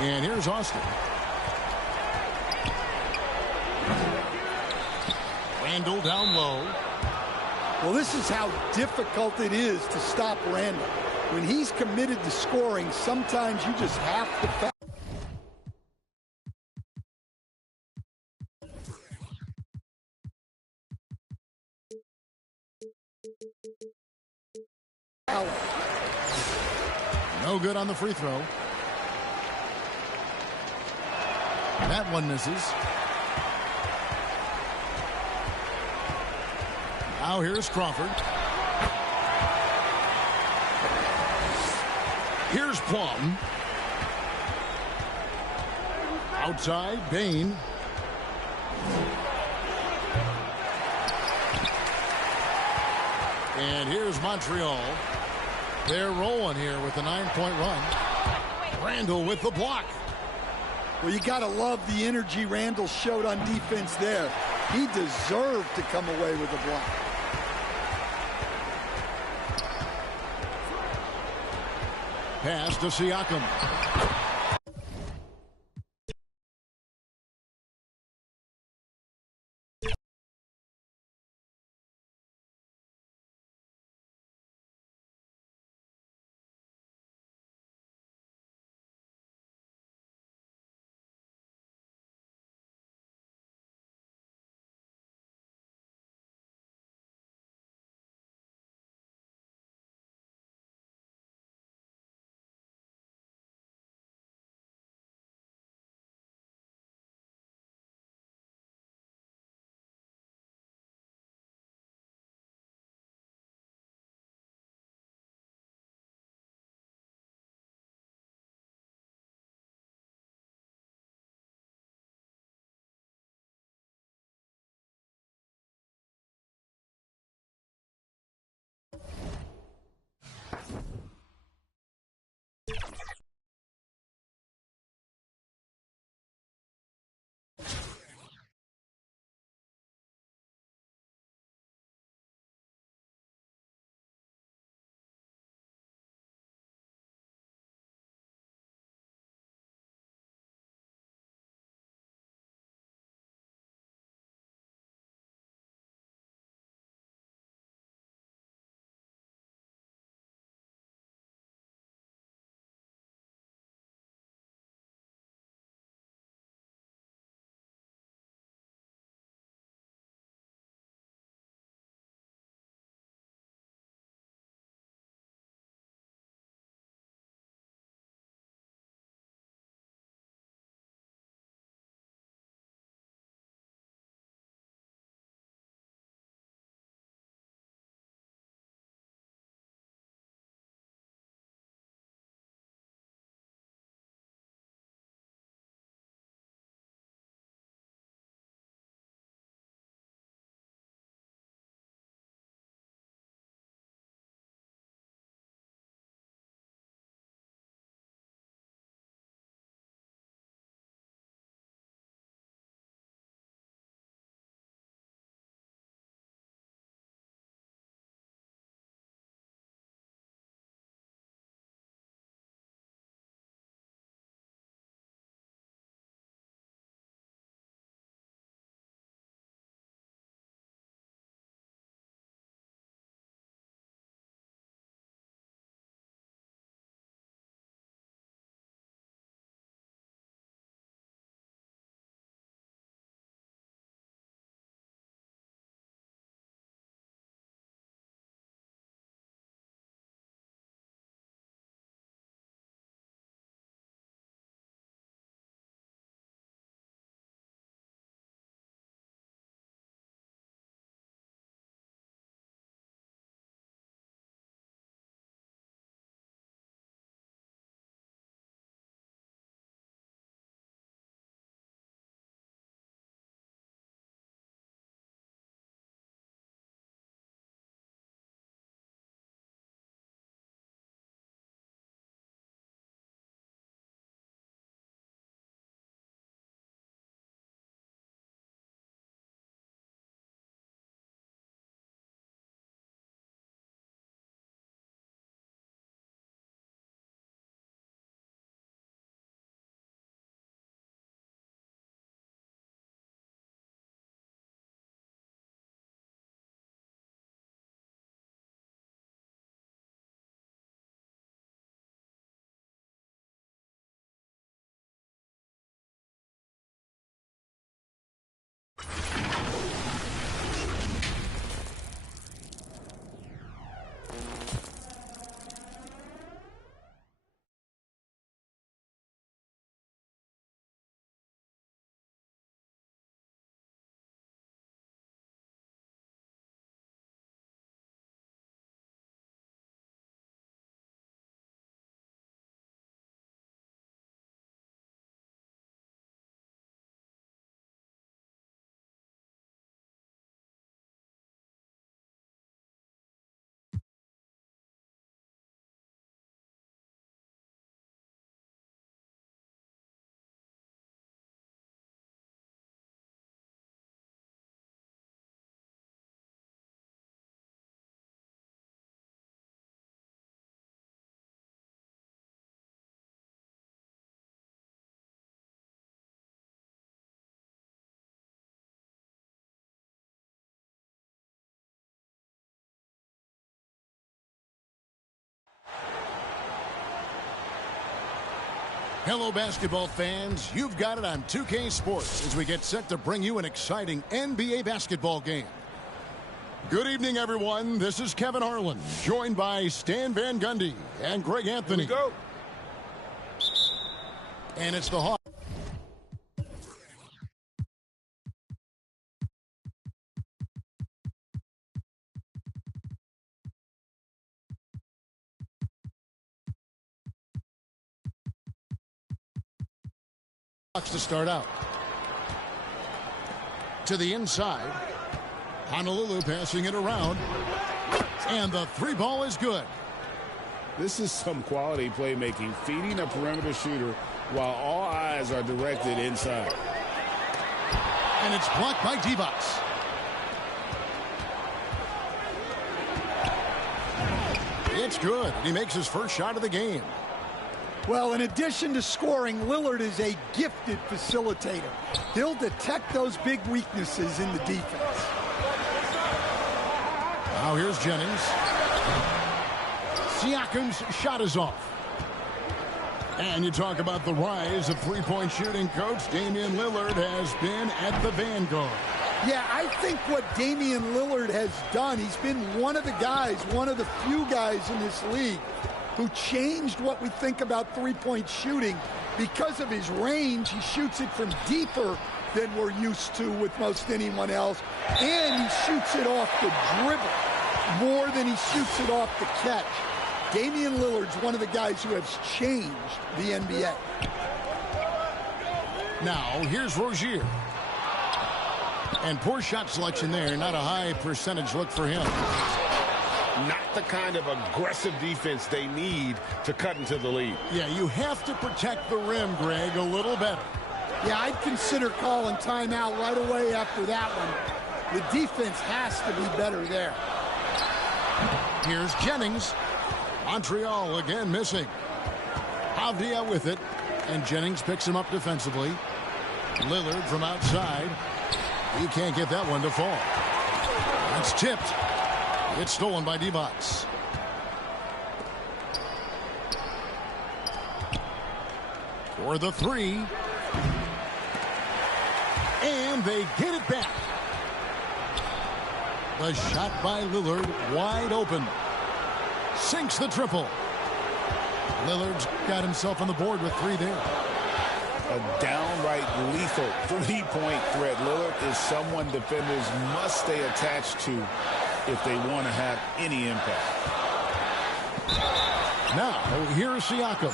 And here's Austin. Randall down low. Well, this is how difficult it is to stop Randall. When he's committed to scoring, sometimes you just have to foul. No good on the free throw. That one misses. Now here's Crawford. Here's Plum. Outside, Bain. And here's Montreal. They're rolling here with a 9-point run. Randall with the block. Well, you got to love the energy Randall showed on defense there. He deserved to come away with a block. Pass to Siakam. Hello, basketball fans. You've got it on 2K Sports as we get set to bring you an exciting NBA basketball game. Good evening, everyone. This is Kevin Harlan, joined by Stan Van Gundy and Greg Anthony. Here we go. And it's the Hawks. To start out. To the inside. Honolulu passing it around. And the three ball is good. This is some quality playmaking, feeding a perimeter shooter while all eyes are directed inside. And it's blocked by Divac. It's good. He makes his first shot of the game. Well, in addition to scoring, Lillard is a gifted facilitator. He'll detect those big weaknesses in the defense. Now here's Jennings. Siakam's shot is off. And you talk about the rise of three-point shooting, Coach. Damian Lillard has been at the vanguard. Yeah, I think what Damian Lillard has done, he's been one of the guys, one of the few guys in this league who changed what we think about three-point shooting. Because of his range, he shoots it from deeper than we're used to with most anyone else. And he shoots it off the dribble more than he shoots it off the catch. Damian Lillard's one of the guys who has changed the NBA. Now, here's Rozier. And poor shot selection there. Not a high percentage look for him. Not the kind of aggressive defense they need to cut into the lead. Yeah, you have to protect the rim, Greg, a little better. Yeah, I'd consider calling timeout right away after that one. The defense has to be better there. Here's Jennings. Montreal again missing. Avdia with it. And Jennings picks him up defensively. Lillard from outside. He can't get that one to fall. It's tipped. It's stolen by Divac. For the three. And they get it back. The shot by Lillard wide open. Sinks the triple. Lillard's got himself on the board with three there. A downright lethal three-point threat. Lillard is someone defenders must stay attached to if they want to have any impact. Now, here's Siakam.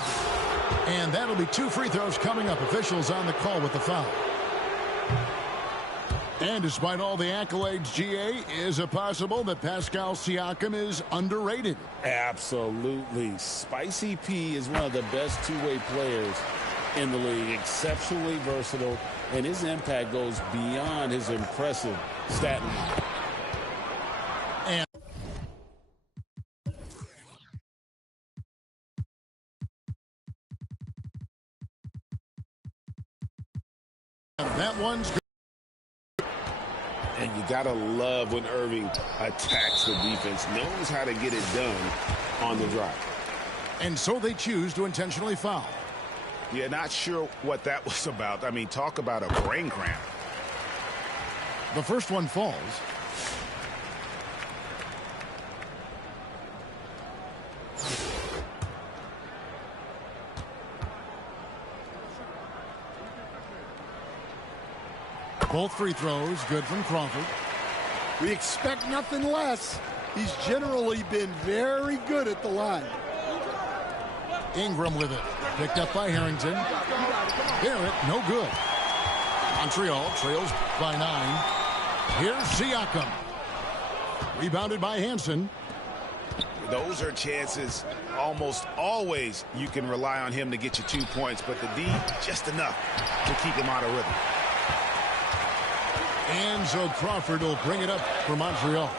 And that'll be two free throws coming up. Officials on the call with the foul. And despite all the accolades, GA, is it possible that Pascal Siakam is underrated? Absolutely. Spicy P is one of the best two-way players in the league. Exceptionally versatile, and his impact goes beyond his impressive stat line. And that one's good. And you got to love when Irving attacks the defense, knows how to get it done on the drive. And so they choose to intentionally foul. Yeah, not sure what that was about. I mean, talk about a brain cramp. The first one falls. Both free throws good from Crawford. We expect nothing less. He's generally been very good at the line. Ingram with it. Picked up by Harrington. Barrett, no good. Montreal trails by 9. Here's Siakam. Rebounded by Hansen. Those are chances almost always you can rely on him to get you 2 points, but the D, just enough to keep him out of rhythm. And so Crawford will bring it up for Montreal.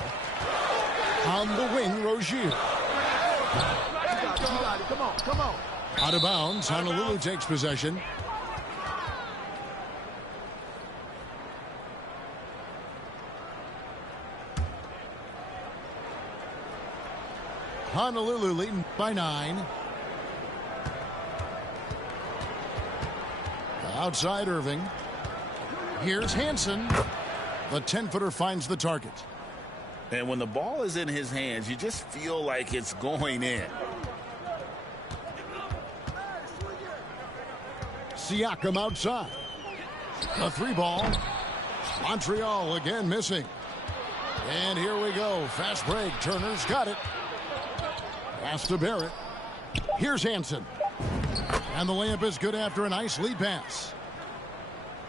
On the wing, Rozier. Come on. Out of bounds, Honolulu takes possession. Honolulu leading by 9. Outside Irving. Here's Hansen. The 10-footer finds the target. And when the ball is in his hands, you just feel like it's going in. Siakam outside. The 3-ball. Montreal again missing. And here we go. Fast break. Turner's got it. Pass to Barrett. Here's Hansen. And the layup is good after a nice lead pass.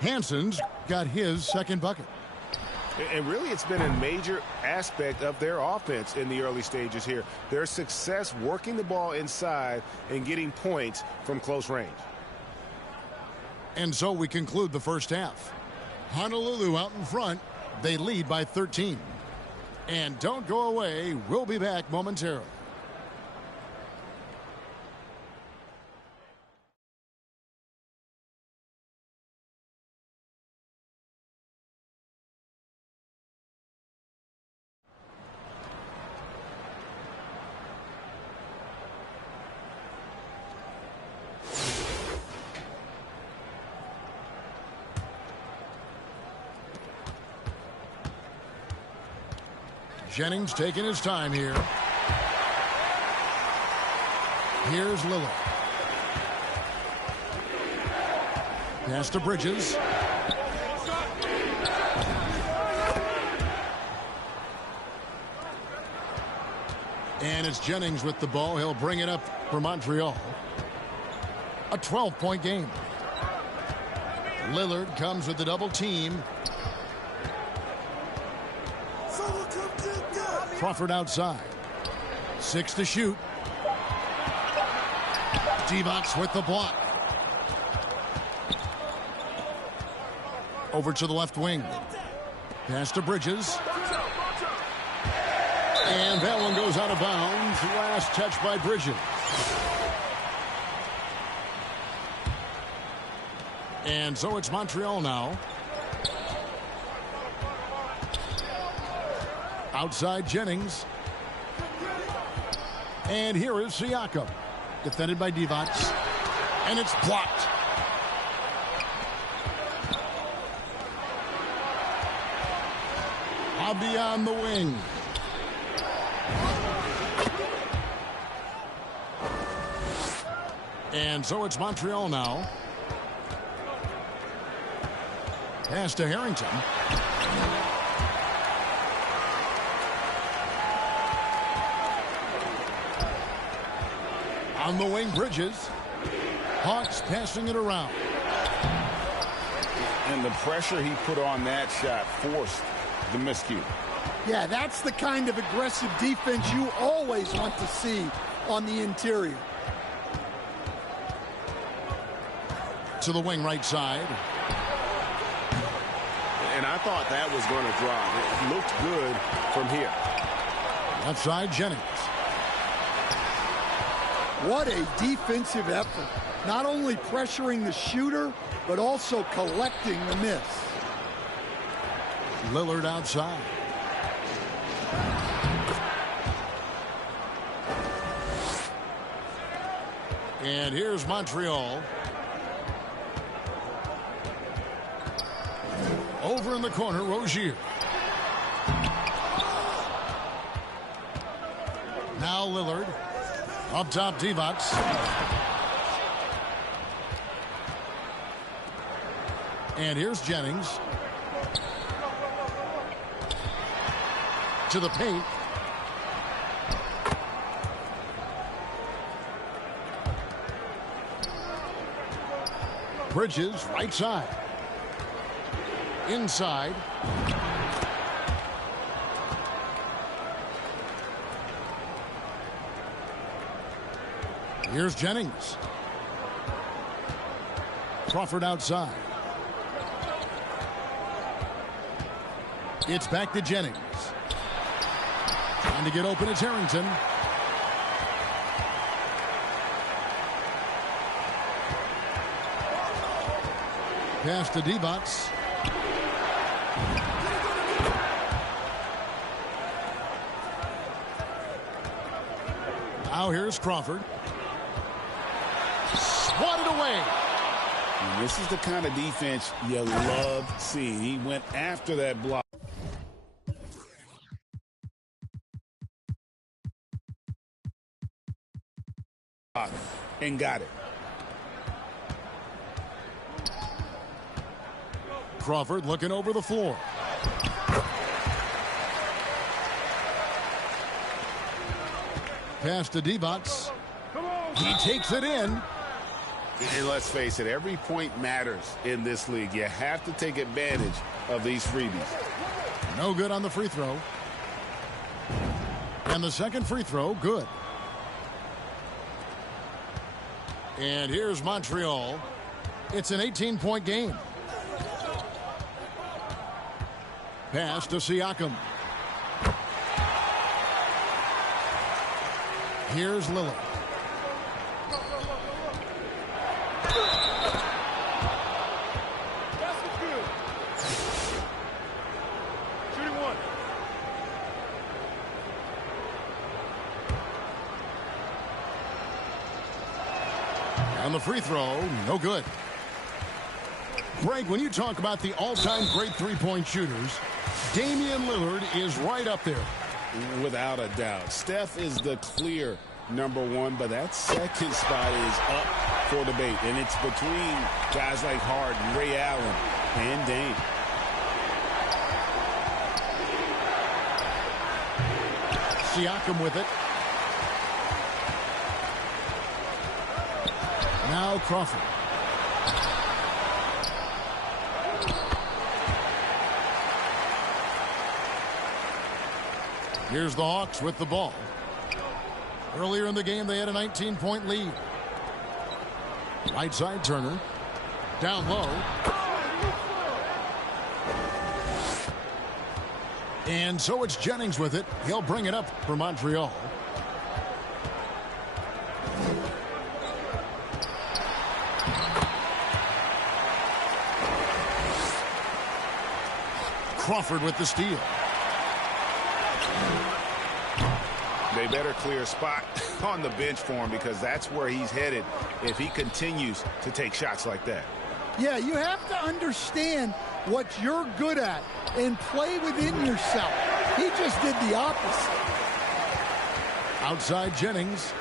Hansen's got his second bucket. And really, it's been a major aspect of their offense in the early stages here. Their success working the ball inside and getting points from close range. And so we conclude the first half. Honolulu out in front. They lead by 13. And don't go away. We'll be back momentarily. Jennings taking his time here. Here's Lillard. Pass to Bridges. And it's Jennings with the ball. He'll bring it up for Montreal. A 12-point game. Lillard comes with the double team. Crawford outside. 6 to shoot. Divac with the block. Over to the left wing. Pass to Bridges. And that one goes out of bounds. Last touch by Bridges. And so it's Montreal now. Outside Jennings. And here is Siakam. Defended by Divac. And it's blocked. Abdi on the wing. And so it's Montreal now. Pass to Harrington. On the wing, Bridges. Hawks passing it around. And the pressure he put on that shot forced the miscue. Yeah, that's the kind of aggressive defense you always want to see on the interior. To the wing right side. And I thought that was going to drop. It looked good from here. Left side, Jennings. What a defensive effort. Not only pressuring the shooter, but also collecting the miss. Lillard outside. And here's Montreal. Over in the corner, Rozier. Now Lillard. Up top, Divac. And here's Jennings. to the paint. Bridges, right side. Inside. Here's Jennings. Crawford outside. It's back to Jennings. Trying to get open, it's Harrington. Pass to Divac. Now here's Crawford. Swatted away. And this is the kind of defense you love seeing. He went after that block. And got it. Crawford looking over the floor. Pass to Divac. He takes it in. And let's face it, every point matters in this league. You have to take advantage of these freebies. No good on the free throw. And the second free throw, good. And here's Montreal. It's an 18-point game. Pass to Siakam. Here's Lillard. Basket's good. Shooting one. On the free throw, no good. Greg, when you talk about the all-time great three-point shooters, Damian Lillard is right up there. Without a doubt. Steph is the clear #1, but that second spot is up for debate. And it's between guys like Harden, Ray Allen, and Dame. Siakam with it. Now Crawford. Here's the Hawks with the ball. Earlier in the game, they had a 19-point lead. Right side, Turner. Down low. And so it's Jennings with it. He'll bring it up for Montreal. Crawford with the steal. They better clear a spot on the bench for him because that's where he's headed if he continues to take shots like that. Yeah, you have to understand what you're good at and play within yourself. He just did the opposite. Outside Jennings.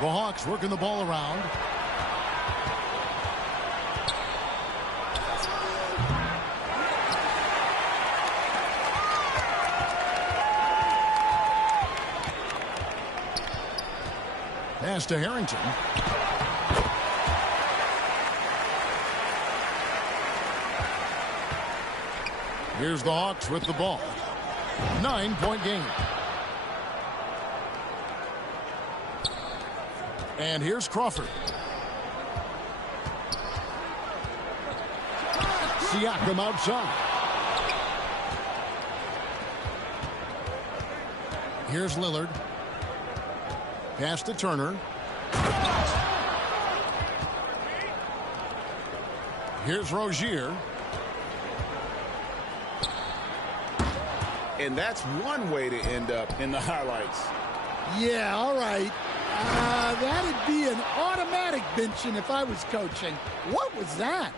The Hawks working the ball around. Pass to Harrington. Here's the Hawks with the ball. 9-point game. And here's Crawford. Siakam outside. Here's Lillard. Pass to Turner. Here's Rozier. And that's one way to end up In the highlights. Yeah, all right. That'd be an automatic benching if I was coaching. What was that?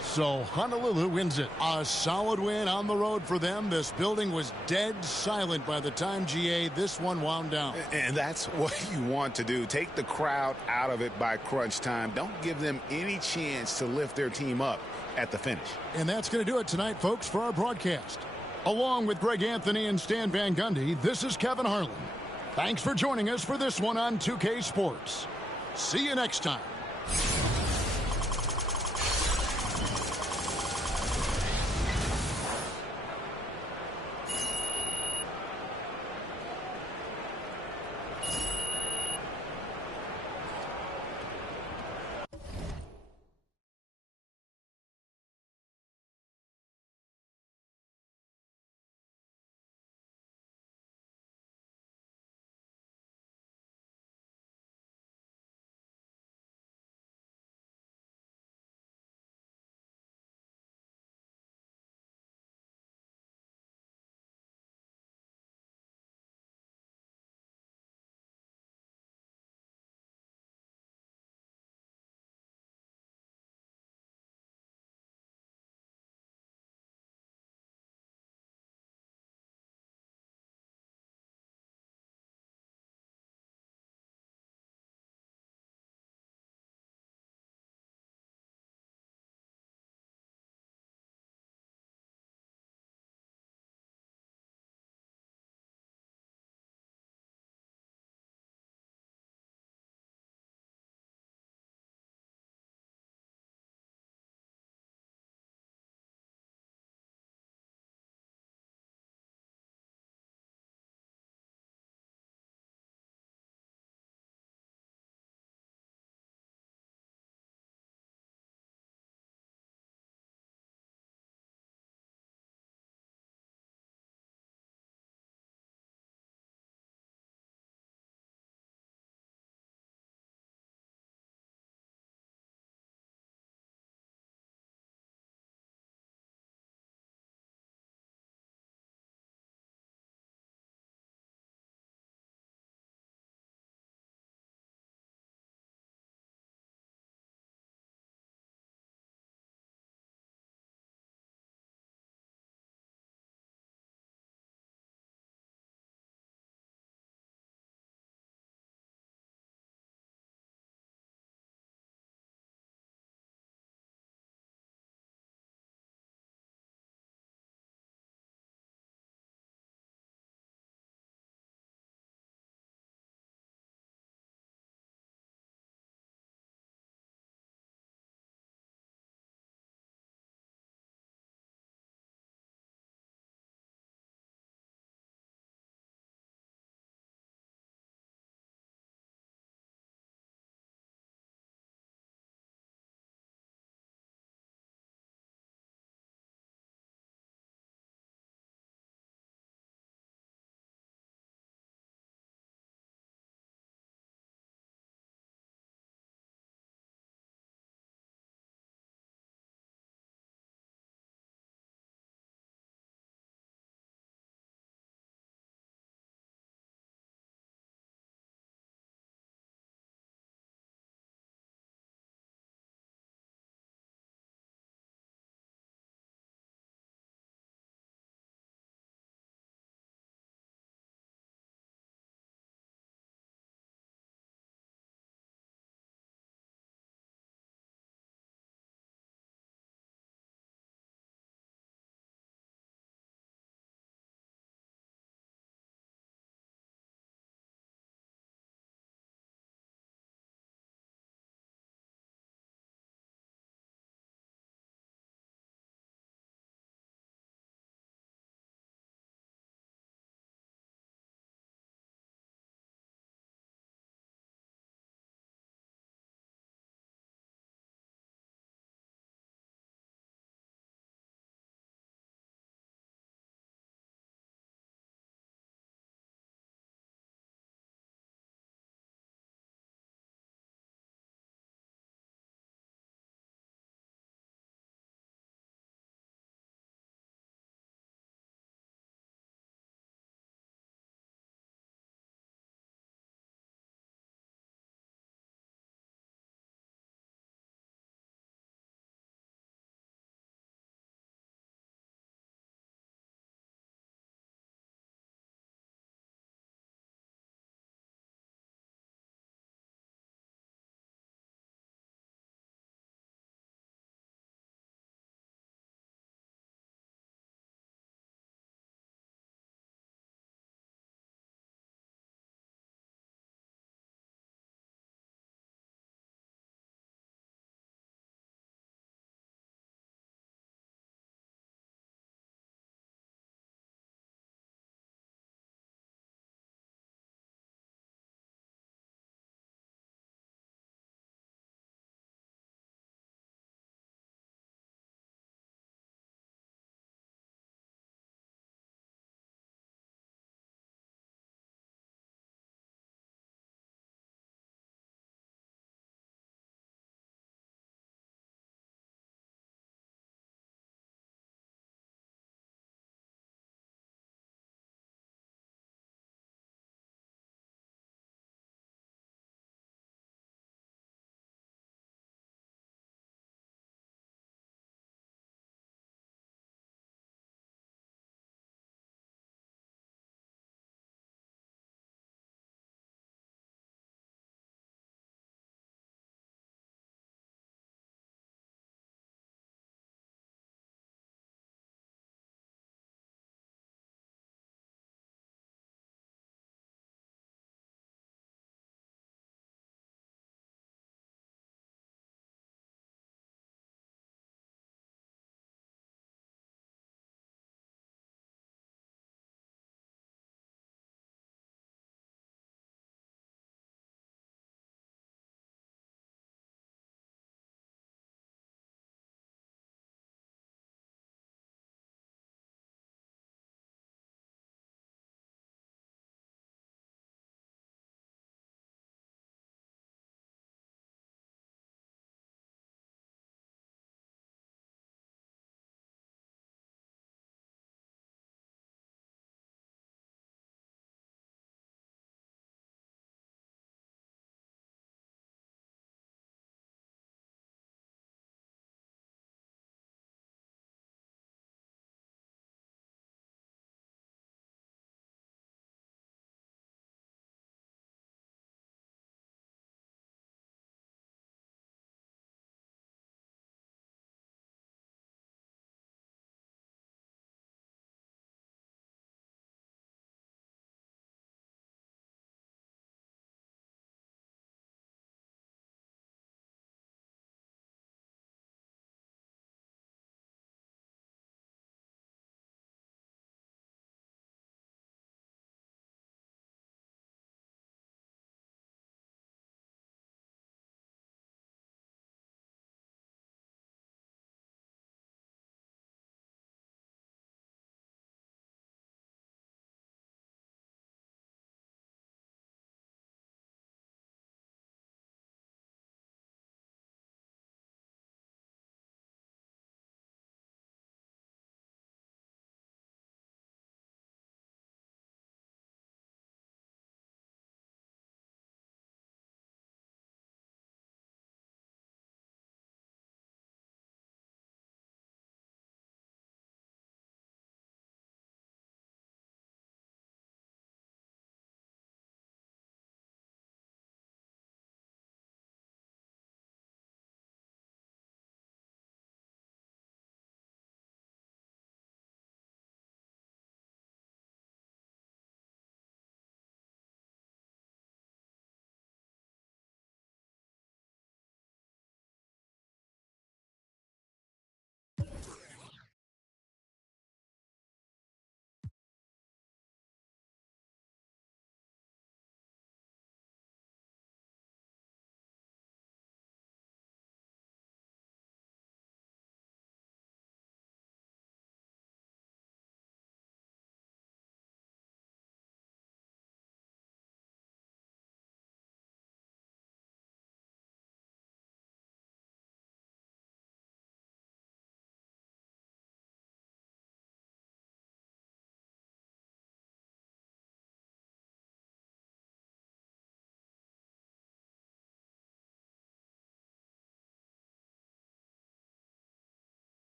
So Honolulu wins it. A solid win on the road for them. This building was dead silent by the time, GA, this one wound down. And that's what you want to do. Take the crowd out of it by crunch time. Don't give them any chance to lift their team up at the finish. And that's going to do it tonight, folks, for our broadcast. Along with Greg Anthony and Stan Van Gundy, this is Kevin Harlan. Thanks for joining us for this one on 2K Sports. See you next time.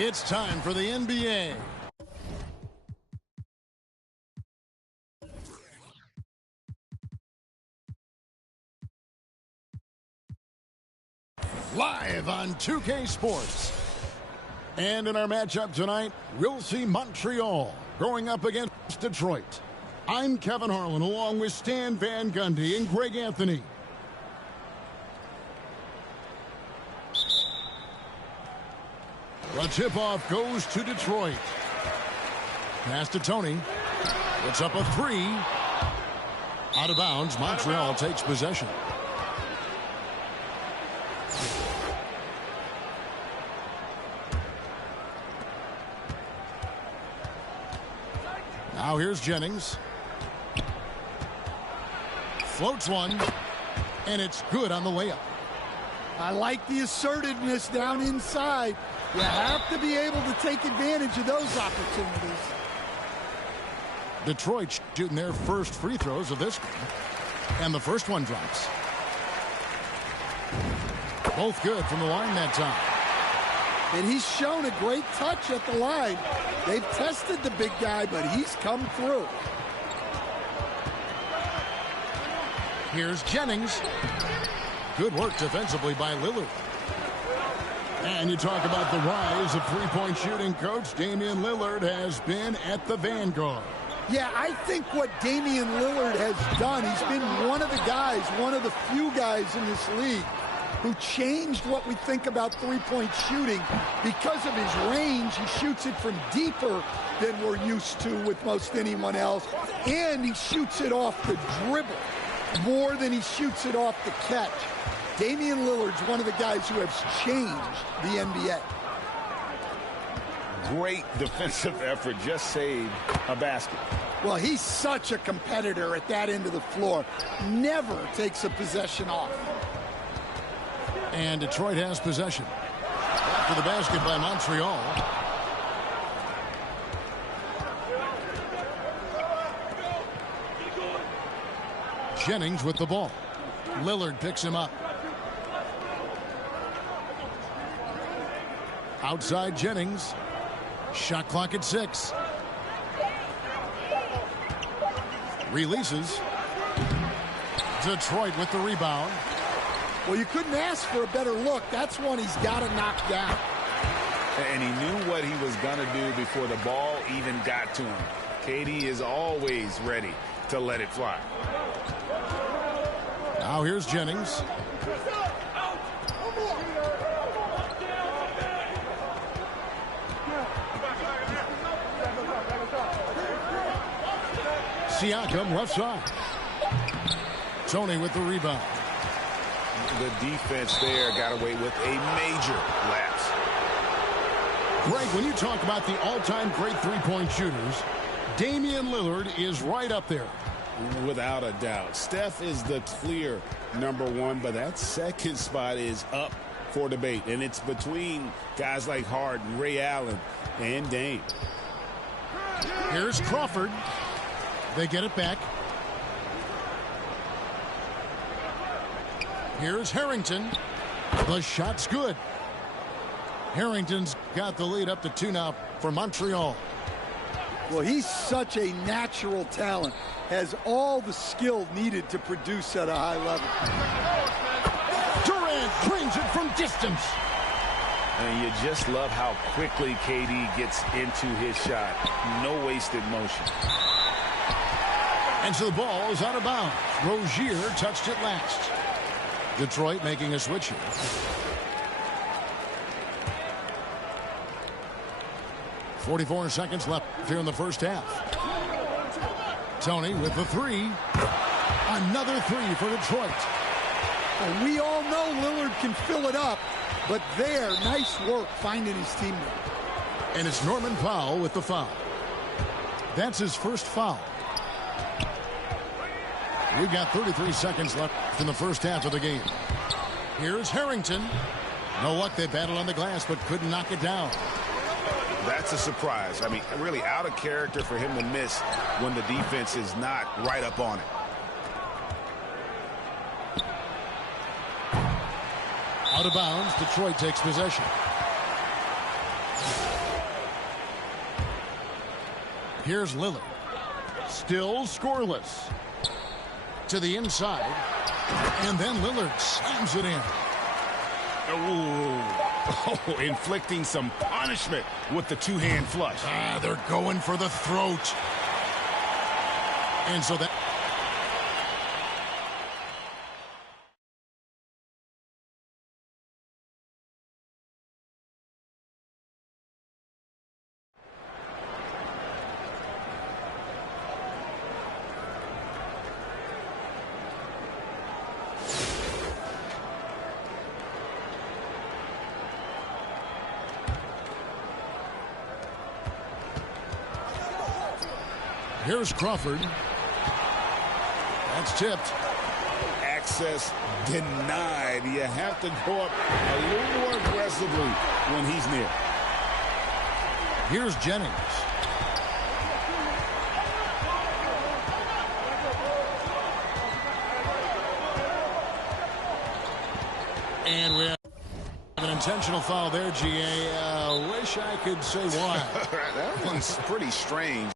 It's time for the NBA. Live on 2K Sports. And in our matchup tonight, we'll see Montreal going up against Detroit. I'm Kevin Harlan along with Stan Van Gundy and Greg Anthony. The tip-off goes to Detroit. Pass to Tony. It's up a three. Out of bounds. Montreal takes possession. Now here's Jennings. Floats one. And it's good on the layup. I like the assertiveness down inside. You have to be able to take advantage of those opportunities. Detroit shooting their first free throws of this game. And the first one drops. Both good from the line that time. And he's shown a great touch at the line. They've tested the big guy, but he's come through. Here's Jennings. Good work defensively by Lillard. And you talk about the rise of three-point shooting, Coach. Damian Lillard has been at the vanguard. Yeah, I think what Damian Lillard has done, he's been one of the guys, one of the few guys in this league who changed what we think about three-point shooting. Because of his range, he shoots it from deeper than we're used to with most anyone else. And he shoots it off the dribble more than he shoots it off the catch. Damian Lillard's one of the guys who has changed the NBA. Great defensive effort, just saved a basket. Well, he's such a competitor at that end of the floor. Never takes a possession off. And Detroit has possession. After the basket by Montreal. Jennings with the ball. Lillard picks him up. Outside Jennings. Shot clock at 6. Releases. Detroit with the rebound. Well, you couldn't ask for a better look. That's one he's got to knock down. And he knew what he was going to do before the ball even got to him. KD is always ready to let it fly. Now here's Jennings. Siakam left side. Tony with the rebound. The defense there got away with a major lapse. Greg, when you talk about the all-time great three-point shooters, Damian Lillard is right up there. Without a doubt. Steph is the clear #1, but that second spot is up for debate. And it's between guys like Harden, Ray Allen, and Dame. Here's Crawford. They get it back. Here's Harrington. The shot's good. Harrington's got the lead up to 2 now for Montreal. Well, he's such a natural talent. Has all the skill needed to produce at a high level. Durant drains it from distance. And you just love how quickly KD gets into his shot. No wasted motion. And so the ball is out of bounds. Rozier touched it last. Detroit making a switch here. .44 seconds left here in the first half. Tony with the 3. Another three for Detroit. And we all know Lillard can fill it up, but there, nice work finding his teammate. And it's Norman Powell with the foul. That's his first foul. We've got 33 seconds left in the first half of the game. Here's Harrington. No luck, they battled on the glass, but couldn't knock it down. That's a surprise. I mean, really out of character for him to miss when the defense is not right up on it. Out of bounds, Detroit takes possession. Here's Lillard. Still scoreless. To the inside. And then Lillard slams it in. Oh, inflicting some punishment with the two-hand flush. They're going for the throat. And so that... Here's Crawford. That's tipped. Access denied. You have to go up a little more aggressively when he's near. Here's Jennings. And we have an intentional foul there, GA. Wish I could say why. That one's pretty strange.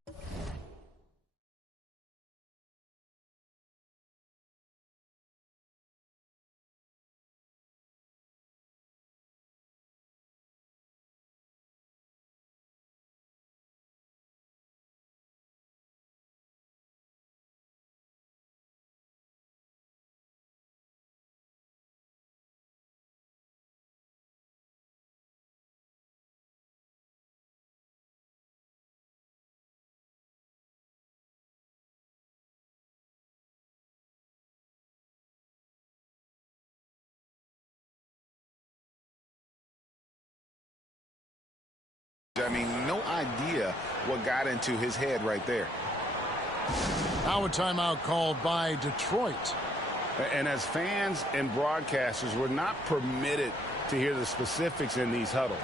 I mean, no idea what got into his head right there. Now a timeout called by Detroit. And as fans and broadcasters, we're not permitted to hear the specifics in these huddles.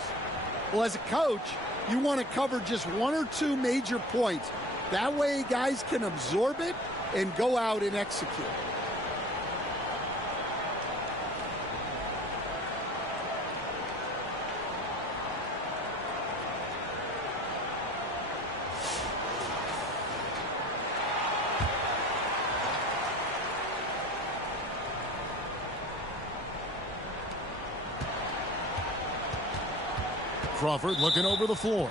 Well, as a coach, you want to cover just one or two major points. That way guys can absorb it and go out and execute. Crawford looking over the floor.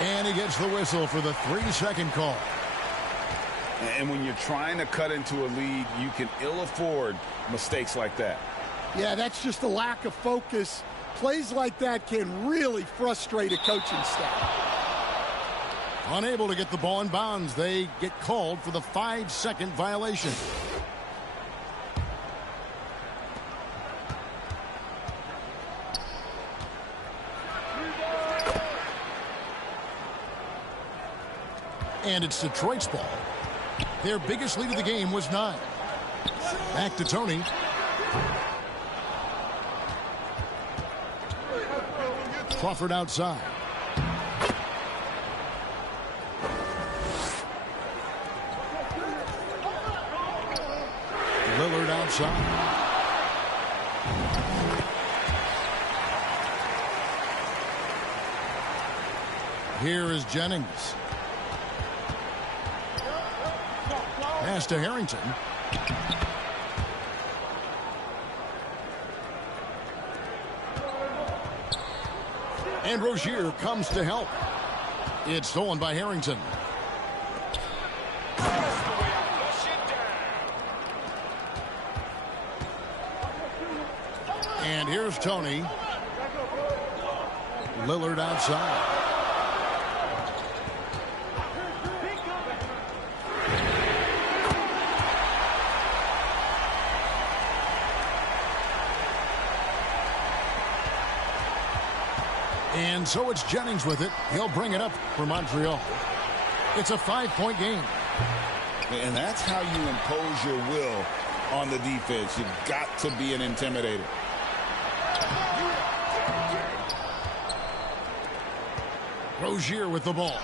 And he gets the whistle for the 3-second call. And when you're trying to cut into a lead, you can ill afford mistakes like that. Yeah, that's just a lack of focus. Plays like that can really frustrate a coaching staff. Unable to get the ball in bounds, they get called for the 5-second violation. And it's Detroit's ball. Their biggest lead of the game was 9. Back to Tony. Crawford outside. Lillard outside. Here is Jennings. Pass to Harrington. And Rozier comes to help. It's stolen by Harrington. And here's Tony. Lillard outside. And so it's Jennings with it. He'll bring it up for Montreal. It's a 5-point game. And that's how you impose your will on the defense. You've got to be an intimidator. Rozier with the ball.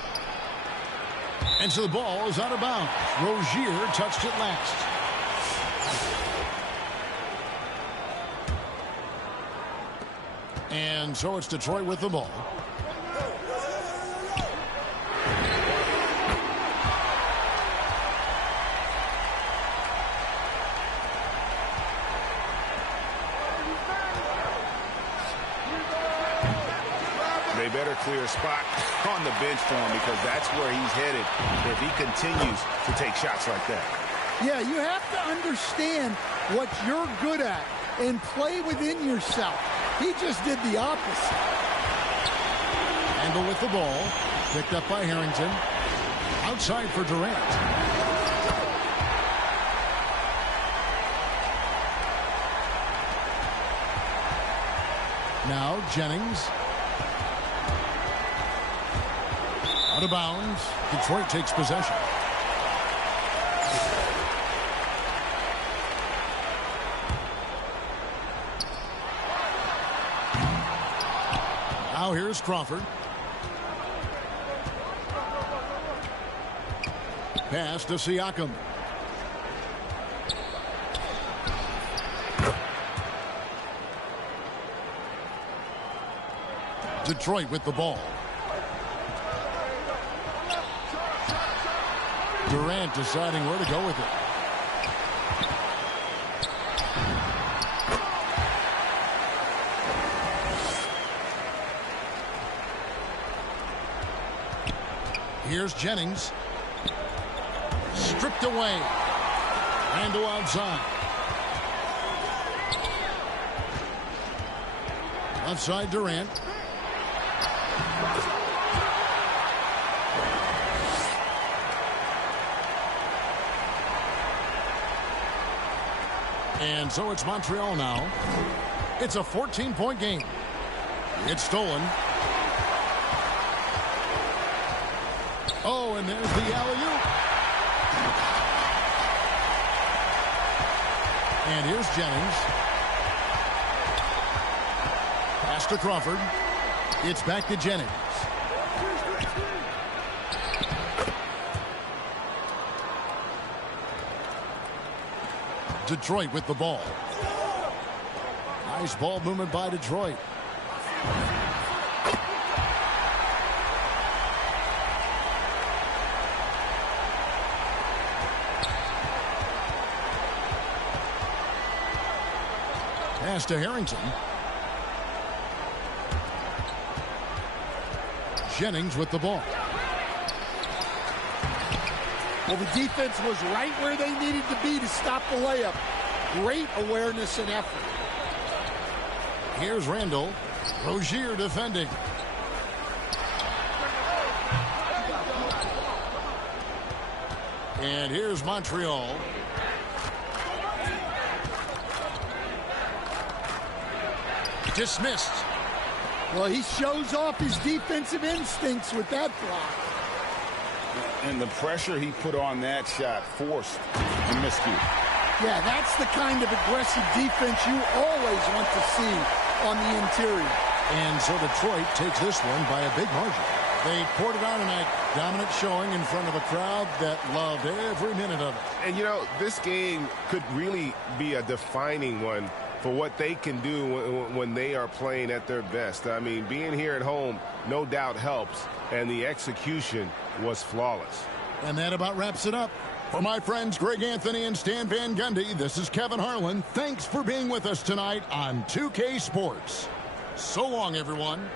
And so the ball is out of bounds. Rozier touched it last. And so it's Detroit with the ball. They better clear a spot on the bench for him because that's where he's headed if he continues to take shots like that. Yeah, you have to understand what you're good at and play within yourself. He just did the opposite. Handle with the ball. Picked up by Harrington. Outside for Durant. Now Jennings. Out of bounds. Detroit takes possession. Now here's Crawford. Pass to Siakam. Detroit with the ball. Durant deciding where to go with it. Here's Jennings. Stripped away. Randle outside. Left side Durant. And so it's Montreal now. It's a 14-point game. It's stolen. Oh, and there's the alley-oop. And here's Jennings. Pass to Crawford. It's back to Jennings. Detroit with the ball. Nice ball movement by Detroit. Pass to Harrington. Jennings with the ball. Well, the defense was right where they needed to be to stop the layup. Great awareness and effort. Here's Randle. Rozier defending. And here's Montreal. Dismissed. Well, he shows off his defensive instincts with that block. And the pressure he put on that shot forced a miscue. Yeah, that's the kind of aggressive defense you always want to see on the interior. And so Detroit takes this one by a big margin. They poured it on tonight. Dominant showing in front of a crowd that loved every minute of it. And, you know, this game could really be a defining one for what they can do when they are playing at their best. I mean, being here at home no doubt helps, and the execution was flawless. And that about wraps it up. For my friends Greg Anthony and Stan Van Gundy, this is Kevin Harlan. Thanks for being with us tonight on 2K Sports. So long, everyone.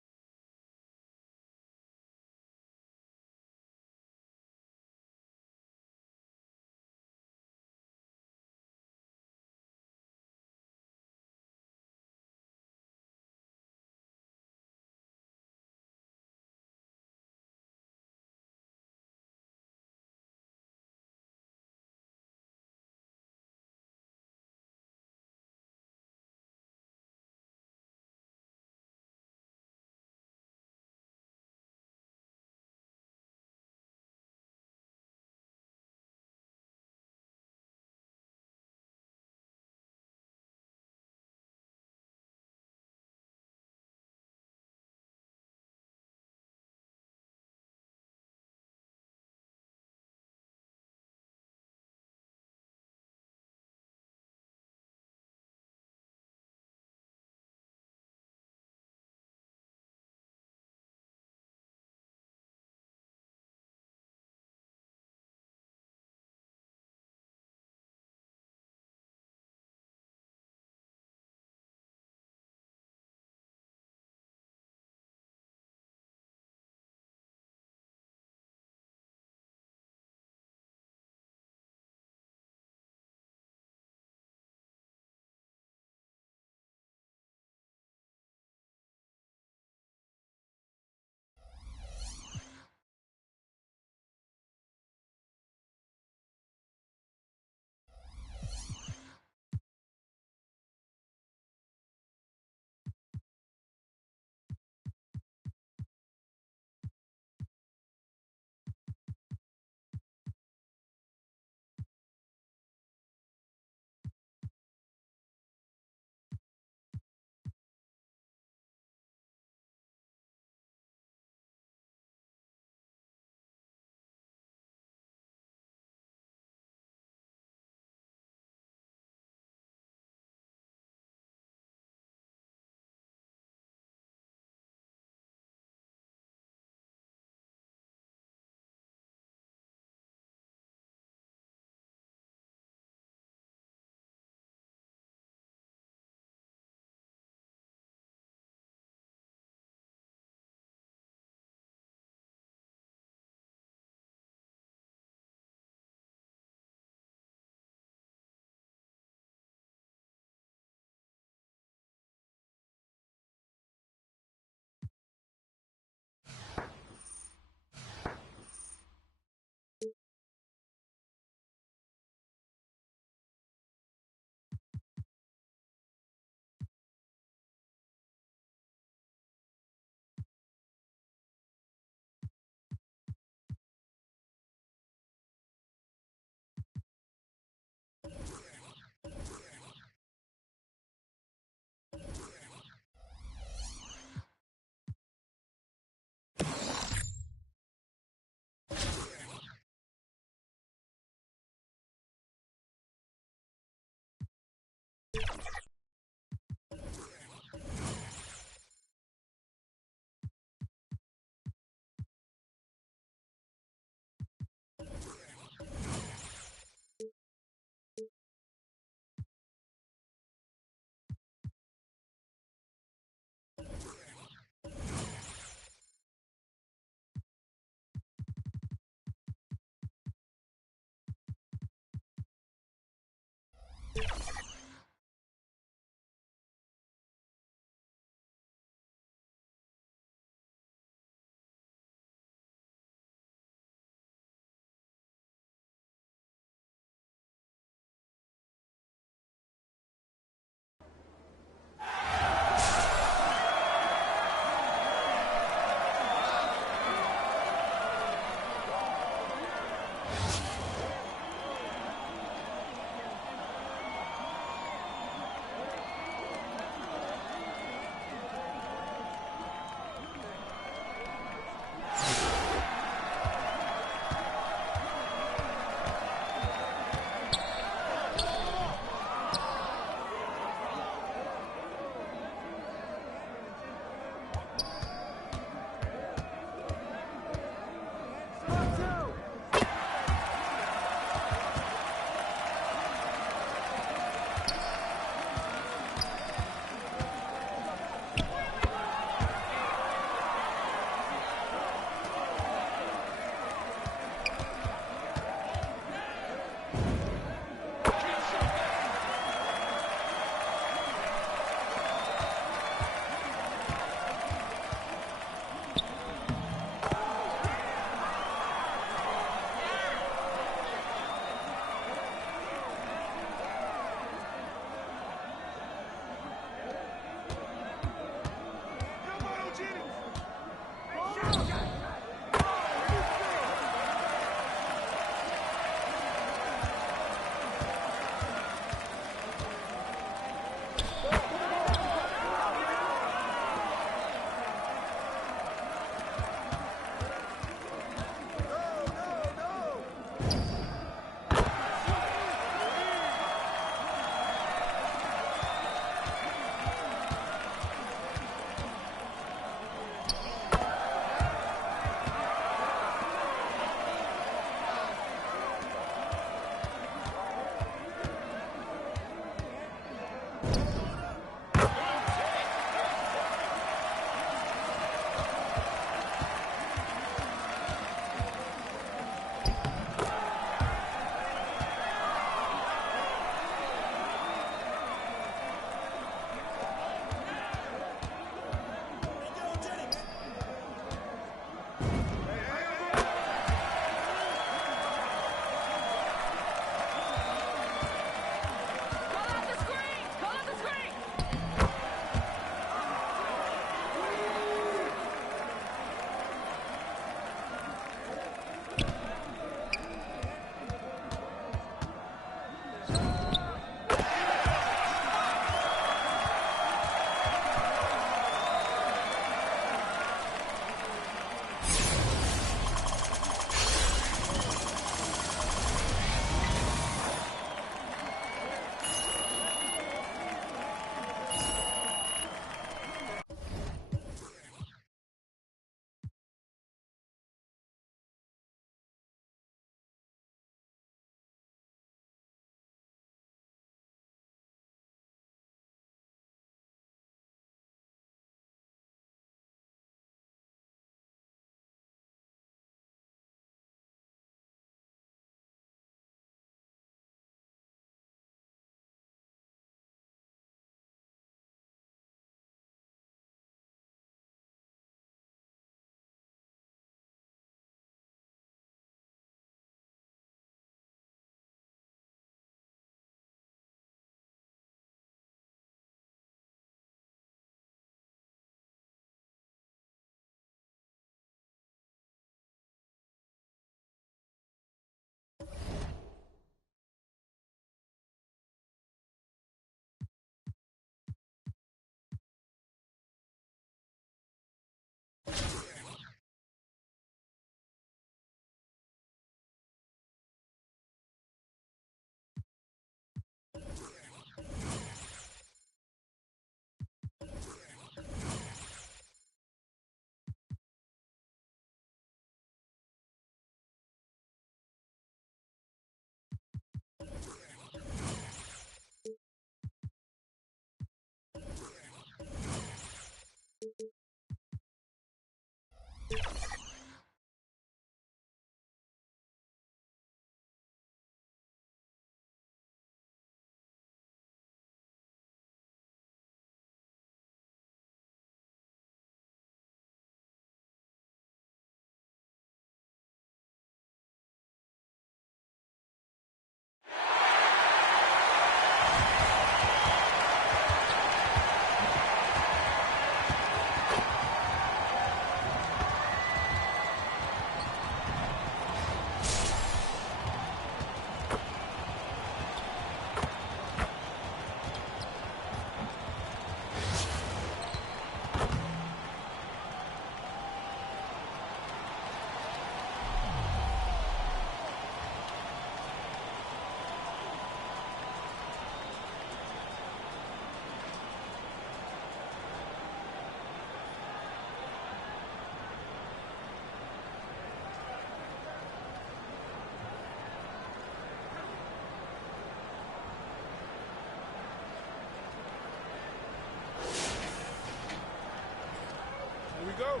we go.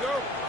go.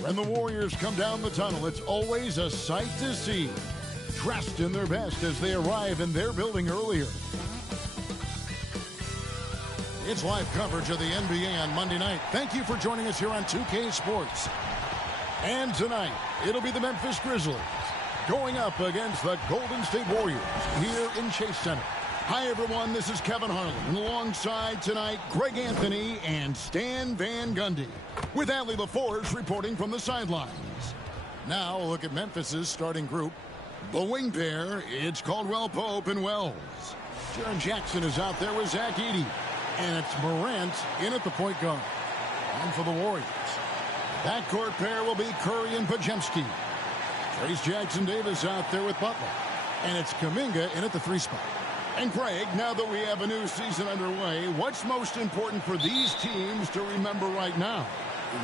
When the Warriors come down the tunnel, it's always a sight to see. Dressed in their best as they arrive in their building earlier. It's live coverage of the NBA on Monday night. Thank you for joining us here on 2K Sports. And tonight, it'll be the Memphis Grizzlies going up against the Golden State Warriors here in Chase Center. Hi, everyone. This is Kevin Harlan. And alongside tonight, Greg Anthony and Stan Van Gundy, with Allie LaForce reporting from the sidelines. Now, a look at Memphis's starting group. The wing pair, it's Caldwell Pope and Wells. Jaren Jackson is out there with Zach Edey. And it's Morant in at the point guard. And for the Warriors, backcourt pair will be Curry and Podziemski. Trace Jackson-Davis out there with Butler. And it's Kuminga in at the 3 spot. And Greg, now that we have a new season underway, what's most important for these teams to remember right now?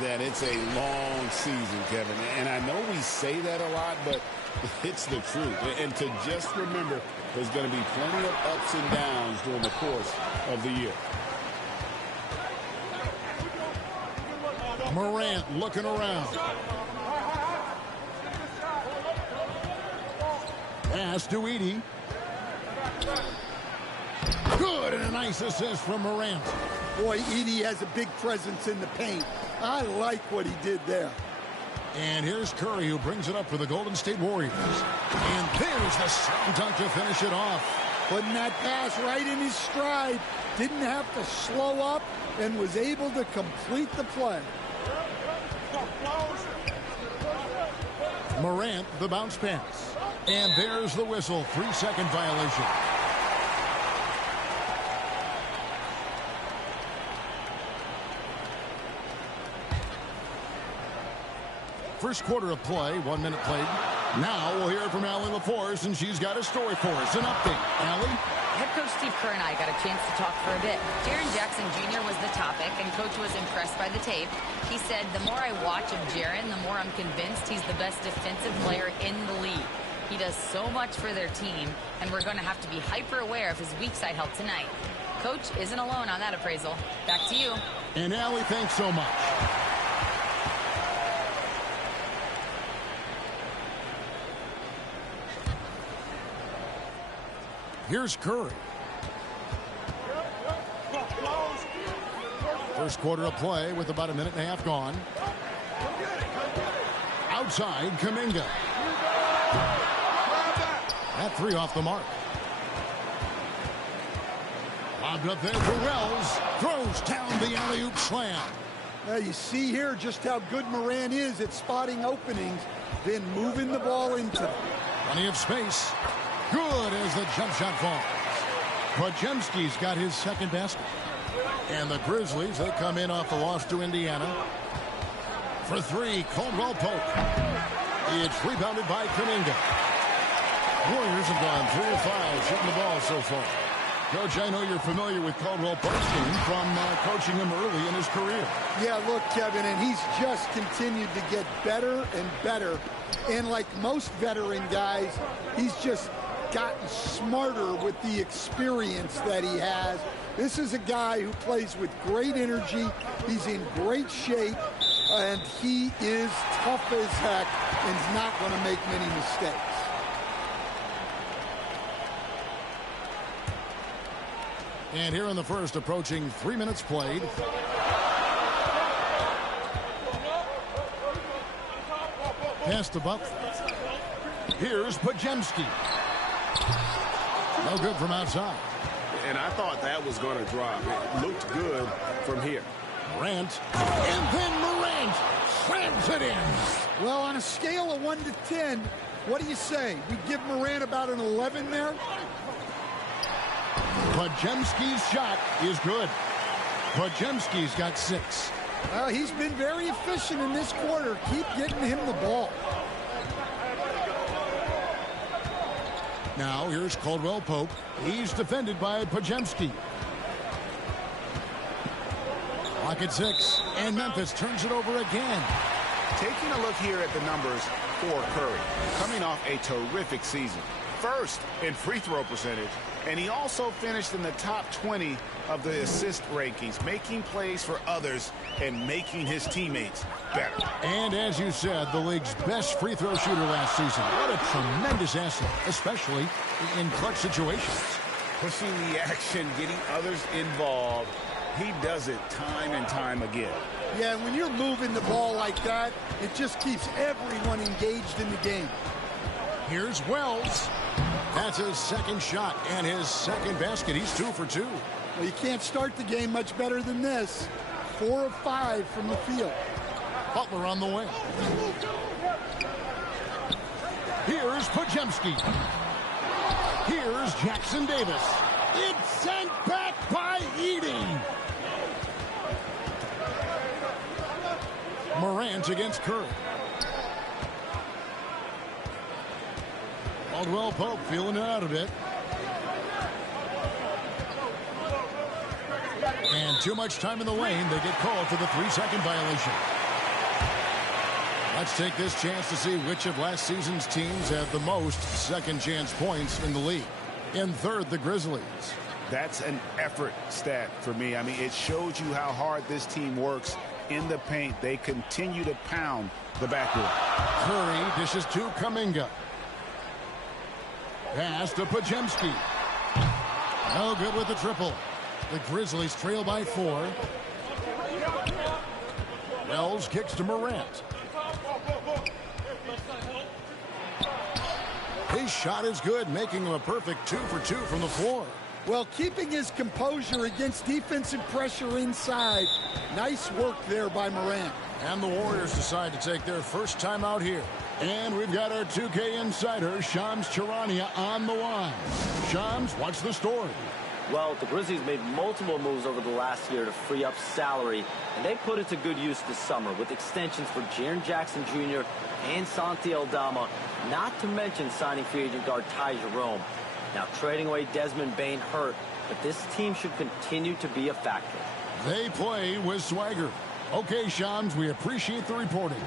That it's a long season, Kevin. And I know we say that a lot, but it's the truth. And to just remember, there's going to be plenty of ups and downs during the course of the year. Morant looking around. Pass to Edey. Good, and a nice assist from Morant. Boy, Edey has a big presence in the paint. I like what he did there. And here's Curry, who brings it up for the Golden State Warriors. And there's the slam dunk to finish it off. Putting that pass right in his stride. Didn't have to slow up and was able to complete the play. Morant, the bounce pass. And there's the whistle. 3-second violation. First quarter of play, 1 minute played. Now we'll hear from Allie LaForce, and she's got a story for us. An update. Allie? Head coach Steve Kerr and I got a chance to talk for a bit. Jaren Jackson Jr. was the topic, and coach was impressed by the tape. He said, the more I watch of Jaren, the more I'm convinced he's the best defensive player in the league. He does so much for their team, and we're going to have to be hyper aware of his weak side help tonight. Coach isn't alone on that appraisal. Back to you. And Allie, thanks so much. Here's Curry. First quarter of play with about a minute and a half gone. Outside, Kuminga. That 3 off the mark. Lobbed up there for Wells. Throws down the alley-oop slam. Now you see here just how good Morant is at spotting openings, then moving the ball into them. Plenty of space. Good as the jump shot falls. Podziemski's got his second basket. And the Grizzlies, they come in off the loss to Indiana. For 3, Caldwell Pope. It's rebounded by Kuminga. Warriors have gone 3 of 5 shooting the ball so far. Coach, I know you're familiar with Caldwell Pope's team from coaching him early in his career. Yeah, look, Kevin, and he's just continued to get better and better. And like most veteran guys, he's just gotten smarter with the experience that he has. This is a guy who plays with great energy. He's in great shape, and he is tough as heck and is not going to make many mistakes. And here in the first, approaching 3 minutes played. Pass to Butler. Here's Podziemski. No good from outside. And I thought that was going to drop. It looked good from here. Morant. And then Morant slams it in. Well, on a scale of 1 to 10, what do you say? We give Morant about an 11 there? Podziemski's shot is good. Podziemski's got 6. Well, he's been very efficient in this quarter. Keep getting him the ball. Now here's Caldwell Pope. He's defended by Podziemski. Clock at 6, and Memphis turns it over again. Taking a look here at the numbers for Curry, coming off a terrific season. First in free throw percentage And he also finished in the top 20 of the assist rankings, making plays for others and making his teammates better. And as you said, the league's best free throw shooter last season. What a tremendous asset, especially in clutch situations. Pushing the action, getting others involved. He does it time and time again. Yeah, when you're moving the ball like that, it just keeps everyone engaged in the game. Here's Wells. That's his second shot and his second basket. He's 2 for 2. Well, you can't start the game much better than this. 4 of 5 from the field. Butler on the wing. Here's Podziemski. Here's Jackson Davis. It's sent back by Edey. Morant against Curry. Caldwell Pope feeling it out a bit. And too much time in the lane. They get called for the 3-second violation. Let's take this chance to see which of last season's teams have the most second chance points in the league. In third, the Grizzlies. That's an effort stat for me. I mean, it shows you how hard this team works in the paint. They continue to pound the backboard. Curry dishes to Kuminga. Pass to Podziemski. No good with the triple. The Grizzlies trail by 4. Wells kicks to Morant. His shot is good, making him a perfect 2 for 2 from the floor. Well, keeping his composure against defensive pressure inside. Nice work there by Morant. And the Warriors decide to take their first time out here. And we've got our 2K insider, Shams Charania, on the line. Shams, what's the story? Well, the Grizzlies made multiple moves over the last year to free up salary, and they put it to good use this summer with extensions for Jaren Jackson Jr. and Santi Aldama, not to mention signing free agent guard Ty Jerome. Now, trading away Desmond Bane hurt, but this team should continue to be a factor. They play with swagger. Okay, Shams, we appreciate the reporting.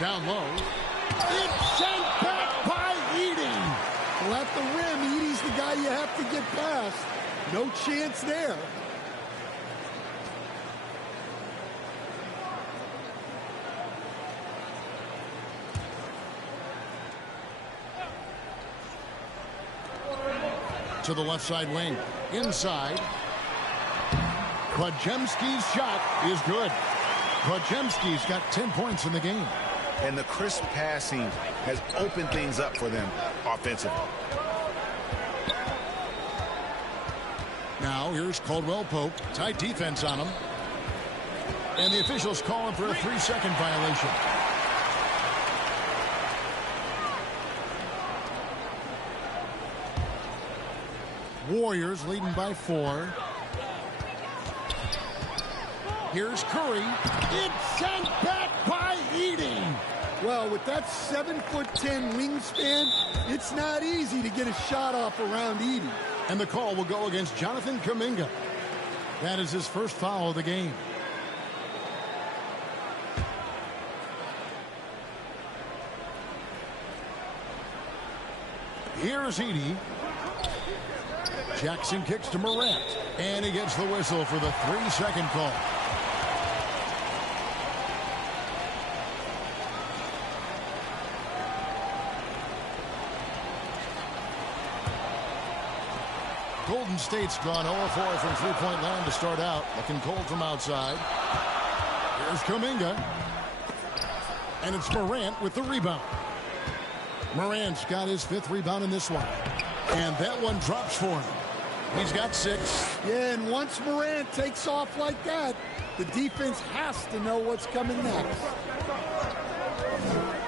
Down low. It's sent back by Edey. Well, at the rim, Edey's the guy you have to get past. No chance there. To the left side wing. Inside. Podziemski's shot is good. Podziemski's got 10 points in the game. And the crisp passing has opened things up for them offensively. Now here's Caldwell Pope. Tight defense on him. And the officials call him for a 3-second violation. Warriors leading by 4. Here's Curry. It's sent back by Edey. Well, with that 7'10" wingspan, it's not easy to get a shot off around Edey. And the call will go against Jonathan Kuminga. That is his first foul of the game. Here's Edey. Jackson kicks to Morant. And he gets the whistle for the 3-second call. Golden State's gone 0-4 from three-point land to start out. Looking cold from outside. Here's Kuminga. And it's Morant with the rebound. Morant's got his 5th rebound in this one. And that one drops for him. He's got 6. Yeah, and once Morant takes off like that, the defense has to know what's coming next.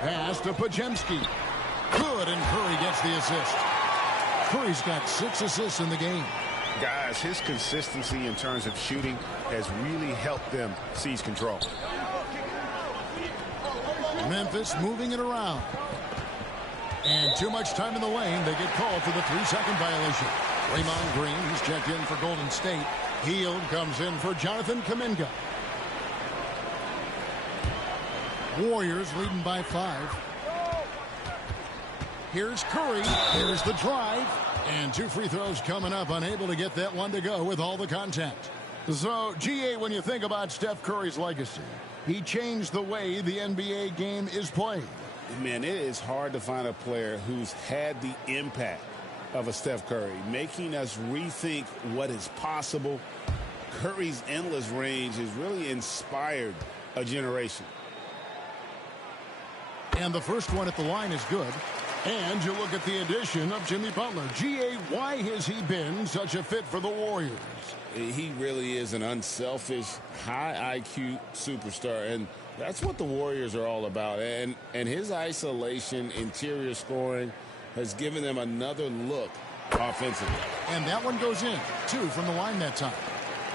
Pass to Pajemski. Good, and Curry gets the assist. Curry's got 6 assists in the game. Guys, his consistency in terms of shooting has really helped them seize control. Memphis moving it around. And too much time in the lane. They get called for the 3-second violation. Draymond Green, he's checked in for Golden State. Hield comes in for Jonathan Kuminga. Warriors leading by 5. Here's Curry. Here's the drive. And 2 free throws coming up. Unable to get that one to go with all the contact. So, GA, when you think about Steph Curry's legacy, he changed the way the NBA game is played. Man, it is hard to find a player who's had the impact of a Steph Curry, making us rethink what is possible. Curry's endless range has really inspired a generation. And the first one at the line is good. And you look at the addition of Jimmy Butler. GA, why has he been such a fit for the Warriors? He really is an unselfish, high IQ superstar, and that's what the Warriors are all about. And his isolation, interior scoring has given them another look offensively. And that one goes in, 2 from the line that time.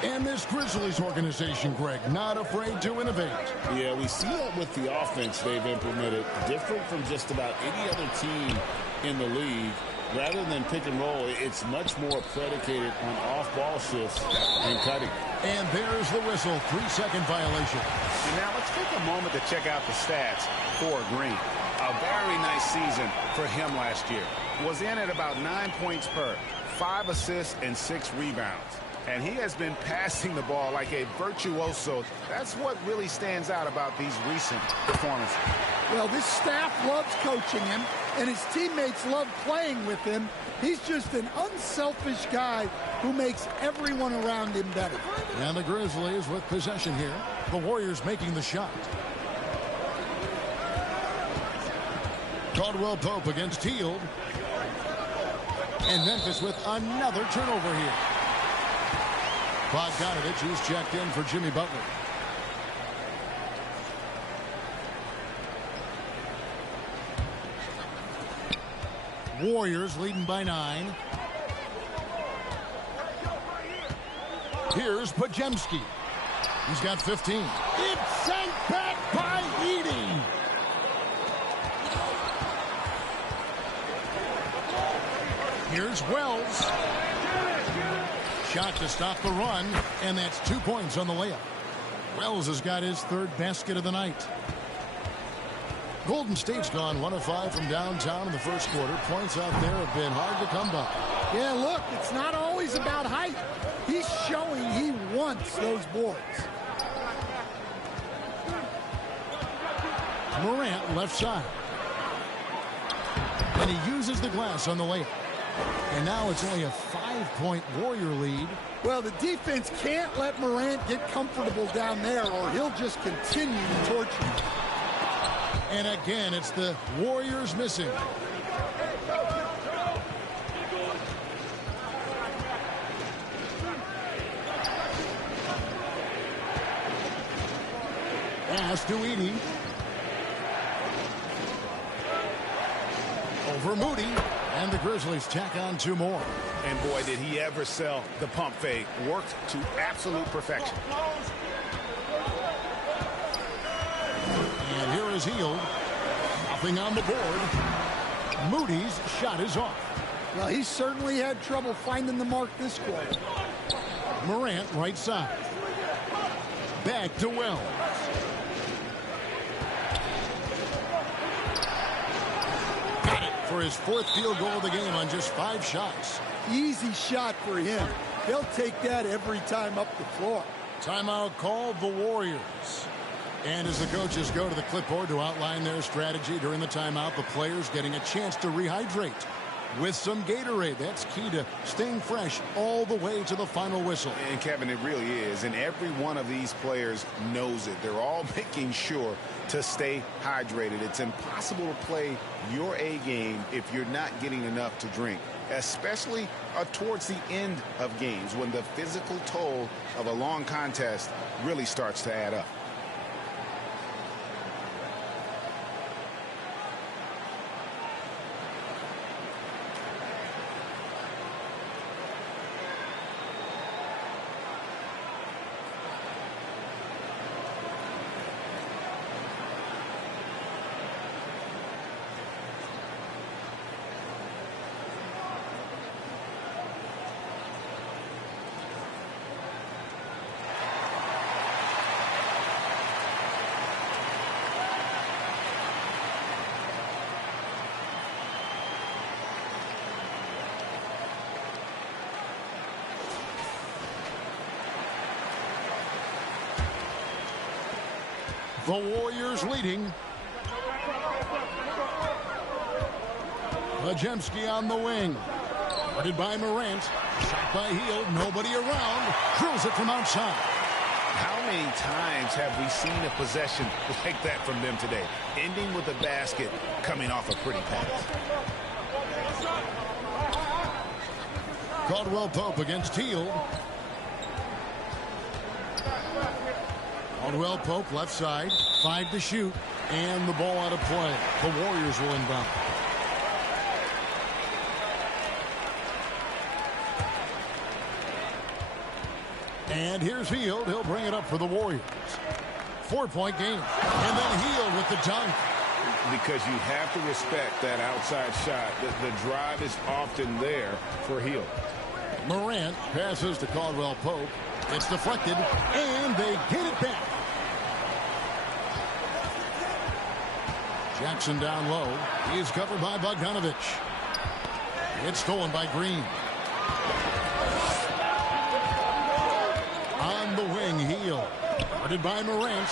And this Grizzlies organization, Greg, not afraid to innovate. Yeah, we see that with the offense they've implemented, different from just about any other team in the league. Rather than pick and roll, it's much more predicated on off-ball shifts and cutting. And there's the whistle, 3-second violation. And now let's take a moment to check out the stats for Green. A very nice season for him last year. Was in at about 9 points per, 5 assists and 6 rebounds. And he has been passing the ball like a virtuoso. That's what really stands out about these recent performances. Well, this staff loves coaching him, and his teammates love playing with him. He's just an unselfish guy who makes everyone around him better. And the Grizzlies with possession here. The Warriors making the shot. Caldwell Pope against Hield. And Memphis with another turnover here. Bogdanovich, who's checked in for Jimmy Butler. Warriors leading by 9. Here's Pajemski. He's got 15. It's sent back by Edey. Here's Wells. Shot to stop the run, and that's 2 points on the layup. Wells has got his 3rd basket of the night. Golden State's gone 1 of 5 from downtown in the first quarter. Points out there have been hard to come by. Yeah, look, it's not always about height. He's showing he wants those boards. Morant left side. And he uses the glass on the layup. And now it's only a 5-point Warrior lead. Well, the defense can't let Morant get comfortable down there, or he'll just continue to torture you. And again, it's the Warriors missing. Pass to Edey. Over Moody. And the Grizzlies tack on 2 more. And boy, did he ever sell the pump fake. Worked to absolute perfection. And here is Hield. Nothing on the board. Moody's shot is off. Well, he certainly had trouble finding the mark this quarter. Morant right side. Back to Wells. Got it for his 4th field goal of the game on just 5 shots. Easy shot for him. They'll take that every time up the floor. Timeout called the Warriors. And as the coaches go to the clipboard to outline their strategy during the timeout, the players getting a chance to rehydrate. with some Gatorade. That's key to staying fresh all the way to the final whistle. And Kevin, it really is. And every one of these players knows it. They're all making sure to stay hydrated. It's impossible to play your A game if you're not getting enough to drink, especially towards the end of games when the physical toll of a long contest really starts to add up. The Warriors leading. Pajemski on the wing. Guarded by Morant. Shot by Hield. Nobody around. Drills it from outside. How many times have we seen a possession like that from them today? Ending with a basket, coming off a pretty pass. Caldwell Pope against Hield. Caldwell Pope left side. 5 to shoot. And the ball out of play. The Warriors will inbound. And here's Hield. He'll bring it up for the Warriors. 4-point game. And then Hield with the dunk. Because you have to respect that outside shot. The drive is often there for Hield. Morant passes to Caldwell Pope. It's deflected, and they get it back. Jackson down low. He's covered by Bogdanovich. It's stolen by Green. On the wing, Hield. Guarded by Morant.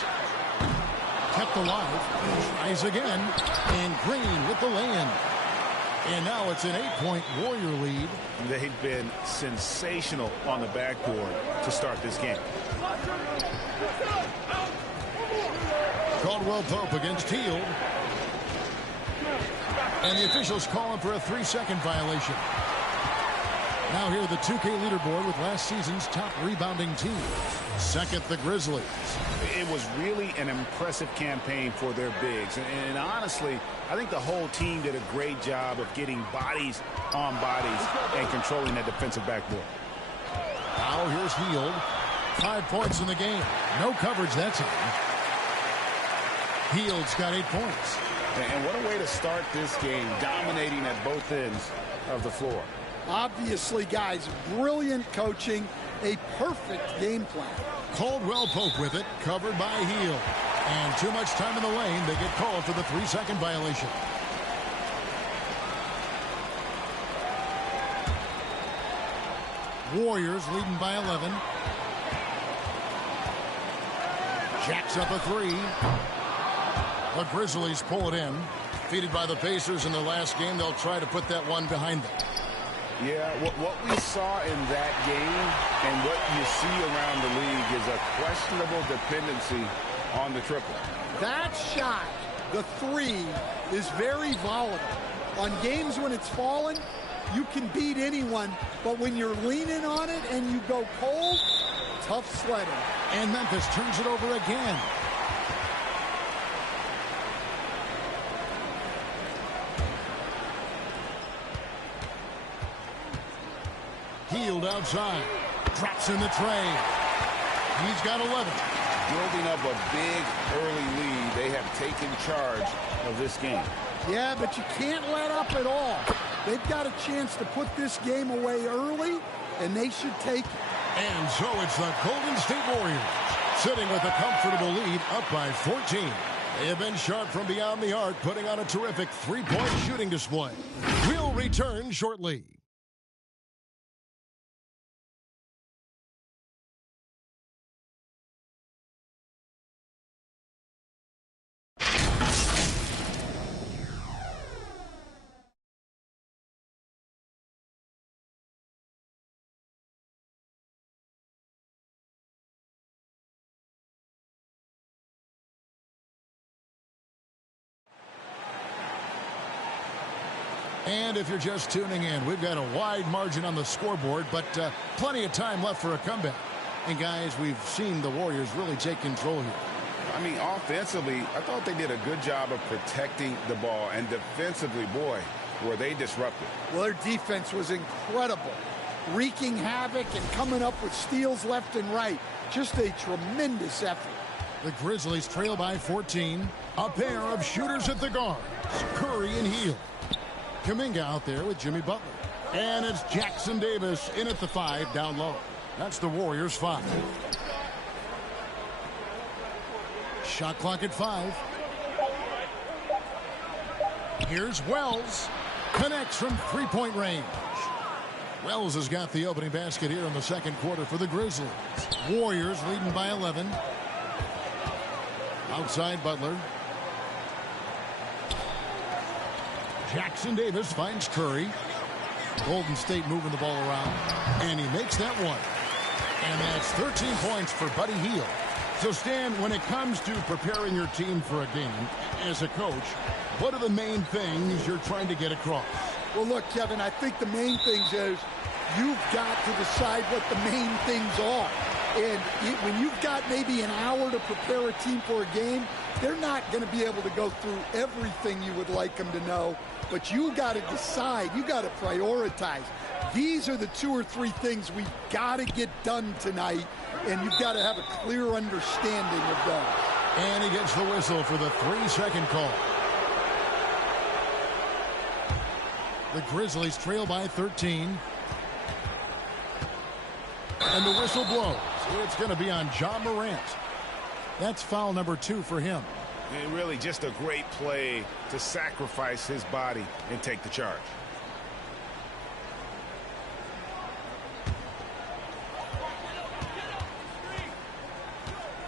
Kept alive. Tries again. And Green with the lay-in. And now it's an 8-point Warrior lead. They've been sensational on the backboard to start this game. Caldwell Pope against Hield. And the officials calling for a 3-second violation. Now here the 2K leaderboard with last season's top rebounding team. Second, the Grizzlies. It was really an impressive campaign for their bigs. And honestly, I think the whole team did a great job of getting bodies on bodies and controlling that defensive backboard. Now here's Hield. 5 points in the game. No coverage that time. Hield's got 8 points. And what a way to start this game, dominating at both ends of the floor. Obviously, guys, brilliant coaching, a perfect game plan. Caldwell Pope with it, covered by Hield. And too much time in the lane, they get called for the 3-second violation. Warriors leading by 11. Jacks up a 3. The Grizzlies pull it in. Defeated by the Pacers in their last game, they'll try to put that one behind them. Yeah, what we saw in that game and what you see around the league is a questionable dependency on the triple. That shot, the 3, is very volatile. On games when it's falling, you can beat anyone, but when you're leaning on it and you go cold, tough sledding. And Memphis turns it over again. Hield outside. Drops in the tray. He's got 11. Building up a big early lead. They have taken charge of this game. Yeah, but you can't let up at all. They've got a chance to put this game away early, and they should take it. And so it's the Golden State Warriors sitting with a comfortable lead up by 14. They have been sharp from beyond the arc, putting on a terrific 3-point shooting display. We'll return shortly. And if you're just tuning in, we've got a wide margin on the scoreboard, but plenty of time left for a comeback. And, guys, we've seen the Warriors really take control here. I mean, offensively, I thought they did a good job of protecting the ball. And defensively, boy, were they disruptive. Well, their defense was incredible. Wreaking havoc and coming up with steals left and right. Just a tremendous effort. The Grizzlies trail by 14. A pair of shooters at the guards, Curry and Hield. Kuminga out there with Jimmy Butler. And it's Jackson Davis in at the 5 down low. That's the Warriors' 5. Shot clock at 5. Here's Wells. Connects from three-point range. Wells has got the opening basket here in the second quarter for the Grizzlies. Warriors leading by 11. Outside Butler. Jackson Davis finds Curry. Golden State moving the ball around. And he makes that one. And that's 13 points for Buddy Hield. So, Stan, when it comes to preparing your team for a game, as a coach, what are the main things you're trying to get across? Well, look, Kevin, I think the main things is you've got to decide what the main things are. And when you've got maybe an hour to prepare a team for a game, they're not going to be able to go through everything you would like them to know. But you got to decide. You got to prioritize. These are the 2 or 3 things we've got to get done tonight, and you've got to have a clear understanding of those. And he gets the whistle for the 3-second call. The Grizzlies trail by 13. And the whistle blows. It's going to be on John Morant. That's foul number 2 for him. And really just a great play to sacrifice his body and take the charge.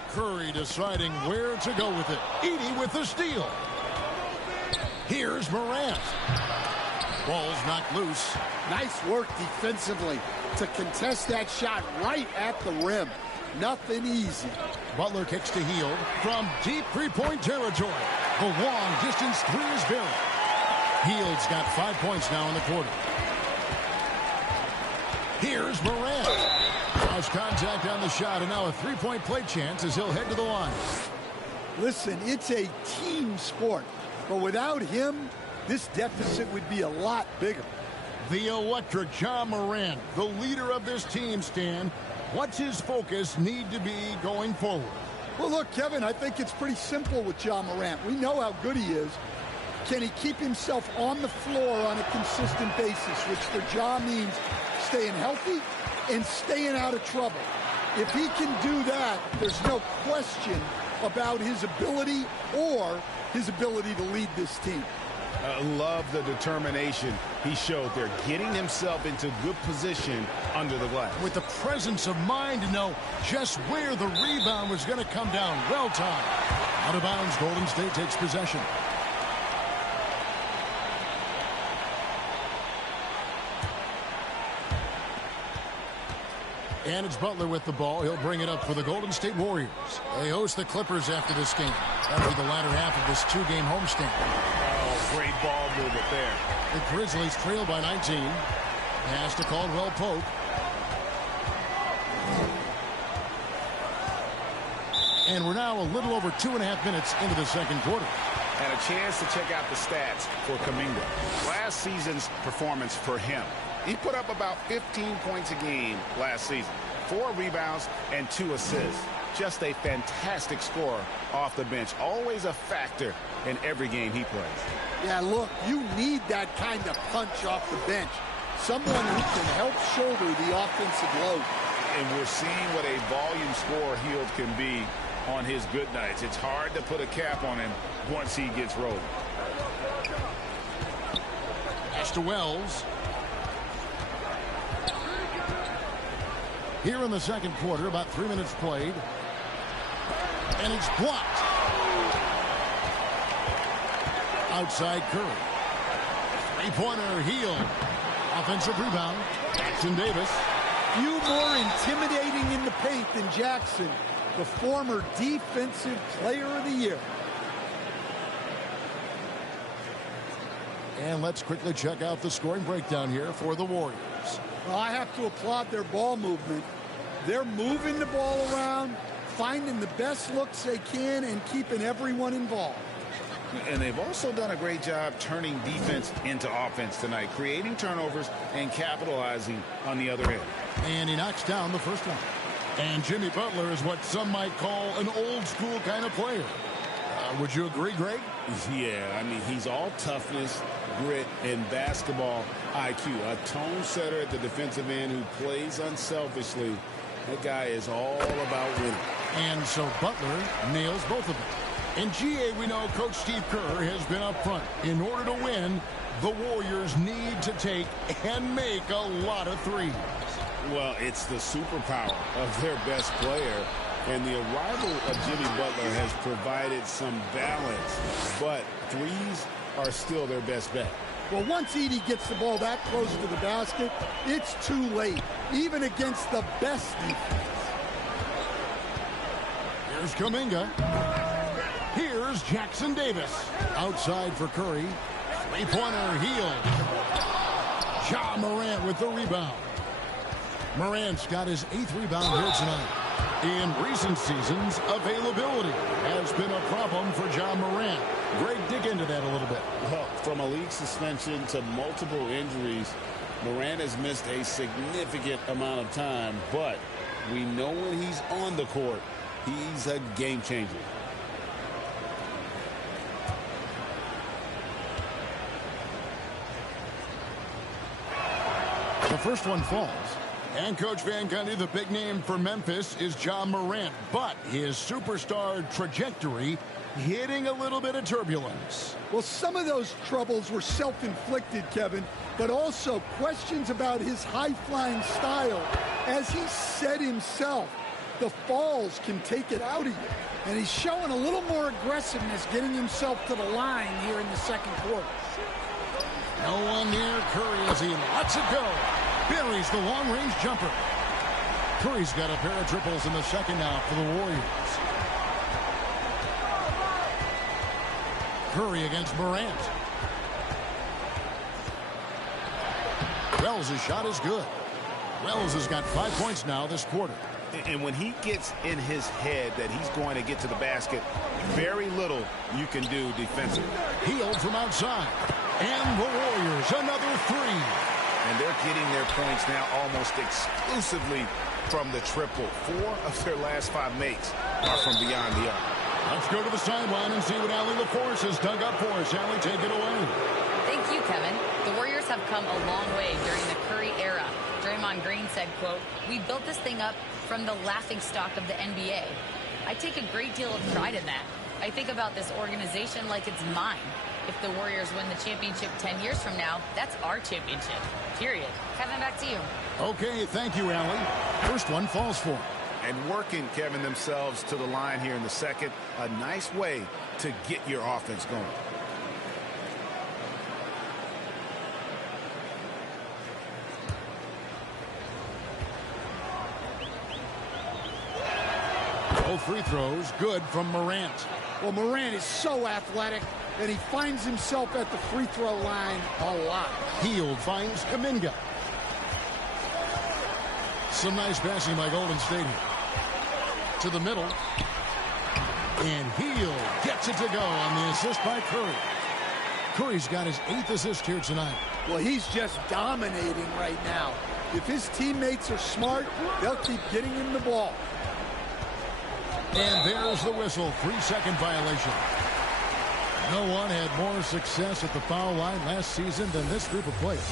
Curry deciding where to go with it. Edey with the steal. Here's Morant. Ball's knocked loose. Nice work defensively to contest that shot right at the rim. Nothing easy. Butler kicks to Hield from deep three-point territory. The long distance 3 is buried. Hield's got 5 points now in the quarter. Here's Morant. Draws contact on the shot, and now a three-point play chance as he'll head to the line. Listen, it's a team sport, but without him, this deficit would be a lot bigger. The electric John Morant, the leader of this team, Stan. What's his focus need to be going forward? Well, look, Kevin, I think it's pretty simple with John Morant. We know how good he is. Can he keep himself on the floor on a consistent basis, which for John means staying healthy and staying out of trouble. If he can do that, there's no question about his ability or his ability to lead this team. I love the determination he showed there, getting himself into good position under the glass. With the presence of mind to know just where the rebound was going to come down. Well timed. Out of bounds, Golden State takes possession. And it's Butler with the ball. He'll bring it up for the Golden State Warriors. They host the Clippers after this game. That'll be the latter half of this 2-game homestand. Oh, great ball movement there. The Grizzlies trail by 19. Pass to Caldwell Pope. And we're now a little over 2.5 minutes into the second quarter. And a chance to check out the stats for Kuminga. Last season's performance for him. He put up about 15 points a game last season. 4 rebounds and 2 assists. Just a fantastic scorer off the bench. Always a factor in every game he plays. Yeah, look, you need that kind of punch off the bench. Someone who can help shoulder the offensive load. And we're seeing what a volume scorer Hield can be on his good nights. It's hard to put a cap on him once he gets rolling. Pass to Wells. Here in the second quarter, about 3 minutes played. And it's blocked. Outside Curry. Three-pointer, Hield. Offensive rebound. Jackson Davis. Few more intimidating in the paint than Jackson, the former Defensive Player of the Year. And let's quickly check out the scoring breakdown here for the Warriors. Well, I have to applaud their ball movement. They're moving the ball around, finding the best looks they can, and keeping everyone involved. And they've also done a great job turning defense into offense tonight, creating turnovers and capitalizing on the other end. And he knocks down the first one. And Jimmy Butler is what some might call an old school kind of player. Would you agree, Greg? Yeah, I mean, he's all toughness, grit, and basketball IQ. A tone setter at the defensive end who plays unselfishly. That guy is all about winning. And so Butler nails both of them. In GA, we know Coach Steve Kerr has been up front. In order to win, the Warriors need to take and make a lot of threes. Well, it's the superpower of their best player. And the arrival of Jimmy Butler has provided some balance. But threes are still their best bet. Well, once Edey gets the ball that close to the basket, it's too late, even against the best defense. Here's Kuminga. Here's Jackson Davis. Outside for Curry. Three-pointer Hield. Ja Morant with the rebound. Morant's got his 8th rebound here tonight. In recent seasons, availability has been a problem for Ja Morant. Greg, dig into that a little bit. Well, from a league suspension to multiple injuries, Morant has missed a significant amount of time, but we know when he's on the court, he's a game changer. The first one falls. And Coach Van Gundy, the big name for Memphis is Ja Morant, but his superstar trajectory hitting a little bit of turbulence. Well, some of those troubles were self-inflicted, Kevin, but also questions about his high-flying style. As he said himself, the falls can take it out of you. And he's showing a little more aggressiveness, getting himself to the line here in the second quarter. No one near Curry as he lets it go. Buries the long-range jumper. Curry's got a pair of triples in the second half for the Warriors. Curry against Morant. Wells' shot is good. Wells has got 5 points now this quarter. And when he gets in his head that he's going to get to the basket, very little you can do defensively. Hield from outside. And the Warriors, another three. And they're getting their points now almost exclusively from the triple. 4 of their last 5 makes are from beyond the arc. Let's go to the sideline and see what Allie LaForce has dug up for us. Allie, take it away. Thank you, Kevin. The Warriors have come a long way during the Curry era. Draymond Green said, quote, "We built this thing up from the laughingstock of the NBA. I take a great deal of pride in that. I think about this organization like it's mine. If the Warriors win the championship 10 years from now, that's our championship. Period." Kevin, back to you. Okay, thank you, Allie. First one falls for him. And working, Kevin, themselves to the line here in the second. A nice way to get your offense going. Both free throws good from Morant. Well, Morant is so athletic, and he finds himself at the free throw line a lot. Hield finds Kuminga. Some nice passing by Golden State here. To the middle. And Hield gets it to go on the assist by Curry. Curry's got his 8th assist here tonight. Well, he's just dominating right now. If his teammates are smart, they'll keep getting him the ball. And there's the whistle. 3-second violation. No one had more success at the foul line last season than this group of players.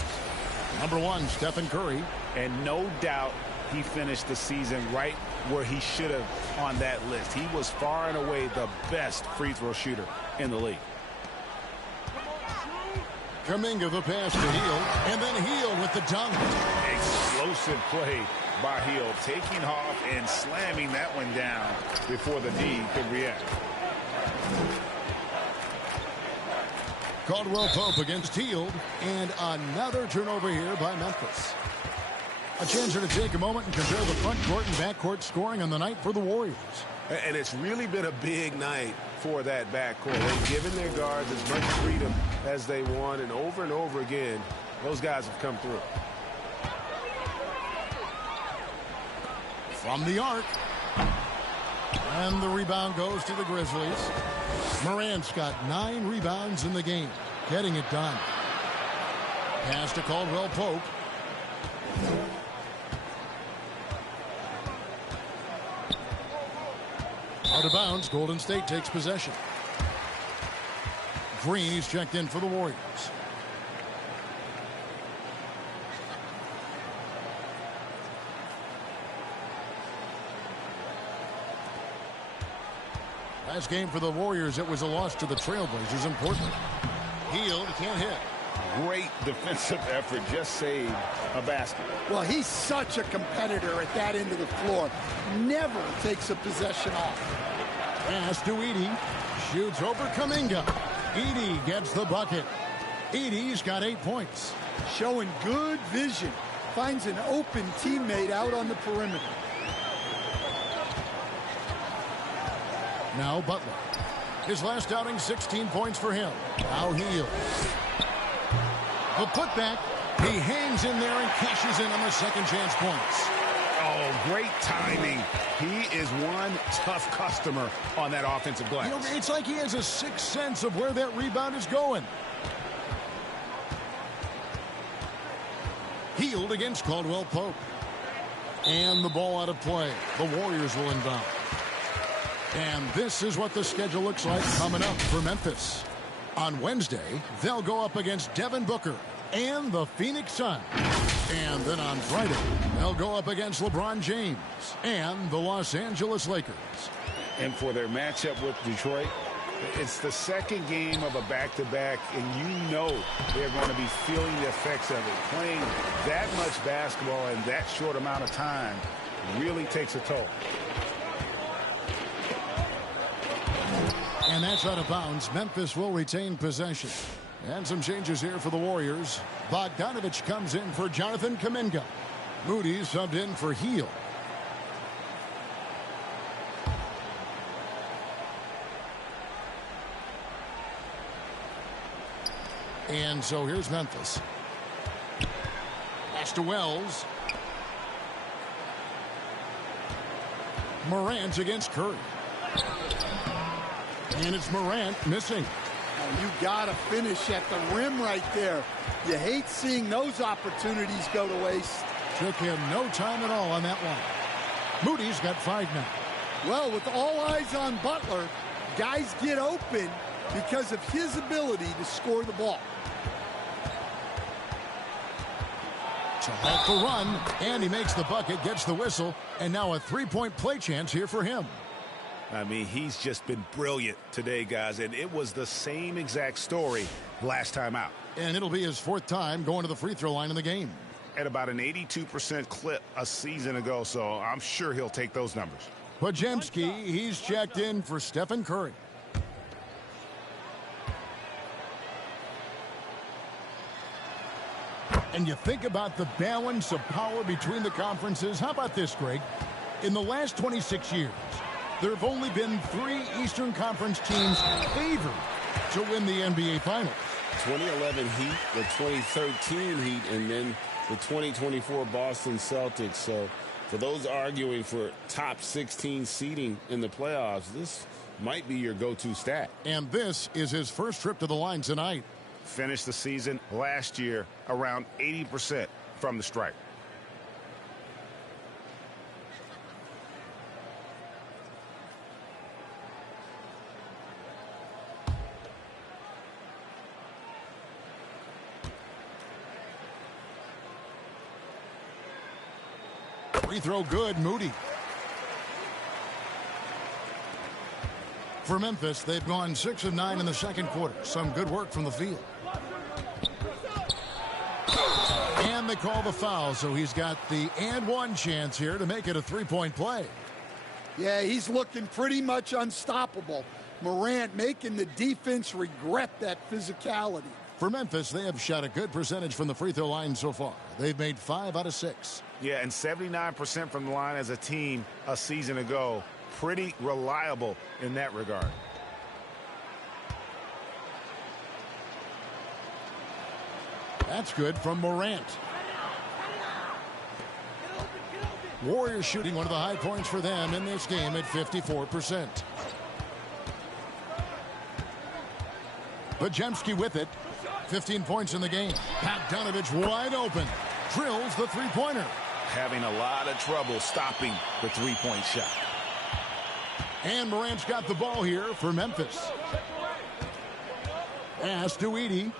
Number 1, Stephen Curry. And no doubt he finished the season right where he should have on that list. He was far and away the best free throw shooter in the league. Kuminga the pass to Hield. And then Hield with the dunk. Explosive play by Hield, taking off and slamming that one down before the D could react. Caldwell Pope against Hield. And another turnover here by Memphis. A chance here to take a moment and compare the front court and back court scoring on the night for the Warriors. And it's really been a big night for that backcourt. They've given their guards as much freedom as they won, and over again, those guys have come through. From the arc. And the rebound goes to the Grizzlies. Morant's got 9 rebounds in the game, getting it done. Pass to Caldwell Pope. Out of bounds, Golden State takes possession. Green, he's checked in for the Warriors. Last game for the Warriors, it was a loss to the Trailblazers in Portland. Hield, can't hit. Great defensive effort, just saved a basket. Well, he's such a competitor at that end of the floor. Never takes a possession off. Pass to Edey. Shoots over Kuminga. Edey gets the bucket. Edey's got 8 points. Showing good vision. Finds an open teammate out on the perimeter. Now Butler. His last outing, 16 points for him. Now Hield. The putback. He hangs in there and cashes in on the second chance points. Oh, great timing. He is one tough customer on that offensive glass. You know, it's like he has a sixth sense of where that rebound is going. Hield against Caldwell Pope. And the ball out of play. The Warriors will inbound. And this is what the schedule looks like coming up for Memphis. On Wednesday, they'll go up against Devin Booker and the Phoenix Suns. And then on Friday, they'll go up against LeBron James and the Los Angeles Lakers. And for their matchup with Detroit, it's the second game of a back-to-back, and you know they're going to be feeling the effects of it. Playing that much basketball in that short amount of time really takes a toll. And that's out of bounds. Memphis will retain possession. And some changes here for the Warriors. Bogdanovich comes in for Jonathan Kuminga. Moody subbed in for Hield. And so here's Memphis. Pass to Wells. Morant against Curry. And it's Morant missing. Oh, you got to finish at the rim right there. You hate seeing those opportunities go to waste. Took him no time at all on that one. Moody's got 5 now. Well, with all eyes on Butler, guys get open because of his ability to score the ball. So off the run, and he makes the bucket, gets the whistle, and now a 3-point play chance here for him. I mean, he's just been brilliant today, guys, and it was the same exact story last time out. And it'll be his 4th time going to the free throw line in the game. At about an 82% clip a season ago, so I'm sure he'll take those numbers. Podziemski, he's checked in for Stephen Curry. And you think about the balance of power between the conferences. How about this, Greg? In the last 26 years, there have only been 3 Eastern Conference teams favored to win the NBA Finals. 2011 Heat, the 2013 Heat, and then the 2024 Boston Celtics. So for those arguing for top 16 seeding in the playoffs, this might be your go-to stat. And this is his first trip to the line tonight. Finished the season last year around 80% from the stripe. Free throw good, Moody. For Memphis, they've gone 6 of 9 in the second quarter. Some good work from the field. And they call the foul, so he's got the and one chance here to make it a 3-point play. Yeah, he's looking pretty much unstoppable. Morant making the defense regret that physicality. For Memphis, they have shot a good percentage from the free throw line so far. They've made 5 out of 6. Yeah, and 79% from the line as a team a season ago. Pretty reliable in that regard. That's good from Morant. Warriors shooting one of the high points for them in this game at 54%. Podziemski with it. 15 points in the game. Bogdanovich wide open. Drills the three-pointer. Having a lot of trouble stopping the three-point shot. And Morant's got the ball here for Memphis. Pass to Edey.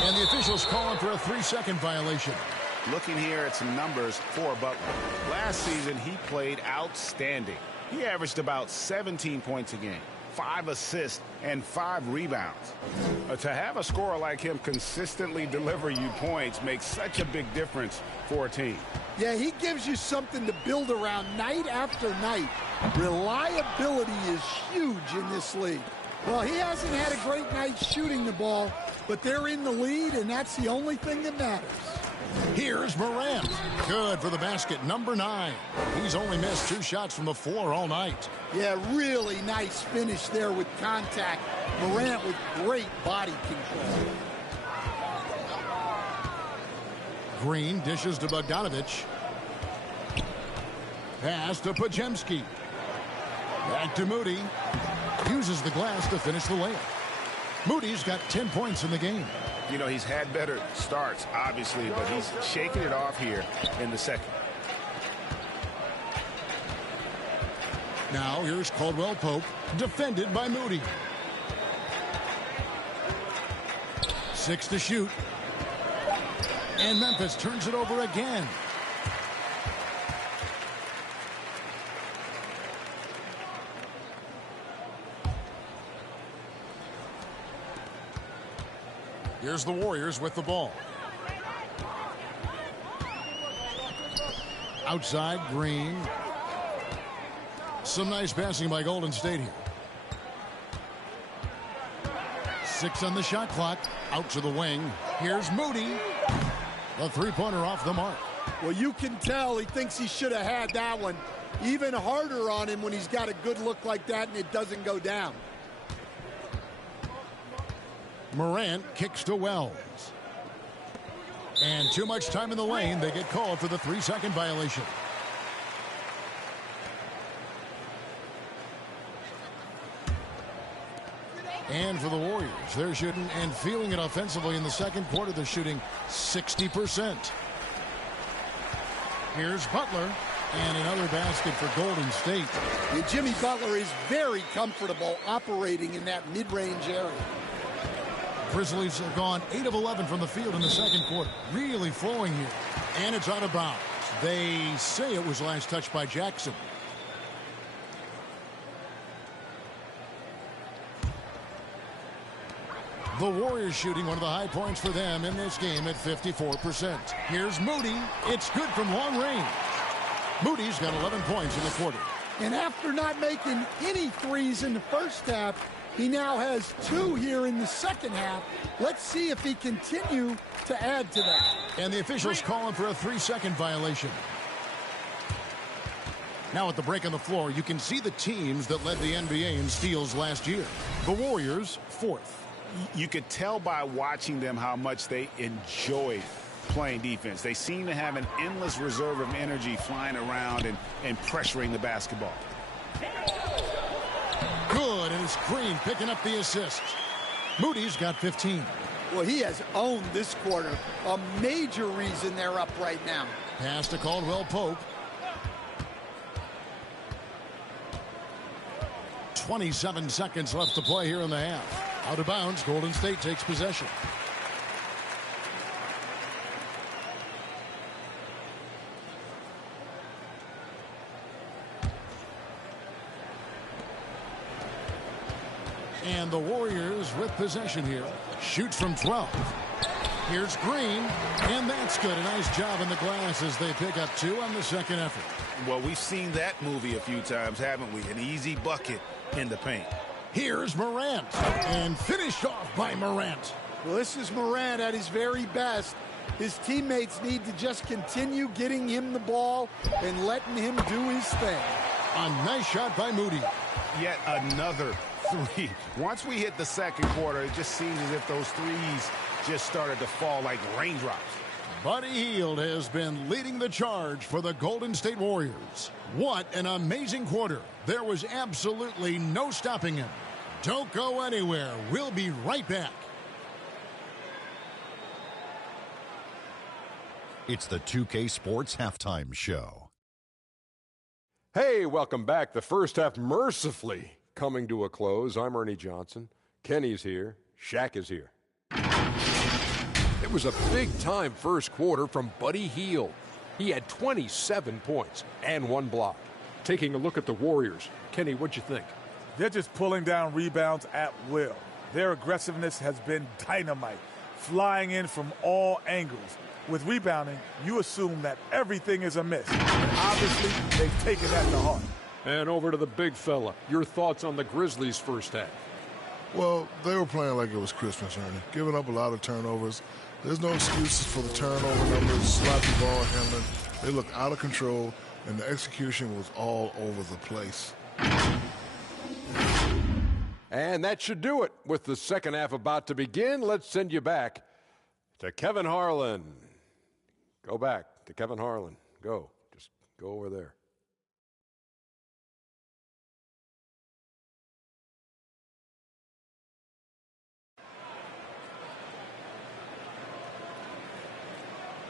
And the officials calling for a 3-second violation. Looking here at some numbers for Butler. Last season, he played outstanding. He averaged about 17 points a game, 5 assists, and 5 rebounds. To have a scorer like him consistently deliver you points makes such a big difference for a team. Yeah, he gives you something to build around night after night. Reliability is huge in this league. Well, he hasn't had a great night shooting the ball, but they're in the lead, and that's the only thing that matters. Here's Morant. Good for the basket, number 9. He's only missed 2 shots from the floor all night. Yeah, really nice finish there with contact. Morant with great body control. Green dishes to Bogdanovich. Pass to Podziemski. Back to Moody. Uses the glass to finish the layup. Moody's got 10 points in the game. You know, he's had better starts, obviously, but he's shaking it off here in the second. Now here's Caldwell Pope, defended by Moody. 6 to shoot. And Memphis turns it over again. Here's the Warriors with the ball. Outside, Green. Some nice passing by Golden State here. 6 on the shot clock. Out to the wing. Here's Moody. A three-pointer off the mark. Well, you can tell he thinks he should have had that one. Even harder on him when he's got a good look like that and it doesn't go down. Morant kicks to Wells. And too much time in the lane. They get called for the 3-second violation. And for the Warriors, they're shooting and feeling it offensively in the second quarter. They're shooting 60%. Here's Butler. And another basket for Golden State. Yeah, Jimmy Butler is very comfortable operating in that mid-range area. Grizzlies have gone 8 of 11 from the field in the second quarter. Really flowing here. And it's out of bounds. They say it was last touched by Jackson. The Warriors shooting one of the high points for them in this game at 54%. Here's Moody. It's good from long range. Moody's got 11 points in the quarter. And after not making any threes in the first half, he now has 2 here in the second half. Let's see if he continue to add to that. And the officials calling for a 3-second violation. Now at the break on the floor, you can see the teams that led the NBA in steals last year. The Warriors, 4th. You could tell by watching them how much they enjoyed playing defense. They seem to have an endless reserve of energy flying around and pressuring the basketball. Good, and it's Green picking up the assist. Moody's got 15. Well, he has owned this quarter. A major reason they're up right now. Pass to Caldwell Pope. 27 seconds left to play here in the half. Out of bounds, Golden State takes possession. And the Warriors with possession here. Shoots from 12. Here's Green, and that's good. A nice job in the glass as they pick up 2 on the second effort. Well, we've seen that movie a few times, haven't we? An easy bucket in the paint. Here's Morant, and finished off by Morant. Well, this is Morant at his very best. His teammates need to just continue getting him the ball and letting him do his thing. A nice shot by Moody. Yet another 3. Once we hit the second quarter, it just seems as if those threes just started to fall like raindrops. Buddy Hield has been leading the charge for the Golden State Warriors. What an amazing quarter. There was absolutely no stopping him. Don't go anywhere. We'll be right back. It's the 2K Sports Halftime Show. Hey, welcome back. The first half mercifully coming to a close. I'm Ernie Johnson. Kenny's here. Shaq is here. It was a big-time first quarter from Buddy Hield. He had 27 points and 1 block. Taking a look at the Warriors. Kenny, what'd you think? They're just pulling down rebounds at will. Their aggressiveness has been dynamite, flying in from all angles. With rebounding, you assume that everything is amiss. And obviously, they've taken that to heart. And over to the big fella. Your thoughts on the Grizzlies' first half? Well, they were playing like it was Christmas, Ernie. Giving up a lot of turnovers. There's no excuses for the turnover numbers, sloppy ball handling. They looked out of control, and the execution was all over the place. And that should do it. With the second half about to begin, let's send you back to Kevin Harlan. Go back to Kevin Harlan. Go. Just go over there.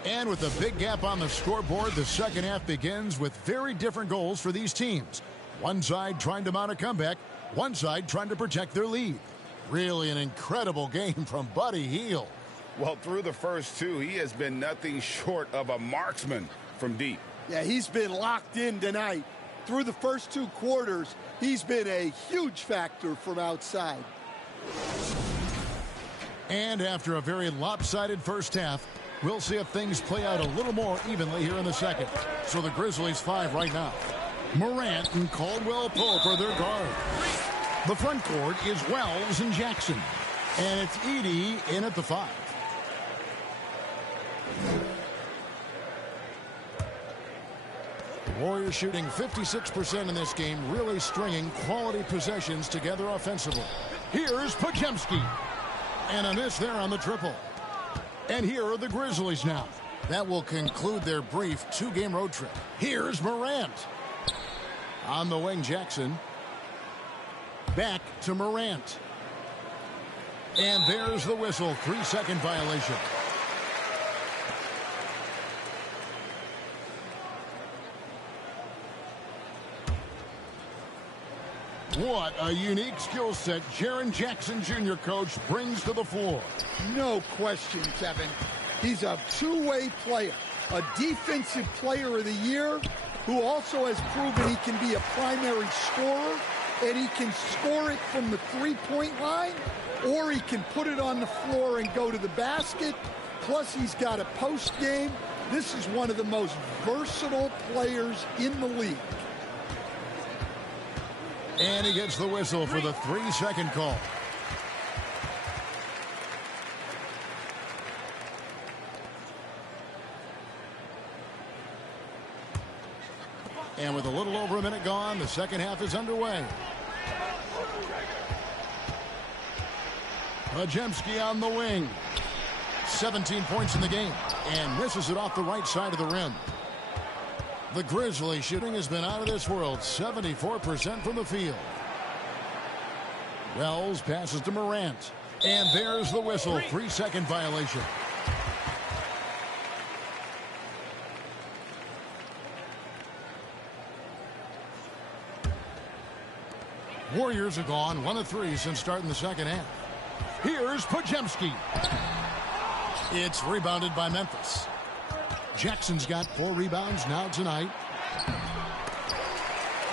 And with a big gap on the scoreboard, the second half begins with very different goals for these teams. One side trying to mount a comeback, one side trying to protect their lead. Really an incredible game from Buddy Hield. Well, through the first two, he has been nothing short of a marksman from deep. Yeah, he's been locked in tonight. Through the first 2 quarters, he's been a huge factor from outside. And after a very lopsided first half, we'll see if things play out a little more evenly here in the second. So the Grizzlies 5 right now. Morant and Caldwell Pope are their guard. The front court is Wells and Jackson. And it's Edey in at the 5. The Warriors shooting 56% in this game, really stringing quality possessions together offensively. Here's Podziemski. And a miss there on the triple. And here are the Grizzlies now. That will conclude their brief 2-game road trip. Here's Morant. On the wing, Jackson. Back to Morant. And there's the whistle. 3-second violation. What a unique skill set Jaren Jackson Jr. coach brings to the floor. No question, Kevin. He's a two-way player, a defensive player of the year who also has proven he can be a primary scorer, and he can score it from the three-point line, or he can put it on the floor and go to the basket. Plus, he's got a post game. This is one of the most versatile players in the league. And he gets the whistle for the 3-second call. And with a little over a minute gone, the second half is underway. Podziemski on the wing. 17 points in the game. And misses it off the right side of the rim. The Grizzlies shooting has been out of this world. 74% from the field. Wells passes to Morant. And there's the whistle. 3-second violation. Warriors have gone 1 of 3 since starting the second half. Here's Podziemski. It's rebounded by Memphis. Jackson's got 4 rebounds now tonight.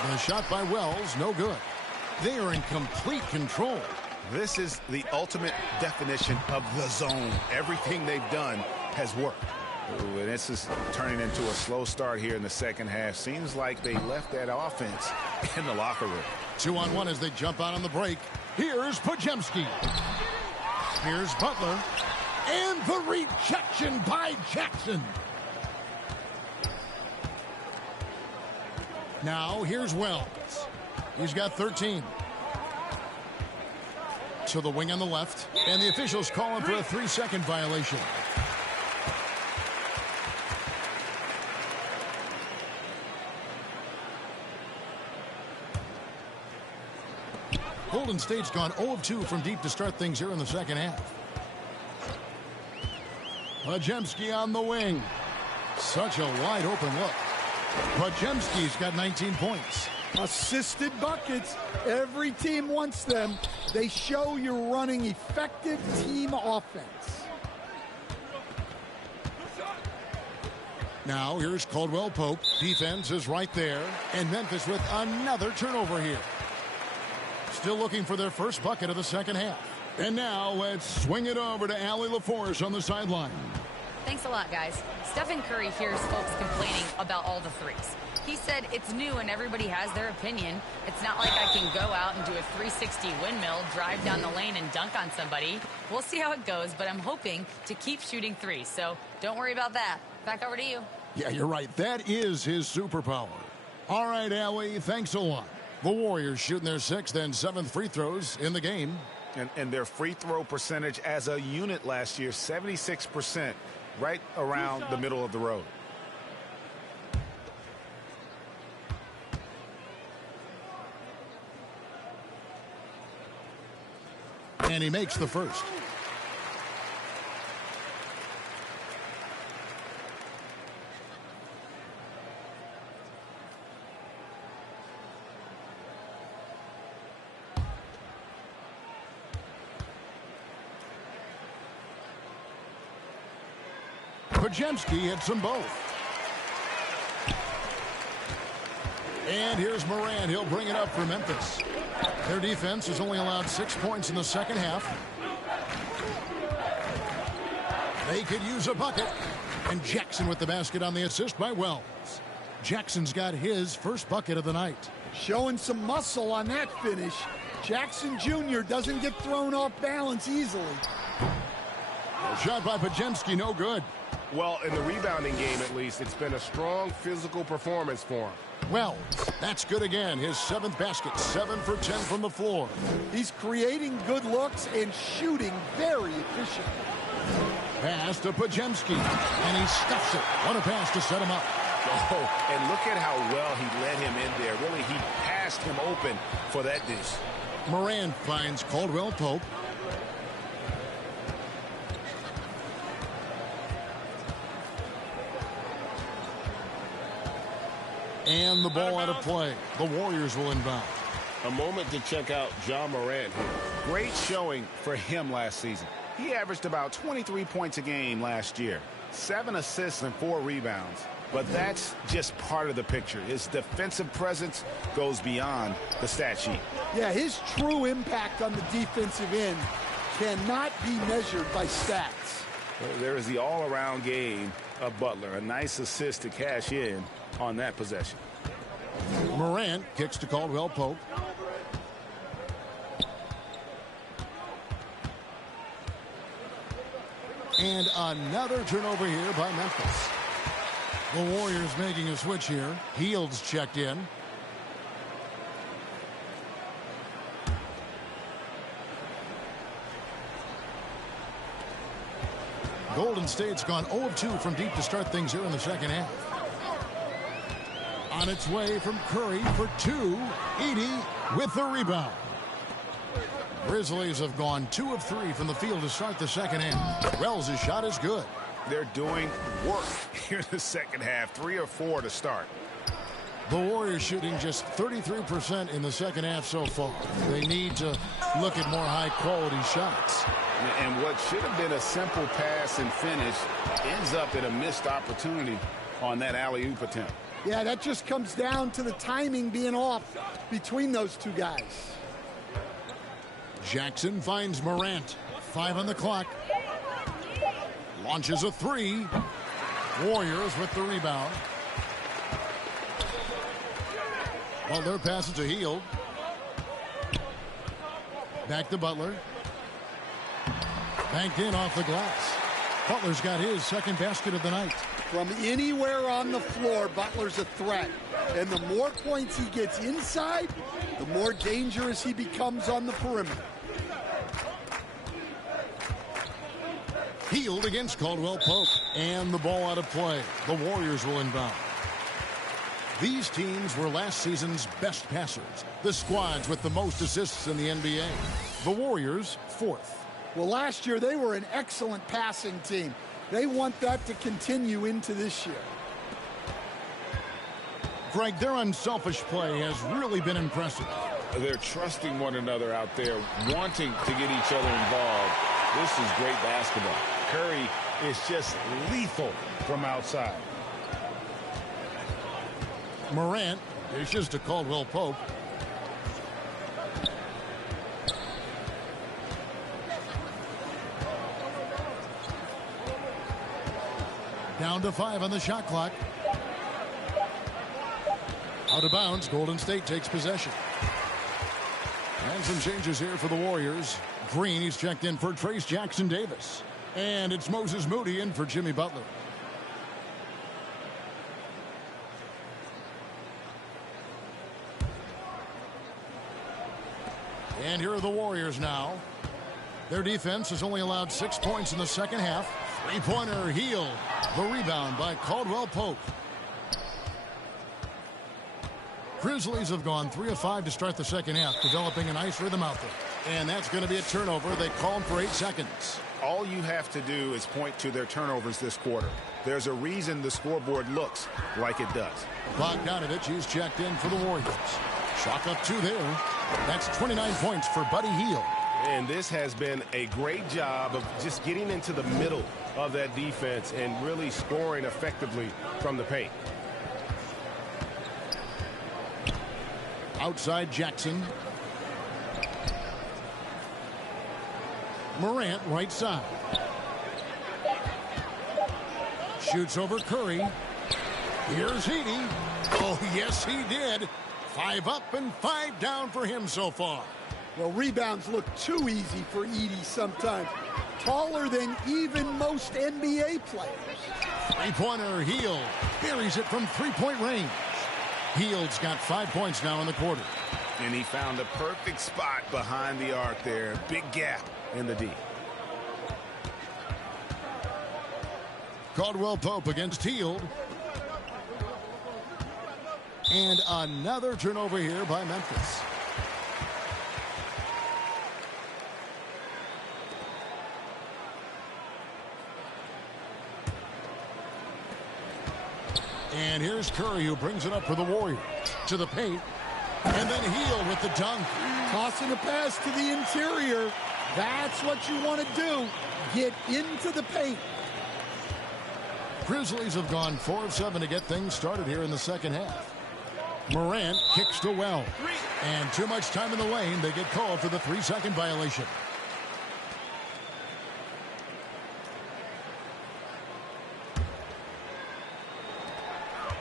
The shot by Wells, no good. They are in complete control. This is the ultimate definition of the zone. Everything they've done has worked. Ooh, and this is turning into a slow start here in the second half. Seems like they left that offense in the locker room. 2-on-1 as they jump out on the break. Here's Podziemski. Here's Butler. And the rejection by Jackson. Now here's Wells. He's got 13. To the wing on the left. And the officials calling for a 3-second violation. Golden State's gone 0 of 2 from deep to start things here in the second half. Podziemski on the wing. Such a wide open look. Podziemski's got 19 points. Assisted buckets. Every team wants them. They show you're running effective team offense. Now here's Caldwell Pope. Defense is right there. And Memphis with another turnover here. Still looking for their first bucket of the second half. And now let's swing it over to Allie LaForce on the sideline. Thanks a lot, guys. Stephen Curry hears folks complaining about all the threes. He said it's new and everybody has their opinion. It's not like I can go out and do a 360 windmill, drive down the lane, and dunk on somebody. We'll see how it goes, but I'm hoping to keep shooting threes, so don't worry about that. Back over to you. Yeah, you're right. That is his superpower. All right, Allie, thanks a lot. The Warriors shooting their 6th and 7th free throws in the game. And their free throw percentage as a unit last year, 76%, right around the middle of the road. And he makes the first. Podziemski hits them both. And here's Moran. He'll bring it up for Memphis. Their defense has only allowed 6 points in the second half. They could use a bucket. And Jackson with the basket on the assist by Wells. Jackson's got his first bucket of the night. Showing some muscle on that finish. Jackson Jr. doesn't get thrown off balance easily. Shot by Podziemski, no good. Well, in the rebounding game, at least, it's been a strong physical performance for him. Wells, that's good again. His 7th basket, 7 for 10 from the floor. He's creating good looks and shooting very efficient. Pass to Podziemski, and he stuffs it. What a pass to set him up. Oh, and look at how well he led him in there. Really, he passed him open for that dish. Moran finds Caldwell Pope. And the ball out of play. The Warriors will inbound. A moment to check out John Morant here. Great showing for him last season. He averaged about 23 points a game last year, 7 assists and 4 rebounds. But that's just part of the picture. His defensive presence goes beyond the stat sheet. Yeah, his true impact on the defensive end cannot be measured by stats. There is the all-around game of Butler. A nice assist to cash in on that possession. Morant kicks to Caldwell Pope. And another turnover here by Memphis. The Warriors making a switch here. Hield's checked in. Golden State's gone 0 of 2 from deep to start things here in the second half. On its way from Curry for 2. Edey with the rebound. Grizzlies have gone 2 of 3 from the field to start the second half. Wells' shot is good. They're doing work here in the second half. 3 or 4 to start. The Warriors shooting just 33% in the second half so far. They need to look at more high-quality shots. And what should have been a simple pass and finish ends up in a missed opportunity on that alley-oop attempt. Yeah, that just comes down to the timing being off between those two guys. Jackson finds Morant. 5 on the clock. Launches a 3. Warriors with the rebound. Butler passes to Hield. Back to Butler. Banked in off the glass. Butler's got his second basket of the night. From anywhere on the floor, Butler's a threat. And the more points he gets inside, the more dangerous he becomes on the perimeter. Healed against Caldwell Pope. And the ball out of play. The Warriors will inbound. These teams were last season's best passers. The squads with the most assists in the NBA. The Warriors, 4th. Well, last year they were an excellent passing team. They want that to continue into this year. Greg, their unselfish play has really been impressive. They're trusting one another out there, wanting to get each other involved. This is great basketball. Curry is just lethal from outside. Morant dishes to Caldwell Pope. Down to 5 on the shot clock. Out of bounds. Golden State takes possession. And some changes here for the Warriors. Green, he's checked in for Trace Jackson Davis. And it's Moses Moody in for Jimmy Butler. And here are the Warriors now. Their defense has only allowed 6 points in the second half. Three-pointer Healed. The rebound by Caldwell Pope. Grizzlies have gone 3 of 5 to start the second half, developing a nice rhythm out there. And that's going to be a turnover. They called for 8 seconds. All you have to do is point to their turnovers this quarter. There's a reason the scoreboard looks like it does. Bogdanovich, he's checked in for the Warriors. Chalk up 2 there. That's 29 points for Buddy Hield. And this has been a great job of just getting into the middle of that defense and really scoring effectively from the paint. Outside Jackson. Morant right side. Shoots over Curry. Here's Heaney. Oh, yes, he did. 5 up and 5 down for him so far. Well, rebounds look too easy for Edie sometimes. Taller than even most NBA players. Three-pointer Hield. Buries it from three-point range. Hield's got 5 points now in the quarter. And he found a perfect spot behind the arc there. Big gap in the D. Caldwell Pope against Hield. And another turnover here by Memphis. And here's Curry, who brings it up for the Warriors. To the paint. And then Hield with the dunk. Tossing a pass to the interior. That's what you want to do. Get into the paint. Grizzlies have gone 4 of 7 to get things started here in the second half. Morant kicks to well. And too much time in the lane. They get called for the 3-second violation.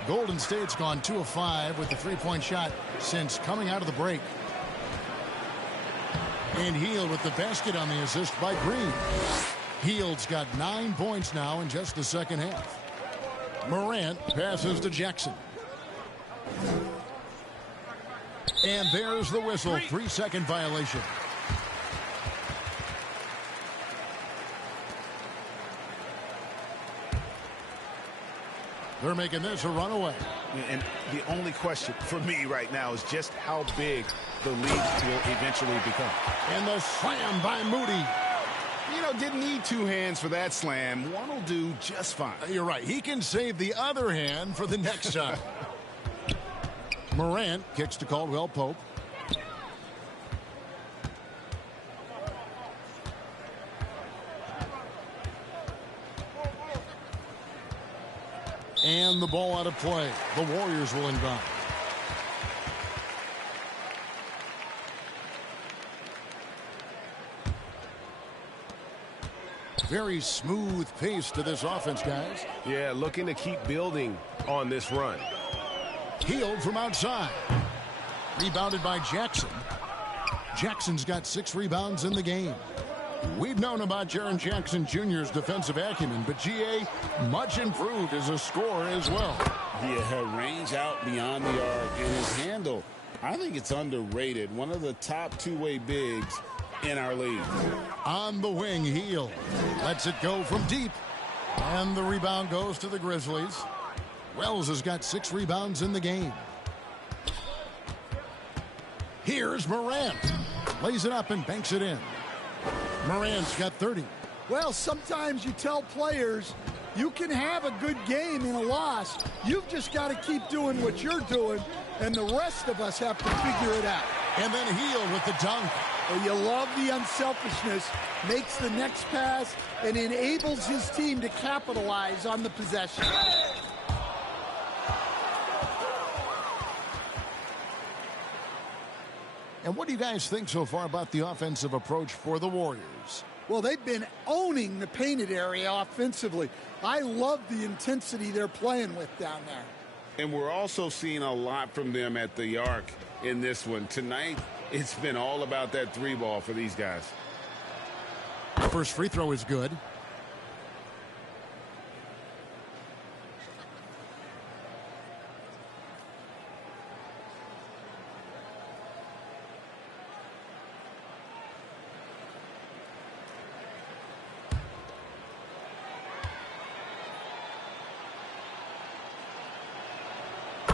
Golden State's gone 2 of 5 with the 3-point shot since coming out of the break. And Hield with the basket on the assist by Green. Hield's got 9 points now in just the second half. Morant passes to Jackson. And there's the whistle. 3-second violation. They're making this a runaway. And the only question for me right now is just how big the lead will eventually become. And the slam by Moody. You know, didn't need 2 hands for that slam. One will do just fine. You're right. He can save the other hand for the next time. Morant kicks to Caldwell Pope. And the ball out of play. The Warriors will inbound. Very smooth pace to this offense, guys. Yeah, looking to keep building on this run. Hield from outside. Rebounded by Jackson. Jackson's got 6 rebounds in the game. We've known about Jaren Jackson Jr.'s defensive acumen, but G.A. much improved as a scorer as well. Yeah, range out beyond the arc, and his handle, I think it's underrated. One of the top two-way bigs in our league. On the wing, Heel lets it go from deep. And the rebound goes to the Grizzlies. Wells has got 6 rebounds in the game. Here's Morant. Lays it up and banks it in. Morant's got 30. Well, sometimes you tell players you can have a good game in a loss. You've just got to keep doing what you're doing, and the rest of us have to figure it out. And then Heel with the dunk. Well, you love the unselfishness. Makes the next pass and enables his team to capitalize on the possession. And what do you guys think so far about the offensive approach for the Warriors? Well, they've been owning the painted area offensively. I love the intensity they're playing with down there. And we're also seeing a lot from them at the arc in this one. Tonight, it's been all about that 3-ball for these guys. First free throw is good.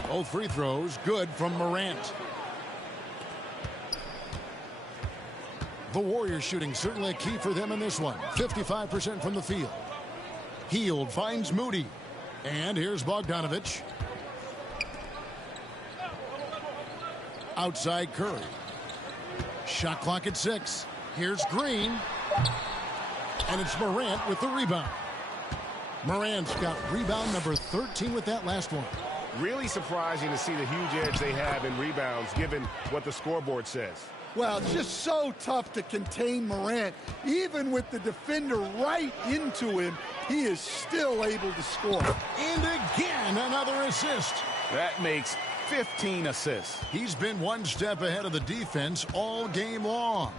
Both free throws good from Morant. The Warriors shooting certainly a key for them in this one. 55% from the field. Hield finds Moody. And here's Bogdanovich. Outside Curry. Shot clock at 6. Here's Green. And it's Morant with the rebound. Morant's got rebound number 13 with that last one. Really surprising to see the huge edge they have in rebounds given what the scoreboard says. Well, it's just so tough to contain Morant. Even with the defender right into him, he is still able to score. And again, another assist. That makes 15 assists. He's been one step ahead of the defense all game long.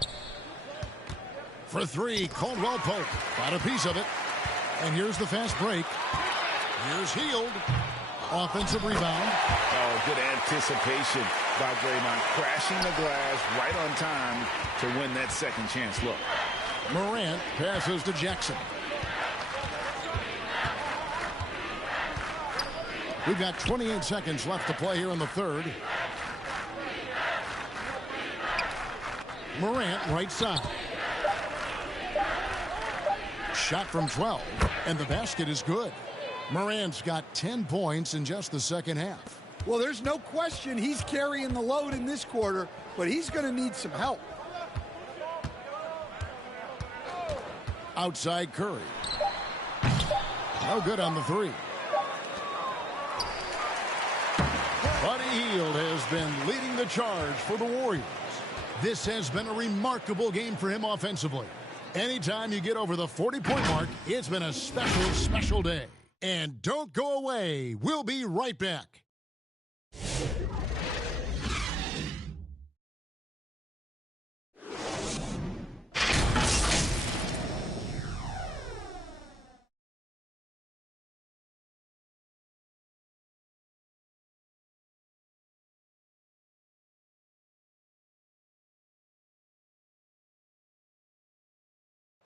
For 3, Caldwell Pope got a piece of it. And here's the fast break. Here's Hield. Offensive rebound. Oh, good anticipation by Draymond, crashing the glass right on time to win that second chance look. Morant passes to Jackson. We've got 28 seconds left to play here in the third. Morant right side. Shot from 12, and the basket is good. Morant's got 10 points in just the second half. Well, there's no question he's carrying the load in this quarter, but he's going to need some help. Outside Curry. No good on the 3. Buddy Hield has been leading the charge for the Warriors. This has been a remarkable game for him offensively. Anytime you get over the 40-point mark, it's been a special, special day. And don't go away. We'll be right back.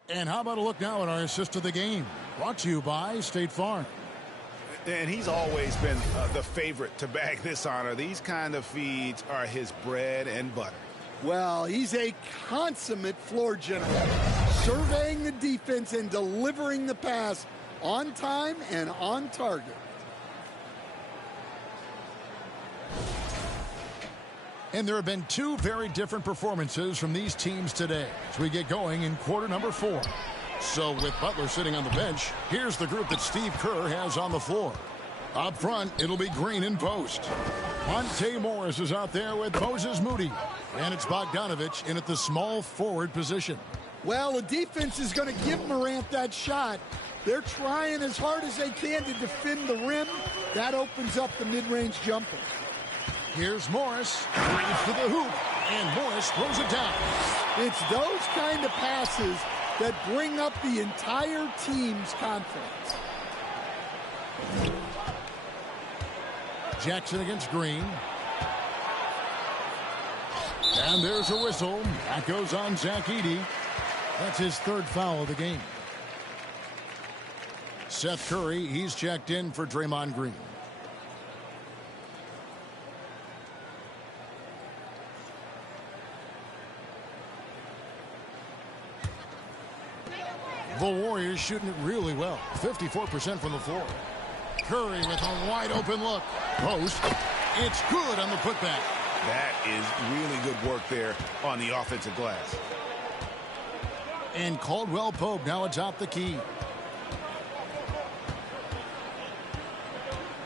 And how about a look now at our assist of the game? Brought to you by State Farm. And he's always been the favorite to bag this honor. These kind of feeds are his bread and butter. Well, he's a consummate floor general, surveying the defense and delivering the pass on time and on target. And there have been 2 very different performances from these teams today as we get going in quarter number 4. So with Butler sitting on the bench, here's the group that Steve Kerr has on the floor. Up front, it'll be Green in post. Monte Morris is out there with Moses Moody. And it's Bogdanovich in at the small forward position. Well, the defense is going to give Morant that shot. They're trying as hard as they can to defend the rim. That opens up the mid-range jumper. Here's Morris, brings to the hoop, and Morris throws it down. It's those kind of passes that bring up the entire team's confidence. Jackson against Green. And there's a whistle. That goes on Zach Edey. That's his third foul of the game. Seth Curry, he's checked in for Draymond Green. The Warriors shooting it really well. 54% from the floor. Curry with a wide open look. Post. It's good on the putback. That is really good work there on the offensive glass. And Caldwell Pope now atop the key.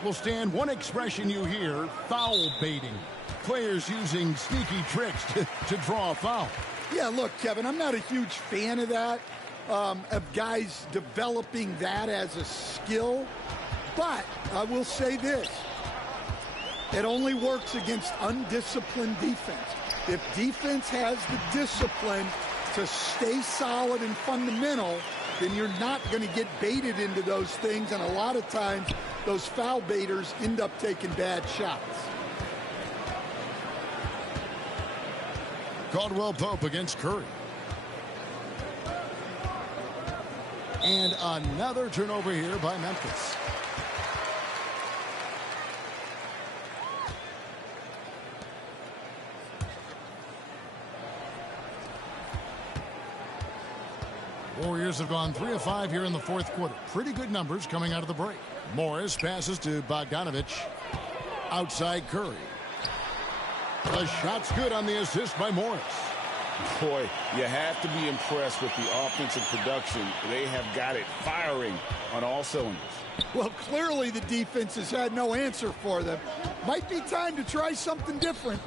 Will stand one expression you hear, foul baiting. Players using sneaky tricks to draw a foul. Yeah, look, Kevin, I'm not a huge fan of that, of guys developing that as a skill. But I will say this. It only works against undisciplined defense. If defense has the discipline to stay solid and fundamental, then you're not going to get baited into those things. And a lot of times, those foul baiters end up taking bad shots. Caldwell Pope against Curry. And another turnover here by Memphis. Warriors have gone 3 of 5 here in the fourth quarter. Pretty good numbers coming out of the break. Morris passes to Bogdanovich. Outside Curry. The shot's good on the assist by Morris. Boy, you have to be impressed with the offensive production. They have got it firing on all cylinders. Well, clearly the defense has had no answer for them. Might be time to try something different.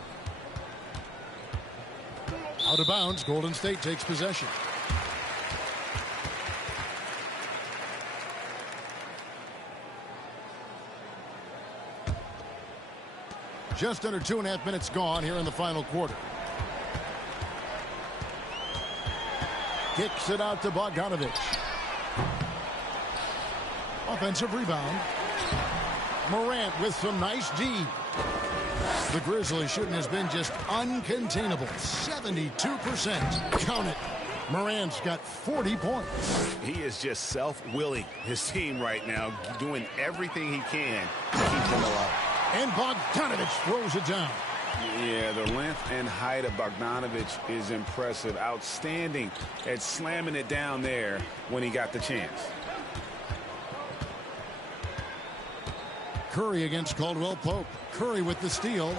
Out of bounds, Golden State takes possession. Just under 2.5 minutes gone here in the final quarter. Kicks it out to Bogdanovich. Offensive rebound. Morant with some nice D. The Grizzlies shooting has been just uncontainable. 72%. Count it. Morant's got 40 points. He is just self-willing his team right now, doing everything he can to keep them alive. And Bogdanovich throws it down. Yeah, the length and height of Bogdanovich is impressive. Outstanding at slamming it down there when he got the chance. Curry against Caldwell Pope. Curry with the steal.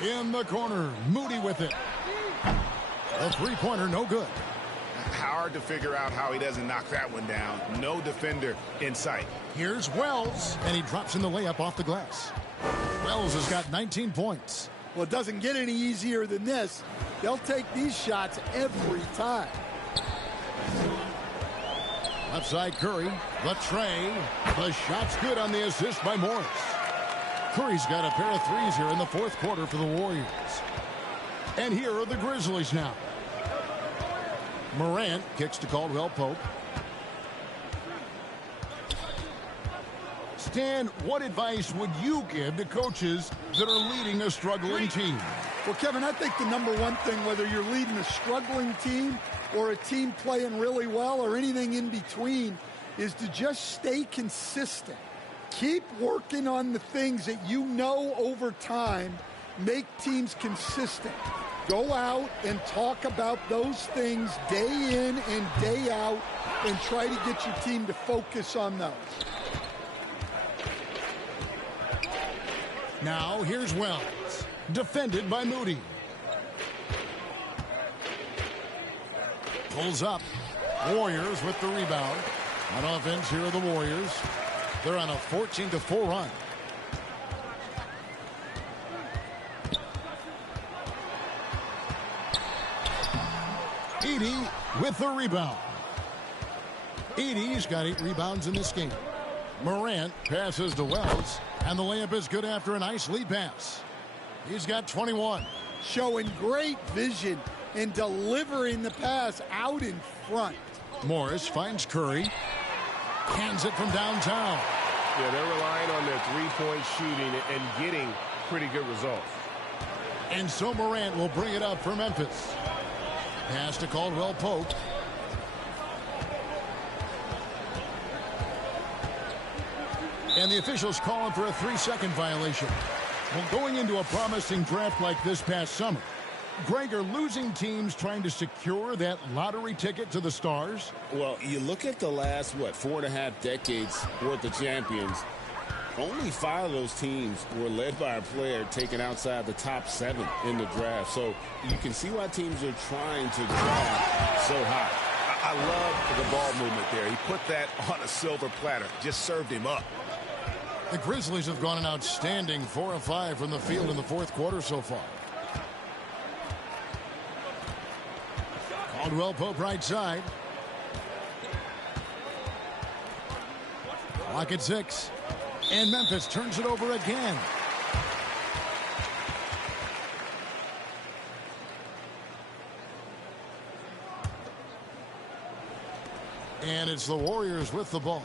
In the corner, Moody with it. A three-pointer, no good. Hard to figure out how he doesn't knock that one down. No defender in sight. Here's Wells, and he drops in the layup off the glass. Wells has got 19 points. Well, it doesn't get any easier than this. They'll take these shots every time. Left side Curry, the tray. The shot's good on the assist by Morris. Curry's got a pair of threes here in the fourth quarter for the Warriors. And here are the Grizzlies now. Morant kicks to Caldwell Pope. Stan, what advice would you give to coaches that are leading a struggling team? Well, Kevin, I think the number one thing, whether you're leading a struggling team or a team playing really well or anything in between, is to just stay consistent. Keep working on the things that you know over time make teams consistent. Go out and talk about those things day in and day out and try to get your team to focus on those. Now here's Wells, defended by Moody. Pulls up. Warriors with the rebound. On offense, here are the Warriors. They're on a 14-4 run. Edey with the rebound. Edey's got 8 rebounds in this game. Morant passes to Wells, and the layup is good after a nice lead pass. He's got 21. Showing great vision and delivering the pass out in front. Morris finds Curry. Hands it from downtown. Yeah, they're relying on their three-point shooting and getting pretty good results. And so Morant will bring it up for Memphis. Pass to Caldwell Pope. And the officials calling for a 3-second violation. Well, going into a promising draft like this past summer, Greg, are losing teams trying to secure that lottery ticket to the stars? Well, you look at the last, 4.5 decades worth of champions. Only 5 of those teams were led by a player taken outside the top 7 in the draft. So you can see why teams are trying to draft so high. I love the ball movement there. He put that on a silver platter, just served him up. The Grizzlies have gone an outstanding 4 of 5 from the field in the fourth quarter so far. Caldwell Pope right side. Clock at 6. And Memphis turns it over again. And it's the Warriors with the ball.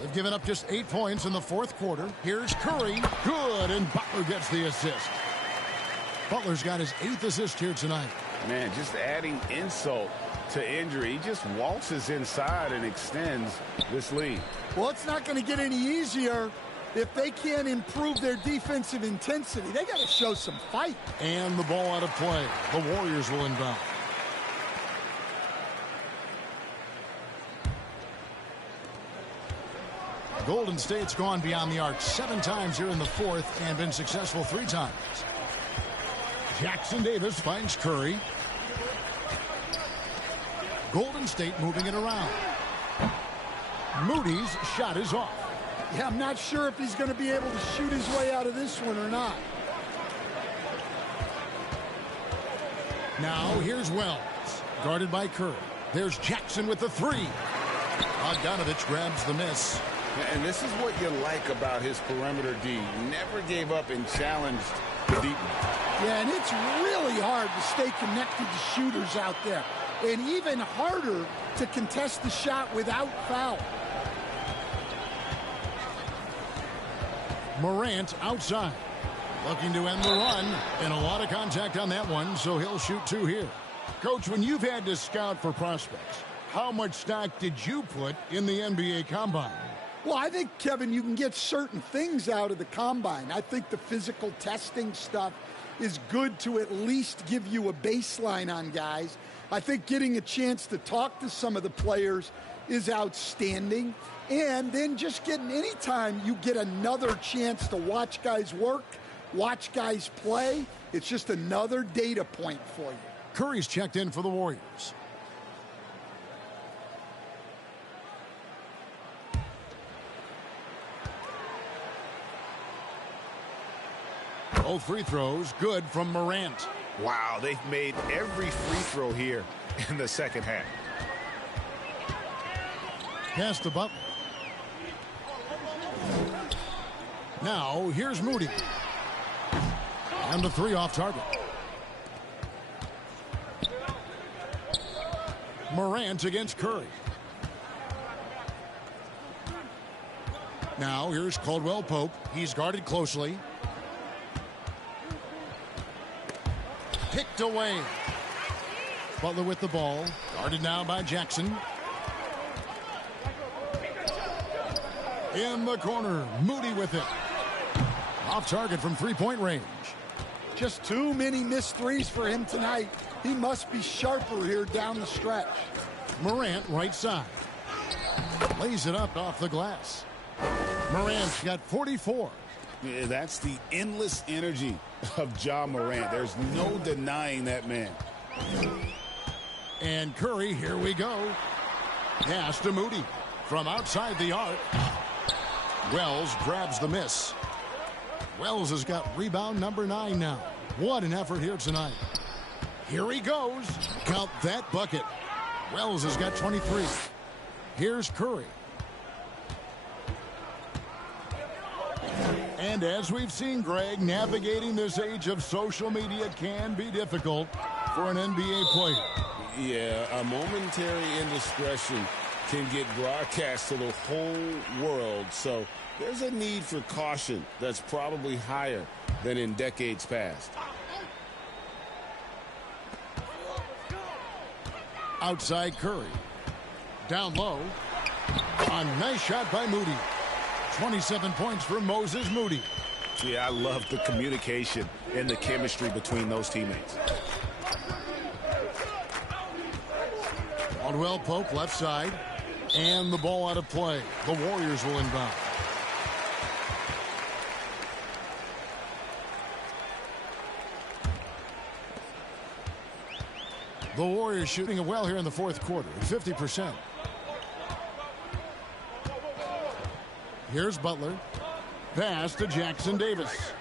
They've given up just 8 points in the fourth quarter. Here's Curry. Good, and Butler gets the assist. Butler's got his 8th assist here tonight. Man, just adding insult to injury. He just waltzes inside and extends this lead. Well, it's not going to get any easier if they can't improve their defensive intensity. They got to show some fight. And the ball out of play. The Warriors will inbound. Golden State's gone beyond the arc 7 times here in the fourth and been successful 3 times. Jackson Davis finds Curry. Golden State moving it around. Moody's shot is off. Yeah, I'm not sure if he's going to be able to shoot his way out of this one or not. Now here's Wells, guarded by Curry. There's Jackson with the 3. Bogdanovich grabs the miss. And this is what you like about his perimeter D. Never gave up and challenged the deep. Yeah, and it's really hard to stay connected to shooters out there. And even harder to contest the shot without foul. Morant outside. Looking to end the run. And a lot of contact on that one, so he'll shoot 2 here. Coach, when you've had to scout for prospects, how much stock did you put in the NBA Combine? Well, I think, Kevin, you can get certain things out of the Combine. I think the physical testing stuff is good to at least give you a baseline on guys. I think getting a chance to talk to some of the players is outstanding. And then just getting any time you get another chance to watch guys work, watch guys play, it's just another data point for you. Curry's checked in for the Warriors. Both free throws good from Morant. Wow, they've made every free throw here in the second half. Pass to Butler. Now here's Moody. And the 3 off target. Morant against Curry. Now here's Caldwell Pope. He's guarded closely. Picked away. Butler with the ball. Guarded now by Jackson. In the corner. Moody with it. Off target from 3-point range. Just too many missed threes for him tonight. He must be sharper here down the stretch. Morant right side. Lays it up off the glass. Morant's got 44. Yeah, that's the endless energy of Ja Morant. There's no denying that man. And Curry, here we go. Pass to Moody from outside the arc. Wells grabs the miss. Wells has got rebound number 9 now. What an effort here tonight. Here he goes. Count that bucket. Wells has got 23. Here's Curry. And as we've seen, Greg, navigating this age of social media can be difficult for an NBA player. Yeah, a momentary indiscretion can get broadcast to the whole world. So there's a need for caution that's probably higher than in decades past. Outside Curry. Down low. A nice shot by Moody. 27 points for Moses Moody. Yeah, I love the communication and the chemistry between those teammates. Caldwell Pope left side. And the ball out of play. The Warriors will inbound. The Warriors shooting it well here in the fourth quarter, 50%. Here's Butler. Pass to Jackson Davis.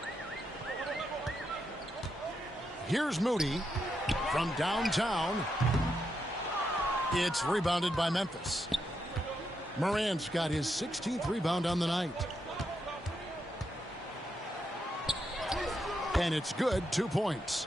Here's Moody from downtown. It's rebounded by Memphis. Morant's got his 16th rebound on the night. And it's good, 2 points.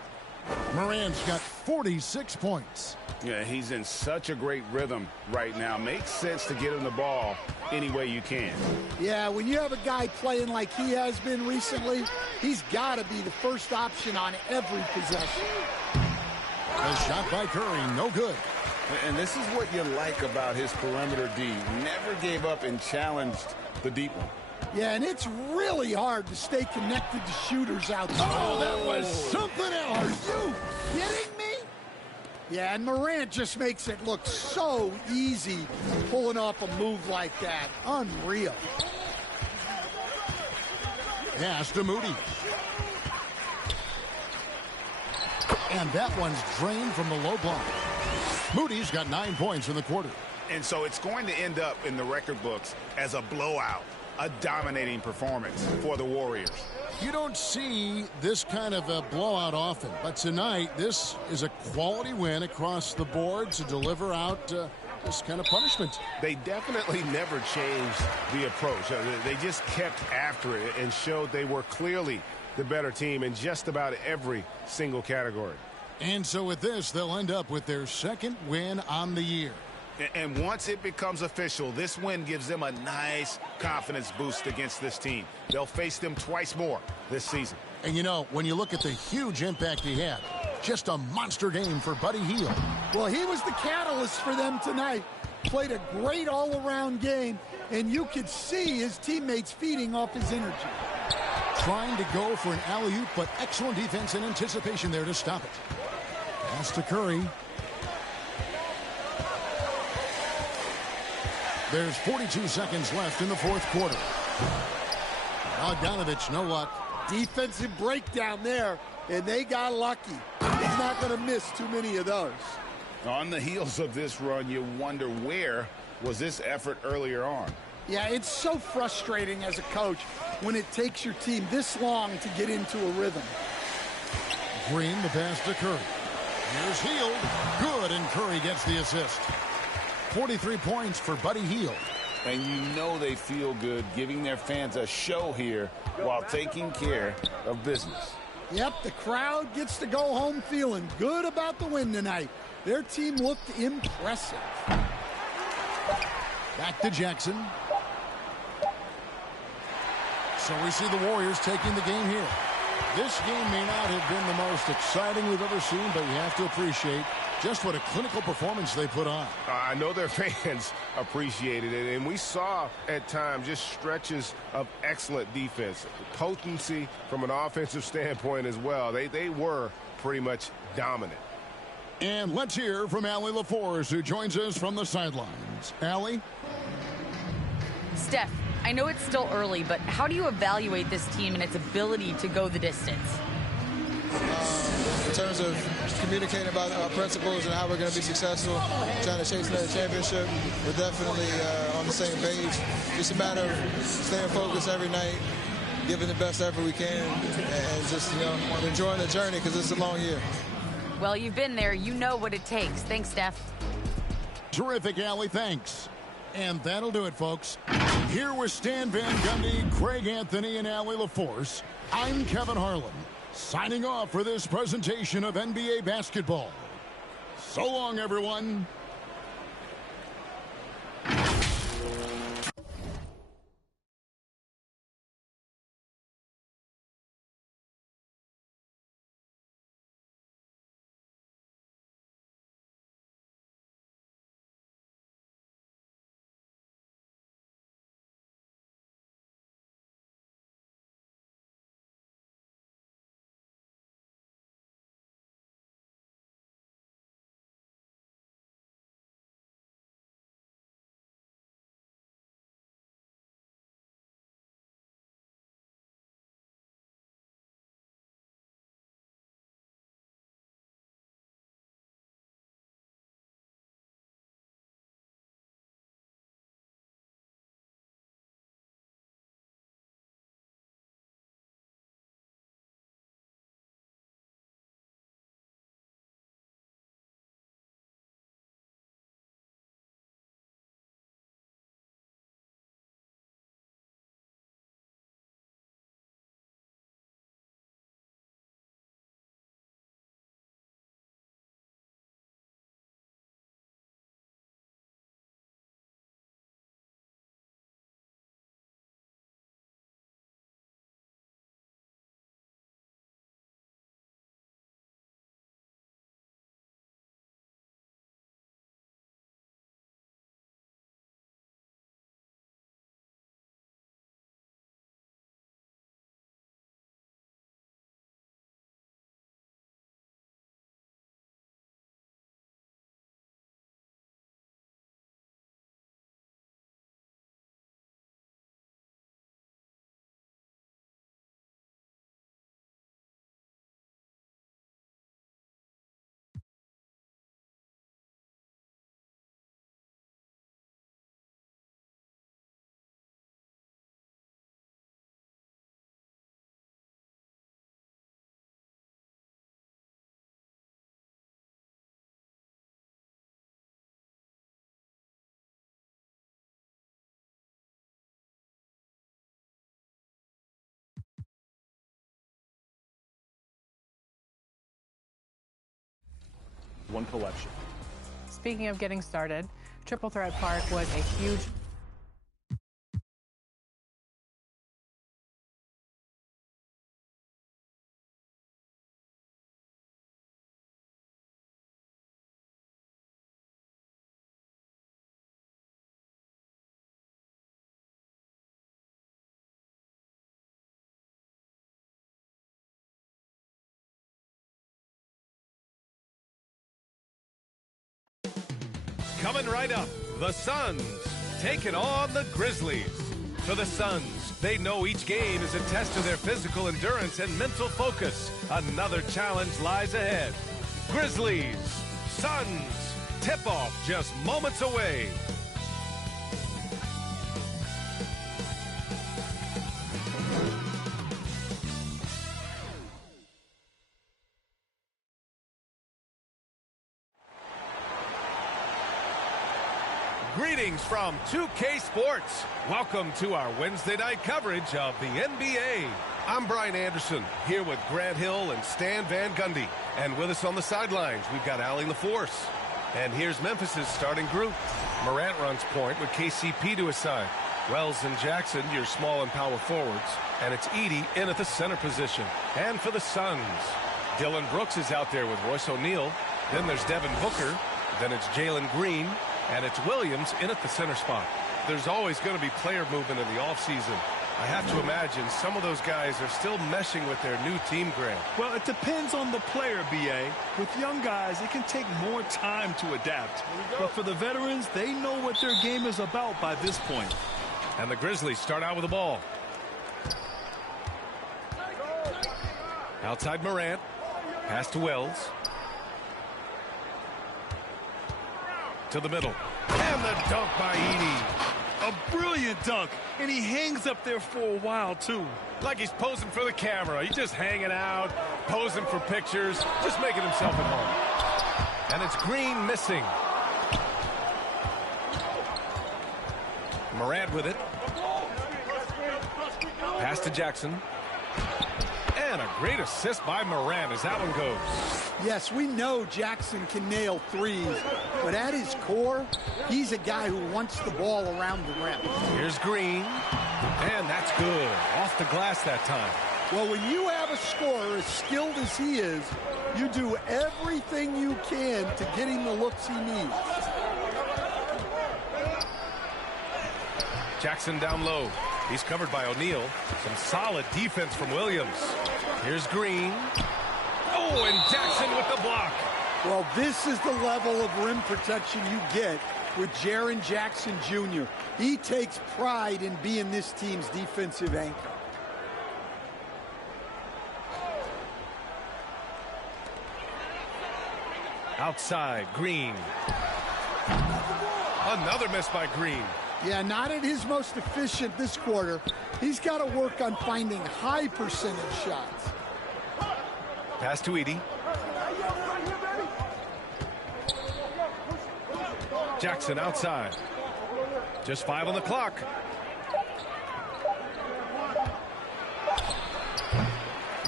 Morant's got 46 points. Yeah, he's in such a great rhythm right now. Makes sense to get him the ball any way you can. Yeah, when you have a guy playing like he has been recently, he's got to be the first option on every possession. A shot by Curry, no good. And this is what you like about his perimeter D. Never gave up and challenged the deep one. Yeah, and it's really hard to stay connected to shooters out there. Oh, that was something else. Are you kidding me? Yeah, and Morant just makes it look so easy pulling off a move like that. Unreal. Pass to Moody. And that one's drained from the low block. Moody's got 9 points in the quarter. And so it's going to end up in the record books as a blowout, a dominating performance for the Warriors. You don't see this kind of a blowout often, but tonight this is a quality win across the board to deliver out this kind of punishment. They definitely never changed the approach. They just kept after it and showed they were clearly the better team in just about every single category. And so with this, they'll end up with their second win on the year. And once it becomes official, this win gives them a nice confidence boost against this team. They'll face them twice more this season. And you know, when you look at the huge impact he had, just a monster game for Buddy Hield. Well, he was the catalyst for them tonight. Played a great all-around game, and you could see his teammates feeding off his energy. Trying to go for an alley-oop, but excellent defense and anticipation there to stop it. Pass to Curry. There's 42 seconds left in the fourth quarter. Bogdanovich, no luck. Defensive breakdown there, and they got lucky. He's not going to miss too many of those. On the heels of this run, you wonder where was this effort earlier on. Yeah, it's so frustrating as a coach when it takes your team this long to get into a rhythm. Green, the pass to Curry. Here's Hield. Good, and Curry gets the assist. 43 points for Buddy Hield. And you know they feel good giving their fans a show here while taking care of business. Yep, the crowd gets to go home feeling good about the win tonight. Their team looked impressive. Back to Jackson. So we see the Warriors taking the game here. This game may not have been the most exciting we've ever seen, but you have to appreciate just what a clinical performance they put on. I know their fans appreciated it, and we saw at times just stretches of excellent defense. Potency from an offensive standpoint as well. They were pretty much dominant. And let's hear from Allie LaForce, who joins us from the sidelines. Allie? Steph, I know it's still early, but how do you evaluate this team and its ability to go the distance? In terms of communicating about our principles and how we're going to be successful, trying to chase another championship, we're definitely on the same page. It's a matter of staying focused every night, giving the best effort we can, and just, enjoying the journey because it's a long year. Well, you've been there. You know what it takes. Thanks, Steph. Terrific, Allie. Thanks. And that'll do it, folks. Here with Stan Van Gundy, Craig Anthony, and Allie LaForce, I'm Kevin Harlan, signing off for this presentation of NBA basketball. So long, everyone. one collection. Speaking of getting started, Triple Threat Park was a huge Coming right up, the Suns taking on the Grizzlies. For the Suns, they know each game is a test to their physical endurance and mental focus. Another challenge lies ahead. Grizzlies, Suns, tip-off just moments away. Greetings from 2K Sports. Welcome to our Wednesday night coverage of the NBA. I'm Brian Anderson, here with Grant Hill and Stan Van Gundy. And with us on the sidelines, we've got Allie LaForce. And here's Memphis's starting group. Morant runs point with KCP to his side. Wells and Jackson, your small and power forwards. And it's Edey in at the center position. And for the Suns, Dylan Brooks is out there with Royce O'Neal. Then there's Devin Booker. Then it's Jalen Green. And it's Williams in at the center spot. There's always going to be player movement in the offseason. I have to imagine some of those guys are still meshing with their new team, Grant. Well, it depends on the player, B.A. With young guys, it can take more time to adapt. But for the veterans, they know what their game is about by this point. And the Grizzlies start out with the ball. Outside Morant. Pass to Wells. To the middle. And the dunk by Edey. A brilliant dunk. And he hangs up there for a while, too. Like he's posing for the camera. He's just hanging out, posing for pictures, just making himself at home. And it's Green missing. Morant with it. Pass to Jackson. And a great assist by Morant as that one goes. Yes, we know Jackson can nail threes, but at his core, he's a guy who wants the ball around the rim. Here's Green, and that's good. Off the glass that time. Well, when you have a scorer as skilled as he is, you do everything you can to get him the looks he needs. Jackson down low. He's covered by O'Neal. Some solid defense from Williams. Here's Green. Oh, and Jackson with the block. Well, this is the level of rim protection you get with Jaren Jackson Jr. He takes pride in being this team's defensive anchor. Outside, Green. Another miss by Green. Yeah, not at his most efficient this quarter. He's got to work on finding high percentage shots. Pass to Edey. Jackson outside. Just 5 on the clock.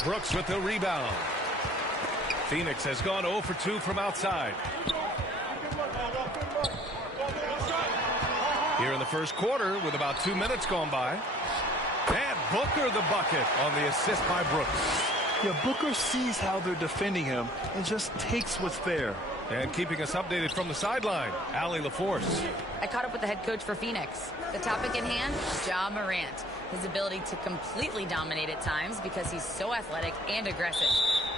Brooks with the rebound. Phoenix has gone 0 for 2 from outside. Here in the first quarter with about 2 minutes gone by. And Booker the bucket on the assist by Brooks. Yeah, Booker sees how they're defending him and just takes what's there. And keeping us updated from the sideline, Allie LaForce. I caught up with the head coach for Phoenix. The topic at hand, Ja Morant. His ability to completely dominate at times because he's so athletic and aggressive.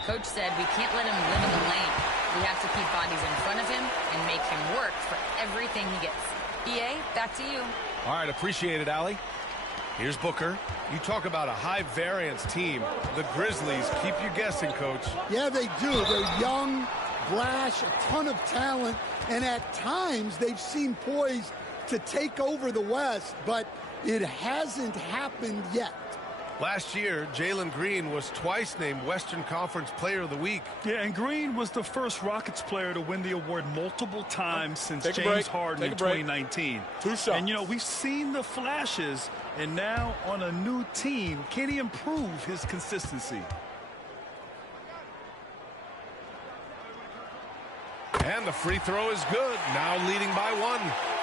Coach said we can't let him live in the lane. We have to keep bodies in front of him and make him work for everything he gets. BA, back to you. All right, appreciate it, Allie. Here's Booker. You talk about a high-variance team. The Grizzlies keep you guessing, Coach. Yeah, they do. They're young, brash, a ton of talent, and at times they've seemed poised to take over the West, but it hasn't happened yet. Last year, Jalen Green was twice named Western Conference Player of the Week. Yeah, and Green was the first Rockets player to win the award multiple times since James Harden in 2019. 2 shots. And, you know, we've seen the flashes, and now on a new team, can he improve his consistency? And the free throw is good. Now leading by 1.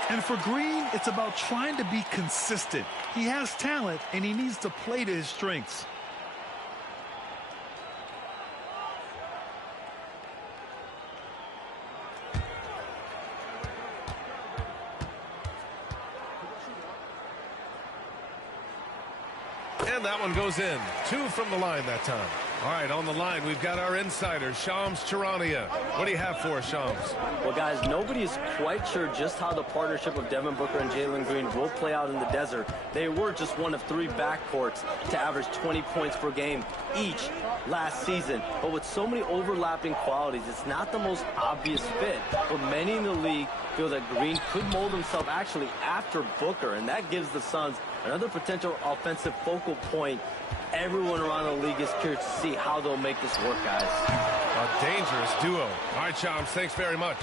And for Green, it's about trying to be consistent. He has talent, and he needs to play to his strengths. And that one goes in. 2 from the line that time. All right, on the line, we've got our insider, Shams Charania. What do you have for us, Shams? Well, guys, nobody is quite sure just how the partnership of Devin Booker and Jalen Green will play out in the desert. They were just one of 3 backcourts to average 20 points per game each last season. But with so many overlapping qualities, it's not the most obvious fit. But many in the league feel that Green could mold himself actually after Booker, and that gives the Suns another potential offensive focal point. Everyone around the league is curious to see how they'll make this work, guys. A dangerous duo. All right, Shams, thanks very much.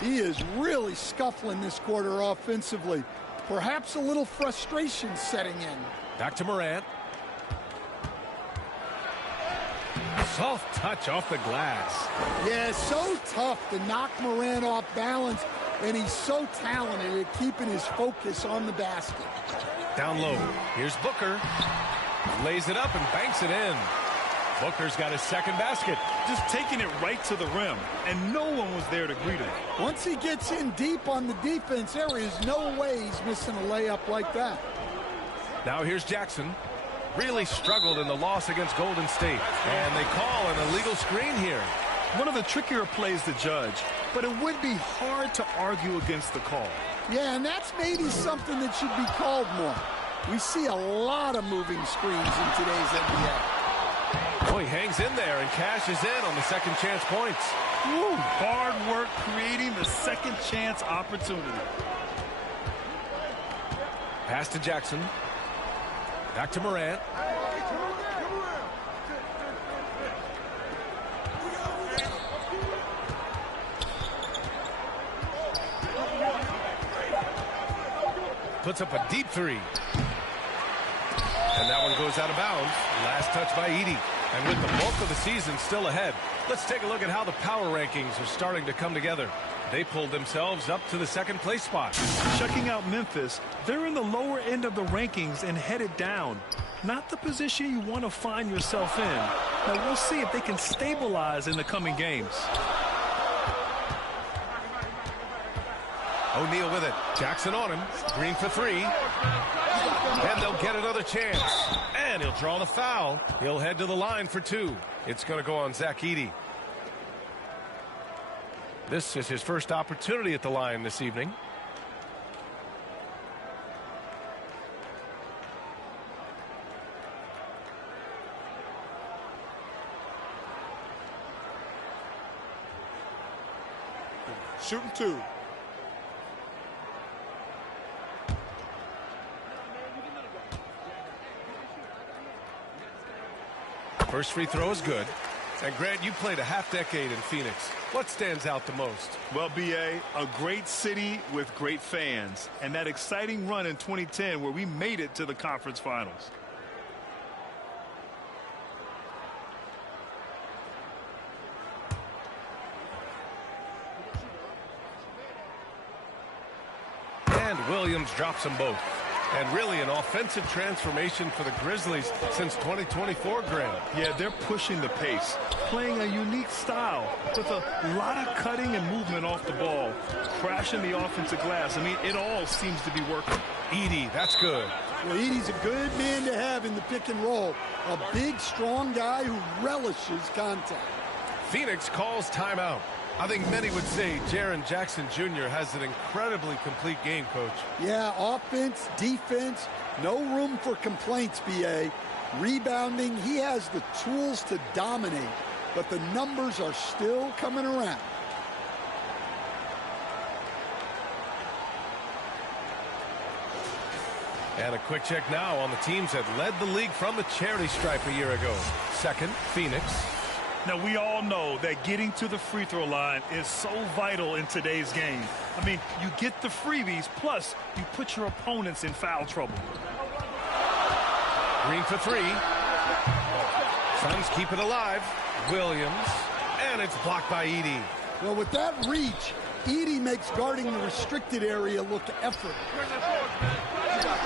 He is really scuffling this quarter offensively. Perhaps a little frustration setting in. Back to Morant. Soft touch off the glass. Yeah, so tough to knock Morant off balance, and he's so talented at keeping his focus on the basket. Down low. Here's Booker. Lays it up and banks it in. Booker's got his second basket. Just taking it right to the rim, and no one was there to greet him. Once he gets in deep on the defense, there is no way he's missing a layup like that. Now here's Jackson. Really struggled in the loss against Golden State. And they call an illegal screen here. One of the trickier plays to judge, but it would be hard to argue against the call. Yeah, and that's maybe something that should be called more. We see a lot of moving screens in today's NBA. Boy, he hangs in there and cashes in on the second chance points. Woo, hard work creating the second chance opportunity. Pass to Jackson. Back to Morant. Puts up a deep 3. And that one goes out of bounds. Last touch by Edey. And with the bulk of the season still ahead, let's take a look at how the power rankings are starting to come together. They pulled themselves up to the second place spot. Checking out Memphis, they're in the lower end of the rankings and headed down. Not the position you want to find yourself in. Now we'll see if they can stabilize in the coming games. O'Neal with it. Jackson on him. Green for 3. And they'll get another chance. And he'll draw the foul. He'll head to the line for 2. It's going to go on Zach Edey. This is his first opportunity at the line this evening. Shooting 2. First free throw is good. And Grant, you played a half-decade in Phoenix. What stands out the most? Well, B.A., a great city with great fans. And that exciting run in 2010 where we made it to the conference finals. And Williams drops them both. And really an offensive transformation for the Grizzlies since 2024, Grant. Yeah, they're pushing the pace, playing a unique style with a lot of cutting and movement off the ball, crashing the offensive glass. I mean, it all seems to be working. Edey, that's good. Well, Edey's a good man to have in the pick and roll. A big, strong guy who relishes contact. Phoenix calls timeout. I think many would say Jaren Jackson Jr. has an incredibly complete game, Coach. Yeah, offense, defense, no room for complaints, B.A. Rebounding, he has the tools to dominate, but the numbers are still coming around. And a quick check now on the teams that led the league from the charity stripe a year ago. Second, Phoenix. Now, we all know that getting to the free throw line is so vital in today's game. I mean, you get the freebies, plus you put your opponents in foul trouble. Green for 3. Suns keep it alive. Williams. And it's blocked by Edey. Well, with that reach, Edey makes guarding the restricted area look effort.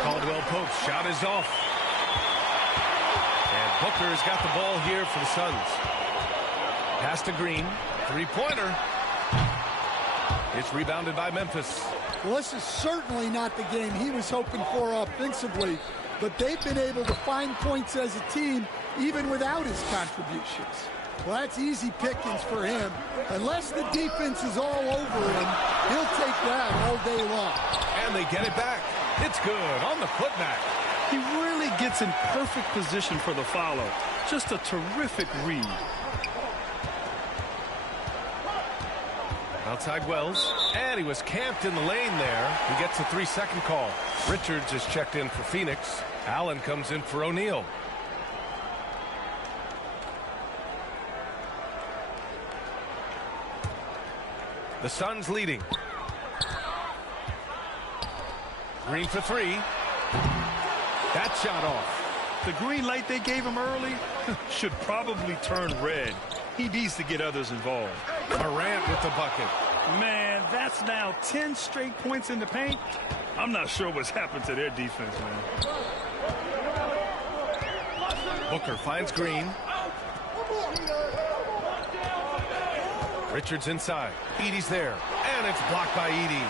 Caldwell Pope's shot is off. And Booker's got the ball here for the Suns. Pass to Green. Three-pointer. It's rebounded by Memphis. Well, this is certainly not the game he was hoping for offensively, but they've been able to find points as a team even without his contributions. Well, that's easy pickings for him. Unless the defense is all over him, he'll take that all day long. And they get it back. It's good on the putback. He really gets in perfect position for the follow. Just a terrific read. Outside Wells, and he was camped in the lane there. He gets a 3-second call. Richards is checked in for Phoenix. Allen comes in for O'Neal. The Suns leading. Green for three. That shot off. The green light they gave him early should probably turn red. He needs to get others involved. Morant with the bucket. Man, that's now 10 straight points in the paint. I'm not sure what's happened to their defense, man. Booker finds Green. Richards inside. Edey's there. And it's blocked by Edey.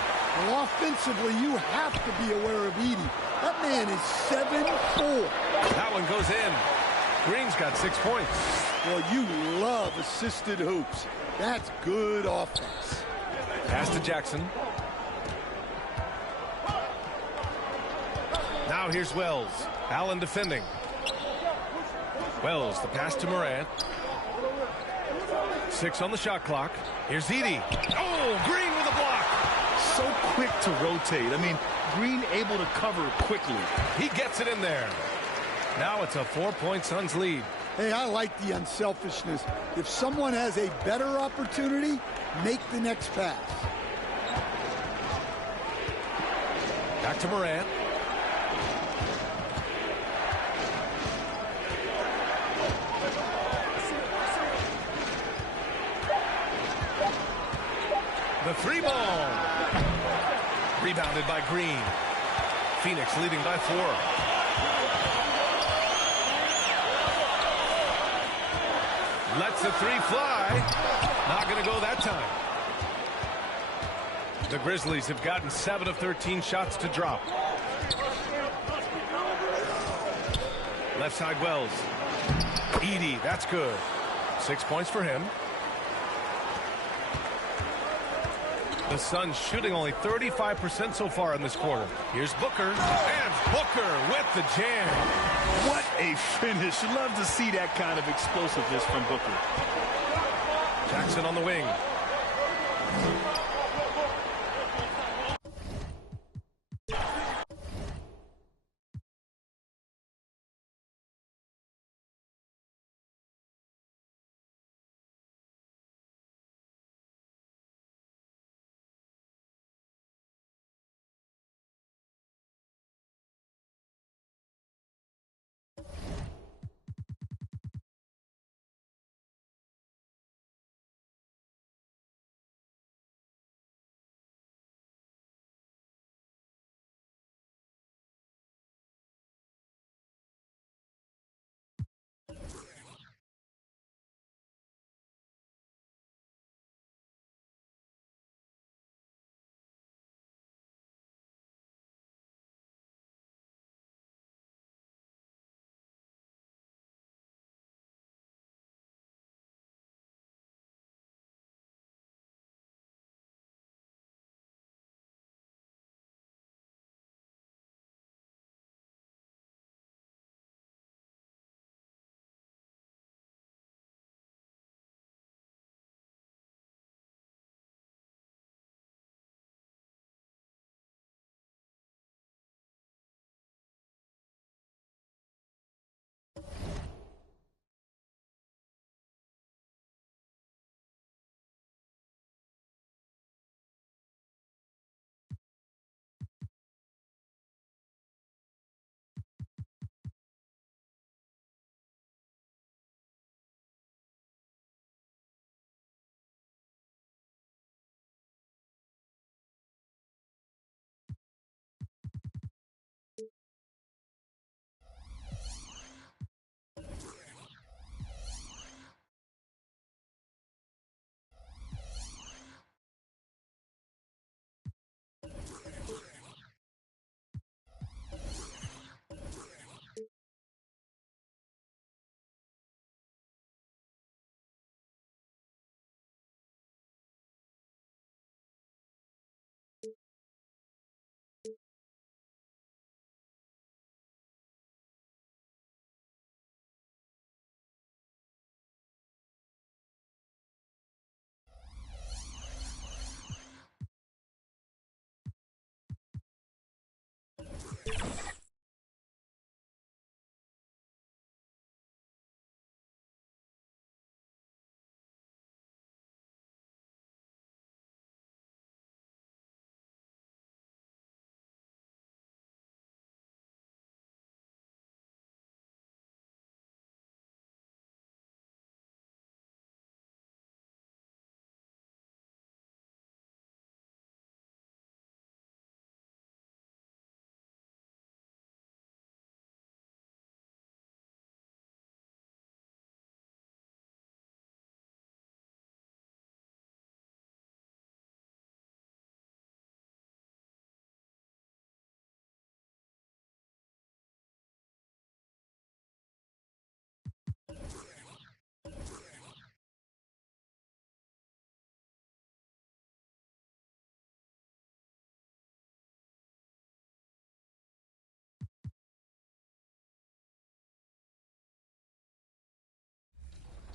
Well, offensively, you have to be aware of Edey. That man is 7'4". That one goes in. Green's got 6 points. Well, you love assisted hoops. That's good offense. Pass to Jackson. Now here's Wells. Allen defending. Wells, the pass to Morant. 6 on the shot clock. Here's Edey. Oh, Green with a block. So quick to rotate. I mean, Green able to cover quickly. He gets it in there. Now it's a 4-point Suns lead. Hey, I like the unselfishness. If someone has a better opportunity, make the next pass. Back to Morant. The three ball. Rebounded by Green. Phoenix leading by 4. Lets the three fly. Not going to go that time. The Grizzlies have gotten 7 of 13 shots to drop. Left side Wells. Edey, that's good. 6 points for him. The Suns shooting only 35% so far in this quarter. Here's Booker. And Booker with the jam. What a finish. Love to see that kind of explosiveness from Booker. Jackson on the wing.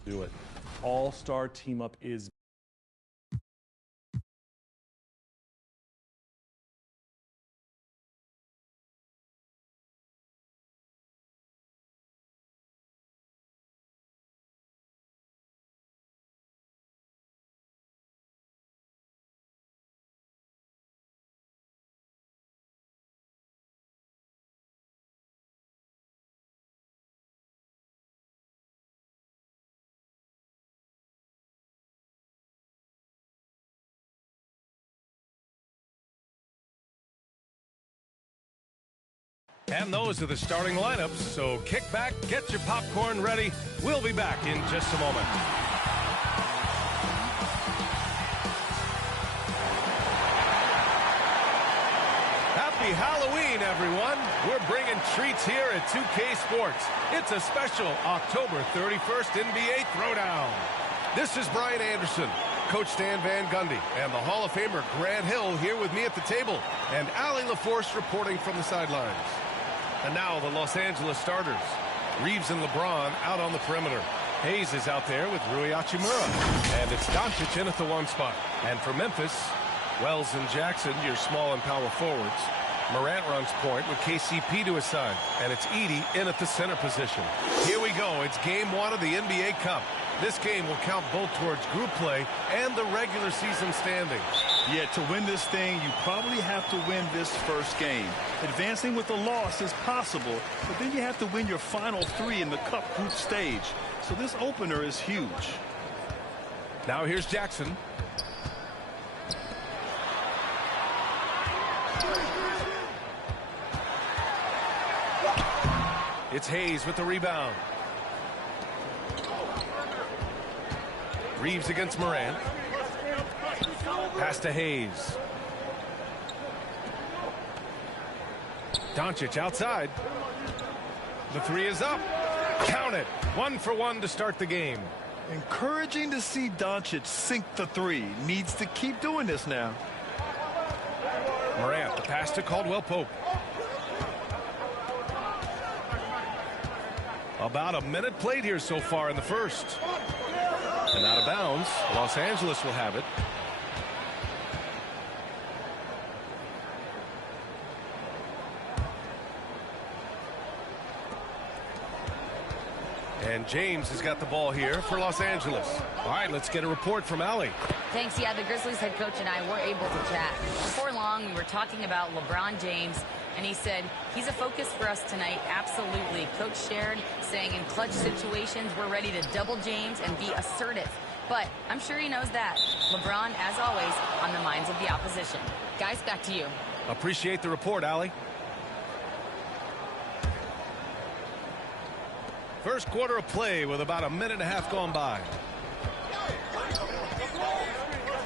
do it. All-star team-up is And those are the starting lineups, so kick back, get your popcorn ready. We'll be back in just a moment. Happy Halloween, everyone. We're bringing treats here at 2K Sports. It's a special October 31st NBA Throwdown. This is Brian Anderson, Coach Stan Van Gundy, and the Hall of Famer Grant Hill here with me at the table, and Allie LaForce reporting from the sidelines. And now the Los Angeles starters. Reeves and LeBron out on the perimeter. Hayes is out there with Rui Hachimura. And it's Doncic in at the one spot. And for Memphis, Wells and Jackson, your small and power forwards. Morant runs point with KCP to his side. And it's Edey in at the center position. Here we go. It's game one of the NBA Cup. This game will count both towards group play and the regular season standings. Yeah, to win this thing, you probably have to win this first game. Advancing with a loss is possible, but then you have to win your final three in the Cup group stage. So this opener is huge. Now here's Jackson. It's Hayes with the rebound. Reeves against Morant. Pass to Hayes. Doncic outside. The three is up. Count it. 1 for 1 to start the game. Encouraging to see Doncic sink the three. Needs to keep doing this now. Morant, the pass to Caldwell-Pope. About a minute played here so far in the first. And out of bounds. Los Angeles will have it. And James has got the ball here for Los Angeles. All right, let's get a report from Allie. Thanks. Yeah, the Grizzlies head coach and I were able to chat. Before long, we were talking about LeBron James, and he said, he's a focus for us tonight. Absolutely. Coach shared, saying in clutch situations, we're ready to double James and be assertive. But I'm sure he knows that. LeBron, as always, on the minds of the opposition. Guys, back to you. Appreciate the report, Allie. First quarter of play with about a minute and a half gone by.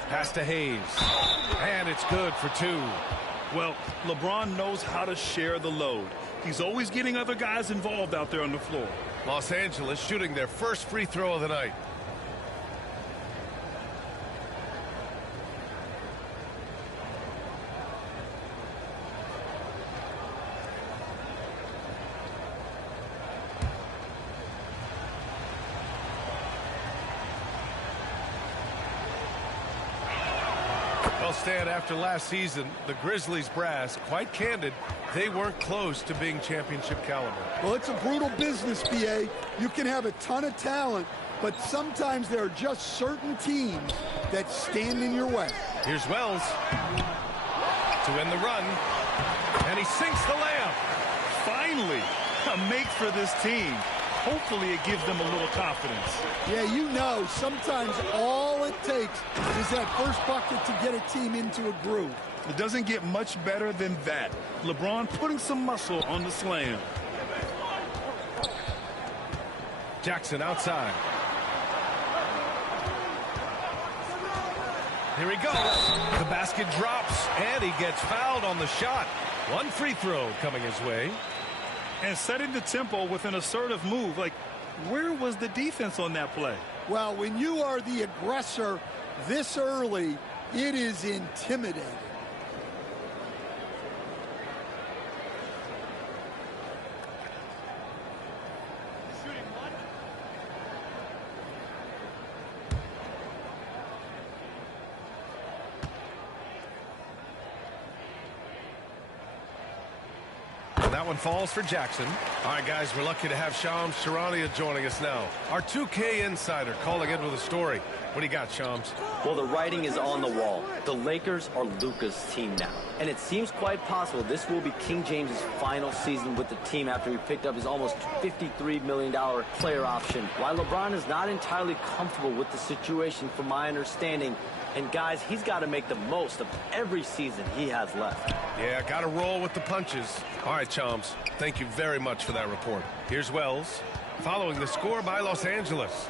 Pass to Hayes. And it's good for two. Well, LeBron knows how to share the load. He's always getting other guys involved out there on the floor. Los Angeles shooting their first free throw of the night. Stan, after last season, the Grizzlies brass, quite candid, they weren't close to being championship caliber. Well, it's a brutal business, BA. You can have a ton of talent, but sometimes there are just certain teams that stand in your way. Here's Wells to end the run, and he sinks the layup. Finally, a make for this team. Hopefully it gives them a little confidence. Yeah, you know, sometimes all it takes is that first bucket to get a team into a groove. It doesn't get much better than that. LeBron putting some muscle on the slam. Jackson outside. Here he goes. The basket drops, and he gets fouled on the shot. One free throw coming his way. And setting the tempo with an assertive move. Like, where was the defense on that play? Well, when you are the aggressor this early, it is intimidating. That one falls for Jackson. All right, guys, we're lucky to have Shams Charania joining us now. Our 2K insider calling in with a story. What do you got, Shams? Well, the writing is on the wall. The Lakers are Luka's team now. And it seems quite possible this will be King James's final season with the team after he picked up his almost $53 million player option. While LeBron is not entirely comfortable with the situation from my understanding, and guys, he's got to make the most of every season he has left. Yeah, got to roll with the punches. All right, Chums, thank you very much for that report. Here's Wells, following the score by Los Angeles.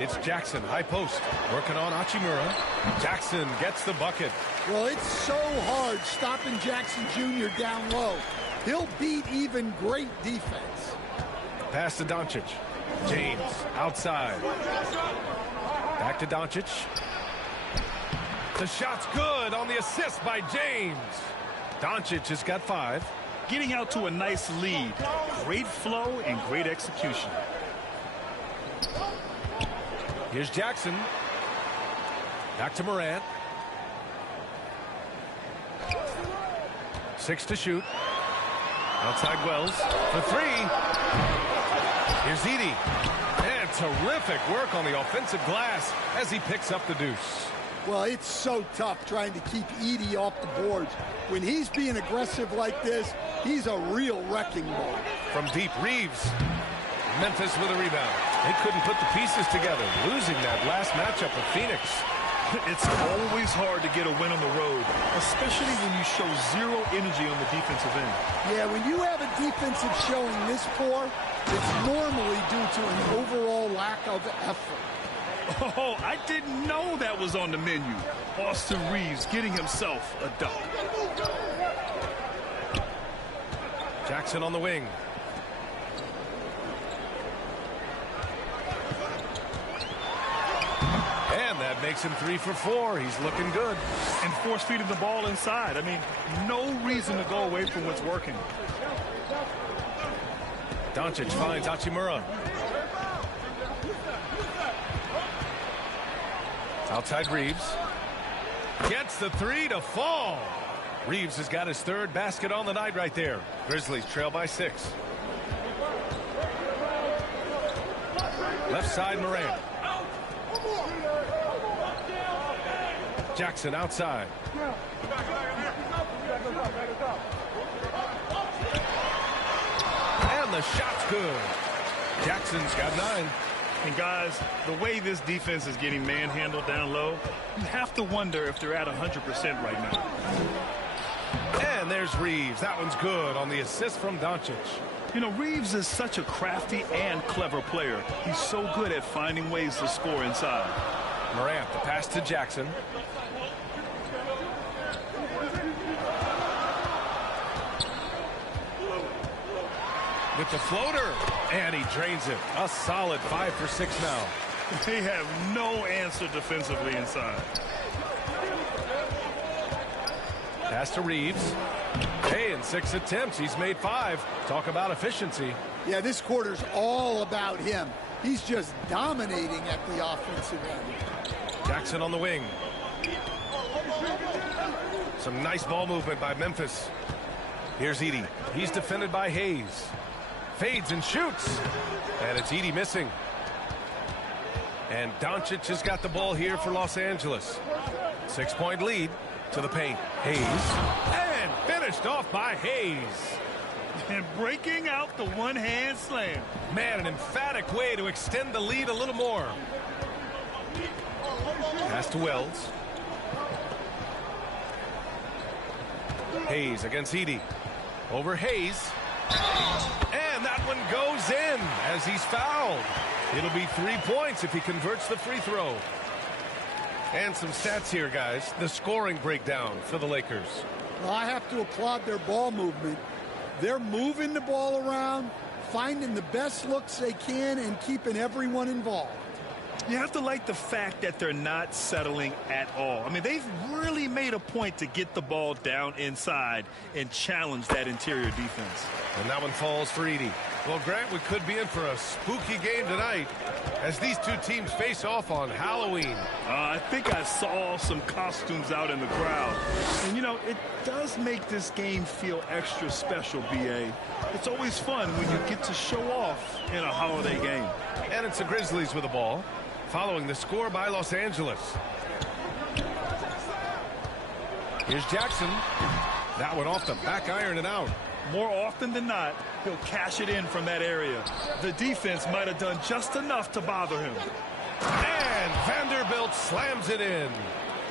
It's Jackson, high post, working on Hachimura. Jackson gets the bucket. Well, it's so hard stopping Jackson Jr. down low. He'll beat even great defense. Pass to Doncic. James outside. Back to Doncic. The shot's good on the assist by James. Doncic has got 5. Getting out to a nice lead. Great flow and great execution. Here's Jackson. Back to Morant. 6 to shoot. Outside Wells for 3. Here's Edie. And terrific work on the offensive glass as he picks up the deuce. Well, it's so tough trying to keep Edie off the boards. When he's being aggressive like this, he's a real wrecking ball. From deep, Reeves. Memphis with a rebound. They couldn't put the pieces together, losing that last matchup with Phoenix. It's always hard to get a win on the road, especially when you show zero energy on the defensive end. Yeah, when you have a defensive showing this poor, it's normally due to an overall lack of effort. Oh, I didn't know that was on the menu. Austin Reeves getting himself a dunk. Jackson on the wing. And that makes him 3 for 4. He's looking good. And force feeding the ball inside. I mean, no reason to go away from what's working. Doncic finds Hachimura. Outside Reeves. Gets the 3 to fall. Reeves has got his 3rd basket on the night right there. Grizzlies trail by 6. Left side Morant. Jackson outside. And the shot's good. Jackson's got 9. And guys, the way this defense is getting manhandled down low, you have to wonder if they're at 100% right now. And there's Reeves. That one's good on the assist from Doncic. You know, Reeves is such a crafty and clever player. He's so good at finding ways to score inside. Morant, the pass to Jackson. With the floater, and he drains it. A solid 5 for 6 now. They have no answer defensively inside. Pass to Reeves. Hey, in 6 attempts, he's made 5. Talk about efficiency. Yeah, this quarter's all about him. He's just dominating at the offensive end. Jackson on the wing. Some nice ball movement by Memphis. Here's Edie. He's defended by Hayes. Fades and shoots. And it's Edie missing. And Doncic has got the ball here for Los Angeles. 6-point lead to the paint. Hayes. And finished off by Hayes. And breaking out the one-hand slam. Man, an emphatic way to extend the lead a little more. Pass to Wells. Hayes against Edie. Over Hayes. And that one goes in as he's fouled. It'll be 3 points if he converts the free throw. And some stats here, guys. The scoring breakdown for the Lakers. Well, I have to applaud their ball movement. They're moving the ball around, finding the best looks they can, and keeping everyone involved. You have to like the fact that they're not settling at all. I mean, they've really made a point to get the ball down inside and challenge that interior defense. And that one falls for Edie. Well, Grant, we could be in for a spooky game tonight as these two teams face off on Halloween. I think I saw some costumes out in the crowd. And, you know, it does make this game feel extra special, B.A. It's always fun when you get to show off in a holiday game. And it's the Grizzlies with the ball, following the score by Los Angeles. Here's Jackson. That one off the back iron and out. More often than not, he'll cash it in from that area. The defense might have done just enough to bother him. And Vanderbilt slams it in.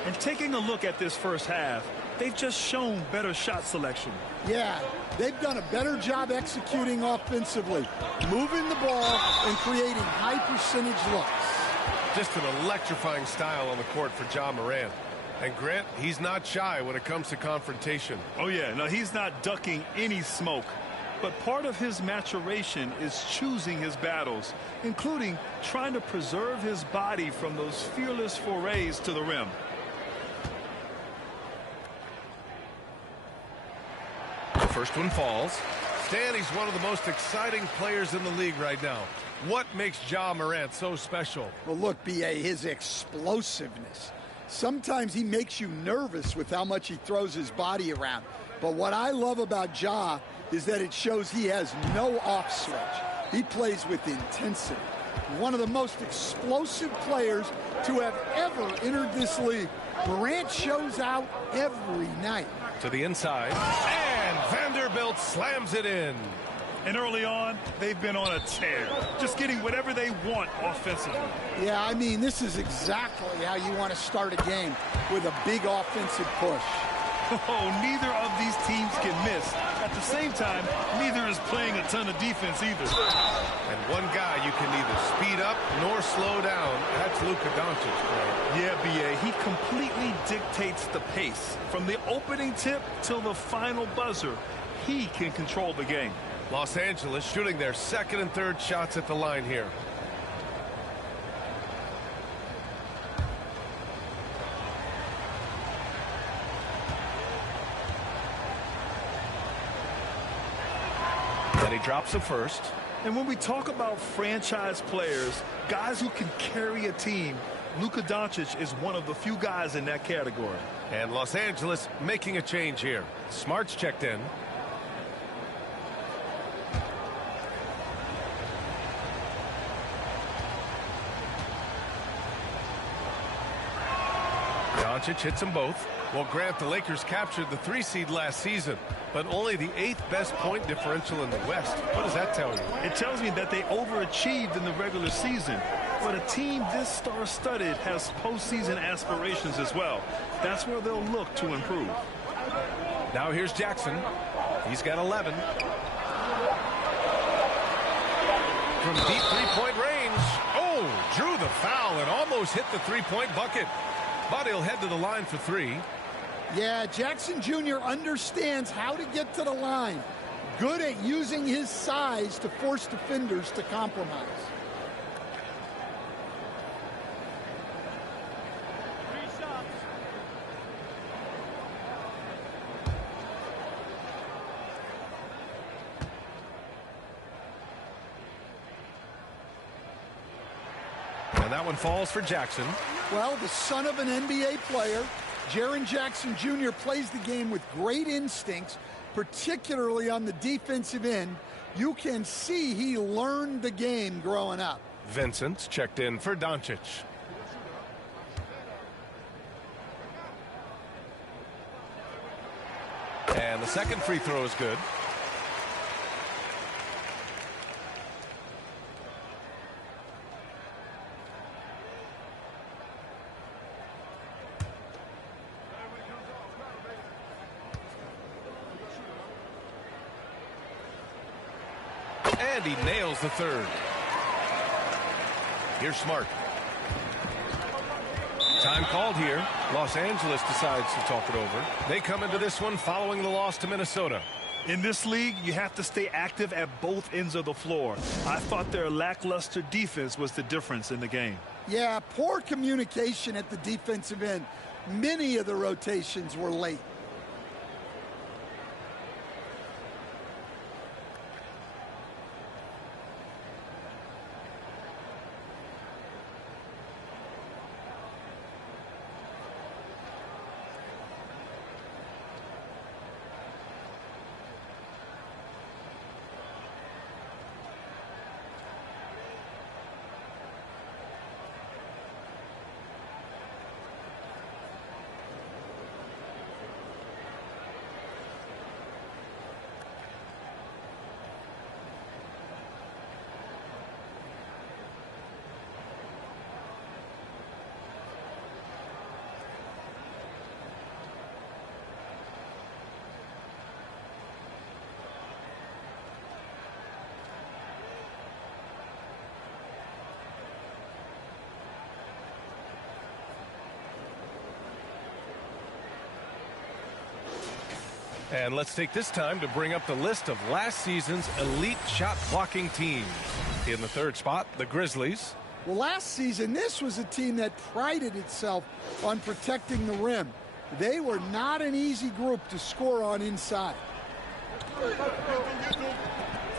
And taking a look at this first half, they've just shown better shot selection. Yeah, they've done a better job executing offensively, moving the ball and creating high percentage looks. Just an electrifying style on the court for Ja Morant. And Grant, he's not shy when it comes to confrontation. Oh, yeah. No, he's not ducking any smoke. But part of his maturation is choosing his battles, including trying to preserve his body from those fearless forays to the rim. The first one falls. Stan, he's one of the most exciting players in the league right now. What makes Ja Morant so special? Well, look, B.A., his explosiveness. Sometimes he makes you nervous with how much he throws his body around. But what I love about Ja is that it shows he has no off switch. He plays with intensity. One of the most explosive players to have ever entered this league. Morant shows out every night. To the inside, and Vanderbilt slams it in. And early on, they've been on a tear, just getting whatever they want offensively. Yeah, I mean, this is exactly how you want to start a game, with a big offensive push. Oh, neither of these teams can miss. At the same time, neither is playing a ton of defense either. And one guy you can neither speed up nor slow down. That's Luka Doncic, Grant. Yeah, B.A., he completely dictates the pace. From the opening tip till the final buzzer, he can control the game. Los Angeles shooting their second and third shots at the line here. Then he drops the first. And when we talk about franchise players, guys who can carry a team, Luka Doncic is one of the few guys in that category. And Los Angeles making a change here. Smart's checked in. Doncic hits them both. Well, Grant, the Lakers captured the 3 seed last season, but only the 8th best point differential in the West. What does that tell you? It tells me that they overachieved in the regular season. But a team this star-studded has postseason aspirations as well. That's where they'll look to improve. Now here's Jackson. He's got 11. From deep three-point range. Oh, drew the foul and almost hit the three-point bucket. But he'll head to the line for 3. Yeah, Jackson Jr. understands how to get to the line. Good at using his size to force defenders to compromise. And that one falls for Jackson. Well, the son of an NBA player, Jaren Jackson Jr. plays the game with great instincts, particularly on the defensive end. You can see he learned the game growing up. Vincent's checked in for Doncic. And the second free throw is good. And he nails the third. Here's Smart. Time called here. Los Angeles decides to talk it over. They come into this one following the loss to Minnesota. In this league, you have to stay active at both ends of the floor. I thought their lackluster defense was the difference in the game. Yeah, poor communication at the defensive end. Many of the rotations were late. And let's take this time to bring up the list of last season's elite shot blocking teams. In the third spot, the Grizzlies. Well, last season, this was a team that prided itself on protecting the rim. They were not an easy group to score on inside.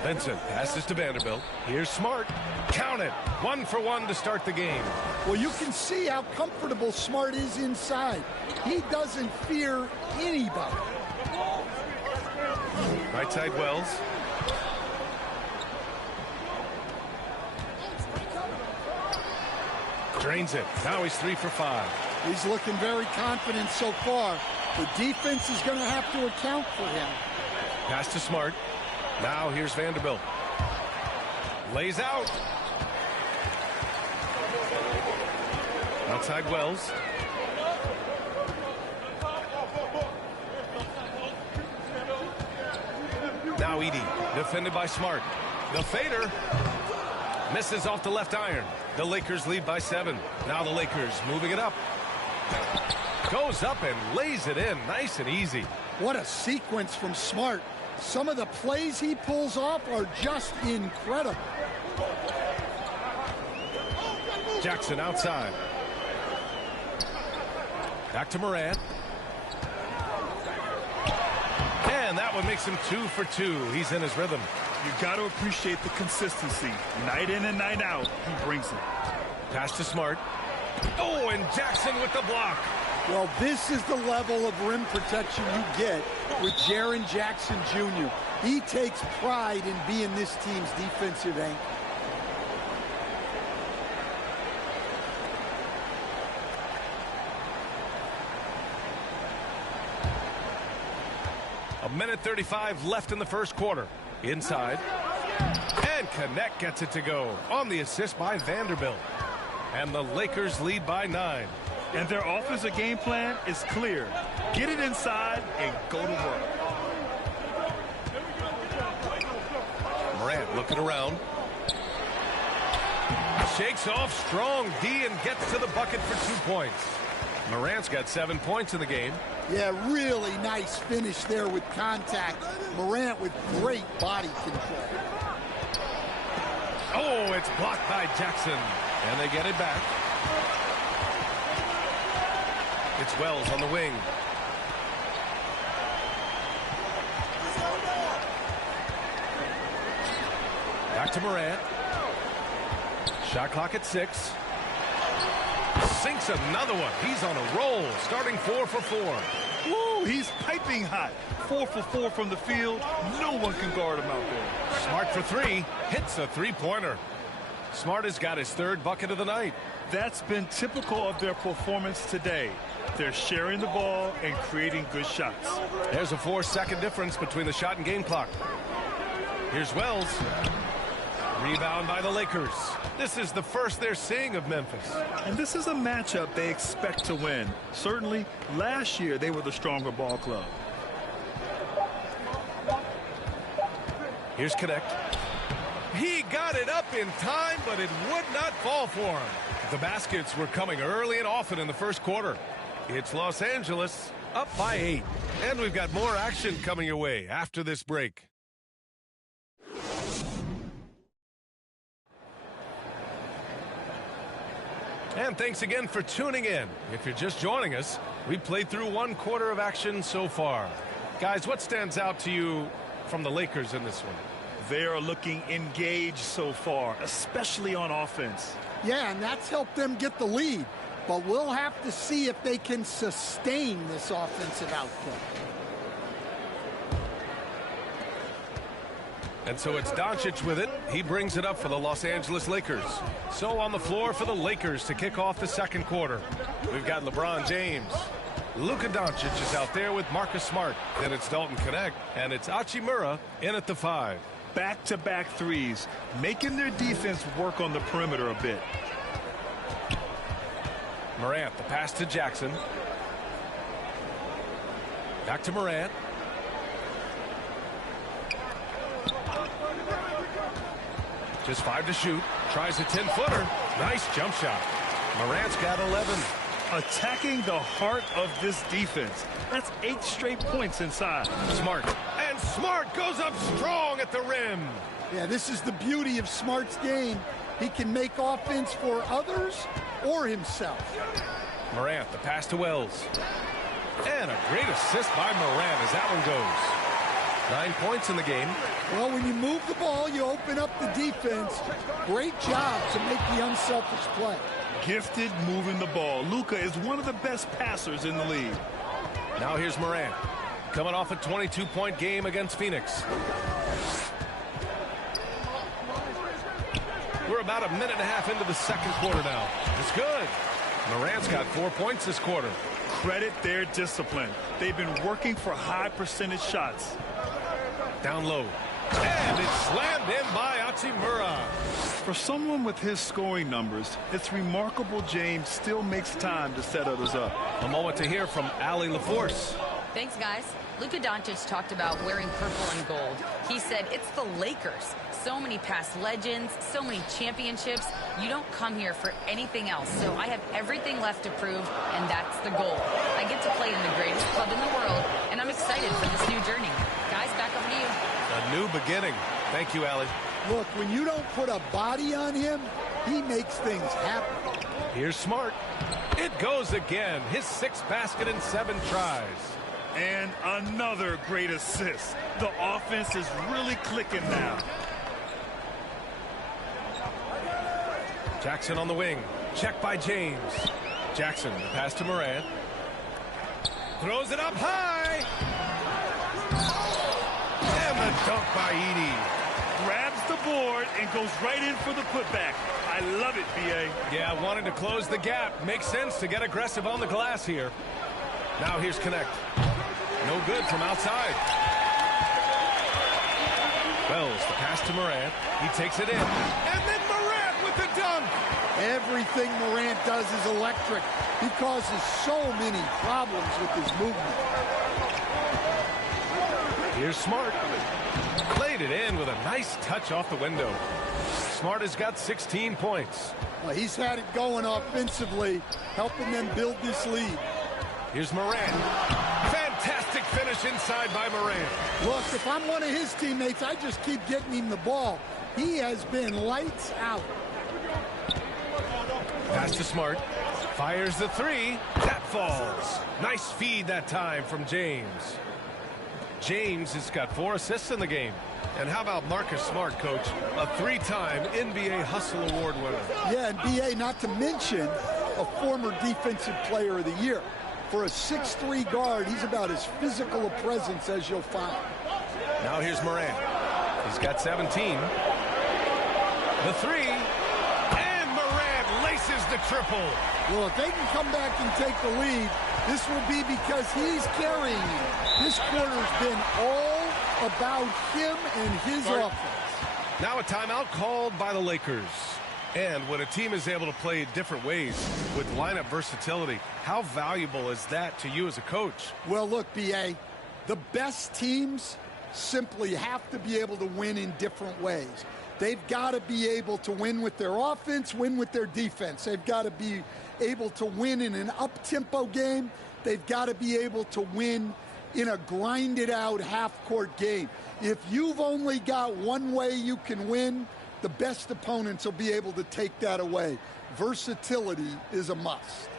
Vincent passes to Vanderbilt. Here's Smart. Count it. 1 for 1 to start the game. Well, you can see how comfortable Smart is inside. He doesn't fear anybody. Right side Wells. Drains it. Now he's 3 for 5. He's looking very confident so far. The defense is going to have to account for him. Pass to Smart. Now here's Vanderbilt. Lays out. Outside Wells. Now Edey, defended by Smart. The fader misses off the left iron. The Lakers lead by 7. Now the Lakers moving it up. Goes up and lays it in. Nice and easy. What a sequence from Smart. Some of the plays he pulls off are just incredible. Jackson outside. Back to Morant. And that one makes him 2 for 2. He's in his rhythm. You got to appreciate the consistency. Night in and night out, he brings it. Pass to Smart. Oh, and Jackson with the block. Well, this is the level of rim protection you get with Jaren Jackson Jr. He takes pride in being this team's defensive anchor. A minute 35 left in the first quarter. Inside. And Connect gets it to go on the assist by Vanderbilt. And the Lakers lead by 9. And their offensive game plan is clear. Get it inside and go to work. Morant looking around. Shakes off strong D and gets to the bucket for 2 points. Morant's got 7 points in the game. Yeah, really nice finish there with contact. Morant with great body control. Oh, it's blocked by Jackson. And they get it back. It's Wells on the wing. Back to Morant. Shot clock at 6. Sinks another one. He's on a roll, starting 4 for 4. Woo, he's piping hot. 4 for 4 from the field. No one can guard him out there. Smart for 3. Hits a three-pointer. Smart has got his 3rd bucket of the night. That's been typical of their performance today. They're sharing the ball and creating good shots. There's a 4-second difference between the shot and game clock. Here's Wells. Rebound by the Lakers. This is the first they're seeing of Memphis. And this is a matchup they expect to win. Certainly, last year they were the stronger ball club. Here's Connect. He got it up in time, but it would not fall for him. The baskets were coming early and often in the first quarter. It's Los Angeles up by 8. And we've got more action coming your way after this break. And thanks again for tuning in. If you're just joining us, we played through 1 quarter of action so far. Guys, what stands out to you from the Lakers in this one? They are looking engaged so far, especially on offense. Yeah, and that's helped them get the lead. But we'll have to see if they can sustain this offensive output. And so it's Doncic with it. He brings it up for the Los Angeles Lakers. So on the floor for the Lakers to kick off the second quarter. We've got LeBron James. Luka Doncic is out there with Marcus Smart. Then it's Dalton Connect. And it's Hachimura in at the 5. Back-to-back threes, making their defense work on the perimeter a bit. Morant, the pass to Jackson. Back to Morant. Just 5 to shoot. Tries a 10-footer. Nice jump shot. Morant's got 11. attacking the heart of this defense. That's 8 straight points inside. Smart. And Smart goes up strong at the rim. Yeah, this is the beauty of Smart's game. He can make offense for others or himself. Morant, the pass to Wells. And a great assist by Morant as that one goes. 9 points in the game. Well, when you move the ball, you open up the defense. Great job to make the unselfish play. Gifted moving the ball. Luka is one of the best passers in the league. Now here's Morant, coming off a 22-point game against Phoenix. We're about a minute and a half into the second quarter now. It's good. Morant's got 4 points this quarter. Credit their discipline. They've been working for high percentage shots. Down low. And it's slammed in by Hachimura. For someone with his scoring numbers, it's remarkable James still makes time to set others up. A moment to hear from Allie LaForce. Thanks, guys. Luka Doncic talked about wearing purple and gold. He said it's the Lakers. So many past legends, so many championships. You don't come here for anything else. So I have everything left to prove, and that's the goal. I get to play in the greatest club in the world, and I'm excited for this new journey. Guys, back over to you. A new beginning. Thank you, Allie. Look, when you don't put a body on him, he makes things happen. Here's Smart. It goes again. His 6th basket in 7 tries. And another great assist. The offense is really clicking now. Jackson on the wing. Check by James. Jackson, the pass to Morant. Throws it up high. And the dunk by Edey. Grabs the board and goes right in for the putback. I love it, B.A. Yeah, wanting to close the gap. Makes sense to get aggressive on the glass here. Now here's Connect. No good from outside. Wells, the pass to Morant. He takes it in. And then Morant with the dunk. Everything Morant does is electric. He causes so many problems with his movement. Here's Smart. Played it in with a nice touch off the window. Smart has got 16 points. Well, he's had it going offensively, helping them build this lead. Here's Morant. Fantastic finish inside by Morant. Look, if I'm one of his teammates, I just keep getting him the ball. He has been lights out. Pass to Smart. Fires the 3. That falls. Nice feed that time from James. James has got 4 assists in the game. And how about Marcus Smart, Coach? A 3-time NBA Hustle Award winner. Yeah, and B.A., not to mention a former Defensive Player of the Year. For a 6'3" guard, he's about as physical a presence as you'll find. Now here's Morant. He's got 17. The 3. And Morant laces the triple. Well, if they can come back and take the lead, this will be because he's carrying it. This quarter's been all about him and his offense. Now a timeout called by the Lakers. And when a team is able to play different ways with lineup versatility, how valuable is that to you as a coach? Well, look, B.A., the best teams simply have to be able to win in different ways. They've got to be able to win with their offense, win with their defense. They've got to be able to win in an up-tempo game. They've got to be able to win in a grinded-out half-court game. If you've only got one way you can win, the best opponents will be able to take that away. Versatility is a must.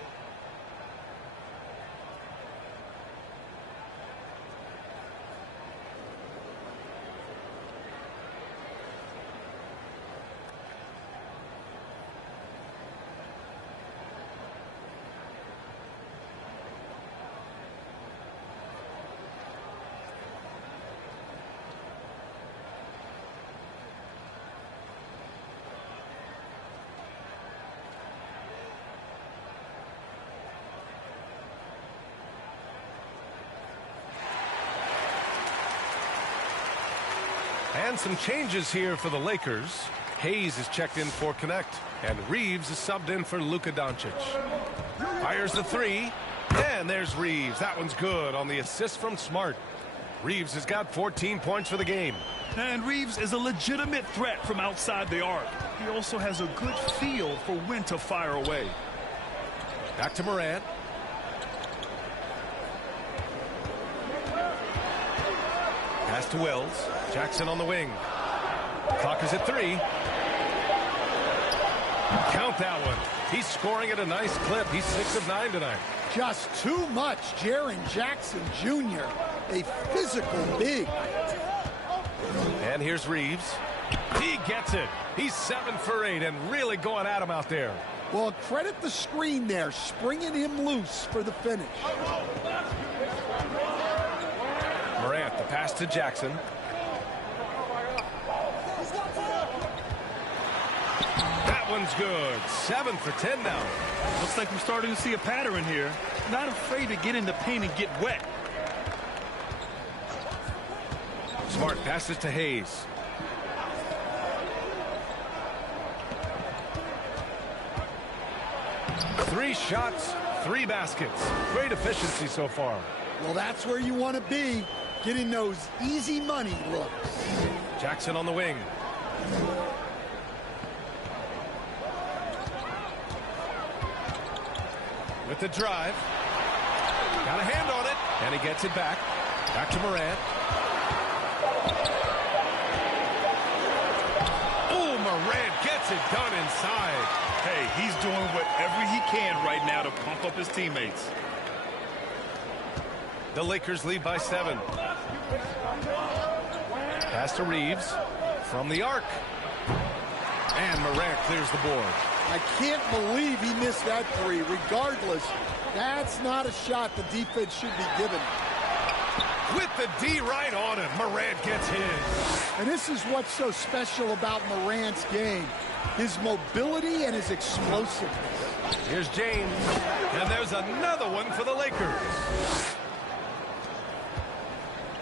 And some changes here for the Lakers. Hayes is checked in for Connect, and Reeves is subbed in for Luka Doncic. Fires the 3, and there's Reeves. That one's good on the assist from Smart. Reeves has got 14 points for the game. And Reeves is a legitimate threat from outside the arc. He also has a good feel for when to fire away. Back to Morant. Pass to Wells. Jackson on the wing. Clock is at 3. Count that one. He's scoring at a nice clip. He's 6 of 9 tonight. Just too much. Jaren Jackson Jr., a physical big. And here's Reeves. He gets it. He's 7 for 8 and really going at him out there. Well, credit the screen there, springing him loose for the finish. Morant, the pass to Jackson. That one's good. 7 for 10 now. Looks like we're starting to see a pattern here. Not afraid to get in the paint and get wet. Smart passes to Hayes. Three shots, 3 baskets. Great efficiency so far. Well, that's where you want to be, getting those easy money looks. Jackson on the wing. With the drive. Got a hand on it, and he gets it back. Back to Morant. Oh, Morant gets it done inside. Hey, he's doing whatever he can right now to pump up his teammates. The Lakers lead by 7. Pass to Reeves from the arc. And Morant clears the board. I can't believe he missed that 3. Regardless, that's not a shot the defense should be given. With the D right on him, Morant gets his. And this is what's so special about Morant's game, his mobility and his explosiveness. Here's James, and there's another one for the Lakers.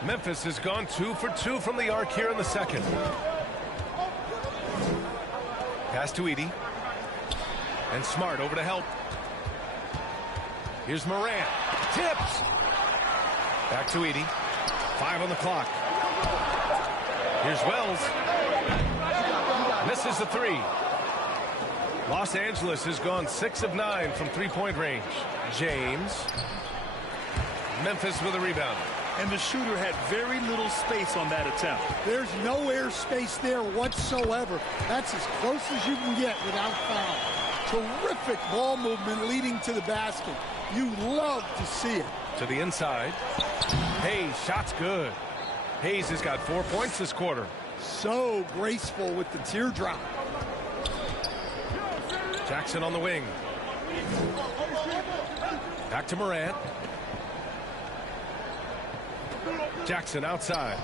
Memphis has gone 2 for 2 from the arc here in the second. Pass to Edey. And Smart over to help. Here's Morant. Tips. Back to Edey. 5 on the clock. Here's Wells. Misses the 3. Los Angeles has gone 6 of 9 from three-point range. James. Memphis with a rebound. And the shooter had very little space on that attempt. There's no air space there whatsoever. That's as close as you can get without foul. Terrific ball movement leading to the basket. You love to see it. To the inside. Hayes, shot's good. Hayes has got 4 points this quarter. So graceful with the teardrop. Jackson on the wing. Back to Morant. Jackson outside.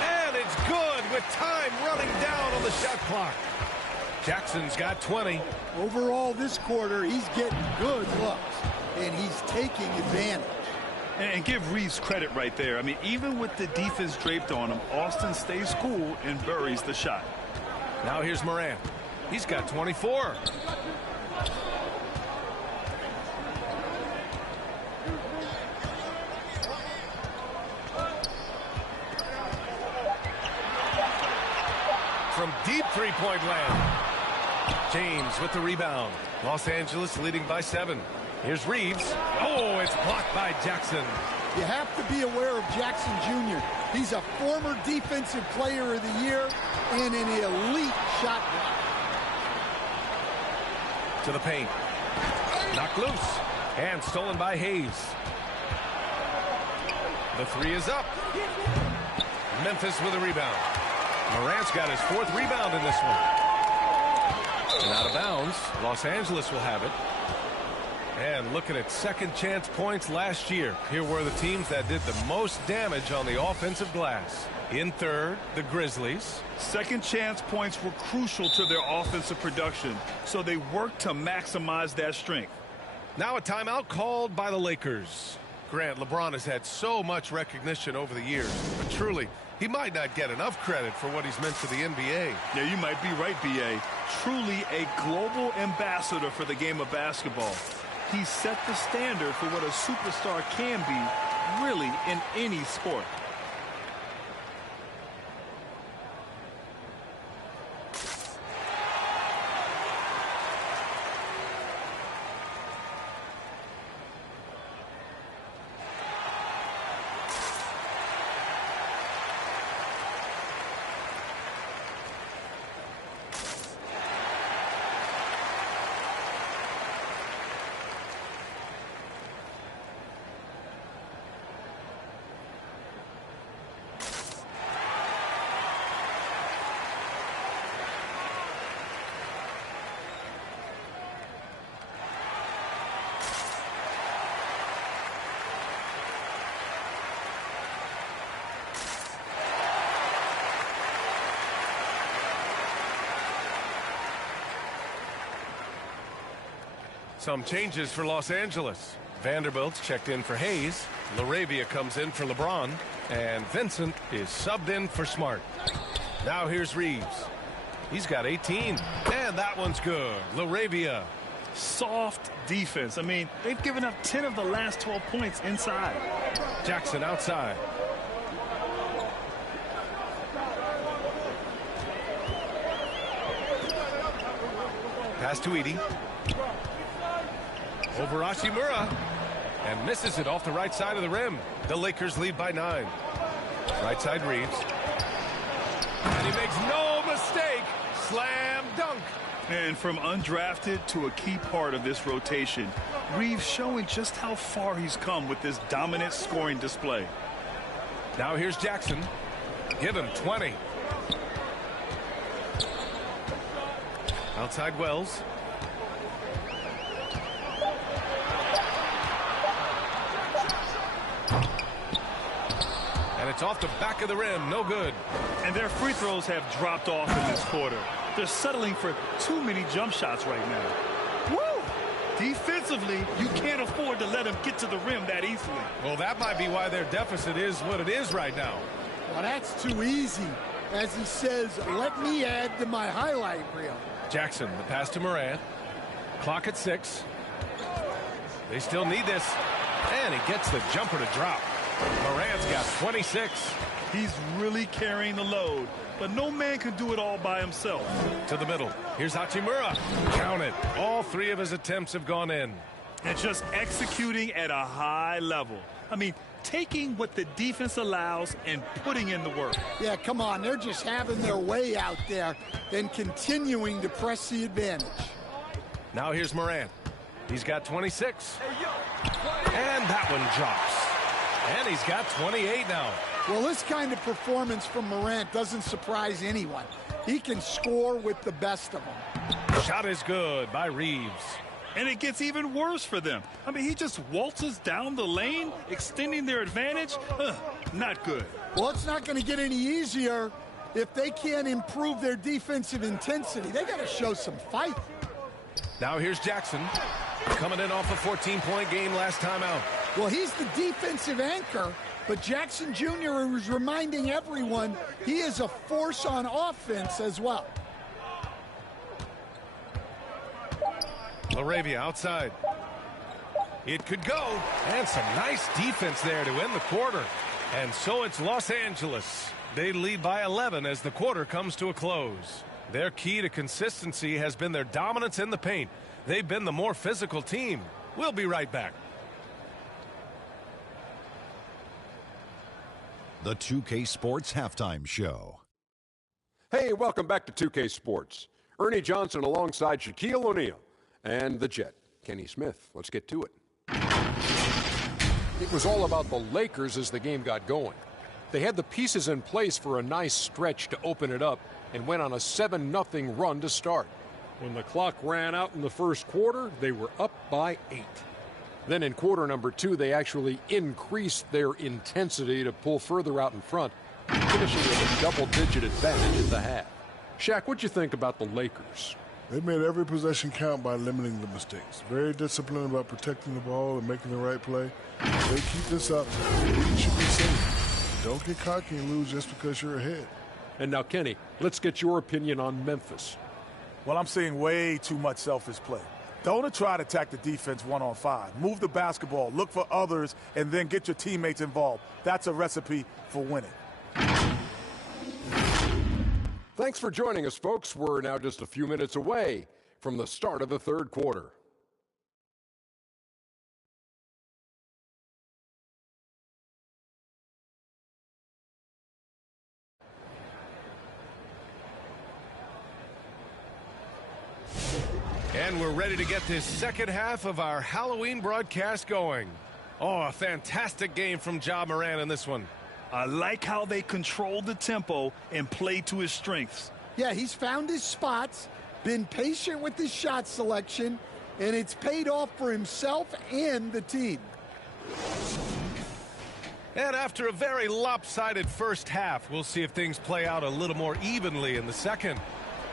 And it's good with time running down on the shot clock. Jackson's got 20. Overall this quarter, he's getting good looks, and he's taking advantage. And give Reeves credit right there. I mean, even with the defense draped on him, Austin stays cool and buries the shot. Now here's Morant. He's got 24. From deep three-point land. James with the rebound. Los Angeles leading by 7. Here's Reeves. Oh, it's blocked by Jackson. You have to be aware of Jackson Jr. He's a former defensive player of the year and an elite shot blocker. To the paint. Knocked loose. And stolen by Hayes. The 3 is up. Memphis with a rebound. Morant's got his 4th rebound in this one. And out of bounds. Los Angeles will have it. And looking at second chance points last year, here were the teams that did the most damage on the offensive glass. In third, the Grizzlies. Second chance points were crucial to their offensive production, so they worked to maximize that strength. Now a timeout called by the Lakers. Grant, LeBron has had so much recognition over the years, but truly, he might not get enough credit for what he's meant to the NBA. Yeah, you might be right, B.A. Truly a global ambassador for the game of basketball. He set the standard for what a superstar can be, really, in any sport. Some changes for Los Angeles. Vanderbilt's checked in for Hayes. LaRavia comes in for LeBron. And Vincent is subbed in for Smart. Now here's Reeves. He's got 18. And that one's good. LaRavia. Soft defense. I mean, they've given up 10 of the last 12 points inside. Jackson outside. Pass to Edie. Over Hachimura. And misses it off the right side of the rim. The Lakers lead by 9. Right side Reeves. And he makes no mistake. Slam dunk. And from undrafted to a key part of this rotation, Reeves showing just how far he's come with this dominant scoring display. Now here's Jackson. Give him 20. Outside Wells. And it's off the back of the rim. No good. And their free throws have dropped off in this quarter. They're settling for too many jump shots right now. Woo! Defensively, you can't afford to let them get to the rim that easily. Well, that might be why their deficit is what it is right now. Well, that's too easy. As he says, let me add to my highlight reel. Jackson, the pass to Morant. Clock at 6. They still need this. And he gets the jumper to drop. Morant's got 26. He's really carrying the load, but no man can do it all by himself. To the middle. Here's Hachimura. Count it. All 3 of his attempts have gone in. And just executing at a high level. I mean, taking what the defense allows and putting in the work. Yeah, come on. They're just having their way out there and continuing to press the advantage. Now here's Morant. He's got 26. And that one drops. And he's got 28 now. Well, this kind of performance from Morant doesn't surprise anyone. He can score with the best of them. Shot is good by Reeves. And it gets even worse for them. I mean, he just waltzes down the lane, extending their advantage. Not good. Well, it's not going to get any easier if they can't improve their defensive intensity. They got to show some fight. Now here's Jackson. Coming in off a 14-point game last time out. Well, he's the defensive anchor, but Jackson Jr. is reminding everyone he is a force on offense as well. LaRavia outside. It could go. And some nice defense there to end the quarter. And so it's Los Angeles. They lead by 11 as the quarter comes to a close. Their key to consistency has been their dominance in the paint. They've been the more physical team. We'll be right back. The 2K Sports Halftime Show. Hey, welcome back to 2K Sports. Ernie Johnson alongside Shaquille O'Neal and the Jet, Kenny Smith. Let's get to it. It was all about the Lakers as the game got going. They had the pieces in place for a nice stretch to open it up and went on a 7-0 run to start. When the clock ran out in the first quarter, they were up by 8. Then in quarter number 2, they actually increased their intensity to pull further out in front, finishing with a double-digit advantage at the half. Shaq, what'd you think about the Lakers? They made every possession count by limiting the mistakes. Very disciplined about protecting the ball and making the right play. If they keep this up, you should be safe. Don't get cocky and lose just because you're ahead. And now, Kenny, let's get your opinion on Memphis. Well, I'm seeing way too much selfish play. Don't try to attack the defense 1-on-5. Move the basketball, look for others, and then get your teammates involved. That's a recipe for winning. Thanks for joining us, folks. We're now just a few minutes away from the start of the third quarter. And we're ready to get this second half of our Halloween broadcast going. Oh, a fantastic game from Ja Morant in this one. I like how they controlled the tempo and played to his strengths. Yeah, he's found his spots, been patient with his shot selection, and it's paid off for himself and the team. And after a very lopsided first half, we'll see if things play out a little more evenly in the second.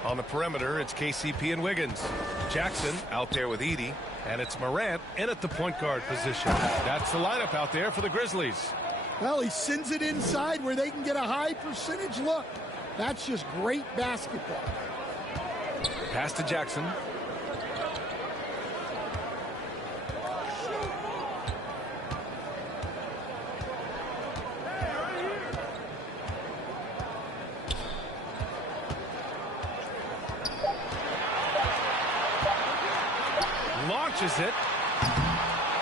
On the perimeter, it's KCP and Wiggins. Jackson out there with Edie. And it's Morant in at the point guard position. That's the lineup out there for the Grizzlies. Well, he sends it inside where they can get a high percentage look. That's just great basketball. Pass to Jackson. Launches it.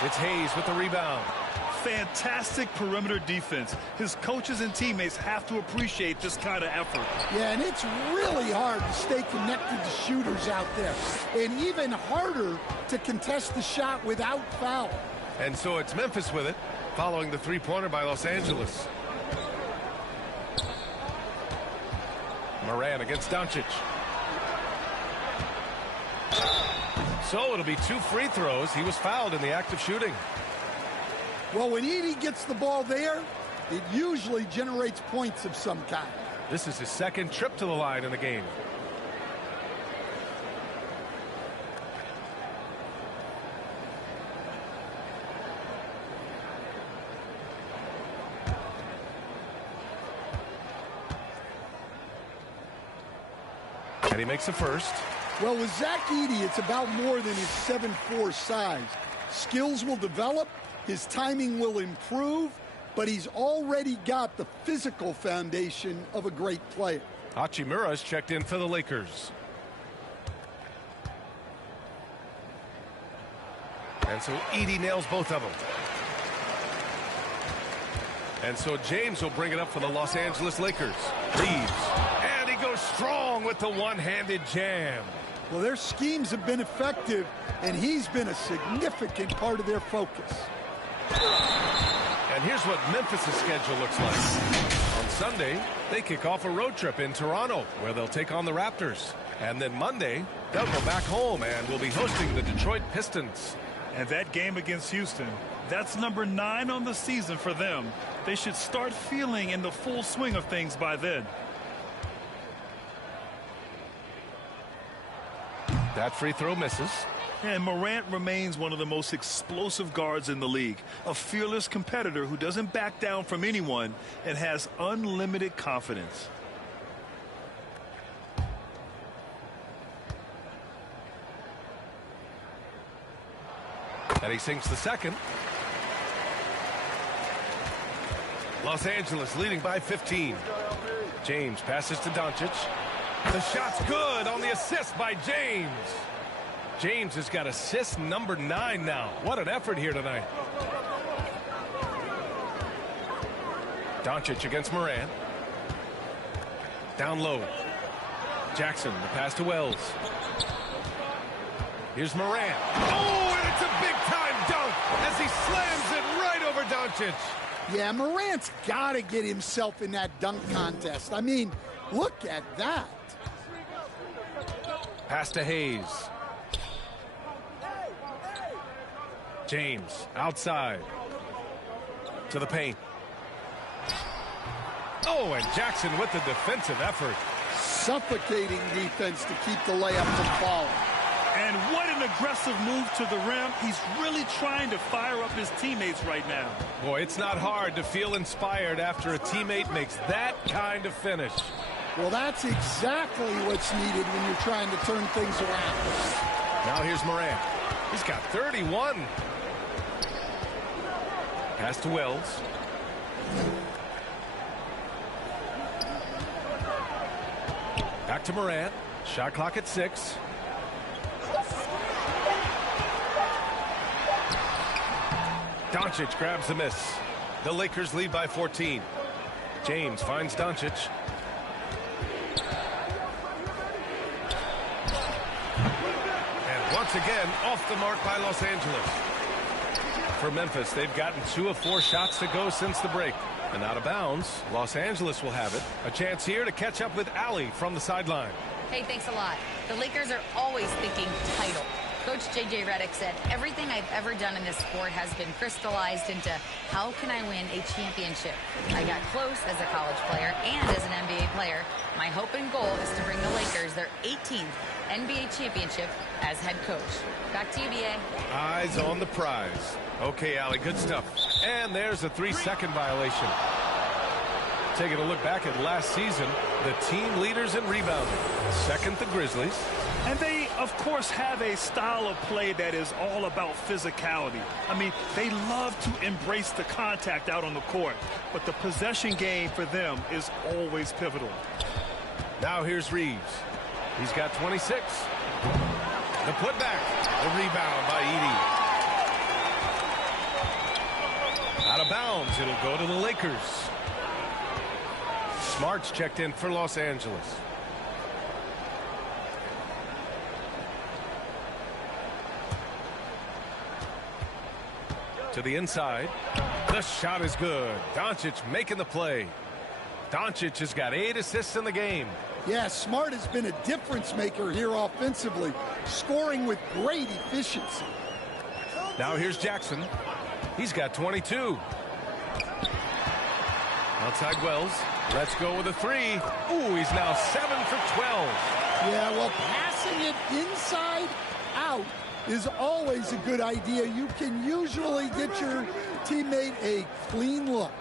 It's Hayes with the rebound. Fantastic perimeter defense. His coaches and teammates have to appreciate this kind of effort. Yeah, and it's really hard to stay connected to shooters out there. And even harder to contest the shot without foul. And so it's Memphis with it, following the three-pointer by Los Angeles. Morant against Doncic. So it'll be 2 free throws. He was fouled in the act of shooting. Well, when Edey gets the ball there, it usually generates points of some kind. This is his second trip to the line in the game. And he makes the first. Well, with Zach Edey, it's about more than his 7'4" size. Skills will develop, his timing will improve, but he's already got the physical foundation of a great player. Hachimura's checked in for the Lakers. And so Edey nails both of them. And so James will bring it up for the Los Angeles Lakers. Leaves. And he goes strong with the one-handed jam. Well, their schemes have been effective, and he's been a significant part of their focus. And here's what Memphis' schedule looks like. On Sunday, they kick off a road trip in Toronto, where they'll take on the Raptors. And then Monday, they'll go back home and will be hosting the Detroit Pistons. And that game against Houston, that's number 9 on the season for them. They should start feeling in the full swing of things by then. That free throw misses. And Morant remains one of the most explosive guards in the league. A fearless competitor who doesn't back down from anyone and has unlimited confidence. And he sinks the second. Los Angeles leading by 15. James passes to Doncic. The shot's good on the assist by James. James has got assist number 9 now. What an effort here tonight. Doncic against Morant. Down low. Jackson, the pass to Wells. Here's Morant. Oh, and it's a big-time dunk as he slams it right over Doncic. Yeah, Morant's got to get himself in that dunk contest. I mean, look at that. Pass to Hayes. James outside to the paint. Oh, and Jackson with the defensive effort. Suffocating defense to keep the layup from falling. And what an aggressive move to the rim. He's really trying to fire up his teammates right now. Boy, it's not hard to feel inspired after a teammate makes that kind of finish. Well, that's exactly what's needed when you're trying to turn things around. Now here's Morant. He's got 31. Pass to Wells. Back to Morant. Shot clock at 6. Doncic grabs the miss. The Lakers lead by 14. James finds Doncic. And once again, off the mark by Los Angeles. For Memphis, they've gotten 2 of 4 shots to go since the break. And out of bounds, Los Angeles will have it. A chance here to catch up with Allie from the sideline. Hey, thanks a lot. The Lakers are always thinking title. Coach J.J. Redick said, everything I've ever done in this sport has been crystallized into how can I win a championship. I got close as a college player and as an NBA player. My hope and goal is to bring the Lakers their 18th NBA championship as head coach. Back to you, B.A. Eyes on the prize. Okay, Allie, good stuff. And there's a 3-second violation. Taking a look back at last season, the team leaders in rebounding. Second, the Grizzlies. And they, of course, have a style of play that is all about physicality. I mean, they love to embrace the contact out on the court. But the possession game for them is always pivotal. Now here's Reeves. He's got 26. The putback. The rebound by Edey. Out of bounds. It'll go to the Lakers. Smart's checked in for Los Angeles. To the inside. The shot is good. Doncic making the play. Doncic has got 8 assists in the game. Yeah, Smart has been a difference maker here offensively, scoring with great efficiency. Now here's Jackson. He's got 22. Outside Wells. Let's go with a 3. Ooh, he's now 7 for 12. Yeah, well, passing it inside out is always a good idea. You can usually get your teammate a clean look.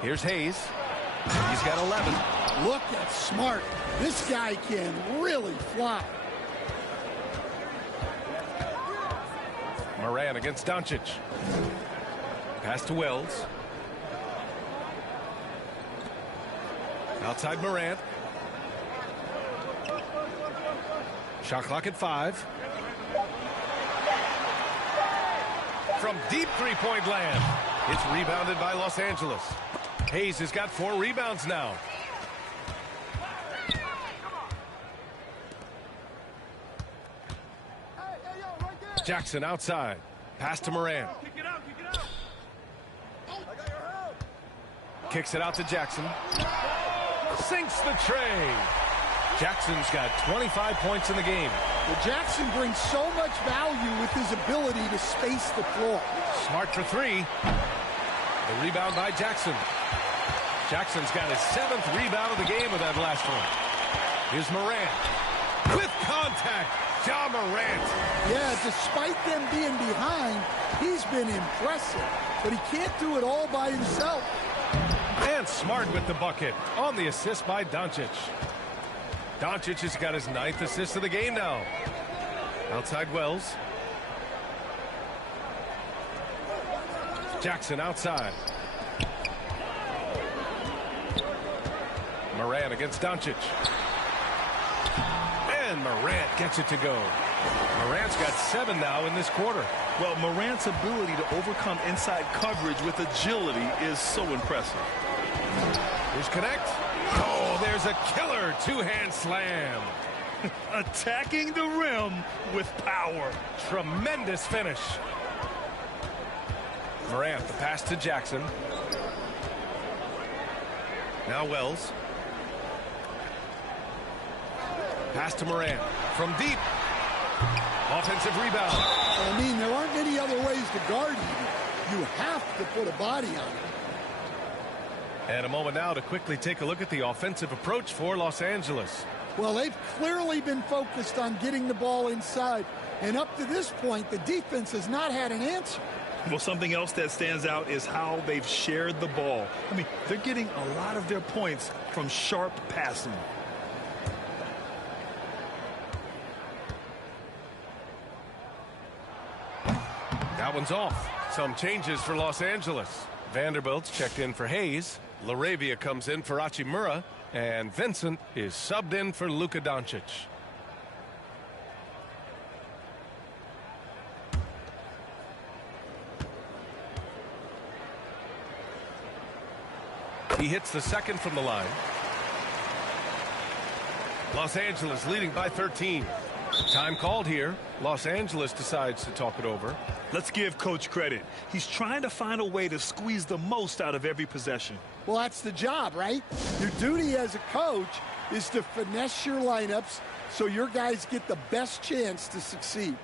Here's Hayes. He's got 11. Look at Smart. This guy can really fly. Moran against Doncic. Pass to Wells. Outside Morant. Shot clock at 5. From deep three-point land. It's rebounded by Los Angeles. Hayes has got 4 rebounds now. Jackson outside. Pass to Morant. Kicks it out to Jackson. Sinks the tray. Jackson's got 25 points in the game. Well, Jackson brings so much value with his ability to space the floor. Smart for 3. The rebound by Jackson. Jackson's got his 7th rebound of the game with that last one. Here's Morant. With contact, Ja Morant. Yeah, despite them being behind, he's been impressive. But he can't do it all by himself. And Smart with the bucket on the assist by Doncic. Doncic has got his 9th assist of the game now. Outside Wells. Jackson outside. Morant against Doncic. And Morant gets it to go. Morant's got 7 now in this quarter. Well, Morant's ability to overcome inside coverage with agility is so impressive. Here's Connect. Oh, there's a killer 2-hand slam. Attacking the rim with power. Tremendous finish. Morant, the pass to Jackson. Now Wells. Pass to Morant. From deep. Offensive rebound. I mean, there aren't many other ways to guard him. You have to put a body on him. And a moment now to quickly take a look at the offensive approach for Los Angeles. Well, they've clearly been focused on getting the ball inside. And up to this point, the defense has not had an answer. Well, something else that stands out is how they've shared the ball. I mean, they're getting a lot of their points from sharp passing. That one's off. Some changes for Los Angeles. Vanderbilt's checked in for Hayes. Laravia comes in for Hachimura. And Vincent is subbed in for Luka Doncic. He hits the second from the line. Los Angeles leading by 13. Time called here. Los Angeles decides to talk it over. Let's give Coach credit. He's trying to find a way to squeeze the most out of every possession. Well, that's the job, right? Your duty as a coach is to finesse your lineups so your guys get the best chance to succeed.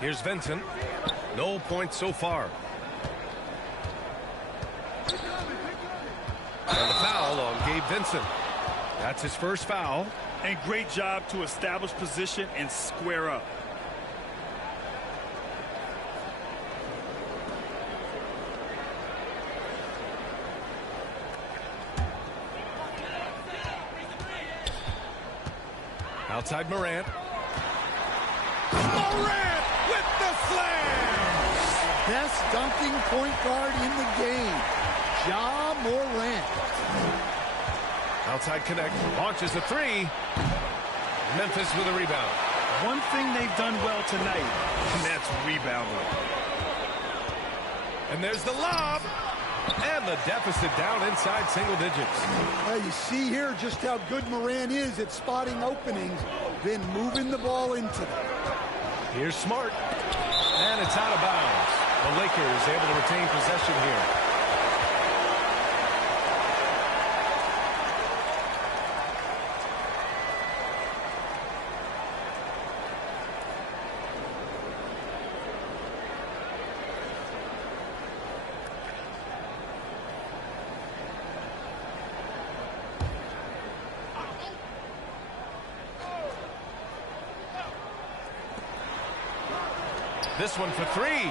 Here's Vincent. No points so far. And the foul on Gabe Vincent. That's his first foul. And great job to establish position and square up. Outside Morant. Morant with the slam! Best dunking point guard in the game. Ja Morant. Outside connect. Launches a three. Memphis with a rebound. One thing they've done well tonight, and that's rebounding. And there's the lob. And the deficit down inside single digits. You see here just how good Morant is at spotting openings, then moving the ball into them. Here's Smart. And it's out of bounds. The Lakers able to retain possession here. This one for three.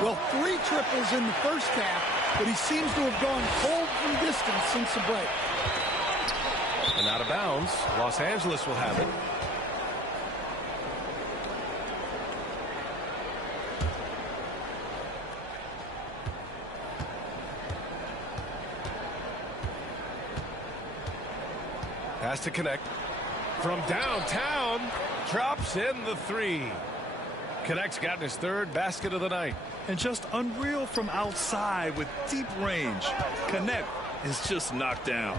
Well, 3 triples in the first half, but he seems to have gone cold from distance since the break. And out of bounds. Los Angeles will have it. Has to connect. From downtown, drops in the three. Connect's gotten his third basket of the night. And just unreal from outside with deep range. Connect is just knocked down.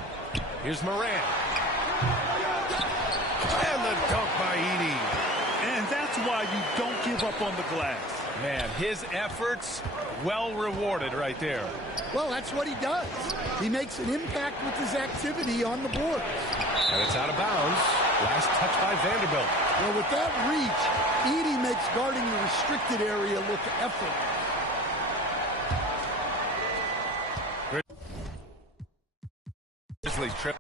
Here's Morant. And the dunk by Edey. And that's why you don't give up on the glass. Man, his efforts well rewarded right there. Well, that's what he does. He makes an impact with his activity on the board. And it's out of bounds. Last touch by Vanderbilt. Well, with that reach, Edey makes guarding the restricted area look effortless. Grizzlies trip.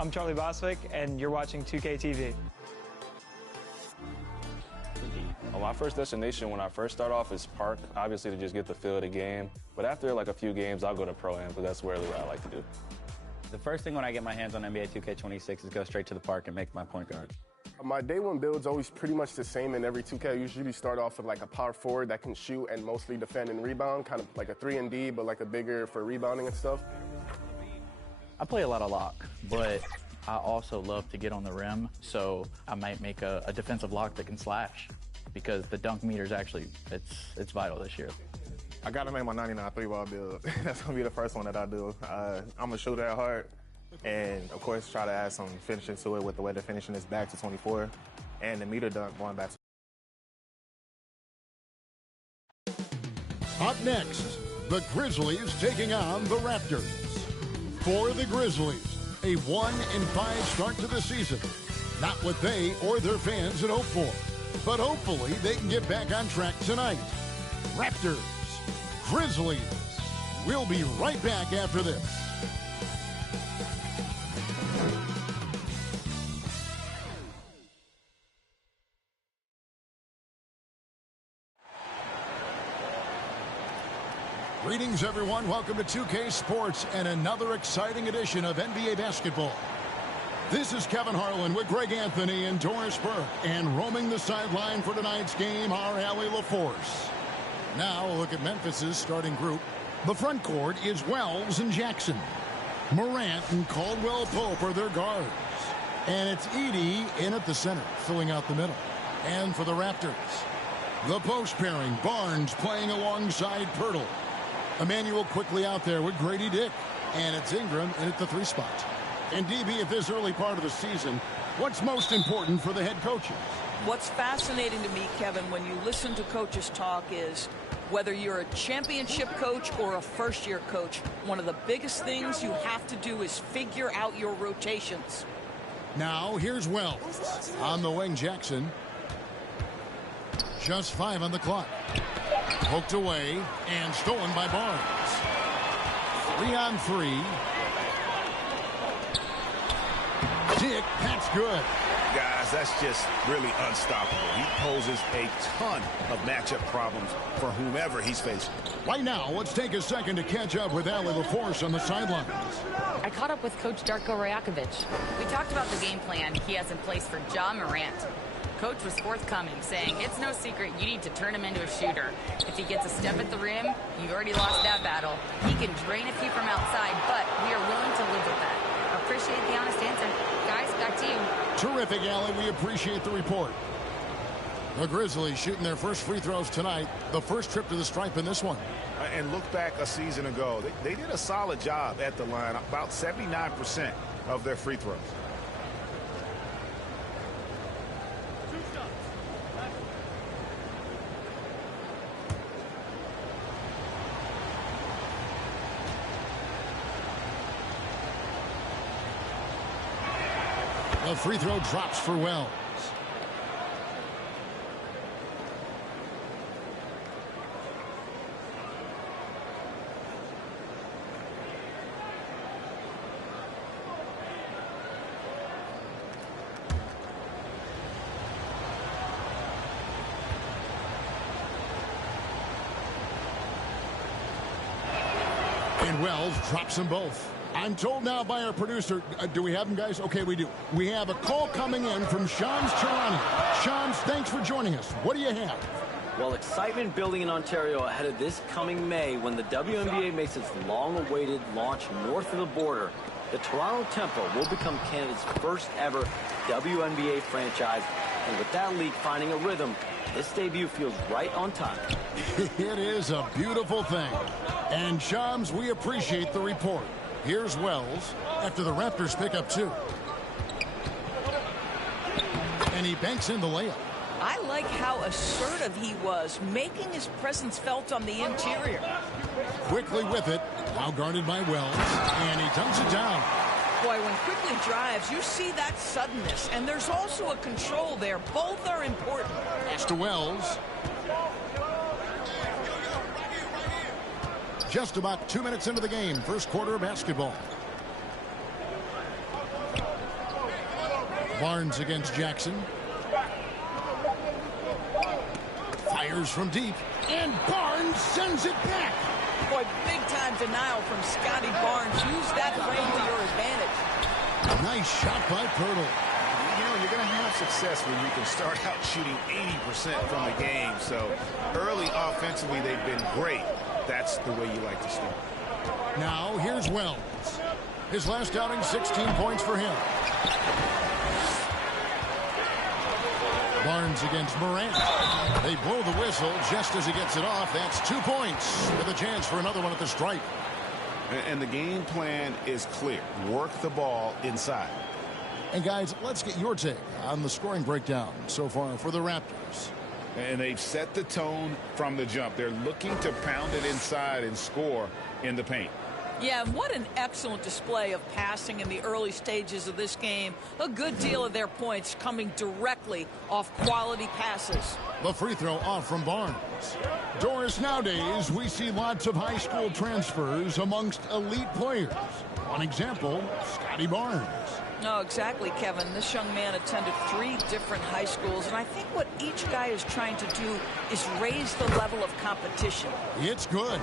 I'm Charlie Boswick, and you're watching 2K TV. Well, my first destination when I first start off is park, obviously to just get the feel of the game. But after like a few games, I'll go to Pro-Am because that's really what I like to do. The first thing when I get my hands on NBA 2K26 is go straight to the park and make my point guard. My day one build's always pretty much the same in every 2K. I usually start off with like a power forward that can shoot and mostly defend and rebound, kind of like a 3-and-D, but like a bigger for rebounding and stuff. I play a lot of lock, but I also love to get on the rim, so I might make a defensive lock that can slash because the dunk meter is actually, it's vital this year. I got to make my 99 3-ball build. That's going to be the first one that I do. I'm going to shoot that hard and, of course, try to add some finishing to it with the way the finishing is back to 24 and the meter dunk going back to. Up next, the Grizzlies taking on the Raptors. For the Grizzlies, a 1-5 start to the season. Not what they or their fans had hoped for. But hopefully they can get back on track tonight. Raptors, Grizzlies. We'll be right back after this. Greetings, everyone. Welcome to 2K Sports and another exciting edition of NBA basketball. This is Kevin Harlan with Greg Anthony and Doris Burke. And roaming the sideline for tonight's game are Allie LaForce. Now a look at Memphis's starting group. The front court is Wells and Jackson. Morant and Caldwell Pope are their guards. And it's Edey in at the center, filling out the middle. And for the Raptors, the post pairing, Barnes playing alongside Pirtle. Emmanuel quickly out there with Grady Dick. And it's Ingram in at the 3 spot. And DB, at this early part of the season, what's most important for the head coaches? What's fascinating to me, Kevin, when you listen to coaches talk is whether you're a championship coach or a first-year coach, one of the biggest things you have to do is figure out your rotations. Now, here's Wells. On the wing, Jackson. Just 5 on the clock. Poked away and stolen by Barnes. 3 on 3. Dick, that's good. Guys, that's just really unstoppable. He poses a ton of matchup problems for whomever he's facing. Right now, let's take a second to catch up with Allie LaForce on the sidelines. I caught up with Coach Darko Rajakovic. We talked about the game plan he has in place for Ja Morant. Coach was forthcoming, saying it's no secret you need to turn him into a shooter. If he gets a step at the rim, you've already lost that battle. He can drain a few from outside, but we are willing to live with that. Appreciate the honest answer. Guys, back to you. Terrific, Allie. We appreciate the report. The Grizzlies shooting their first free throws tonight. The first trip to the stripe in this one. And look back a season ago. They did a solid job at the line, about 79% of their free throws. The free throw drops for Wells. And Wells drops them both. I'm told now by our producer, do we have them, guys? Okay, we do. We have a call coming in from Shams Charania. Shams, thanks for joining us. What do you have? Well, excitement building in Ontario ahead of this coming May when the WNBA makes its long-awaited launch north of the border. The Toronto Tempo will become Canada's first ever WNBA franchise. And with that league finding a rhythm, this debut feels right on time. It is a beautiful thing. And Shams, we appreciate the report. Here's Wells after the Raptors pick up 2. And he banks in the layup. I like how assertive he was, making his presence felt on the interior. Quickly with it, now guarded by Wells, and he dunks it down. Boy, when Quickly drives, you see that suddenness, and there's also a control there. Both are important. Pass to Wells. Just about 2 minutes into the game, first quarter of basketball. Barnes against Jackson. Fires from deep, and Barnes sends it back. Boy, big-time denial from Scotty Barnes. Use that frame to your advantage. Nice shot by Pirtle. You know, you're going to have success when you can start out shooting 80% from the game. So early offensively, they've been great. That's the way you like to start. Now, here's Wells. His last outing, 16 points for him. Barnes against Morant. They blow the whistle just as he gets it off. That's 2 points with a chance for another one at the stripe. And the game plan is clear. Work the ball inside. And, guys, let's get your take on the scoring breakdown so far for the Raptors. And they've set the tone from the jump. They're looking to pound it inside and score in the paint. Yeah, and what an excellent display of passing in the early stages of this game. A good deal of their points coming directly off quality passes. The free throw off from Barnes. Doris, nowadays we see lots of high school transfers amongst elite players. One example, Scotty Barnes. No, exactly, Kevin. This young man attended 3 different high schools, and I think what each guy is trying to do is raise the level of competition. It's good.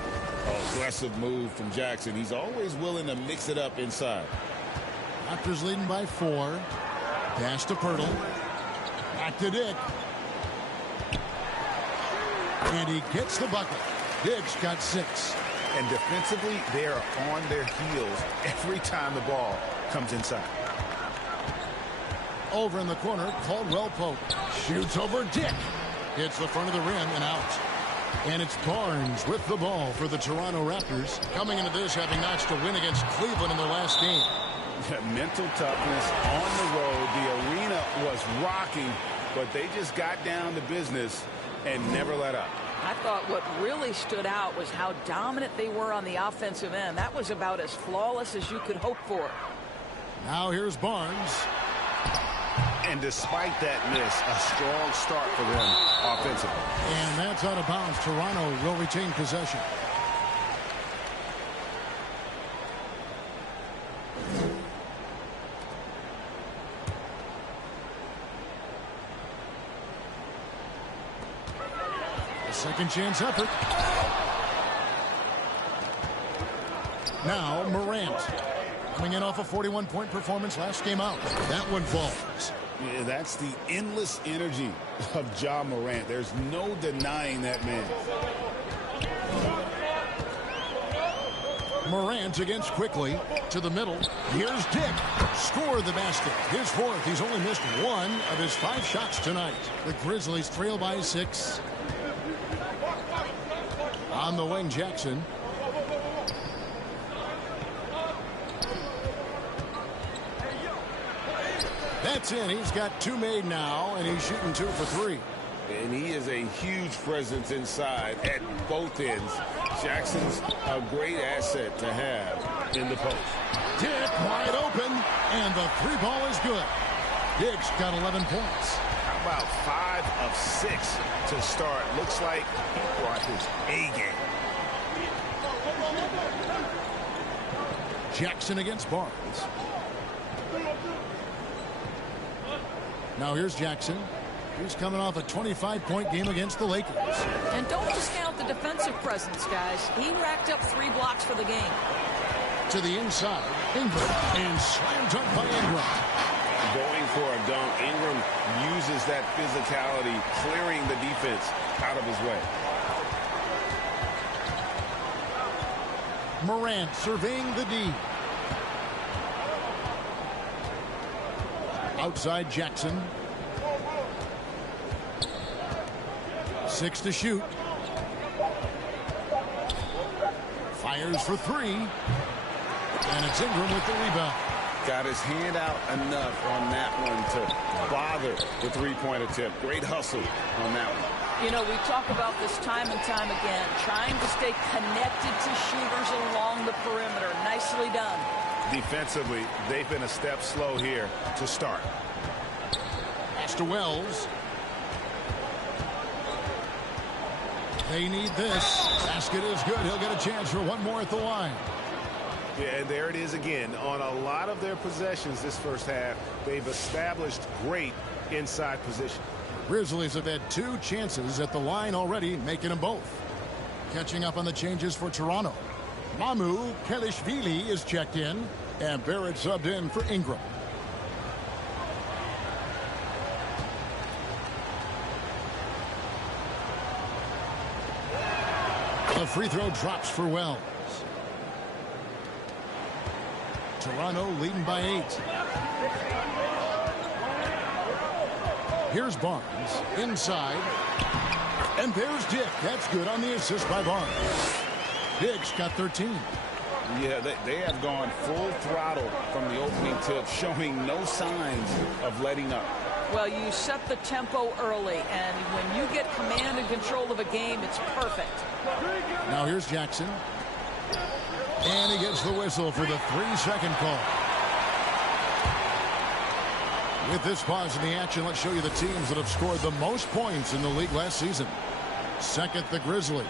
Aggressive move from Jackson. He's always willing to mix it up inside. Raptors leading by 4. Pass to Pirtle. Back to Dick. And he gets the bucket. Dick's got 6. And defensively, they are on their heels every time the ball comes inside. Over in the corner, Caldwell Pope shoots over Dick. Hits the front of the rim and out. And it's Barnes with the ball for the Toronto Raptors. Coming into this, having notched a win against Cleveland in their last game. Mental toughness on the road. The arena was rocking, but they just got down to business and never let up. I thought what really stood out was how dominant they were on the offensive end. That was about as flawless as you could hope for. Now here's Barnes. And despite that miss, a strong start for them offensively. And that's out of bounds. Toronto will retain possession. A second chance effort. Now Morant. Coming in off a 41-point performance last game out. That one falls. Yeah, that's the endless energy of Ja Morant. There's no denying that man. Morant against quickly to the middle. Here's Dick. Score the basket. His 4th. He's only missed 1 of his 5 shots tonight. The Grizzlies trail by 6. On the wing, Jackson. That's in. He's got 2 made now, and he's shooting 2 for 3. And he is a huge presence inside at both ends. Jackson's a great asset to have in the post. Dick wide open, and the 3-ball is good. Dick's got 11 points. How about 5 of 6 to start? Looks like he brought his A game. Jackson against Barnes. Now here's Jackson. He's coming off a 25-point game against the Lakers. And don't discount the defensive presence, guys. He racked up 3 blocks for the game. To the inside, Ingram, and slam dunk by Ingram. Going for a dunk. Ingram uses that physicality, clearing the defense out of his way. Morant surveying the D. Outside Jackson. 6 to shoot. Fires for 3. And it's Ingram with the rebound. Got his hand out enough on that one to bother the 3-point attempt. Great hustle on that one. You know, we talk about this time and time again, trying to stay connected to shooters along the perimeter. Nicely done. Defensively, they've been a step slow here to start. Pass to Wells. They need this. Basket is good. He'll get a chance for 1 more at the line. Yeah, and there it is again. On a lot of their possessions this first half, they've established great inside position. Grizzlies have had 2 chances at the line already, making them both. Catching up on the changes for Toronto. Mamu Kelishvili is checked in, and Barrett subbed in for Ingram. The free throw drops for Wells. Toronto leading by 8. Here's Barnes inside. And there's Dick. That's good on the assist by Barnes. Dick's got 13. Yeah, they have gone full throttle from the opening tip, showing no signs of letting up. Well, you set the tempo early, and when you get command and control of a game, it's perfect. Now here's Jackson. And he gets the whistle for the 3-second call. With this pause in the action, let's show you the teams that have scored the most points in the league last season. Second, the Grizzlies.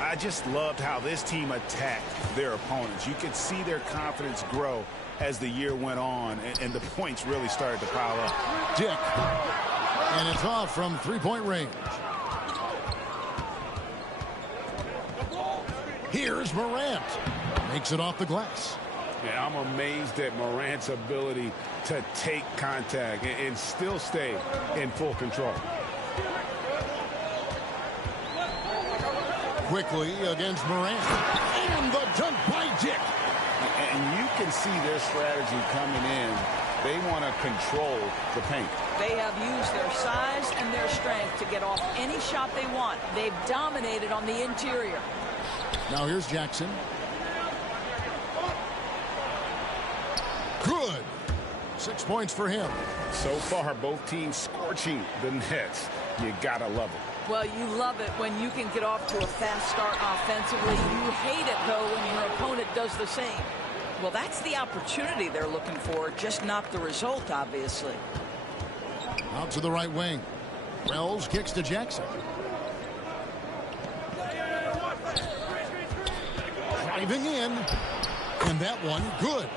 I just loved how this team attacked their opponents. You could see their confidence grow as the year went on, and the points really started to pile up. Dick. And it's off from three-point range. Here's Morant. Makes it off the glass. Yeah, I'm amazed at Morant's ability to take contact and still stay in full control. Quickly against Morant. And the dunk by Dick. And you can see their strategy coming in. They want to control the paint. They have used their size and their strength to get off any shot they want. They've dominated on the interior. Now here's Jackson. Good. 6 points for him. So far, both teams scorching the Nets. You gotta love it. Well, you love it when you can get off to a fast start offensively. You hate it, though, when your opponent does the same. Well, that's the opportunity they're looking for, just not the result, obviously. Out to the right wing. Wells kicks to Jackson. Driving in. And that one, good.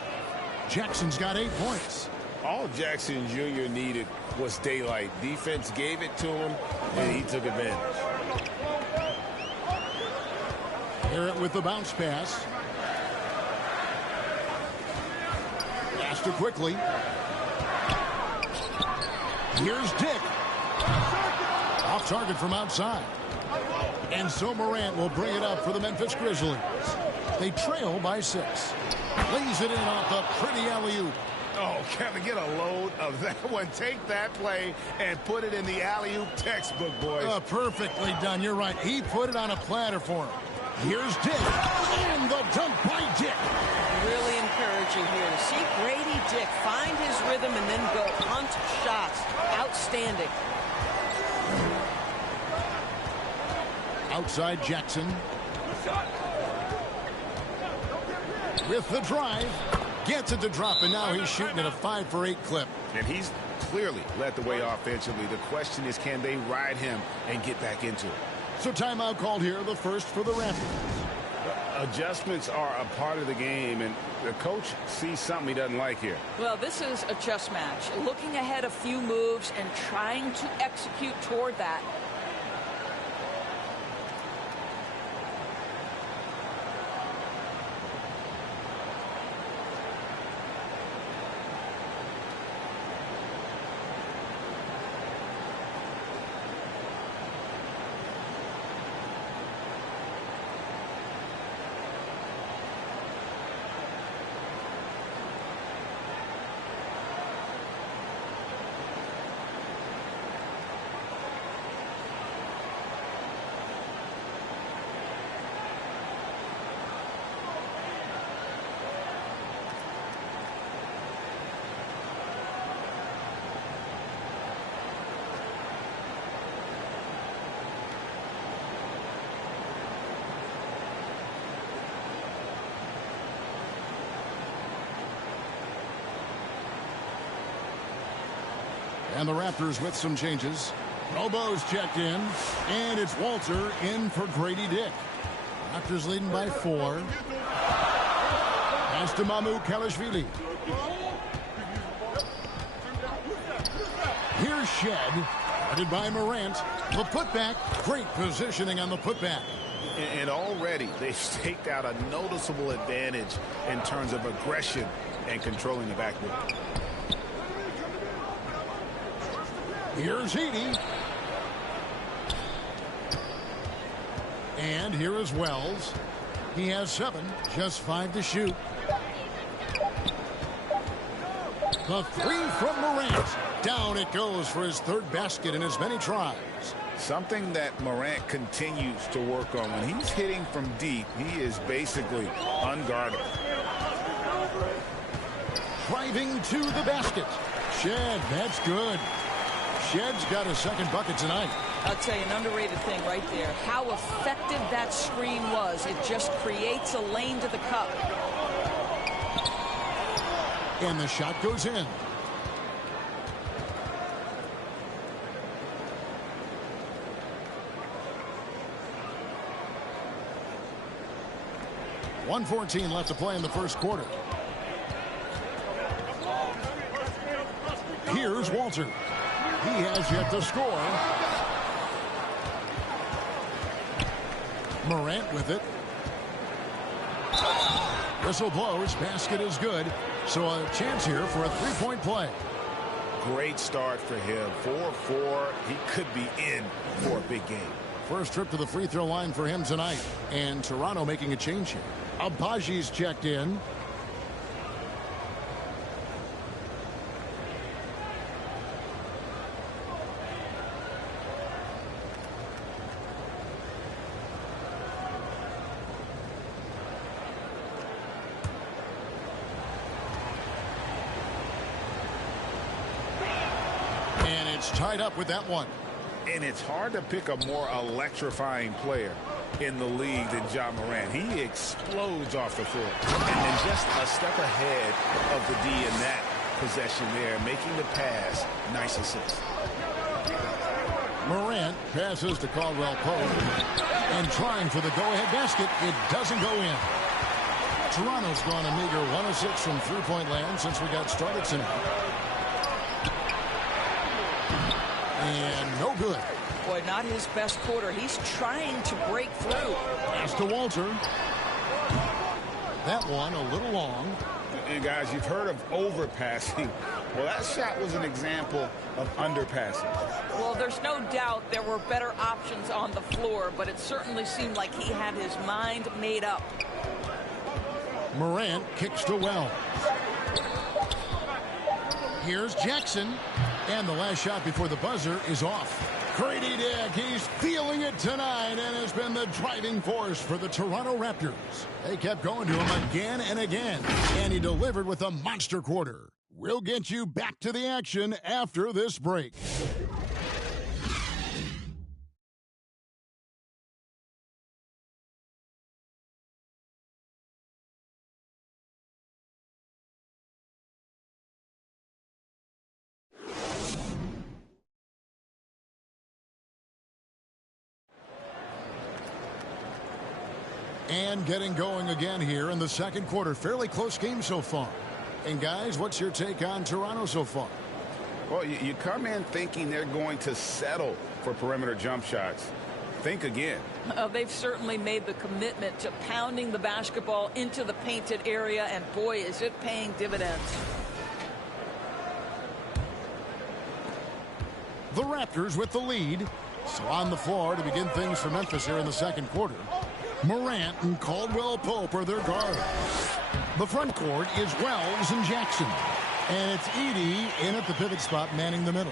Jackson's got 8 points. All Jackson Jr. needed was daylight. Defense gave it to him, and he took advantage. Garrett with the bounce pass. Faster quickly. Here's Dick. Off target from outside. And so Morant will bring it up for the Memphis Grizzlies. They trail by 6. Lays it in off the pretty alley-oop. Oh, Kevin, get a load of that one. Take that play and put it in the alley-oop textbook, boys. Perfectly done. You're right. He put it on a platter for him. Here's Dick. And the dunk by Dick. Really encouraging here to see Grady Dick find his rhythm and then go hunt shots. Outstanding. Outside Jackson. With the drive. Gets it to drop, and now he's shooting at a 5 for 8 clip. And he's clearly led the way offensively. The question is, can they ride him and get back into it? So timeout called here, the first for the Raptors. Adjustments are a part of the game, and the coach sees something he doesn't like here. Well, this is a chess match. Looking ahead a few moves and trying to execute toward that. And the Raptors with some changes. Robo's checked in. And it's Walter in for Grady Dick. Raptors leading by 4. Pass to Mamu Kalashvili. Here's Shed. Guarded by Morant. The putback. Great positioning on the putback. And already they've staked out a noticeable advantage in terms of aggression and controlling the backboard. Here's Heaney. And here is Wells. He has 7, just 5 to shoot. The 3 from Morant. Down it goes for his 3rd basket in as many tries. Something that Morant continues to work on. When he's hitting from deep, he is basically unguardable. Driving to the basket. Shed, that's good. Shed's got a 2nd bucket tonight. I'll tell you an underrated thing right there. How effective that screen was. It just creates a lane to the cup. And the shot goes in. .114 left to play in the first quarter. Here's Walter. He has yet to score. Morant with it. Whistle blows. Basket is good. So a chance here for a three-point play. Great start for him. 4-4. He could be in for a big game. First trip to the free throw line for him tonight. And Toronto making a change here. Abaji's checked in. And it's tied up with that one. And it's hard to pick a more electrifying player in the league than Ja Morant. He explodes off the floor. And just a step ahead of the D in that possession there, making the pass. Nice assist. Morant passes to Caldwell Pope. And trying for the go-ahead basket. It doesn't go in. Toronto's gone a meager 1 of 6 from three-point land since we got started tonight. And no good. Boy, not his best quarter. He's trying to break through. Pass to Walter. That one a little long. And guys, you've heard of overpassing. Well, that shot was an example of underpassing. Well, there's no doubt there were better options on the floor, but it certainly seemed like he had his mind made up. Morant kicks to Wells. Here's Jackson. And the last shot before the buzzer is off. Grady Dick, he's feeling it tonight and has been the driving force for the Toronto Raptors. They kept going to him again and again, and he delivered with a monster quarter. We'll get you back to the action after this break. And getting going again here in the second quarter. Fairly close game so far. And guys, what's your take on Toronto so far? Well, you come in thinking they're going to settle for perimeter jump shots. Think again. They've certainly made the commitment to pounding the basketball into the painted area, and boy, is it paying dividends. The Raptors with the lead. So on the floor to begin things for Memphis here in the second quarter. Morant and Caldwell Pope are their guards. The front court is Wells and Jackson. And it's Edey in at the pivot spot manning the middle.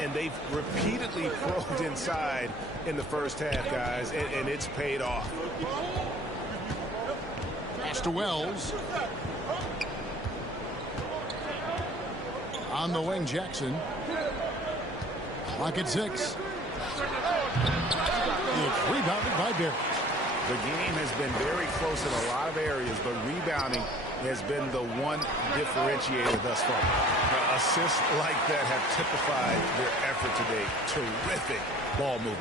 And they've repeatedly probed inside in the first half, guys, and it's paid off. Pass to Wells. On the wing, Jackson. Clock at 6. It's rebounded by Barrett. The game has been very close in a lot of areas, but rebounding has been the one differentiator thus far. Assists like that have typified their effort today. Terrific ball movement.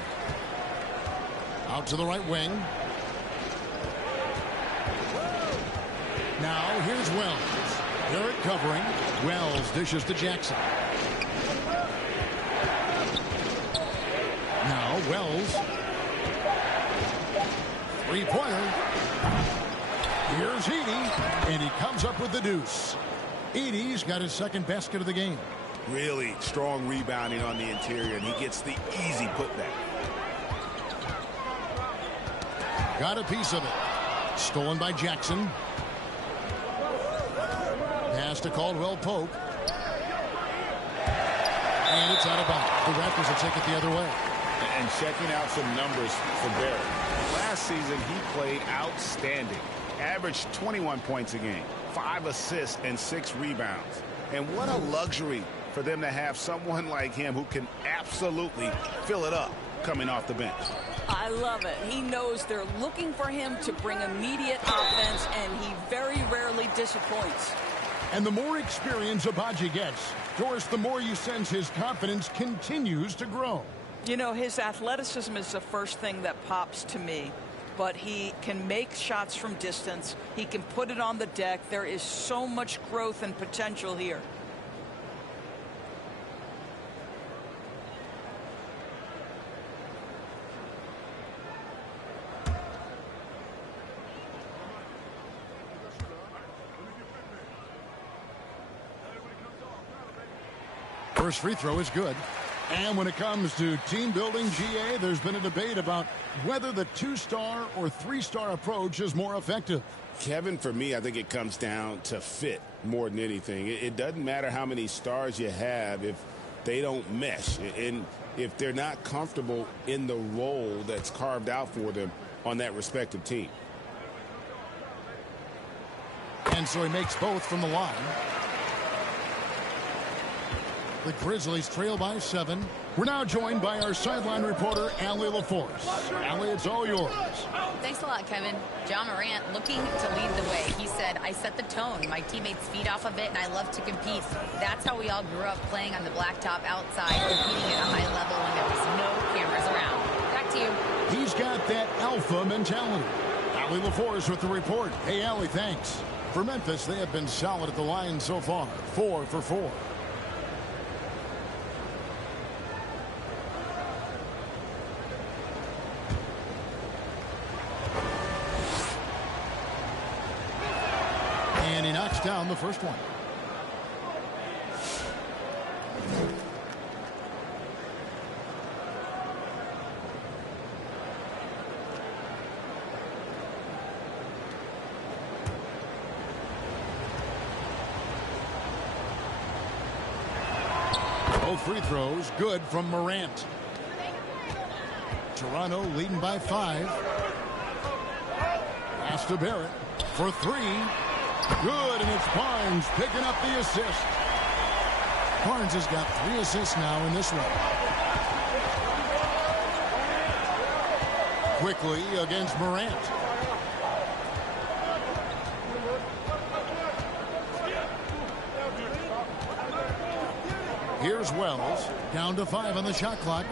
Out to the right wing. Now here's Wells. Barrett covering. Wells dishes to Jackson. Now Wells. Three-pointer. Here's Edey, and he comes up with the deuce. Edey's got his second basket of the game. Really strong rebounding on the interior, and he gets the easy putback. Got a piece of it. Stolen by Jackson. Pass to Caldwell Pope. And it's out of bounds. The Raptors will take it the other way. And checking out some numbers for Barrett. Last season, he played outstanding. Averaged 21 points a game, 5 assists, and 6 rebounds. And what a luxury for them to have someone like him who can absolutely fill it up coming off the bench. I love it. He knows they're looking for him to bring immediate offense, and he very rarely disappoints. And the more experience Agbaji gets, Doris, the more you sense his confidence continues to grow. You know, his athleticism is the first thing that pops to me. But he can make shots from distance. He can put it on the deck. There is so much growth and potential here. First free throw is good. And when it comes to team building, GA, there's been a debate about whether the 2-star or 3-star approach is more effective. Kevin, for me, I think it comes down to fit more than anything. It doesn't matter how many stars you have if they don't mesh. And if they're not comfortable in the role that's carved out for them on that respective team. And so he makes both from the line. The Grizzlies trail by 7. We're now joined by our sideline reporter, Allie LaForce. Allie, it's all yours. Thanks a lot, Kevin. John Morant looking to lead the way. He said, I set the tone. My teammates feed off of it, and I love to compete. That's how we all grew up, playing on the blacktop outside, competing at a high level when there was no cameras around. Back to you. He's got that alpha mentality. Allie LaForce with the report. Hey, Allie, thanks. For Memphis, they have been solid at the line so far. 4 for 4. And he knocks down the first one. Both free throws good from Morant. Toronto leading by 5. Pass to Barrett for 3. Good, and it's Barnes picking up the assist. Barnes has got 3 assists now in this one. Quickly against Morant. Here's Wells, down to 5 on the shot clock.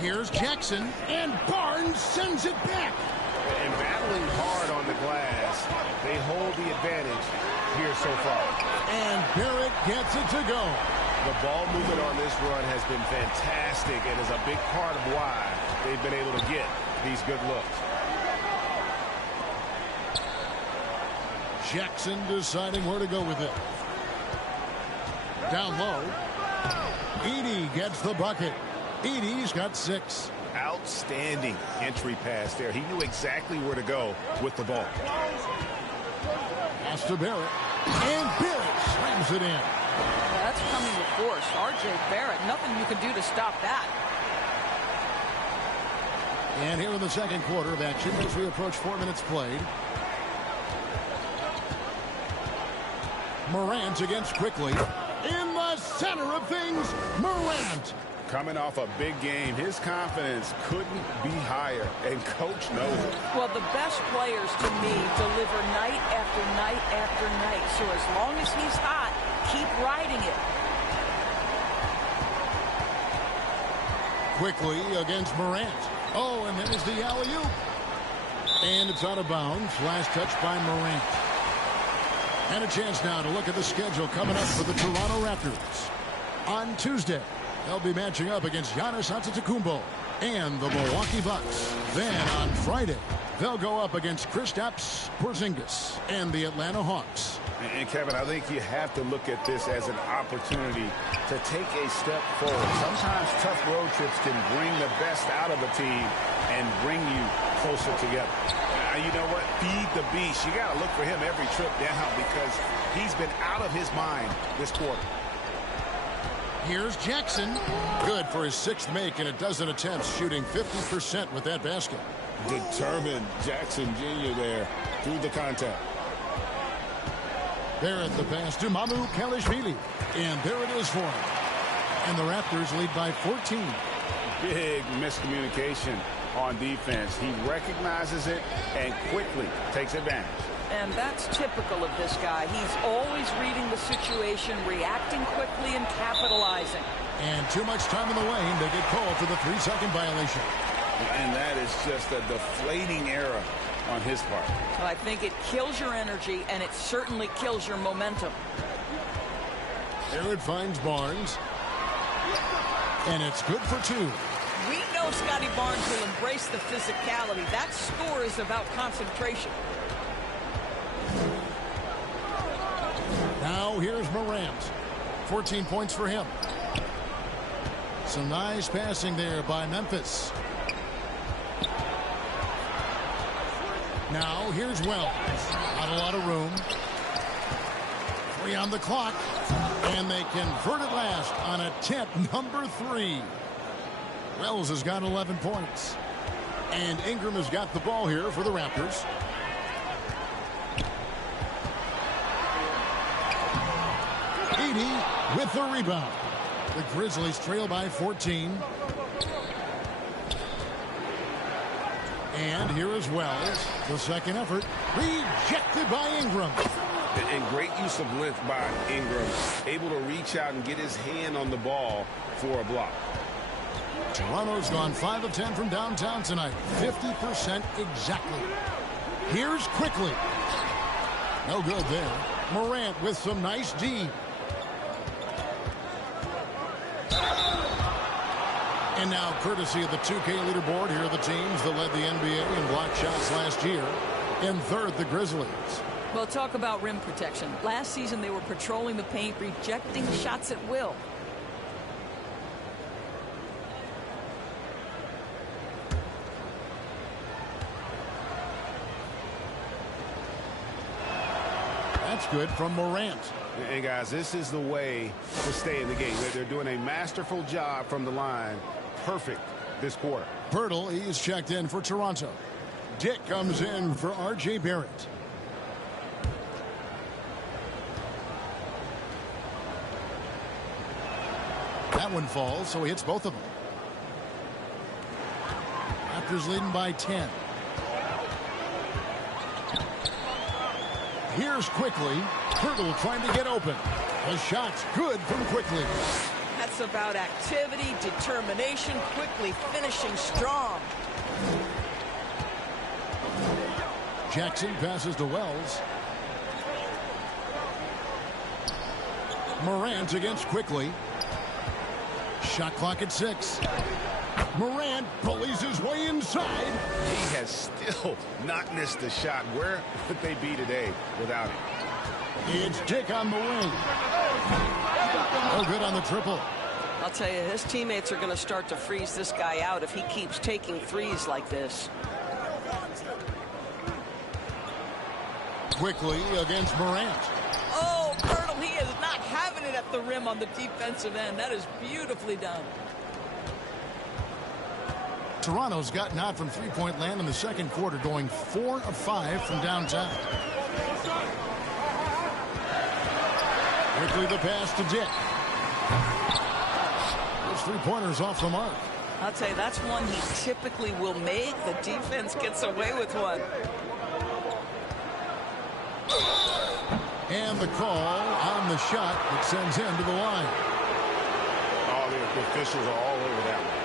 Here's Jackson, and Barnes sends it back. And battling hard on the glass, they hold the advantage here so far. And Barrett gets it to go. The ball movement on this run has been fantastic and is a big part of why they've been able to get these good looks. Jackson deciding where to go with it. Down low. Edey gets the bucket. Edey's got 6. Outstanding entry pass there. He knew exactly where to go with the ball. Pass to Barrett. And Barrett slams it in. That's coming with force. R.J. Barrett, nothing you can do to stop that. And here in the second quarter of action, as we approach 4 minutes played. Morant against Quickly. In the center of things, Morant. Coming off a big game, his confidence couldn't be higher, and Coach knows it. Well, the best players, to me, deliver night after night after night. So as long as he's hot, keep riding it. Quickly against Morant. Oh, and there's the alley-oop. And it's out of bounds. Last touch by Morant. And a chance now to look at the schedule coming up for the Toronto Raptors. On Tuesday, they'll be matching up against Giannis Antetokounmpo and the Milwaukee Bucks. Then on Friday, they'll go up against Kristaps Porzingis and the Atlanta Hawks. And Kevin, I think you have to look at this as an opportunity to take a step forward. Sometimes tough road trips can bring the best out of a team and bring you closer together. Now, you know what? Feed the beast. You got to look for him every trip down because he's been out of his mind this quarter. Here's Jackson. Good for his 6th make in a dozen attempts, shooting 50% with that basket. Determined Jackson Jr. there through the contact. Barrett the pass to Mamu Kalishvili. And there it is for him. And the Raptors lead by 14. Big miscommunication on defense. He recognizes it and quickly takes advantage. And that's typical of this guy. He's always reading the situation, reacting quickly, and capitalizing. And too much time in the lane. They get called for the 3-second violation. And that is just a deflating error on his part. Well, I think it kills your energy, and it certainly kills your momentum. There it finds Barnes. And it's good for 2. We know Scotty Barnes will embrace the physicality. That score is about concentration. Now here's Morant. 14 points for him. Some nice passing there by Memphis. Now here's Wells. Not a lot of room. 3 on the clock. And they convert it last on attempt number 3. Wells has got 11 points. And Ingram has got the ball here for the Raptors. With the rebound. The Grizzlies trail by 14. And here is Wells. The second effort. Rejected by Ingram. And great use of length by Ingram. Able to reach out and get his hand on the ball for a block. Toronto's gone 5 of 10 from downtown tonight. 50% exactly. Here's quickly. No good there. Morant with some nice D. And now, courtesy of the 2K leaderboard, here are the teams that led the NBA in block shots last year. In third, the Grizzlies. Well, talk about rim protection. Last season, they were patrolling the paint, rejecting shots at will. That's good from Morant. And guys, this is the way to stay in the game. They're doing a masterful job from the line. Perfect this quarter. Pirtle, he's checked in for Toronto. Dick comes in for R.J. Barrett. That one falls, so he hits both of them. Raptors leading by 10. Here's quickly. Pirtle trying to get open. The shot's good from quickly. That's about activity, determination, quickly finishing strong. Jackson passes to Wells. Morant against quickly. Shot clock at 6. Morant bullies his way inside. He has still not missed a shot. Where would they be today without him? It's Dick on the wing. Oh, good on the triple. I'll tell you, his teammates are going to start to freeze this guy out if he keeps taking threes like this. Quickly against Morant. Oh, Pirtle, he is not having it at the rim on the defensive end. That is beautifully done. Toronto's gotten out from three-point land in the second quarter, going 4 of 5 from downtown. Quickly the pass to Dick. Those three-pointers off the mark. I'll tell you, that's one he typically will make. The defense gets away with one. And the call on the shot that sends him to the line. Oh, the officials are all over that one.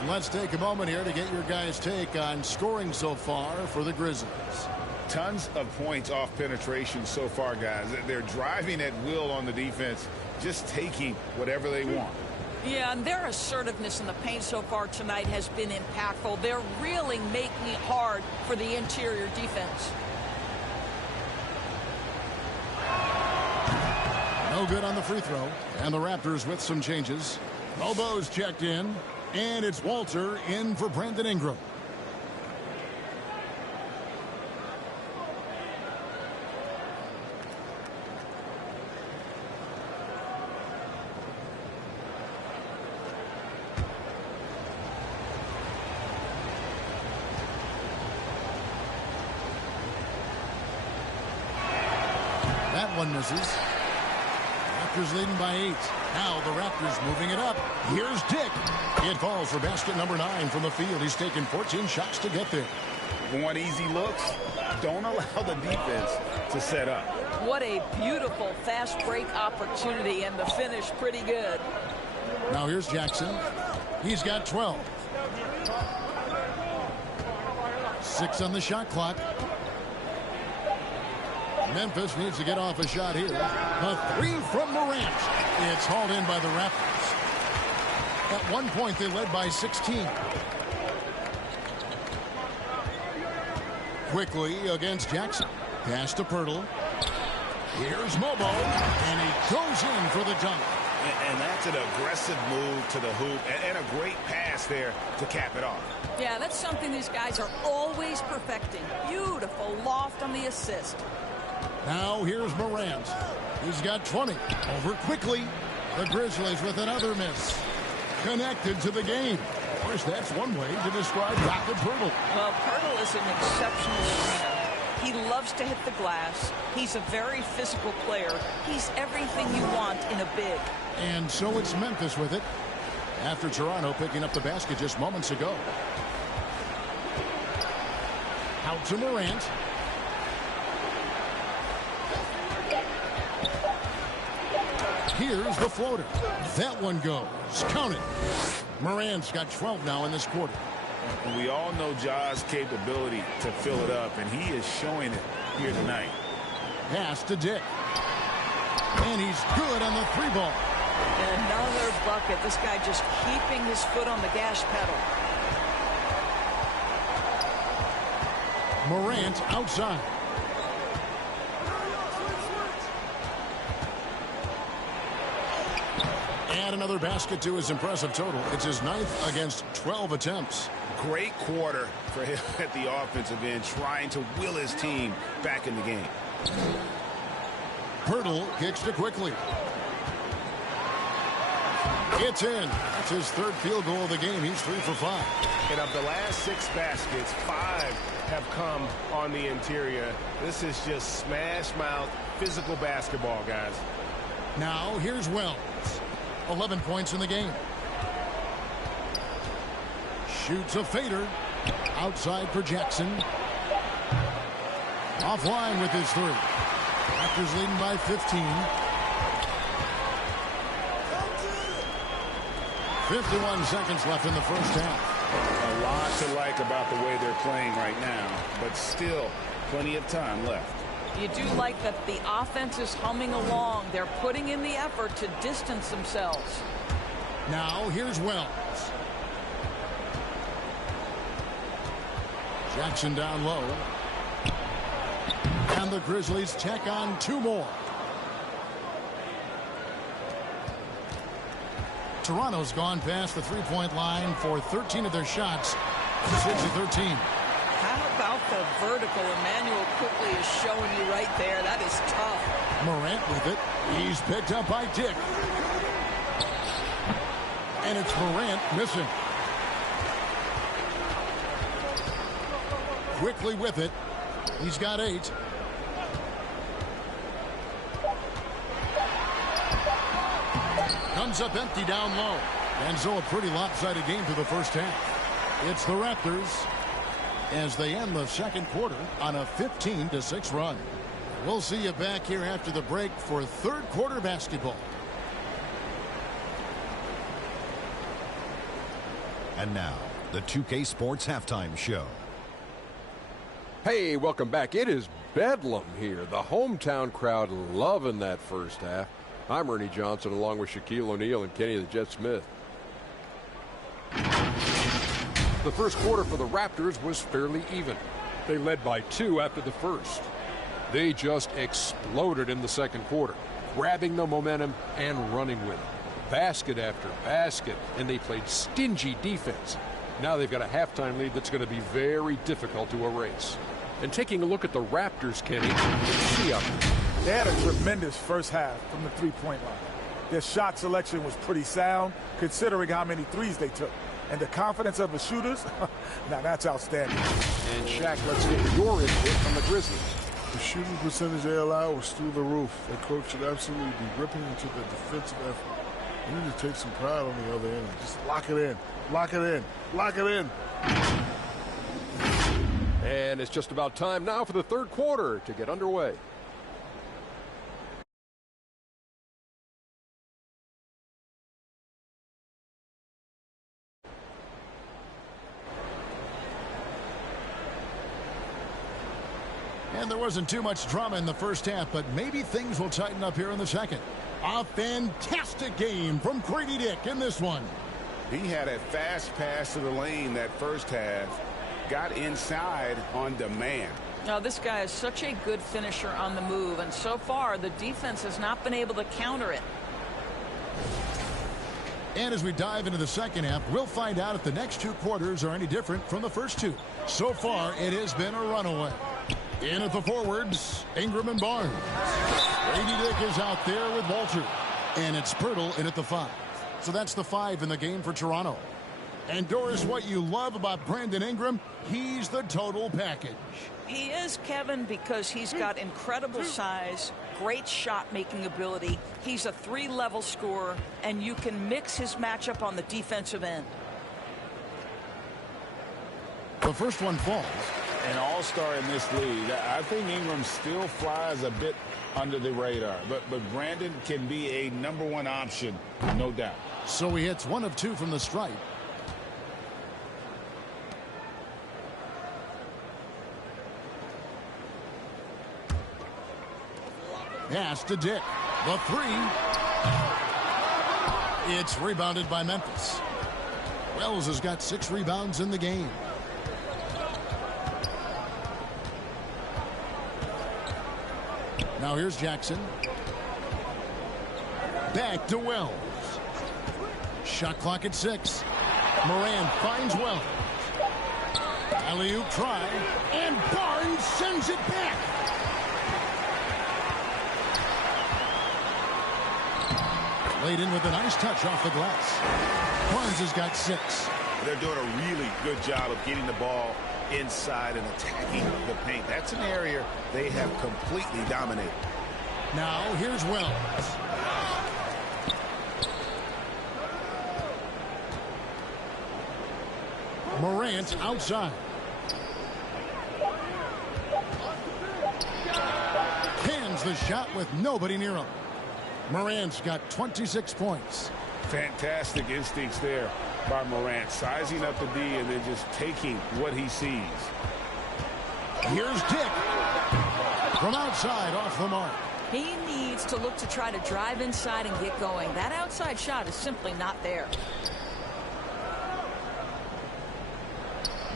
And let's take a moment here to get your guys' take on scoring so far for the Grizzlies. Tons of points off penetration so far, guys. They're driving at will on the defense, just taking whatever they want. Yeah, and their assertiveness in the paint so far tonight has been impactful. They're really making it hard for the interior defense. No good on the free throw. And the Raptors with some changes. Bobo's checked in. And it's Walter in for Brandon Ingram. That one misses. Raptors leading by 8. Now the Raptors moving it up. Here's Dick. It falls for basket number 9 from the field. He's taken 14 shots to get there. Want easy looks? Don't allow the defense to set up. What a beautiful fast break opportunity, and the finish pretty good. Now here's Jackson. He's got 12. 6 on the shot clock. Memphis needs to get off a shot here. A 3 from Morant. It's hauled in by the Raptors. At one point, they led by 16. Quickly against Jackson. Pass to Pirtle. Here's Mobo. And he goes in for the dunk. And that's an aggressive move to the hoop. And a great pass there to cap it off. Yeah, that's something these guys are always perfecting. Beautiful loft on the assist. Now here's Morant. He's got 20. Over quickly. The Grizzlies with another miss. Connected to the game. Of course, that's one way to describe Jakob Pirtle. Well, Pirtle is an exceptional swimmer. He loves to hit the glass. He's a very physical player. He's everything you want in a big. And so it's Memphis with it. After Toronto picking up the basket just moments ago. Out to Morant. Here's the floater. That one goes. Count it. Morant's got 12 now in this quarter. And we all know Ja's capability to fill it up, and he is showing it here tonight. Pass to Dick. And he's good on the 3-ball. Another bucket. This guy just keeping his foot on the gas pedal. Morant outside. Add another basket to his impressive total. It's his 9th against 12 attempts. Great quarter for him at the offensive end, trying to will his team back in the game. Pirtle kicks to quickly. It's in. That's his 3rd field goal of the game. He's 3 for 5. And of the last 6 baskets, 5 have come on the interior. This is just smash mouth physical basketball, guys. Now here's Wells. 11 points in the game. Shoots a fader. Outside for Jackson. Offline with his 3. Raptors leading by 15. 51 seconds left in the first half. A lot to like about the way they're playing right now, but still plenty of time left. You do like that the offense is humming along. They're putting in the effort to distance themselves. Now here's Wells. Jackson down low. And the Grizzlies check on 2 more. Toronto's gone past the 3-point line for 13 of their shots. 6 of 13. How about the vertical Emmanuel quickly is showing you right there? That is tough. Morant with it. He's picked up by Dick. And it's Morant missing. Quickly with it. He's got 8. Comes up empty down low. And so a pretty lopsided game through the first half. It's the Raptors as they end the second quarter on a 15-6 run. We'll see you back here after the break for 3rd quarter basketball. And now, the 2K Sports Halftime Show. Hey, welcome back. It is bedlam here. The hometown crowd loving that first half. I'm Ernie Johnson along with Shaquille O'Neal and Kenny the Jet Smith. The first quarter for the Raptors was fairly even. They led by 2 after the first. They just exploded in the second quarter, grabbing the momentum and running with it. Basket after basket, and they played stingy defense. Now they've got a halftime lead that's going to be very difficult to erase. And taking a look at the Raptors, Kenny, what do you see out there? They had a tremendous first half from the 3-point line. Their shot selection was pretty sound, considering how many threes they took. And the confidence of the shooters, now that's outstanding. And Shaq, let's get your input from the Grizzlies. The shooting percentage they allowed was through the roof. The coach should absolutely be ripping into the defensive effort. They need to take some pride on the other end and just lock it in. Lock it in. Lock it in. And it's just about time now for the third quarter to get underway. And there wasn't too much drama in the first half, but maybe things will tighten up here in the second. A fantastic game from Grady Dick in this one. He had a fast pass to the lane that first half. Got inside on demand. Now, this guy is such a good finisher on the move, and so far the defense has not been able to counter it. And as we dive into the second half, we'll find out if the next two quarters are any different from the first two. So far, it has been a runaway. In at the forwards, Ingram and Barnes. Grady Dick is out there with Walter. And it's Pirtle in at the 5. So that's the 5 in the game for Toronto. And Doris, what you love about Brandon Ingram, he's the total package. He is, Kevin, because he's got incredible size, great shot-making ability. He's a 3-level scorer, and you can mix his matchup on the defensive end. The first one falls. An all-star in this league. I think Ingram still flies a bit under the radar, but Brandon can be a #1 option, no doubt. So he hits 1 of 2 from the stripe. Pass to Dick. The 3. It's rebounded by Memphis. Wells has got 6 rebounds in the game. Now here's Jackson. Back to Wells. Shot clock at 6. Moran finds Wells. Alley-oop try. And Barnes sends it back. Laid in with a nice touch off the glass. Barnes has got 6. They're doing a really good job of getting the ball inside and attacking the paint. That's an area they have completely dominated. Now here's Wells. Morant outside. Cans the shot with nobody near him. Morant's got 26 points. Fantastic instincts there by Morant, sizing up the D and then just taking what he sees. Here's Dick from outside off the mark. He needs to look to try to drive inside and get going. That outside shot is simply not there.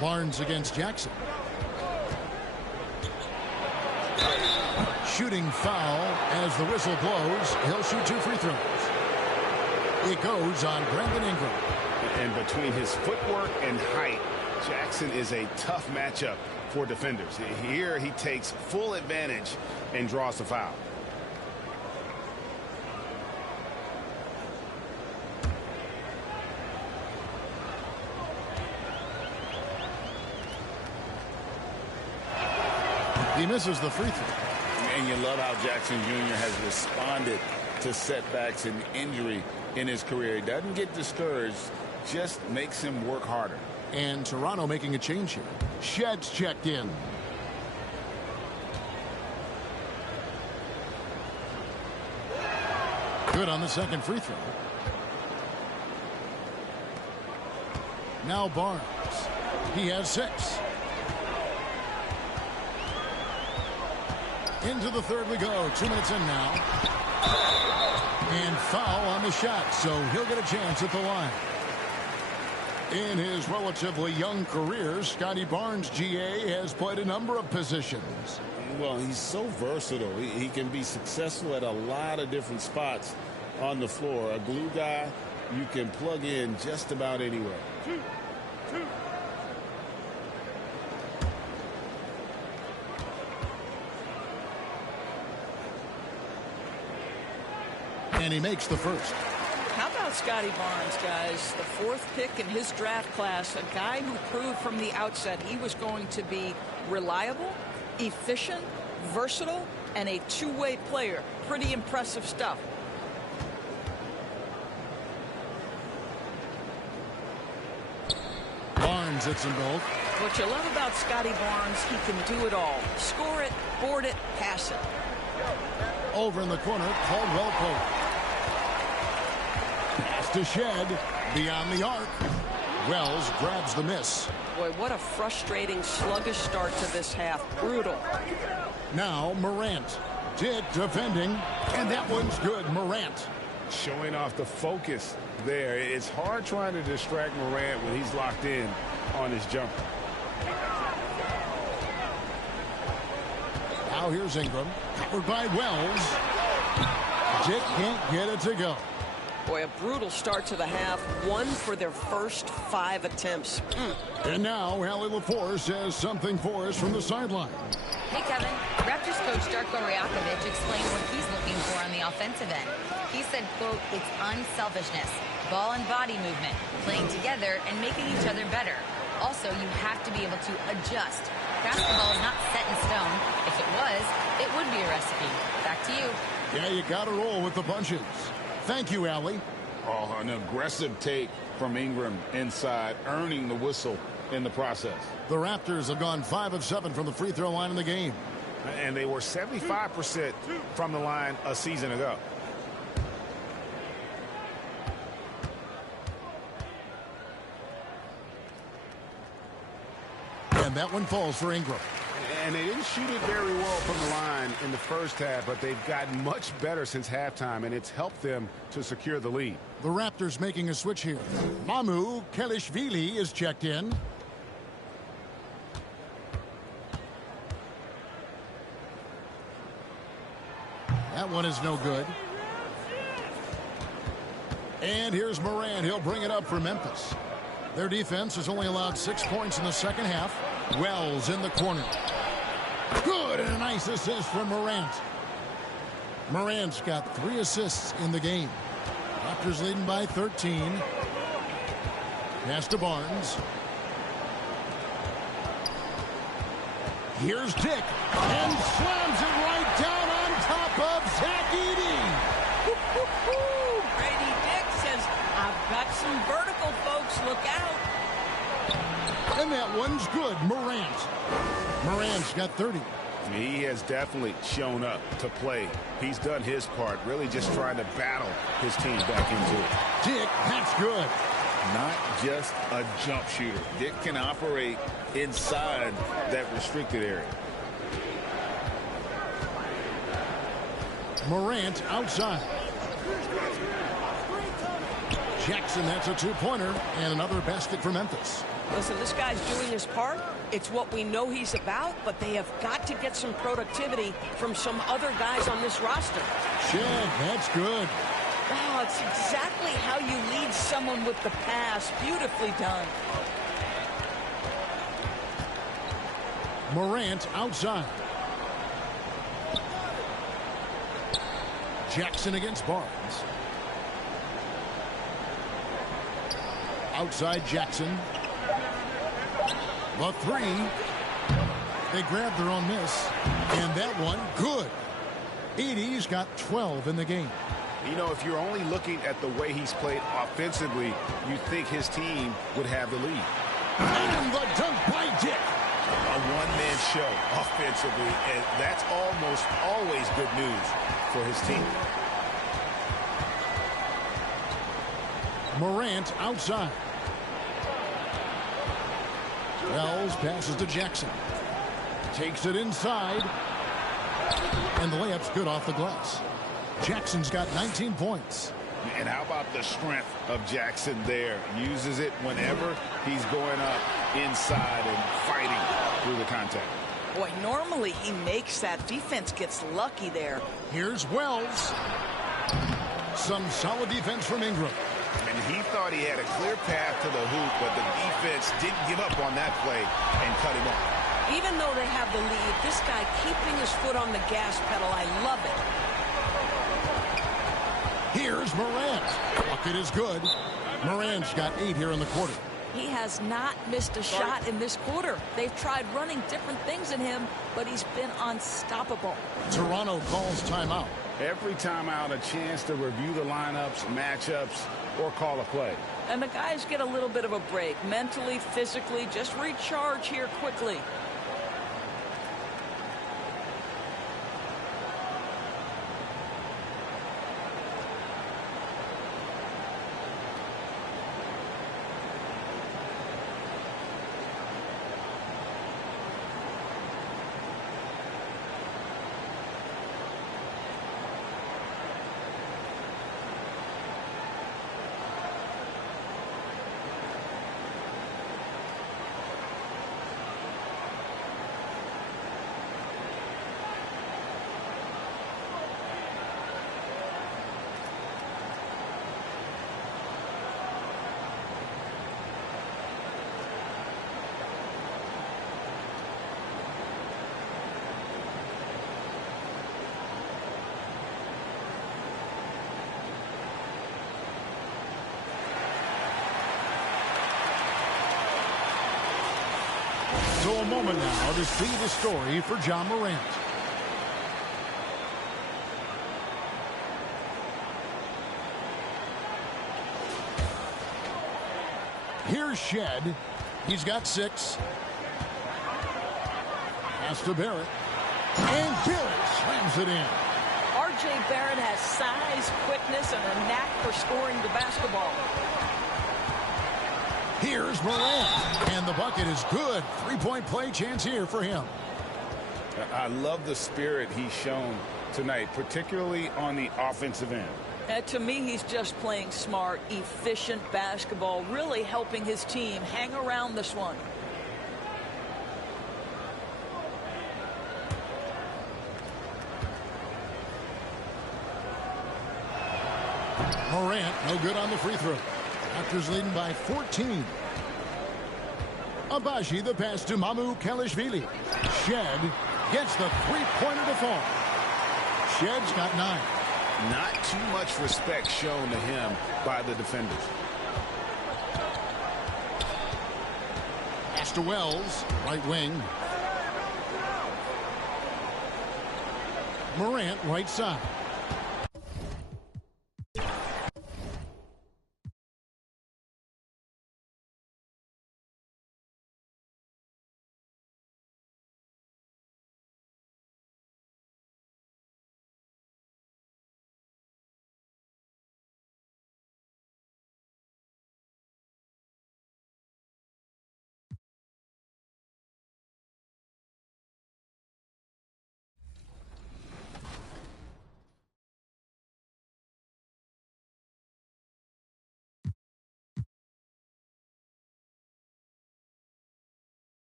Barnes against Jackson. Shooting foul as the whistle blows. He'll shoot 2 free throws. It goes on Brandon Ingram. And between his footwork and height, Jackson is a tough matchup for defenders. Here he takes full advantage and draws the foul. He misses the free throw. And you love how Jackson Jr. has responded to setbacks and injury in his career. He doesn't get discouraged, just makes him work harder. And Toronto making a change here. Shedd's checked in. Good on the second free throw. Now Barnes. He has 6. Into the third we go. 2 minutes in now. And foul on the shot, so he'll get a chance at the line. In his relatively young career, Scotty Barnes, GA, has played a number of positions. Well, he's so versatile. He can be successful at a lot of different spots on the floor. A glue guy you can plug in just about anywhere. And he makes the first. How about Scotty Barnes, guys. The 4th pick in his draft class, a guy who proved from the outset he was going to be reliable, efficient, versatile, and a two-way player. Pretty impressive stuff. Barnes hits them both. What you love about Scotty Barnes, he can do it all. Score it, board it, pass it. Over in the corner, Caldwell Pope. Pass to Shed, beyond the arc. Wells grabs the miss. Boy, what a frustrating, sluggish start to this half. Brutal. Now Morant. Dick defending, and that one's good. Morant. Showing off the focus there. It's hard trying to distract Morant when he's locked in on his jumper. Now here's Ingram. Covered by Wells. Dick can't get it to go. Boy, a brutal start to the half. 1 for their first 5 attempts. And now Allie LaForce says something for us from the sideline. Hey, Kevin. Raptors coach Darko Rajakovic explained what he's looking for on the offensive end. He said, quote, it's unselfishness, ball and body movement, playing together and making each other better. Also, you have to be able to adjust. Basketball is not set in stone. If it was, it would be a recipe. Back to you. Yeah, you got to roll with the punches. Thank you, Allie. Oh, an aggressive take from Ingram inside, earning the whistle in the process. The Raptors have gone 5 of 7 from the free throw line in the game. And they were 75% from the line a season ago. And that one falls for Ingram. And they didn't shoot it very well from the line in the first half, but they've gotten much better since halftime, and it's helped them to secure the lead. The Raptors making a switch here. Mamu Kelishvili is checked in. That one is no good. And here's Morant. He'll bring it up for Memphis. Their defense has only allowed 6 points in the second half. Wells in the corner. Good, and a nice assist from Morant. Morant's got 3 assists in the game. Raptors leading by 13. Pass to Barnes. Here's Dick, and slams it right down on top of Zach Edey. Grady Dick says, I've got some vertical, folks. Look out. And that one's good. Morant's got 30. He has definitely shown up to play. He's done his part, really just trying to battle his team back into it. Dick, that's good. Not just a jump shooter. Dick can operate inside that restricted area. Morant outside. Jackson, that's a 2-pointer, and another basket for Memphis. Listen, this guy's doing his part. It's what we know he's about, but they have got to get some productivity from some other guys on this roster. Shed, that's good. Wow, it's exactly how you lead someone with the pass. Beautifully done. Morant outside. Jackson against Barnes. Outside Jackson. The 3. They grabbed their own miss. And that one, good. Edey's got 12 in the game. You know, if you're only looking at the way he's played offensively, you think his team would have the lead. And the dunk by Dick. A one-man show offensively, and that's almost always good news for his team. Morant outside. Wells passes to Jackson. Takes it inside. And the layup's good off the glass. Jackson's got 19 points. And how about the strength of Jackson there? Uses it whenever he's going up inside and fighting through the contact. Boy, normally he makes that. Defense gets lucky there. Here's Wells. Some solid defense from Ingram. And he thought he had a clear path to the hoop, but the defense didn't give up on that play and cut him off. Even though they have the lead, this guy keeping his foot on the gas pedal, I love it. Here's Morant. Bucket is good. Morant's got 8 here in the quarter. He has not missed a shot in this quarter. They've tried running different things in him, but he's been unstoppable. Toronto calls timeout. Every timeout, a chance to review the lineups, matchups, or call a play. And the guys get a little bit of a break. Mentally, physically, just recharge here quickly. So a moment now to see the story for John Morant. Here's Shed. He's got 6. Pass to Barrett. And Barrett slams it in. R.J. Barrett has size, quickness, and a knack for scoring the basketball. Here's Morant, and the bucket is good. 3-point play chance here for him. I love the spirit he's shown tonight, particularly on the offensive end. To me, he's just playing smart, efficient basketball, really helping his team hang around this one. Morant, no good on the free throw. Raptors leading by 14. Abaji, the pass to Mamu Kalishvili. Shed gets the three-pointer to fall. Shed's got 9. Not too much respect shown to him by the defenders. Pass to Wells, right wing. Morant, right side.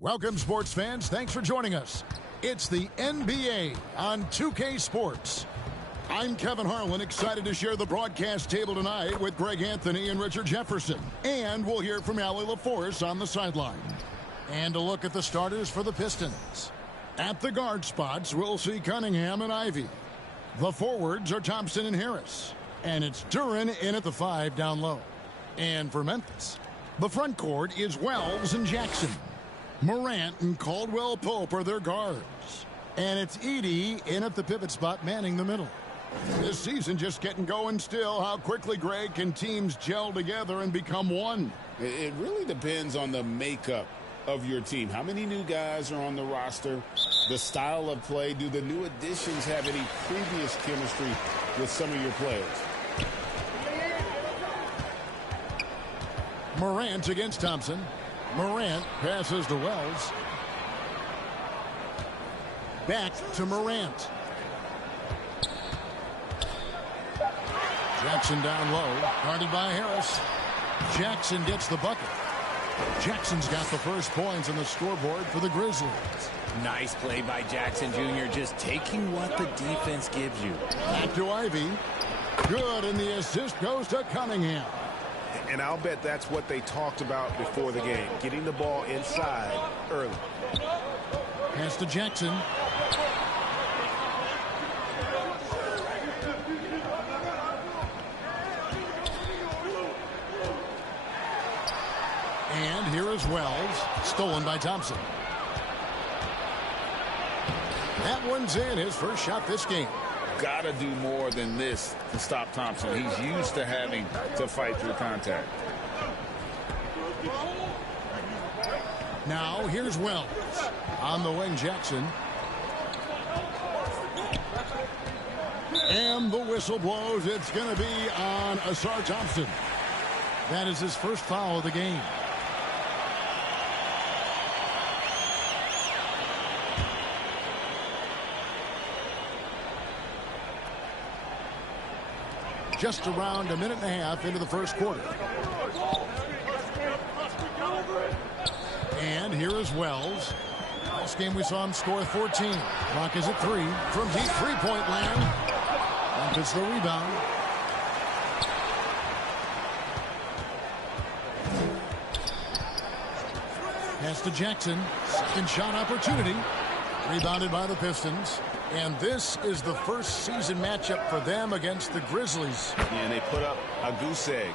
Welcome, sports fans. Thanks for joining us. It's the NBA on 2K Sports. I'm Kevin Harlan, excited to share the broadcast table tonight with Greg Anthony and Richard Jefferson. And we'll hear from Allie LaForce on the sideline. And a look at the starters for the Pistons. At the guard spots, we'll see Cunningham and Ivy. The forwards are Thompson and Harris. And it's Duren in at the 5 down low. And for Memphis, the front court is Wells and Jackson. Morant and Caldwell Pope are their guards. And it's Edey in at the pivot spot, manning the middle. This season just getting going still. How quickly, Greg, can teams gel together and become one? It really depends on the makeup of your team. How many new guys are on the roster? The style of play. Do the new additions have any previous chemistry with some of your players? Morant against Thompson. Morant passes to Wells. Back to Morant. Jackson down low, guarded by Harris. Jackson gets the bucket. Jackson's got the first points on the scoreboard for the Grizzlies. Nice play by Jackson Jr., just taking what the defense gives you. Back to Ivy. Good, and the assist goes to Cunningham. And I'll bet that's what they talked about before the game, getting the ball inside early. Pass to Jackson. And here is Wells, stolen by Thompson. That one's in, his first shot this game. Got to do more than this to stop Thompson. He's used to having to fight through contact. Now here's Wells. On the wing, Jackson. And the whistle blows. It's going to be on Asar Thompson. That is his first foul of the game. Just around a minute and a half into the first quarter. And here is Wells. Last game we saw him score 14. Clock is at 3 from deep three-point land. And it's the rebound. Pass to Jackson. Second shot opportunity. Rebounded by the Pistons. And this is the first season matchup for them against the Grizzlies. And they put up a goose egg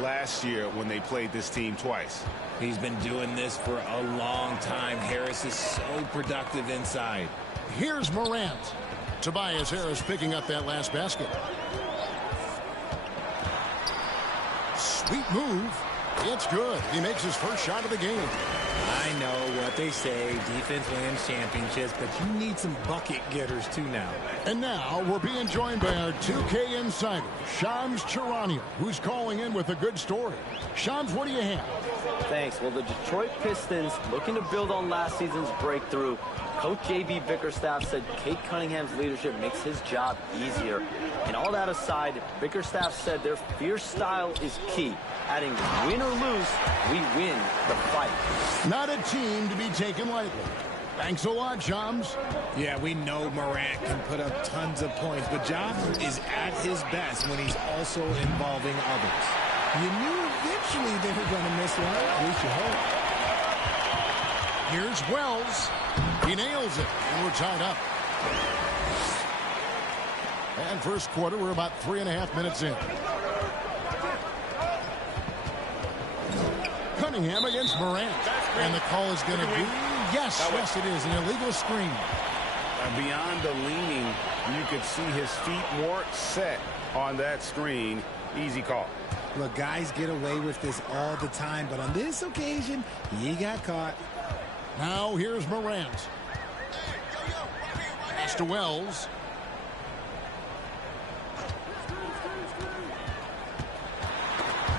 last year when they played this team twice. He's been doing this for a long time. Harris is so productive inside. Here's Morant. Tobias Harris picking up that last basket. Sweet move. It's good. He makes his first shot of the game. I know what they say, defense wins championships, but you need some bucket getters too now. And now we're being joined by our 2K insider, Shams Charania, who's calling in with a good story. Shams, what do you have? Thanks. Well, the Detroit Pistons looking to build on last season's breakthrough. Coach J.B. Bickerstaff said Kate Cunningham's leadership makes his job easier. And all that aside, Bickerstaff said their fierce style is key. Adding win or lose, we win the fight. Not a team to be taken lightly. Thanks a lot, Shams. Yeah, we know Morant can put up tons of points, but Ja is at his best when he's also involving others. You knew eventually they were going to miss one. At least you hope. Here's Wells. He nails it, and we're tied up. And first quarter, we're about 3.5 minutes in. Cunningham against Morant. And the call is going to be, yes, it is, an illegal screen. Beyond the leaning, you could see his feet weren't set on that screen. Easy call. Look, guys get away with this all the time, but on this occasion, he got caught. Now here's Morant. Pass to Wells.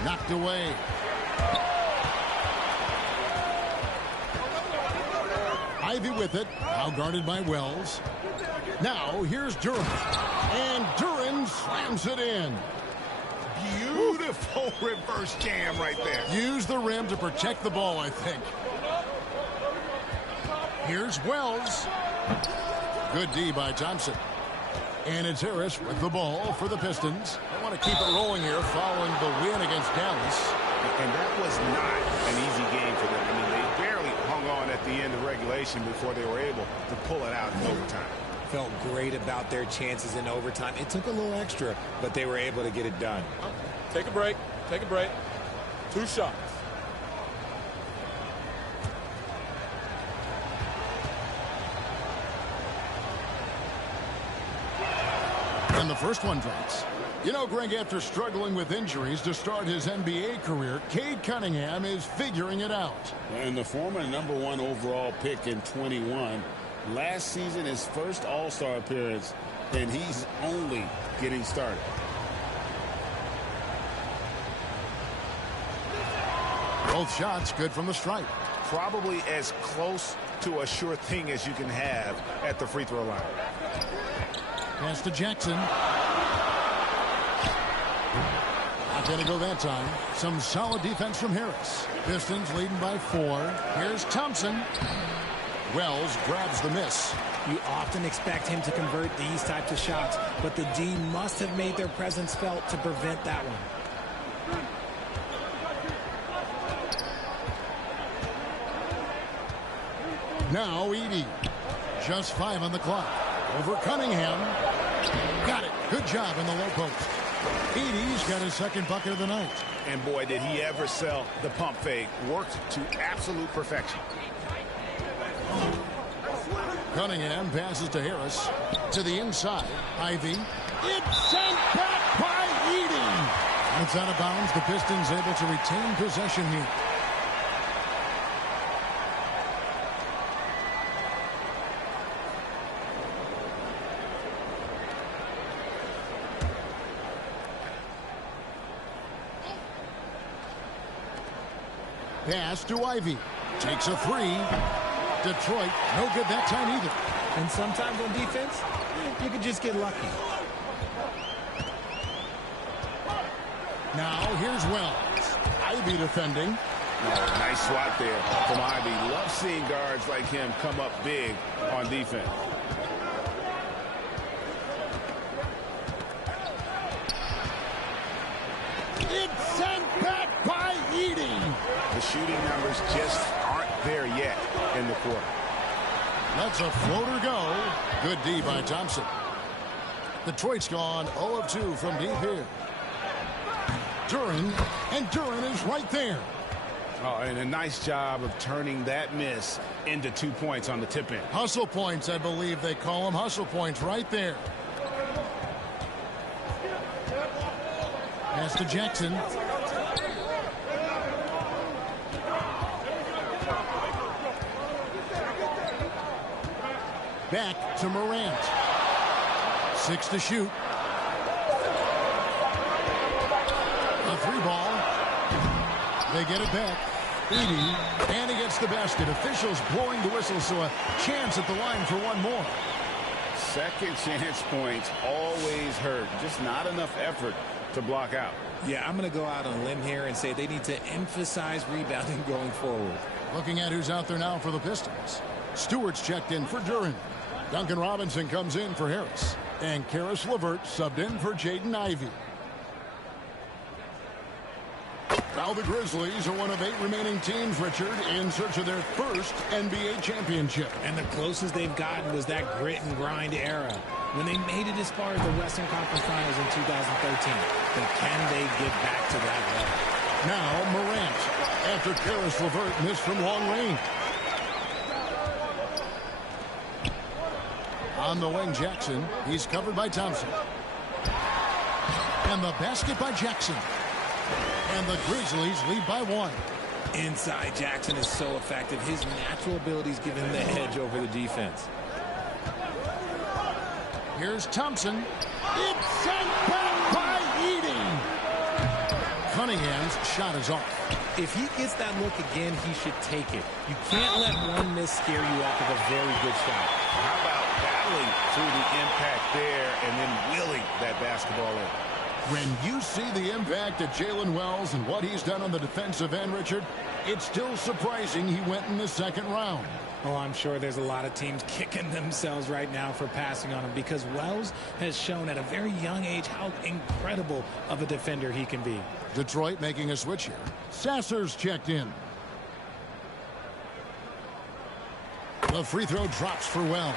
Knocked away. Ivy with it. Now guarded by Wells. Now here's Duran. And Duran slams it in. Beautiful reverse jam right there. Use the rim to protect the ball, I think. Here's Wells. Good D by Thompson. And it's Harris with the ball for the Pistons. They want to keep it rolling here following the win against Dallas. And that was not an easy game for them. I mean, they barely hung on at the end of regulation before they were able to pull it out in overtime. Felt great about their chances in overtime. It took a little extra, but they were able to get it done. Take a break. Take a break. 2 shots. And the first one drops. You know, Greg, after struggling with injuries to start his NBA career, Cade Cunningham is figuring it out. And the former #1 overall pick in 21, last season his first All-Star appearance, and he's only getting started. Both shots good from the stripe. Probably as close to a sure thing as you can have at the free throw line. Pass to Jackson. Gonna go that time. Some solid defense from Harris. Pistons leading by 4. Here's Thompson. Wells grabs the miss. You often expect him to convert these types of shots, but the D must have made their presence felt to prevent that one. Now Edey. Just 5 on the clock. Over Cunningham. Got it. Good job in the low post. Edey's got his second bucket of the night. And boy, did he ever sell the pump fake. Worked to absolute perfection. Cunningham passes to Harris. To the inside. Ivy. It's sent back by Edey. It's out of bounds. The Pistons able to retain possession here. Pass to Ivy. Takes a 3. Detroit, no good that time either. And sometimes on defense, you can just get lucky. Now here's Wells. Ivy defending. Nice swat there from Ivy. Love seeing guards like him come up big on defense. It's sent back by Edey. The shooting numbers just aren't there yet in the quarter. Lets a floater go. Good D by Thompson. Detroit's gone 0 of 2 from deep here. Duren, and Duren is right there. Oh, and a nice job of turning that miss into 2 points on the tip in. Hustle points, I believe they call them. Hustle points right there. Pass to Jackson. Back to Morant. 6 to shoot. A 3 ball. They get it back. Edey, and he gets the basket. Officials blowing the whistle, so a chance at the line for one more. Second chance points always hurt. Just not enough effort to block out. Yeah, I'm going to go out on a limb here and say they need to emphasize rebounding going forward. Looking at who's out there now for the Pistons. Stewart's checked in for Duren. Duncan Robinson comes in for Harris. And Karis LeVert subbed in for Jaden Ivey. Now the Grizzlies are one of 8 remaining teams, Richard, in search of their first NBA championship. And the closest they've gotten was that grit and grind era when they made it as far as the Western Conference Finals in 2013. But can they get back to that level? Now Morant, after Karis LeVert missed from long range. On the wing, Jackson. He's covered by Thompson. And the basket by Jackson. And the Grizzlies lead by 1. Inside, Jackson is so effective. His natural abilities give him the edge over the defense. Here's Thompson. It's sent back by Edey. Cunningham's shot is off. If he gets that look again, he should take it. You can't let one miss scare you off of a very good shot. How about battling through the impact there and then willing that basketball in? When you see the impact of Jalen Wells and what he's done on the defensive end, Richard, it's still surprising he went in the second round. Oh, I'm sure there's a lot of teams kicking themselves right now for passing on him because Wells has shown at a very young age how incredible of a defender he can be. Detroit making a switch here. Sasser's checked in. The free throw drops for Wells.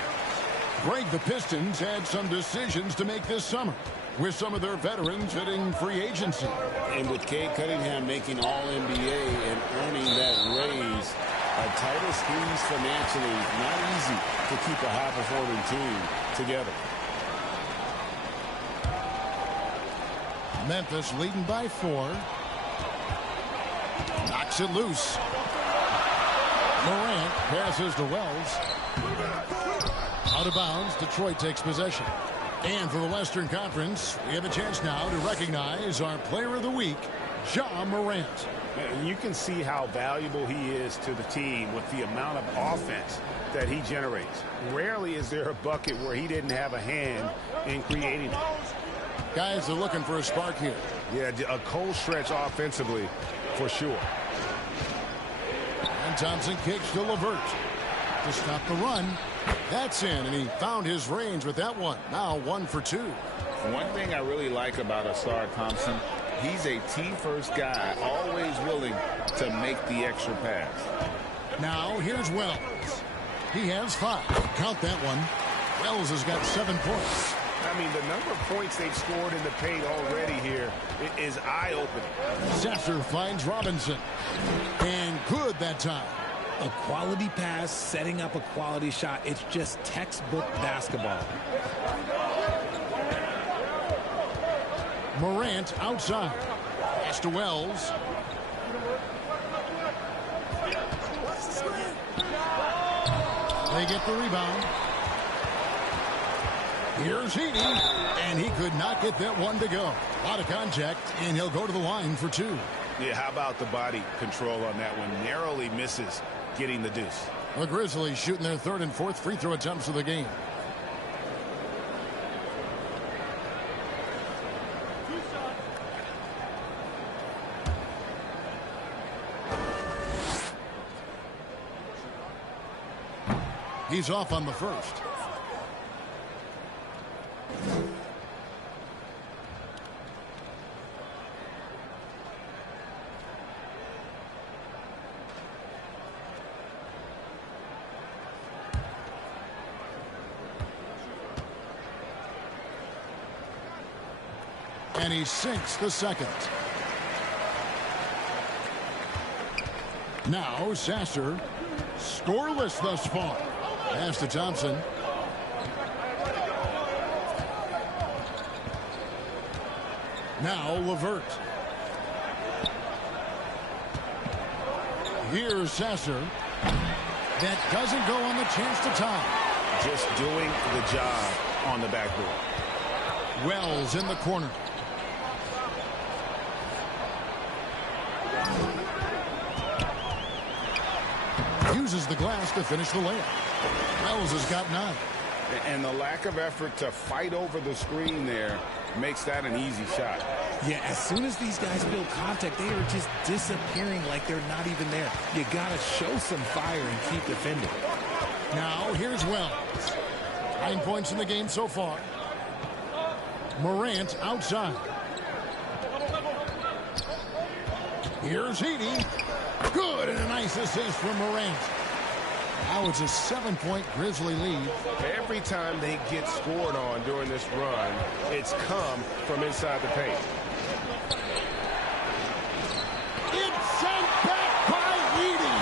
Greg, the Pistons had some decisions to make this summer, with some of their veterans hitting free agency. And with Cade Cunningham making All-NBA and earning that raise, a tighter squeeze financially, not easy to keep a high-performing team together. Memphis leading by 4. Knocks it loose. Morant passes to Wells. Out of bounds, Detroit takes possession. And for the Western Conference, we have a chance now to recognize our Player of the Week, Ja Morant. And you can see how valuable he is to the team with the amount of offense that he generates. Rarely is there a bucket where he didn't have a hand in creating it. Guys are looking for a spark here. Yeah, a cold stretch offensively for sure. And Thompson kicks to Levert to stop the run. That's in, and he found his range with that one. Now 1 for 2. One thing I really like about Asar Thompson, he's a team-first guy, always willing to make the extra pass. Now here's Wells. He has 5. Count that one. Wells has got 7 points. I mean, the number of points they've scored in the paint already here is eye-opening. Sasser finds Robinson. And good that time. A quality pass, setting up a quality shot. It's just textbook basketball. Morant outside. Pass to Wells. They get the rebound. Here's Heaney, and he could not get that one to go. A lot of contact, and he'll go to the line for 2. Yeah, how about the body control on that one? Narrowly misses getting the deuce. The Grizzlies shooting their 3rd and 4th free throw attempts of the game. He's off on the first. And he sinks the second. Now Sasser, scoreless thus far. Pass to Thompson. Now Levert. Here's Sasser. That doesn't go on the chance to tie. Just doing the job on the backboard. Wells in the corner. Uses the glass to finish the layup. Wells has got 9. And the lack of effort to fight over the screen there makes that an easy shot. Yeah, as soon as these guys build contact, they are just disappearing like they're not even there. You got to show some fire and keep defending. Now here's Wells. 9 points in the game so far. Morant outside. Here's Heaney. Good, and a nice assist from Morant. Now it's a 7-point Grizzly lead. Every time they get scored on during this run, it's come from inside the paint. It's sent back by Edey.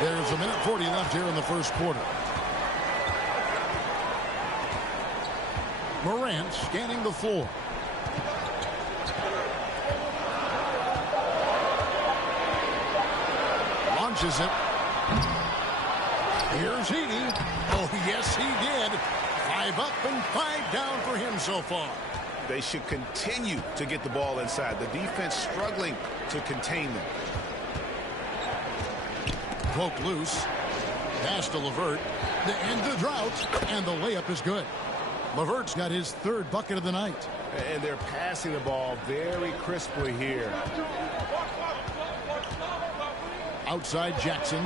There's a minute 40 left here in the first quarter. Morant scanning the floor. Launches it. Here's Heaney. Oh, yes, he did. 5 up and 5 down for him so far. They should continue to get the ball inside. The defense struggling to contain them. Broke loose. Pass to Levert. To end the drought, and the layup is good. Levert's got his 3rd bucket of the night. And they're passing the ball very crisply here. Outside Jackson.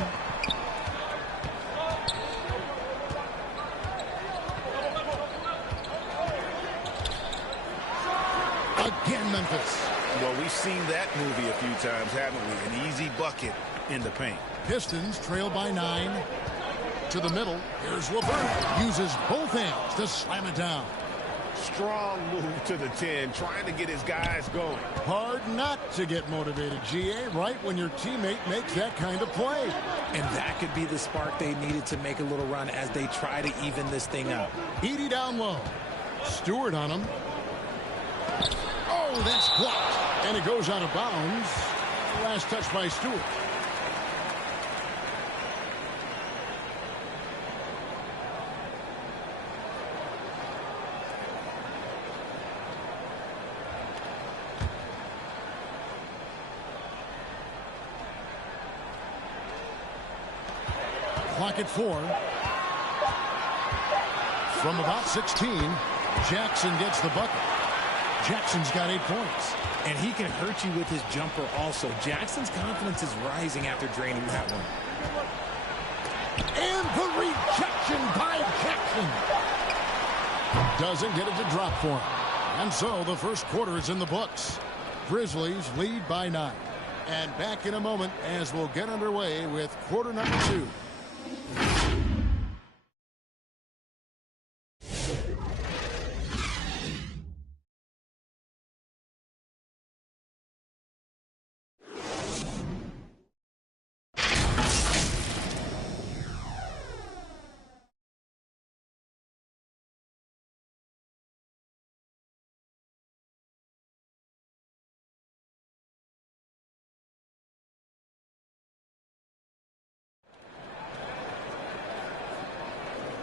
Again Memphis. Well, we've seen that movie a few times, haven't we? An easy bucket in the paint. Pistons trail by 9. To the middle. Here's Levert. Uses both hands to slam it down. Strong move to the 10, trying to get his guys going. Hard not to get motivated, GA, right when your teammate makes that kind of play. And that could be the spark they needed to make a little run as they try to even this thing up. Edey down low. Stewart on him. Oh, that's blocked. And it goes out of bounds. Last touch by Stewart. Clock at 4. From about 16, Jackson gets the bucket. Jackson's got 8 points. And he can hurt you with his jumper also. Jackson's confidence is rising after draining that one. And the rejection by Jackson. Doesn't get it to drop for him. And so the first quarter is in the books. Grizzlies lead by 9. And back in a moment as we'll get underway with quarter number 2.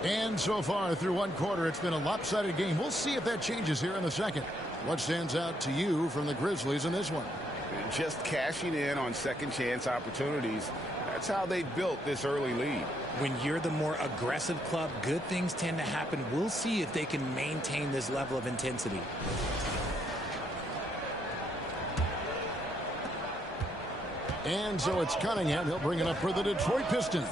And so far through one quarter, it's been a lopsided game. We'll see if that changes here in the second. What stands out to you from the Grizzlies in this one? Just cashing in on second chance opportunities. That's how they built this early lead. When you're the more aggressive club, good things tend to happen. We'll see if they can maintain this level of intensity. And so it's Cunningham. He'll bring it up for the Detroit Pistons.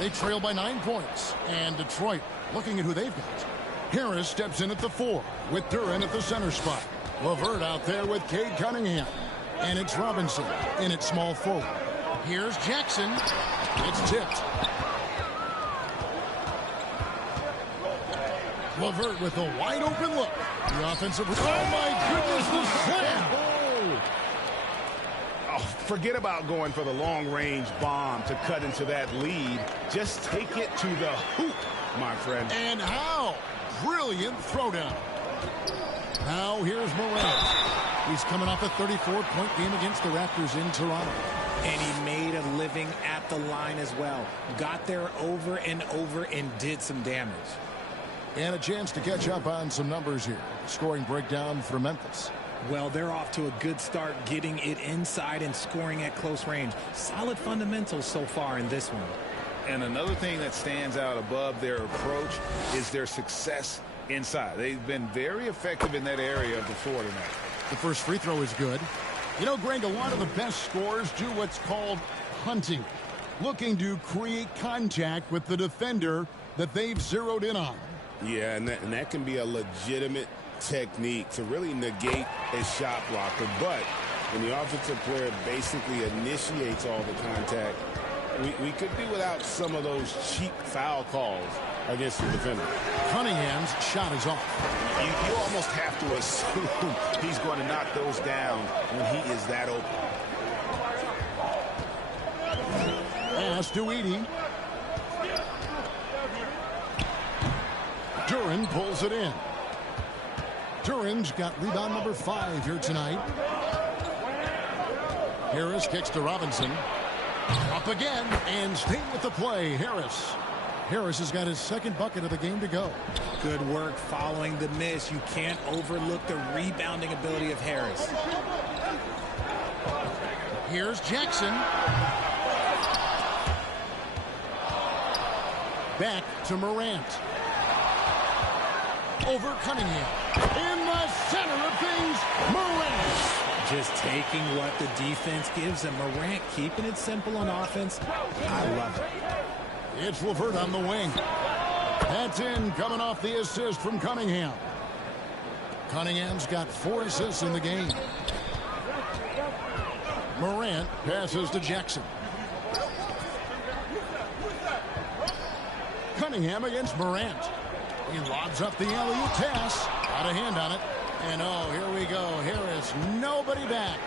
They trail by 9 points. And Detroit looking at who they've got. Harris steps in at the 4 with Duren at the center spot. LeVert out there with Cade Cunningham. And it's Robinson in at small forward. Here's Jackson. It's tipped. LeVert with a wide open look. The offensive. Oh my goodness, the slam. Oh, forget about going for the long-range bomb to cut into that lead. Just take it to the hoop, my friend. And how? Brilliant throwdown. Now here's Morant. He's coming off a 34-point game against the Raptors in Toronto. And he made a living at the line as well. Got there over and over and did some damage. And a chance to catch up on some numbers here. Scoring breakdown for Memphis. Well, they're off to a good start getting it inside and scoring at close range. Solid fundamentals so far in this one. And another thing that stands out above their approach is their success inside. They've been very effective in that area of the floor tonight. The first free throw is good. You know, Greg, a lot of the best scorers do what's called hunting. Looking to create contact with the defender that they've zeroed in on. Yeah, and that can be a legitimate technique to really negate a shot blocker. But when the offensive player basically initiates all the contact, we could do without some of those cheap foul calls against the defender. Cunningham's shot is off. You almost have to assume he's going to knock those down when he is that open. Pass to Edey. Duren pulls it in. Duren's got rebound number 5 here tonight. Harris kicks to Robinson. Up again and staying with the play. Harris has got his second bucket of the game to go. Good work following the miss. You can't overlook the rebounding ability of Harris. Here's Jackson. Back to Morant. Over Cunningham. In the center of things, Morant. Just taking what the defense gives him. Morant keeping it simple on offense. I love it. It's LeVert on the wing. That's in, coming off the assist from Cunningham. Cunningham's got 4 assists in the game. Morant passes to Jackson. Cunningham against Morant. He lobs up the alley-oop pass. Got a hand on it. And oh, here we go. Harris, nobody back.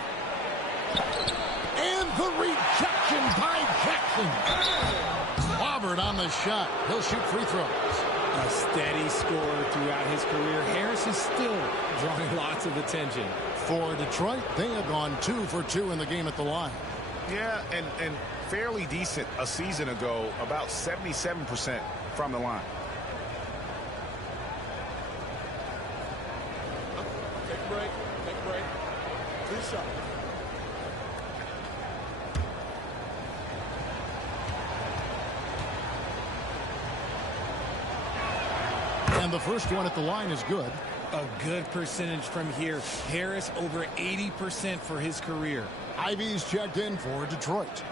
And the rejection by Jackson. Clobbered on the shot. He'll shoot free throws. A steady scorer throughout his career. Harris is still drawing lots of attention. For Detroit, they have gone 2 for 2 in the game at the line. Yeah, and fairly decent a season ago, about 77% from the line. Take a break. Take a break. 2 shots. And the first one at the line is good. A good percentage from here. Harris over 80% for his career. Ivy's checked in for Detroit.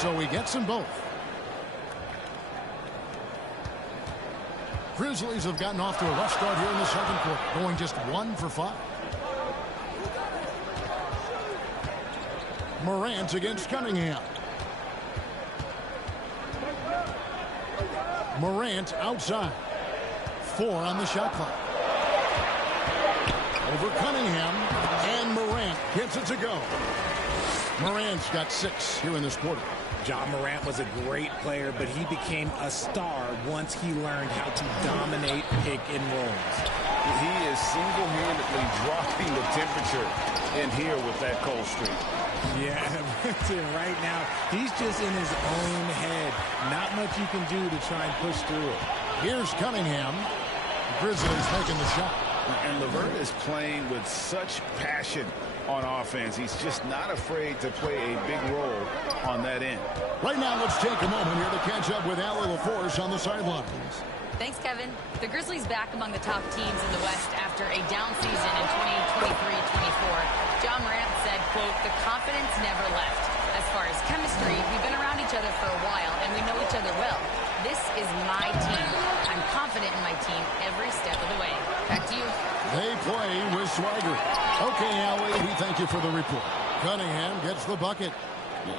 So he gets them both. Grizzlies have gotten off to a rough start here in the second quarter, going just 1 for 5. Morant against Cunningham. Morant outside. 4 on the shot clock. Over Cunningham, and Morant gets it to go. Morant's got 6 here in this quarter. John Morant was a great player, but he became a star once he learned how to dominate pick and rolls. He is single-handedly dropping the temperature in here with that cold streak. Yeah, right now, he's just in his own head. Not much you can do to try and push through it. Here's Cunningham. The Grizzlies taking the shot. And LeVert is playing with such passion on offense. He's just not afraid to play a big role on that end. Right now, let's take a moment here to catch up with Allie LaForce on the sidelines. Thanks, Kevin. The Grizzlies back among the top teams in the West after a down season in 2023-24. John Morant said, quote, "The confidence never left. As far as chemistry, we've been around each other for a while, and we know each other well. This is my team. I'm confident in my team every step of the way." Back to you. They play with swagger. Okay, Allie, we thank you for the report. Cunningham gets the bucket.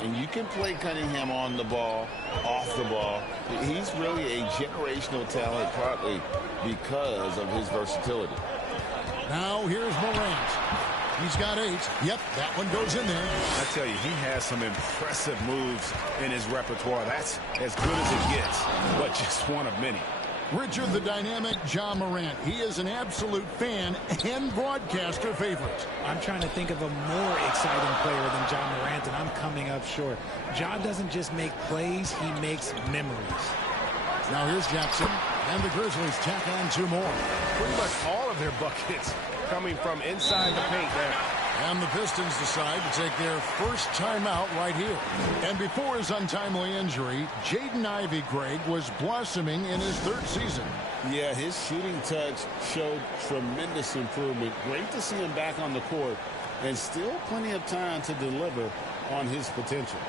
And you can play Cunningham on the ball, off the ball. He's really a generational talent, partly because of his versatility. Now here's Morant. He's got 8. Yep, that one goes in there. I tell you, he has some impressive moves in his repertoire. That's as good as it gets, but just one of many. Richard, the dynamic John Morant. He is an absolute fan and broadcaster favorite. I'm trying to think of a more exciting player than John Morant, and I'm coming up short. John doesn't just make plays, he makes memories. Now here's Jackson, and the Grizzlies tack on 2 more. Pretty much all of their buckets coming from inside the paint there. And the Pistons decide to take their first timeout right here. And before his untimely injury, Jaden Ivey, Greg, was blossoming in his 3rd season. Yeah, his shooting touch showed tremendous improvement. Great to see him back on the court, and still plenty of time to deliver on his potential.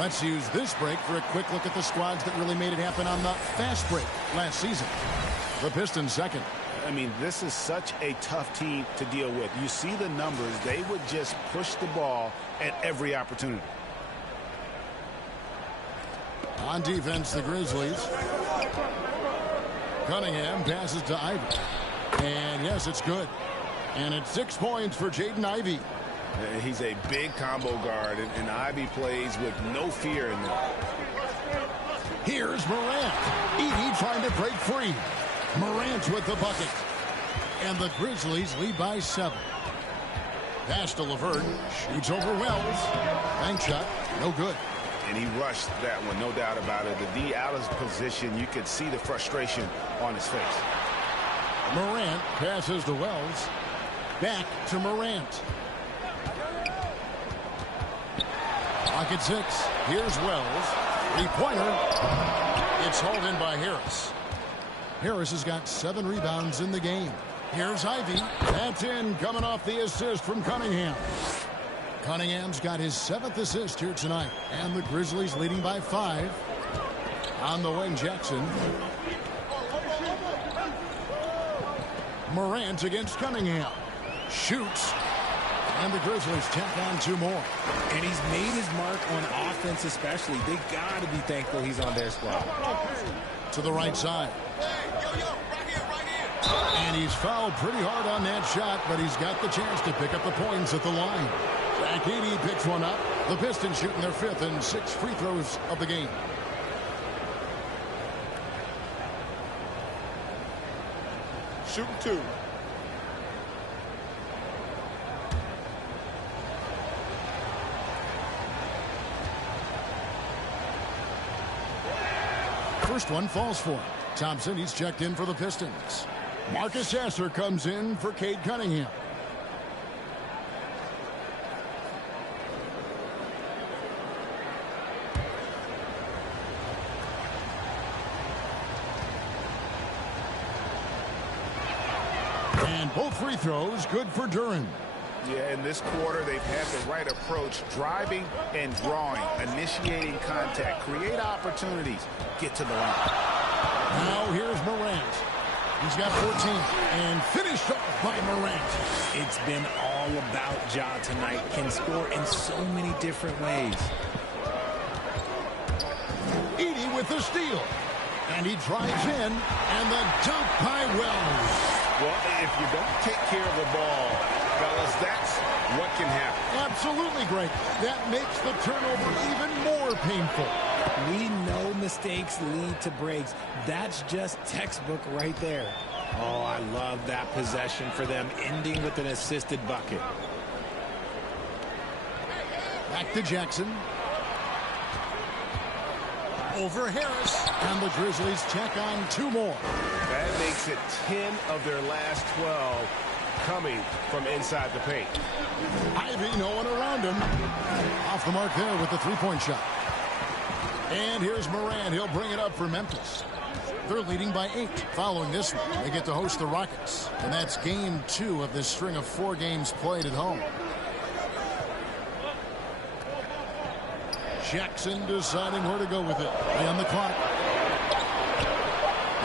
Let's use this break for a quick look at the squads that really made it happen on the fast break last season. The Pistons second. I mean, this is such a tough team to deal with. You see the numbers. They would just push the ball at every opportunity. On defense, the Grizzlies. Cunningham passes to Ivey. And yes, it's good. And it's 6 points for Jaden Ivey. He's a big combo guard, and Ivey plays with no fear in there. Here's Morant. Edey trying to break free. Morant with the bucket. And the Grizzlies lead by 7. Pass to LeVert. Shoots over Wells. Bank shot. No good. And he rushed that one, no doubt about it. The D out of position, you could see the frustration on his face. Morant passes to Wells. Back to Morant. Pocket 6. Here's Wells. 3-pointer. It's hauled in by Harris. Harris has got 7 rebounds in the game. Here's Ivey. That's in, coming off the assist from Cunningham. Cunningham's got his 7th assist here tonight. And the Grizzlies leading by 5. On the wing, Jackson. Morant against Cunningham. Shoots. And the Grizzlies tack on 2 more. And he's made his mark on offense especially. They got to be thankful he's on their squad. To the right side. And he's fouled pretty hard on that shot, but he's got the chance to pick up the points at the line. Zach Edey picks one up. The Pistons shooting their 5th and 6th free throws of the game. Shooting 2. First one falls for him. Thompson, he's checked in for the Pistons. Marcus Sasser comes in for Cade Cunningham. And both free throws good for Duren. Yeah, in this quarter, they've had the right approach, driving and drawing, initiating contact, create opportunities, get to the line. Now here's Morant. He's got 14 and finished off by Morant. It's been all about Ja tonight. Can score in so many different ways. Edey with the steal. And he drives in, and the dunk by Wells. Well, if you don't take care of the ball, fellas, that's what can happen. Absolutely great. That makes the turnover even more painful. We know mistakes lead to breaks. That's just textbook right there. Oh, I love that possession for them, ending with an assisted bucket. Back to Jackson. Over Harris. And the Grizzlies check on 2 more. That makes it 10 of their last 12 coming from inside the paint. Ivy, no one around him. Off the mark there with the 3-point shot. And here's Morant. He'll bring it up for Memphis. They're leading by 8. Following this one, they get to host the Rockets. And that's game 2 of this string of 4 games played at home. Jackson deciding where to go with it. Play on the clock.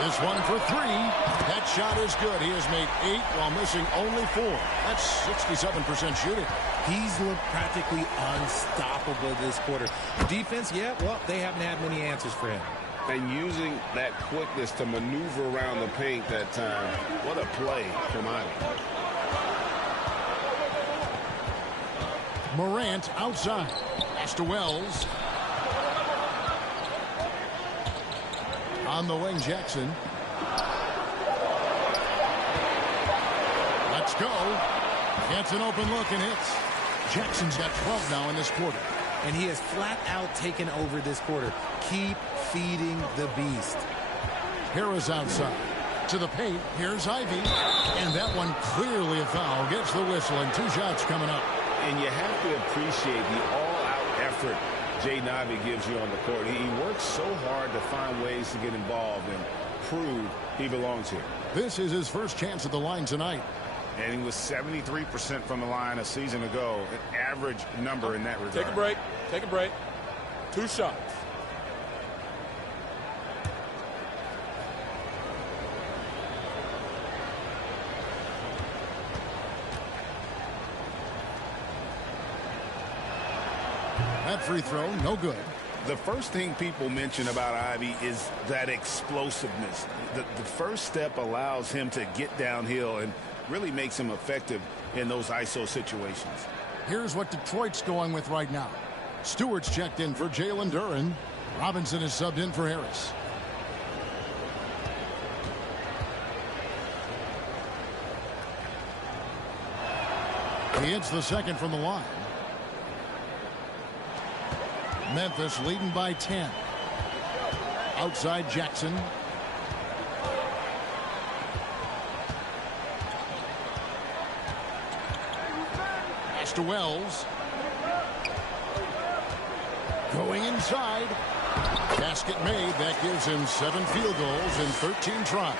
This one for 3. That shot is good. He has made 8 while missing only 4. That's 67% shooting. He's looked practically unstoppable this quarter. Defense, yeah, well, they haven't had many answers for him. And using that quickness to maneuver around the paint that time. What a play from Ivy. Morant outside. Pass to Wells. On the wing, Jackson. Let's go. Gets an open look and hits. Jackson's got 12 now in this quarter. And he has flat out taken over this quarter. Keep feeding the beast. Harris outside. To the paint. Here's Ivy. And that one clearly a foul. Gets the whistle and 2 shots coming up. And you have to appreciate the all-out effort Jaden Ivey gives you on the court. He works so hard to find ways to get involved and prove he belongs here. This is his first chance at the line tonight. And he was 73% from the line a season ago. An average number in that regard. Take a break. Take a break. 2 shots. That free throw, no good. The first thing people mention about Ivy is that explosiveness. The first step allows him to get downhill and really makes him effective in those ISO situations. Here's what Detroit's going with right now. Stewart's checked in for Jalen Duren. Robinson is subbed in for Harris. He hits the second from the line. Memphis leading by 10. Outside Jackson. Pass to Wells. Going inside. Basket made. That gives him 7 field goals in 13 tries.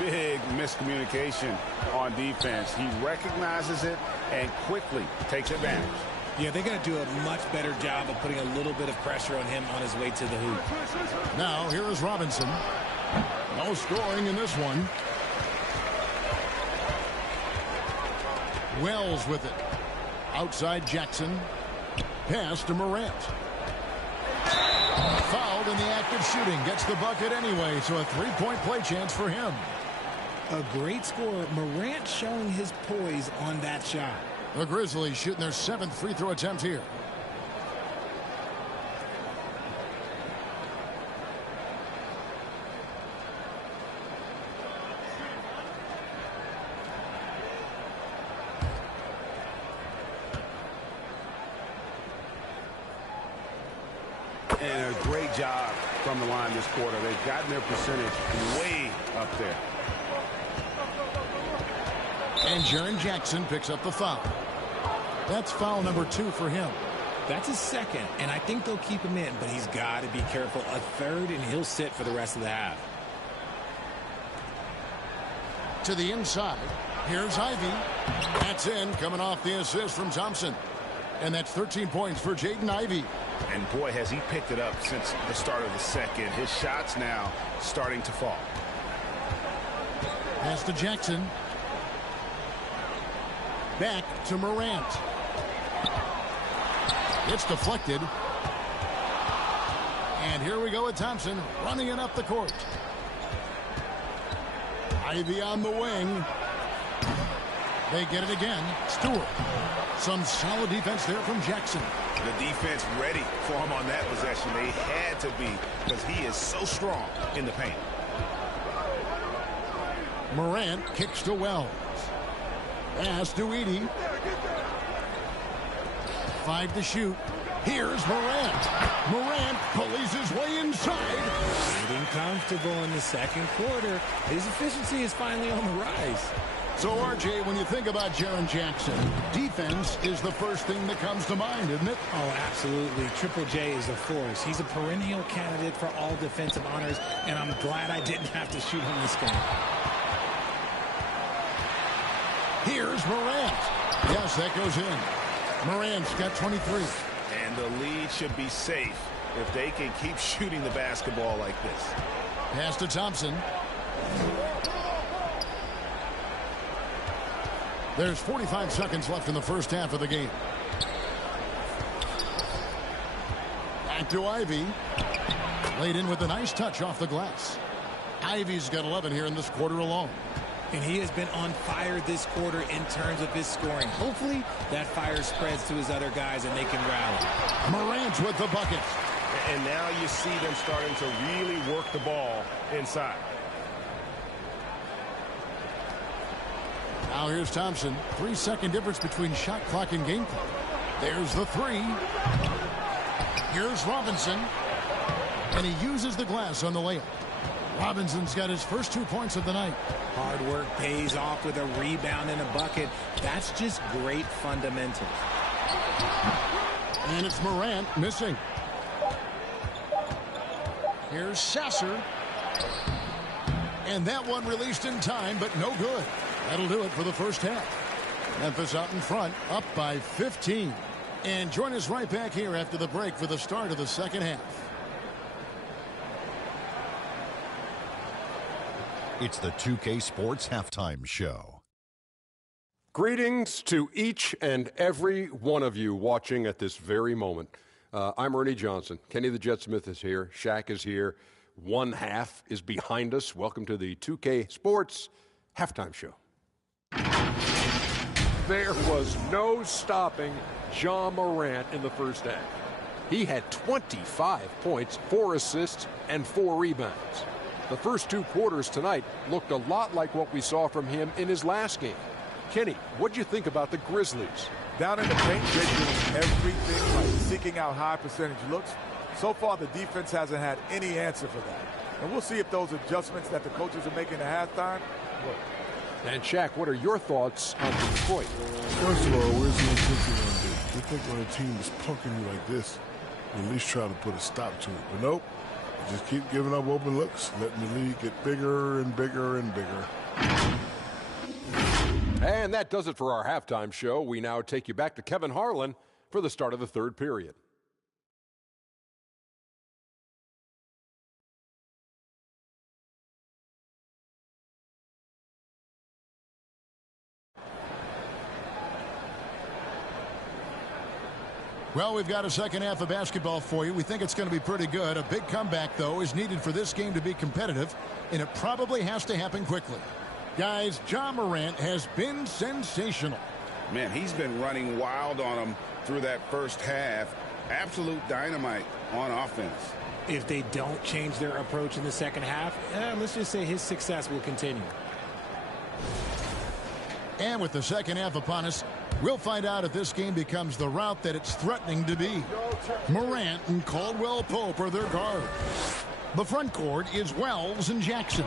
Big miscommunication on defense. He recognizes it and quickly takes advantage. Yeah, they got to do a much better job of putting a little bit of pressure on him on his way to the hoop. Now, here is Robinson. No scoring in this one. Wells with it. Outside Jackson. Pass to Morant. Fouled in the act of shooting. Gets the bucket anyway, so a three-point play chance for him. A great scorer. Morant showing his poise on that shot. The Grizzlies shooting their 7th free throw attempt here. And a great job from the line this quarter. They've gotten their percentage way up there. And Jaren Jackson picks up the foul. That's foul number 2 for him. That's his second, and I think they'll keep him in, but he's got to be careful. A third, and he'll sit for the rest of the half. To the inside. Here's Ivy. That's in, coming off the assist from Thompson. And that's 13 points for Jaden Ivey. And boy, has he picked it up since the start of the second. His shots now starting to fall. Pass to Jackson. Back to Morant. It's deflected. And here we go with Thompson running it up the court. Ivy on the wing. They get it again. Stewart. Some solid defense there from Jackson. The defense ready for him on that possession. They had to be, because he is so strong in the paint. Morant kicks to Wells. Pass to Edey. 5 to shoot. Here's Morant. Morant pulleys his way inside. Getting comfortable in the second quarter. His efficiency is finally on the rise. So, RJ, when you think about Jaren Jackson, defense is the first thing that comes to mind, isn't it? Oh, absolutely. Triple J is a force. He's a perennial candidate for all defensive honors, and I'm glad I didn't have to shoot him this game. Here's Morant. Yes, that goes in. Morant's got 23. And the lead should be safe if they can keep shooting the basketball like this. Pass to Thompson. There's 45 seconds left in the first half of the game. Back to Ivy. Laid in with a nice touch off the glass. Ivy's got 11 here in this quarter alone. And he has been on fire this quarter in terms of his scoring. Hopefully that fire spreads to his other guys and they can rally. Morant with the bucket. And now you see them starting to really work the ball inside. Now here's Thompson. 3-second difference between shot clock and game clock. There's the 3. Here's Robinson. And he uses the glass on the layup. Robinson's got his first 2 points of the night. Hard work pays off with a rebound and a bucket. That's just great fundamentals. And it's Morant missing. Here's Sasser. And that one released in time, but no good. That'll do it for the first half. Memphis out in front, up by 15. And join us right back here after the break for the start of the second half. It's the 2K Sports Halftime Show. Greetings to each and every one of you watching at this very moment. I'm Ernie Johnson. Kenny the Jet Smith is here. Shaq is here. One half is behind us. Welcome to the 2K Sports Halftime Show. There was no stopping Ja Morant in the first half. He had 25 points, 4 assists, and 4 rebounds. The first 2 quarters tonight looked a lot like what we saw from him in his last game. Kenny, what'd you think about the Grizzlies? Down in the paint, they're doing everything right, seeking out high percentage looks. So far, the defense hasn't had any answer for that. And we'll see if those adjustments that the coaches are making at halftime work. And Shaq, what are your thoughts on Detroit? First of all, where's the intensity going to be? You think when a team is punking you like this, you at least try to put a stop to it. But nope, you just keep giving up open looks, letting the lead get bigger and bigger and bigger. And that does it for our halftime show. We now take you back to Kevin Harlan for the start of the third period. Well, we've got a second half of basketball for you. We think it's going to be pretty good. A big comeback, though, is needed for this game to be competitive, and it probably has to happen quickly. Guys, Ja Morant has been sensational. Man, he's been running wild on them through that first half. Absolute dynamite on offense. If they don't change their approach in the second half, let's just say his success will continue. And with the second half upon us, we'll find out if this game becomes the route that it's threatening to be. Morant and Caldwell Pope are their guards. The front court is Wells and Jackson.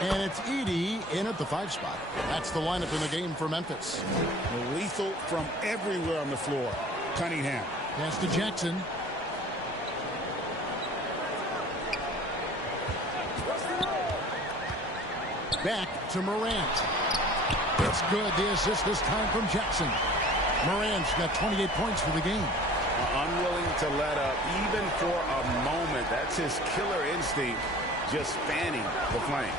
And it's Edey in at the 5 spot. That's the lineup in the game for Memphis. Lethal from everywhere on the floor. Cunningham. Pass to Jackson. Back to Morant. It's good. The assist this time from Jackson. Morant's got 28 points for the game. Unwilling to let up even for a moment. That's his killer instinct, just fanning the flame.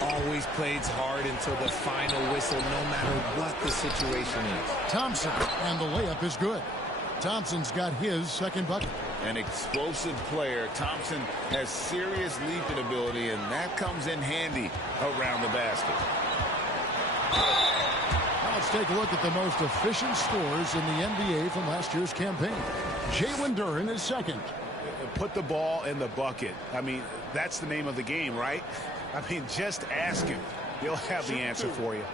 Always plays hard until the final whistle, no matter what the situation is. Thompson, and the layup is good. Thompson's got his second bucket. An explosive player. Thompson has serious leaping ability, and that comes in handy around the basket. Now let's take a look at the most efficient scorers in the NBA from last year's campaign. Jalen Duren is second. Put the ball in the bucket. I mean, that's the name of the game, right? I mean, just ask him. He'll have the answer for you.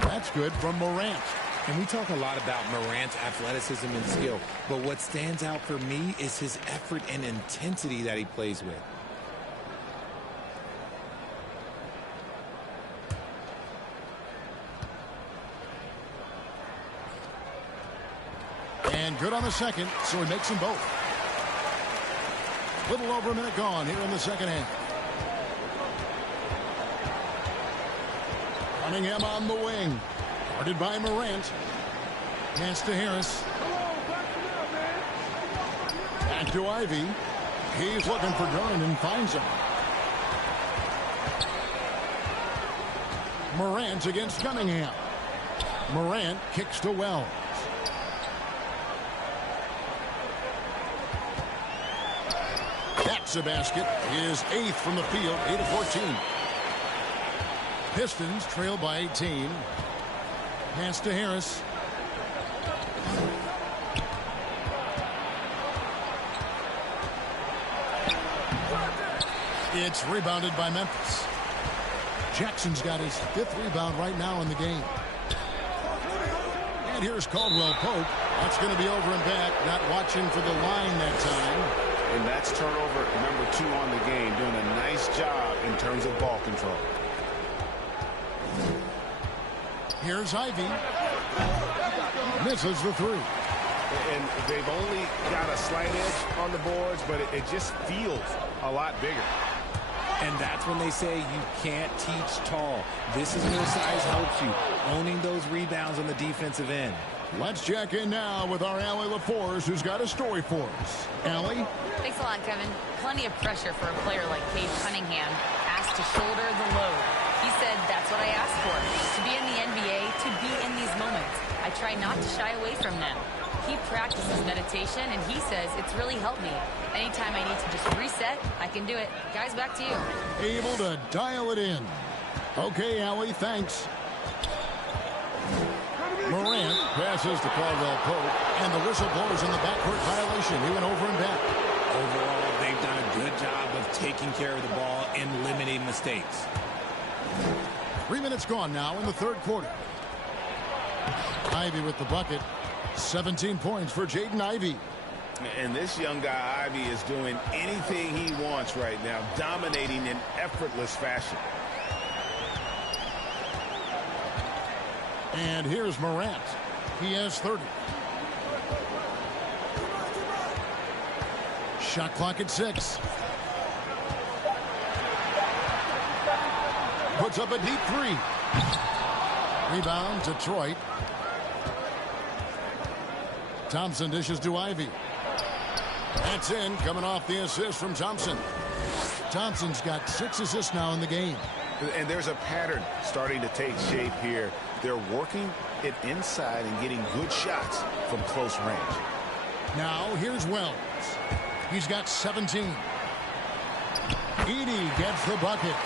That's good from Morant. And we talk a lot about Morant's athleticism and skill, but what stands out for me is his effort and intensity that he plays with. And good on the second, so he makes them both. Little over a minute gone here in the second half. Cunningham on the wing. Guarded by Morant. Pass to Harris. Back to Ivy. He's looking for Duren and finds him. Morant against Cunningham. Morant kicks to Wells. That's a basket. His 8th from the field, 8 of 14. Pistons trail by 18. Pass to Harris. It's rebounded by Memphis. Jackson's got his 5th rebound right now in the game. And here's Caldwell Pope. That's going to be over and back. Not watching for the line that time. And that's turnover number 2 on the game. Doing a nice job in terms of ball control. Here's Ivy. Misses the 3. And they've only got a slight edge on the boards, but it just feels a lot bigger. And that's when they say you can't teach tall. This is where size helps you. Owning those rebounds on the defensive end. Let's check in now with our Allie LaForce, who's got a story for us. Allie? Thanks a lot, Kevin. Plenty of pressure for a player like Cade Cunningham, asked to shoulder the load. He said, that's what I asked for, to be in the NBA, to be in these moments. I try not to shy away from them. He practices meditation, and he says it's really helped me. Anytime I need to just reset, I can do it. Guys, back to you. Able to dial it in. Okay, Allie, thanks. Morant passes to Caldwell Pope, and the whistle blows on the backcourt violation. He went over and back. Overall, they've done a good job of taking care of the ball and limiting mistakes. 3 minutes gone now in the third quarter. Ivy with the bucket. 17 points for Jaden Ivey. And this young guy, Ivy, is doing anything he wants right now, dominating in effortless fashion. And here's Morant. He has 30. Shot clock at 6. puts up a deep three. Rebound, Detroit. Thompson dishes to Ivy. That's in, coming off the assist from Thompson. Thompson's got 6 assists now in the game. And there's a pattern starting to take shape here. They're working it inside and getting good shots from close range. Now here's Wells. He's got 17. Edey gets the bucket.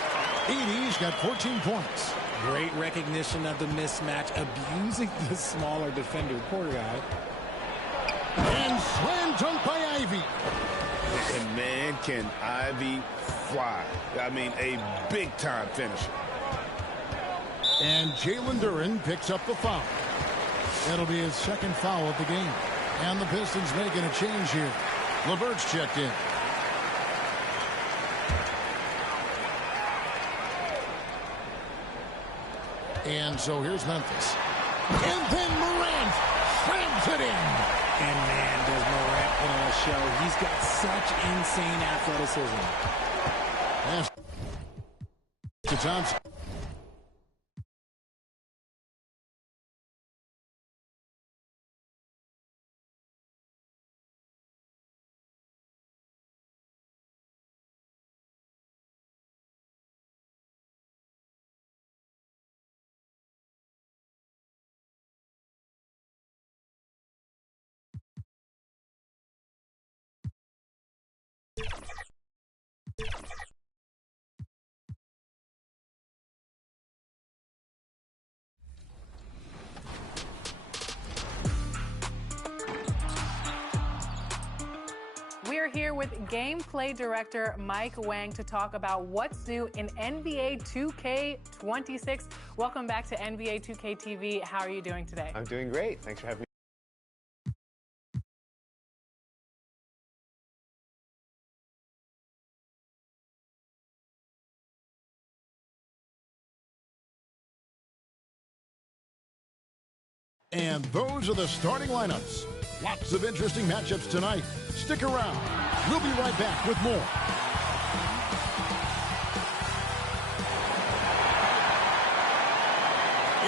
Edey's got 14 points. Great recognition of the mismatch, abusing the smaller defender. Poor guy. And slam dunk by Ivy. And man, can Ivy fly. I mean, a big-time finisher. And Jalen Duren picks up the foul. That'll be his second foul of the game. And the Pistons making a change here. LeVert's checked in. And so here's Memphis. And then Morant slams it in. And man, does Morant put on a show. He's got such insane athleticism. Pass to Thompson. We're here with gameplay director Mike Wang to talk about what's new in NBA 2K26. Welcome back to NBA 2K TV. How are you doing today? I'm doing great. Thanks for having me. And those are the starting lineups. Lots of interesting matchups tonight. Stick around. We'll be right back with more.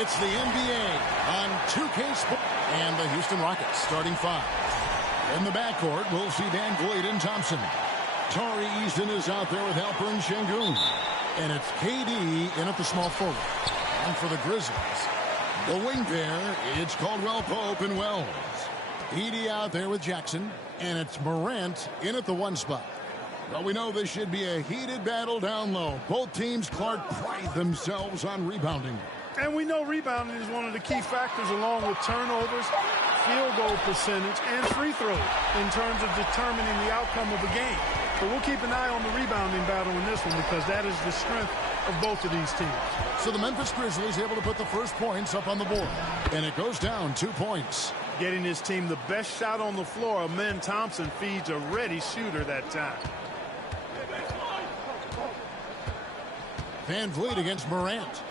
It's the NBA on 2K Sports. And the Houston Rockets starting 5. In the backcourt, we'll see Van Vliet and Thompson. Tari Easton is out there with Alperen Şengün. And it's KD in at the small forward. And for the Grizzlies, the wing pair, it's Caldwell Pope and Wells. Edey out there with Jackson, and it's Morant in at the 1 spot. Well, we know this should be a heated battle down low. Both teams, Clark, pride themselves on rebounding. And we know rebounding is one of the key factors along with turnovers, field goal percentage, and free throws in terms of determining the outcome of a game. But we'll keep an eye on the rebounding battle in this one because that is the strength of both of these teams. So the Memphis Grizzlies able to put the first points up on the board. And it goes down 2 points. Getting his team the best shot on the floor, Amen Thompson feeds a ready shooter that time. Van Vliet against Morant.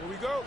Here we go.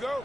go.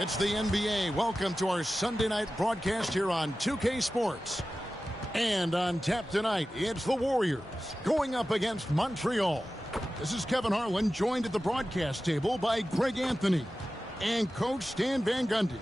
It's the NBA. Welcome to our Sunday night broadcast here on 2K Sports. And on tap tonight, it's the Warriors going up against Montreal. This is Kevin Harlan, joined at the broadcast table by Greg Anthony and Coach Stan Van Gundy.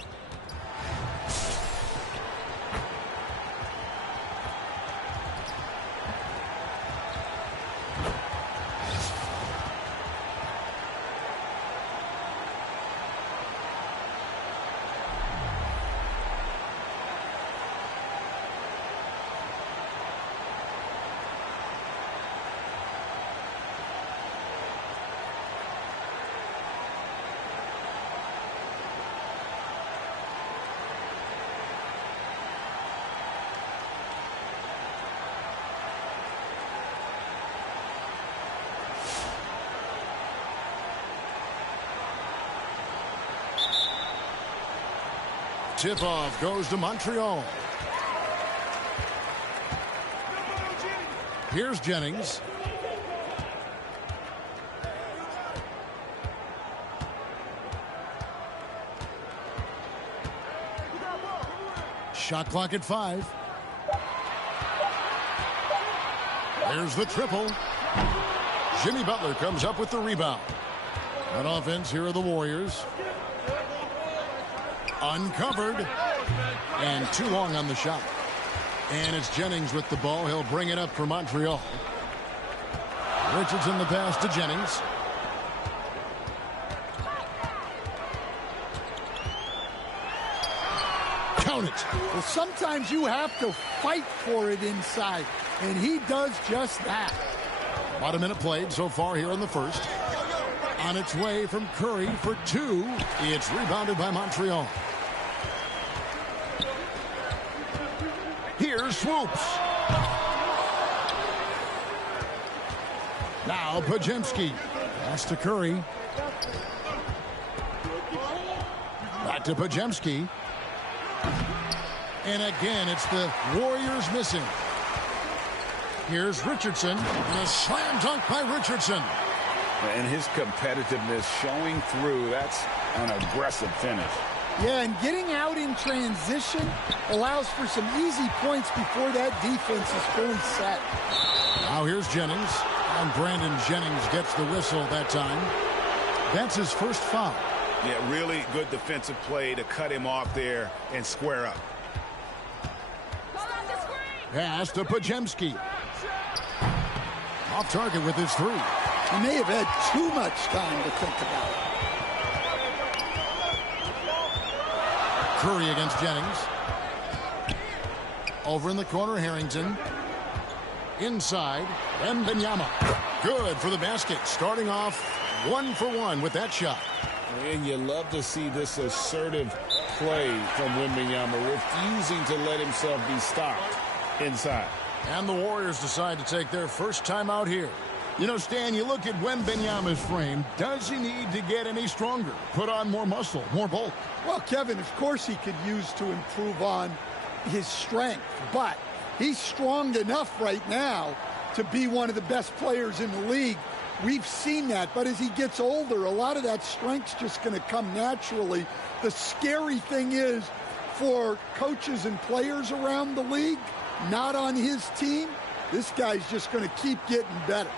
Tip-off goes to Montreal. Here's Jennings. Shot clock at 5. There's the triple. Jimmy Butler comes up with the rebound. On offense, here are the Warriors. Uncovered. And too long on the shot. And it's Jennings with the ball. He'll bring it up for Montreal. Richardson the pass to Jennings. Count it. Well, sometimes you have to fight for it inside, and he does just that. About a minute played so far here in the first. On its way from Curry for 2. It's rebounded by Montreal. Here's Swoops. Now Pajemski. Pass to Curry. Back to Pajemski. And again, it's the Warriors missing. Here's Richardson. And a slam dunk by Richardson. And his competitiveness showing through. That's an aggressive finish. Yeah, and getting out in transition allows for some easy points before that defense is fully set. Now here's Jennings. And Brandon Jennings gets the whistle that time. That's his first foul. Yeah, really good defensive play to cut him off there and square up. Pass to Pajemski. Off target with his 3. He may have had too much time to think about it. Curry against Jennings. Over in the corner, Harrington. Inside, Wembanyama. Good for the basket. Starting off 1 for 1 with that shot. And you love to see this assertive play from Wembanyama, refusing to let himself be stopped inside. And the Warriors decide to take their first time out here. You know, Stan, you look at Wembanyama's frame. Does he need to get any stronger? Put on more muscle, more bulk? Well, Kevin, of course he could use to improve on his strength, but he's strong enough right now to be one of the best players in the league. We've seen that, but as he gets older, a lot of that strength's just going to come naturally. The scary thing is for coaches and players around the league, not on his team, this guy's just going to keep getting better.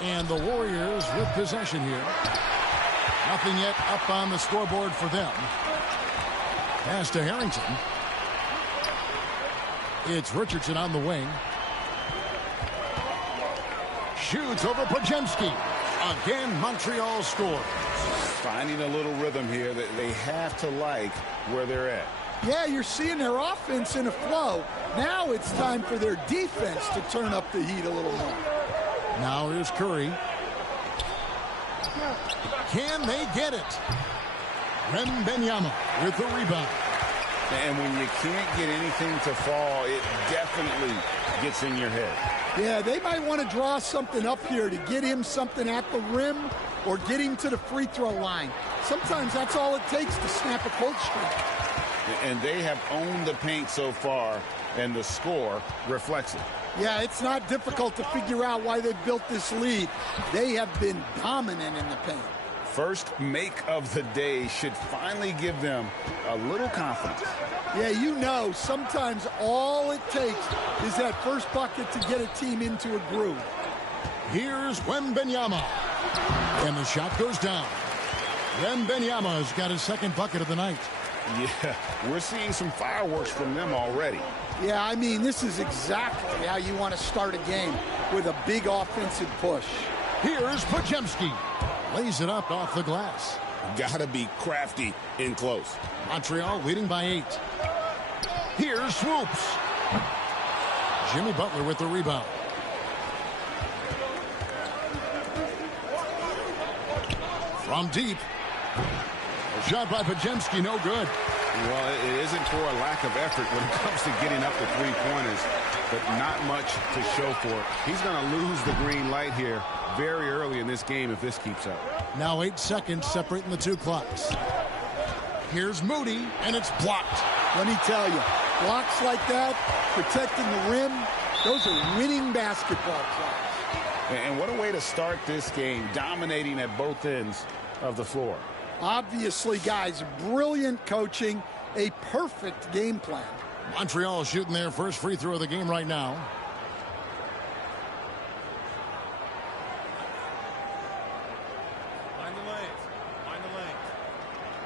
And the Warriors with possession here. Nothing yet up on the scoreboard for them. Pass to Harrington. It's Richardson on the wing. Shoots over Pajemski. Again, Montreal scores. Finding a little rhythm here that they have to like where they're at. Yeah, you're seeing their offense in a flow. Now it's time for their defense to turn up the heat a little more. Now here's Curry. Can they get it? Wembanyama with the rebound. And when you can't get anything to fall, it definitely gets in your head. Yeah, they might want to draw something up here to get him something at the rim or get him to the free throw line. Sometimes that's all it takes to snap a cold streak. And they have owned the paint so far, and the score reflects it. Yeah, it's not difficult to figure out why they built this lead. They have been dominant in the paint. First make of the day should finally give them a little confidence. Yeah, you know, sometimes all it takes is that first bucket to get a team into a groove. Here's Wembanyama. And the shot goes down. Wembanyama's got his second bucket of the night. Yeah, we're seeing some fireworks from them already. Yeah, I mean, this is exactly how you want to start a game, with a big offensive push. Here's Pajemski. Lays it up off the glass. Gotta be crafty in close. Montreal leading by 8. Here's Swoops. Jimmy Butler with the rebound. From deep. A shot by Pajemski, no good. Well, it isn't for a lack of effort when it comes to getting up the three-pointers, but not much to show for it. He's going to lose the green light here very early in this game if this keeps up. Now 8 seconds separating the two clocks. Here's Moody, and it's blocked. Let me tell you, blocks like that, protecting the rim, those are winning basketball plays. And what a way to start this game, dominating at both ends of the floor. Obviously, guys, brilliant coaching, a perfect game plan. Montreal shooting their first free throw of the game right now. Mind the lanes. Mind the lanes.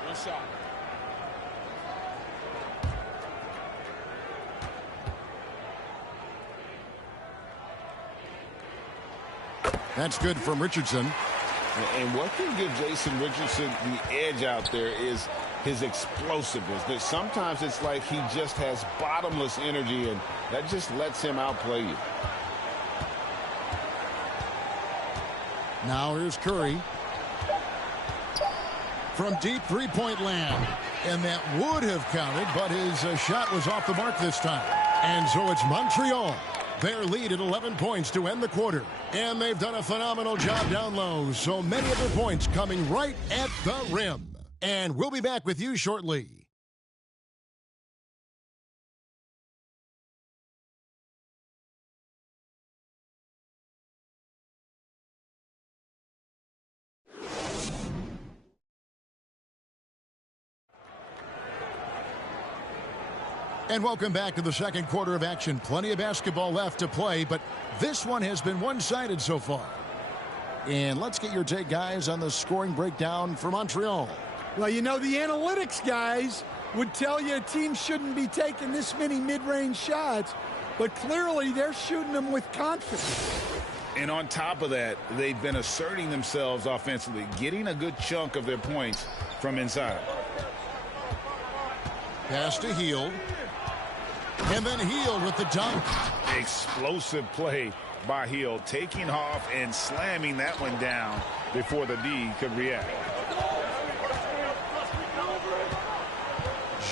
One shot. That's good from Richardson. And what can give Jason Richardson the edge out there is his explosiveness. That sometimes it's like he just has bottomless energy, and that just lets him outplay you. Now here's Curry. From deep three-point land. And that would have counted, but his shot was off the mark this time. And so it's Montreal. Their lead at 11 points to end the quarter. And they've done a phenomenal job down low. So many of their points coming right at the rim. And we'll be back with you shortly. And welcome back to the second quarter of action. Plenty of basketball left to play, but this one has been one-sided so far. And let's get your take, guys, on the scoring breakdown for Montreal. Well, you know, the analytics guys would tell you a team shouldn't be taking this many mid-range shots, but clearly they're shooting them with confidence. And on top of that, they've been asserting themselves offensively, getting a good chunk of their points from inside. Pass to Hield. And then Hield with the dunk. Explosive play by Hield, taking off and slamming that one down before the D could react.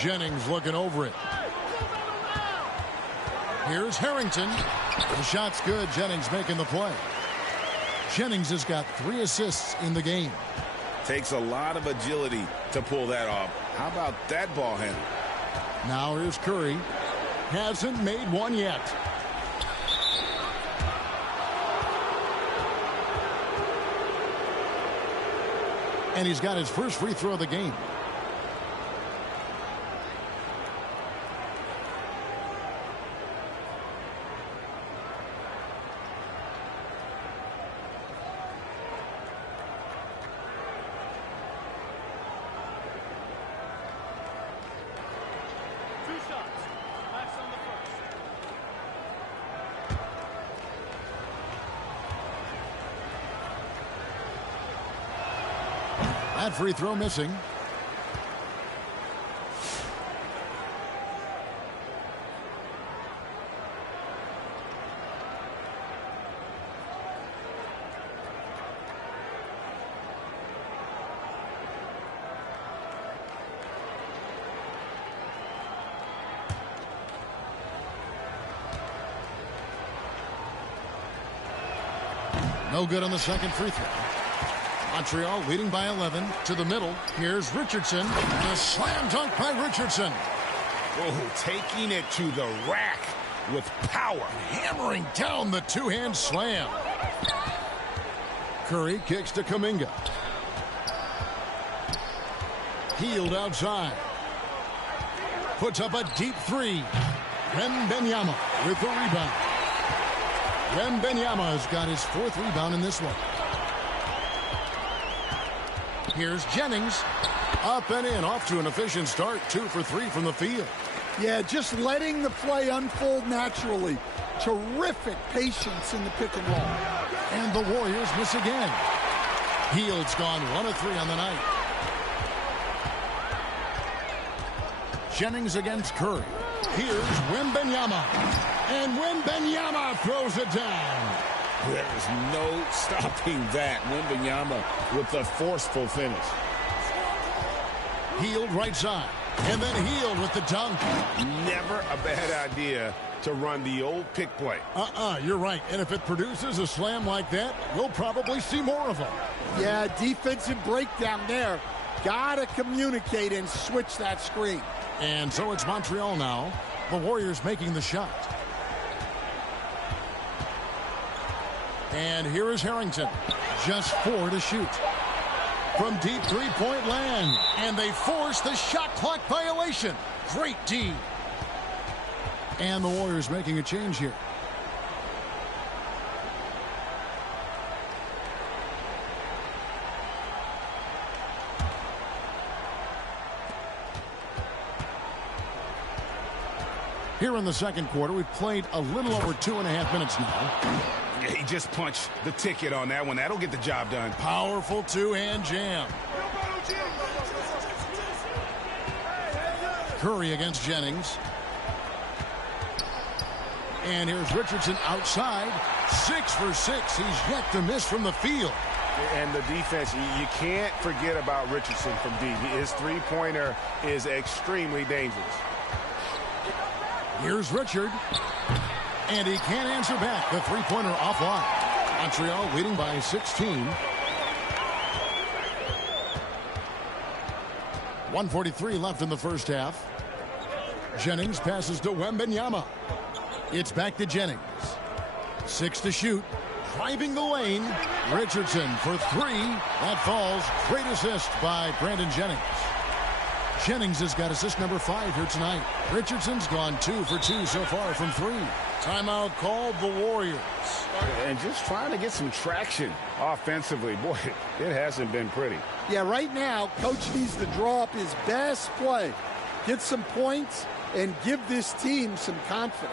Jennings looking over it. Here's Harrington. The shot's good. Jennings making the play. Jennings has got 3 assists in the game. Takes a lot of agility to pull that off. How about that ball handle? Now here's Curry. Hasn't made one yet. And he's got his first free throw of the game. That free throw missing. No good on the second free throw. Montreal leading by 11 to the middle. Here's Richardson. And a slam dunk by Richardson. Oh, taking it to the rack with power. Hammering down the two-hand slam. Curry kicks to Kuminga. Hield outside. Puts up a deep three. Wembanyama with the rebound. Wembanyama has got his 4th rebound in this one. Here's Jennings. Up and in, off to an efficient start. 2 for 3 from the field. Yeah, just letting the play unfold naturally. Terrific patience in the pick and roll. And the Warriors miss again. Hield's gone 1 of 3 on the night. Jennings against Curry. Here's Wembanyama. And Wembanyama throws it down. There's no stopping that. Wembanyama with the forceful finish. Hield right side. And then Hield with the dunk. Never a bad idea to run the old pick play. You're right. And if it produces a slam like that, we'll probably see more of them. Yeah, defensive breakdown there. Gotta communicate and switch that screen. And so it's Montreal now. The Warriors making the shot. And here is Harrington. Just 4 to shoot. From deep three-point land. And they force the shot clock violation. Great D. And the Warriors making a change here. Here in the second quarter, we've played a little over 2.5 minutes now. He just punched the ticket on that one. That'll get the job done. Powerful two-hand jam. Curry against Jennings. And here's Richardson outside. 6 for 6. He's yet to miss from the field. And the defense, you can't forget about Richardson from deep. His three-pointer is extremely dangerous. Here's Richard. And he can't answer back. The three-pointer offline. Montreal leading by 16. 1:43 left in the first half. Jennings passes to Wembanyama. It's back to Jennings. 6 to shoot. Driving the lane. Richardson for 3. That falls. Great assist by Brandon Jennings. Jennings has got assist number 5 here tonight. Richardson's gone 2 for 2 so far from 3. Timeout called the Warriors. And just trying to get some traction offensively. Boy, it hasn't been pretty. Yeah, right now, Coach needs to draw up his best play, get some points, and give this team some confidence.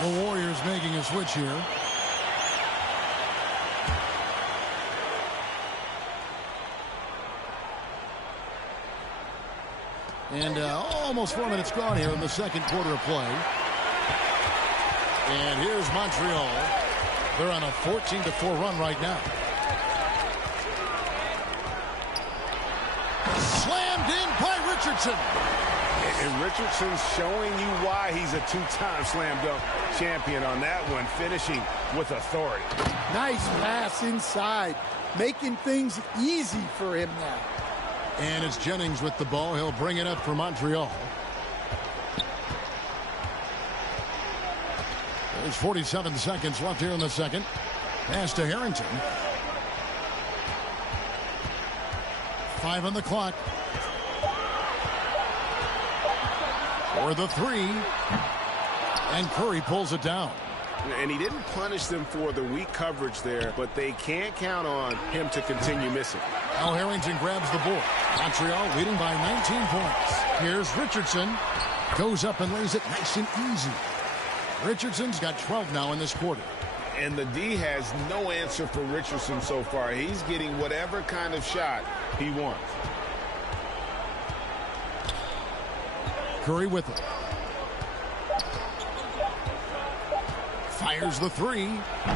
The Warriors making a switch here. And almost 4 minutes gone here in the second quarter of play. And here's Montreal. They're on a 14-4 run right now. Slammed in by Richardson. And Richardson's showing you why he's a two-time slam dunk champion on that one, finishing with authority. Nice pass inside, making things easy for him now. And it's Jennings with the ball. He'll bring it up for Montreal. There's 47 seconds left here in the second. Pass to Harrington. 5 on the clock. For the 3. And Curry pulls it down. And he didn't punish them for the weak coverage there, but they can't count on him to continue missing. Now Harrington grabs the board. Montreal leading by 19 points. Here's Richardson. Goes up and lays it nice and easy. Richardson's got 12 now in this quarter. And the D has no answer for Richardson so far. He's getting whatever kind of shot he wants. Curry with it. Fires the 3.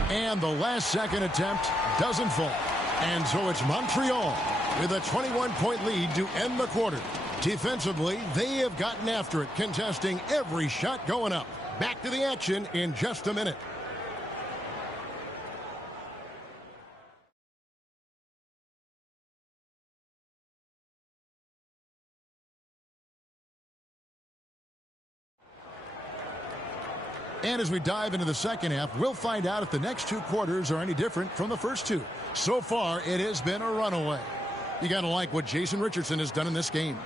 And the last second attempt doesn't fall. And so it's Montreal with a 21-point lead to end the quarter. Defensively, they have gotten after it, contesting every shot going up. Back to the action in just a minute. And as we dive into the second half, we'll find out if the next 2 quarters are any different from the first 2. So far, it has been a runaway. You got to like what Jason Richardson has done in this game.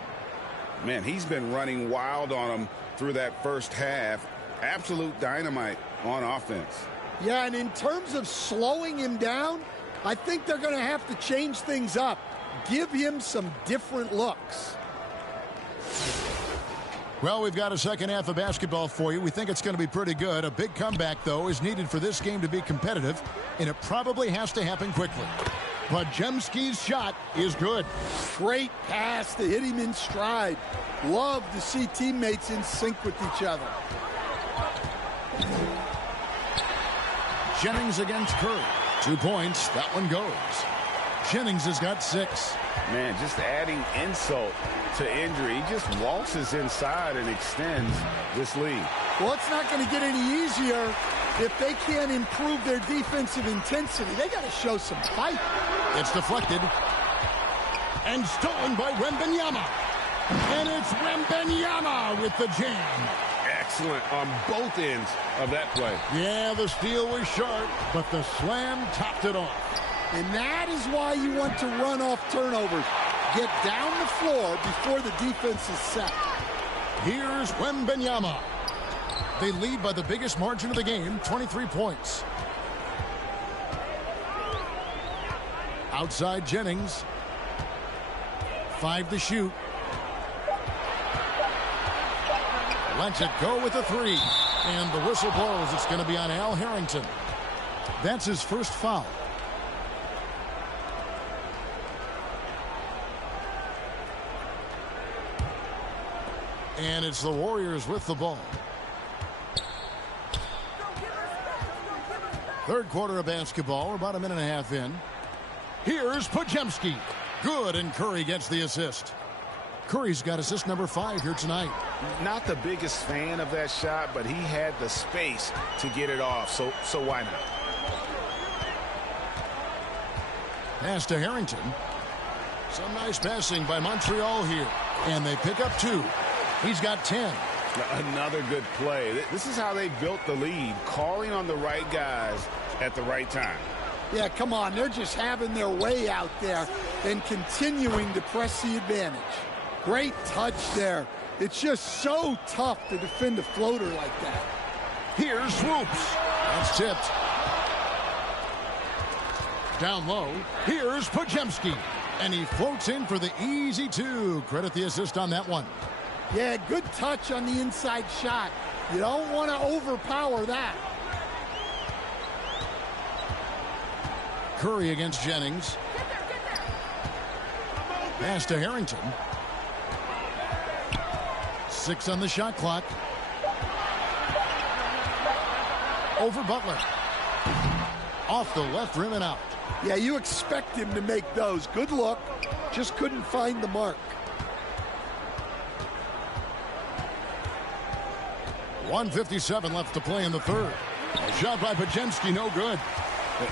Man, he's been running wild on them through that first half. Absolute dynamite on offense. Yeah, and in terms of slowing him down, I think they're going to have to change things up. Give him some different looks. Well, we've got a second half of basketball for you. We think it's going to be pretty good. A big comeback, though, is needed for this game to be competitive, and it probably has to happen quickly. But Jemski's shot is good. Great pass to hit him in stride. Love to see teammates in sync with each other. Jennings against Curry. 2 points. That one goes. Jennings has got 6. Man, just adding insult to injury. He just waltzes inside and extends this lead. Well, it's not going to get any easier If they can't improve their defensive intensity, they got to show some fight. It's deflected and stolen by Wembanyama. And it's Wembanyama with the jam. Excellent on both ends of that play. Yeah, the steal was sharp, but the slam topped it off. And that is why you want to run off turnovers. Get down the floor before the defense is set. Here's Wembanyama. They lead by the biggest margin of the game, 23 points. Outside Jennings. 5 to shoot. Lets it go with a 3. And the whistle blows. It's going to be on Al Harrington. That's his first foul. And it's the Warriors with the ball. Third quarter of basketball. We're about a minute and a half in. Here's Podziemski. Good, and Curry gets the assist. Curry's got assist number 5 here tonight. Not the biggest fan of that shot, but he had the space to get it off, so why not? Pass to Harrington. Some nice passing by Montreal here. And they pick up 2. He's got 10. Another good play. This is how they built the lead, calling on the right guys at the right time. Yeah, come on. They're just having their way out there and continuing to press the advantage. Great touch there. It's just so tough to defend a floater like that. Here's Swoops. That's tipped. Down low. Here's Podziemski. And he floats in for the easy 2. Credit the assist on that one. Yeah, good touch on the inside shot. You don't want to overpower that. Curry against Jennings. Pass to Harrington. 6 on the shot clock. Over Butler. Off the left rim and out. Yeah, you expect him to make those. Good look. Just couldn't find the mark. 1:57 left to play in the third. A shot by Podziemski, no good.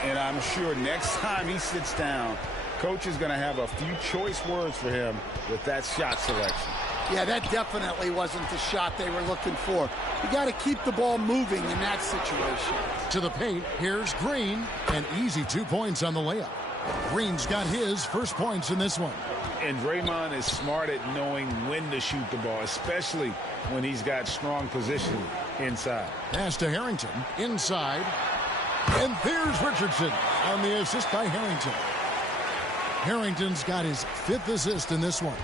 And I'm sure next time he sits down, coach is going to have a few choice words for him with that shot selection. Yeah, that definitely wasn't the shot they were looking for. You got to keep the ball moving in that situation. To the paint, here's Green. An easy 2 points on the layup. Green's got his first points in this one. And Draymond is smart at knowing when to shoot the ball, especially when he's got strong position inside. Pass to Harrington. Inside. And there's Richardson on the assist by Harrington. Harrington's got his 5th assist in this one.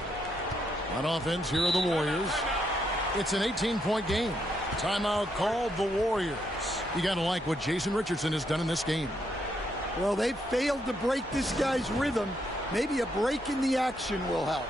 On offense, here are the Warriors. It's an 18-point game. Timeout called the Warriors. You got to like what Jason Richardson has done in this game. Well, they've failed to break this guy's rhythm. Maybe a break in the action will help.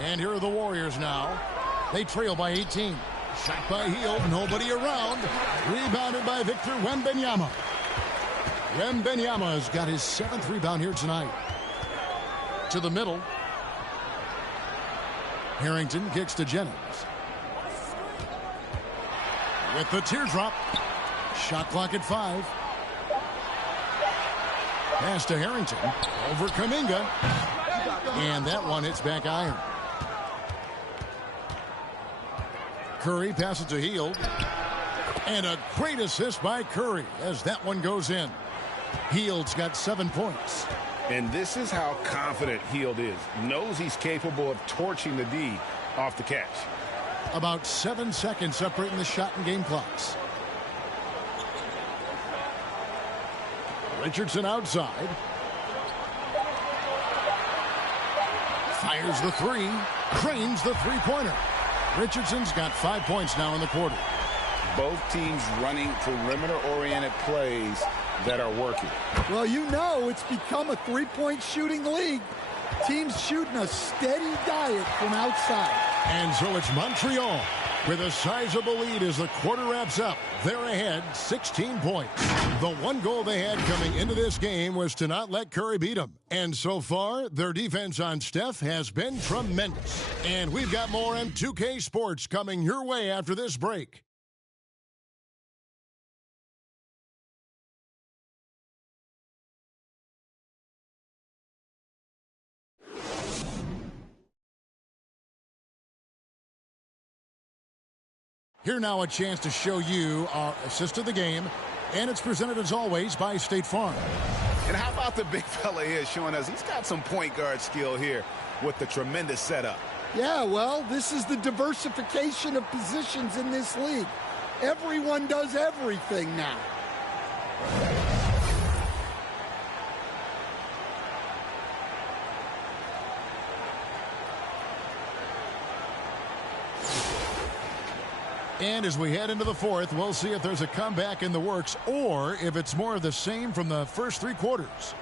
And here are the Warriors now. They trail by 18. Shot by Hield, nobody around. Rebounded by Victor Wembanyama. Wembanyama has got his 7th rebound here tonight. To the middle. Harrington kicks to Jennings. With the teardrop. Shot clock at 5. Pass to Harrington. Over Kuminga. And that one hits back iron. Curry passes to Hield. And a great assist by Curry as that one goes in. Hield's got 7 points. And this is how confident Hield is. Knows he's capable of torching the D off the catch. About 7 seconds separating the shot and game clocks. Richardson outside. Fires the three. Cranes the three-pointer. Richardson's got 5 points now in the quarter. Both teams running perimeter-oriented plays that are working. Well, you know it's become a three-point shooting league. Teams shooting a steady diet from outside. And so it's Montreal with a sizable lead as the quarter wraps up. They're ahead 16 points. The one goal they had coming into this game was to not let Curry beat them. And so far, their defense on Steph has been tremendous. And we've got more M2K Sports coming your way after this break. Here now a chance to show you our assist of the game, and it's presented as always by State Farm. And how about the big fella here showing us he's got some point guard skill here with the tremendous setup. Yeah, well, this is the diversification of positions in this league. Everyone does everything now. And as we head into the fourth, we'll see if there's a comeback in the works or if it's more of the same from the first 3 quarters.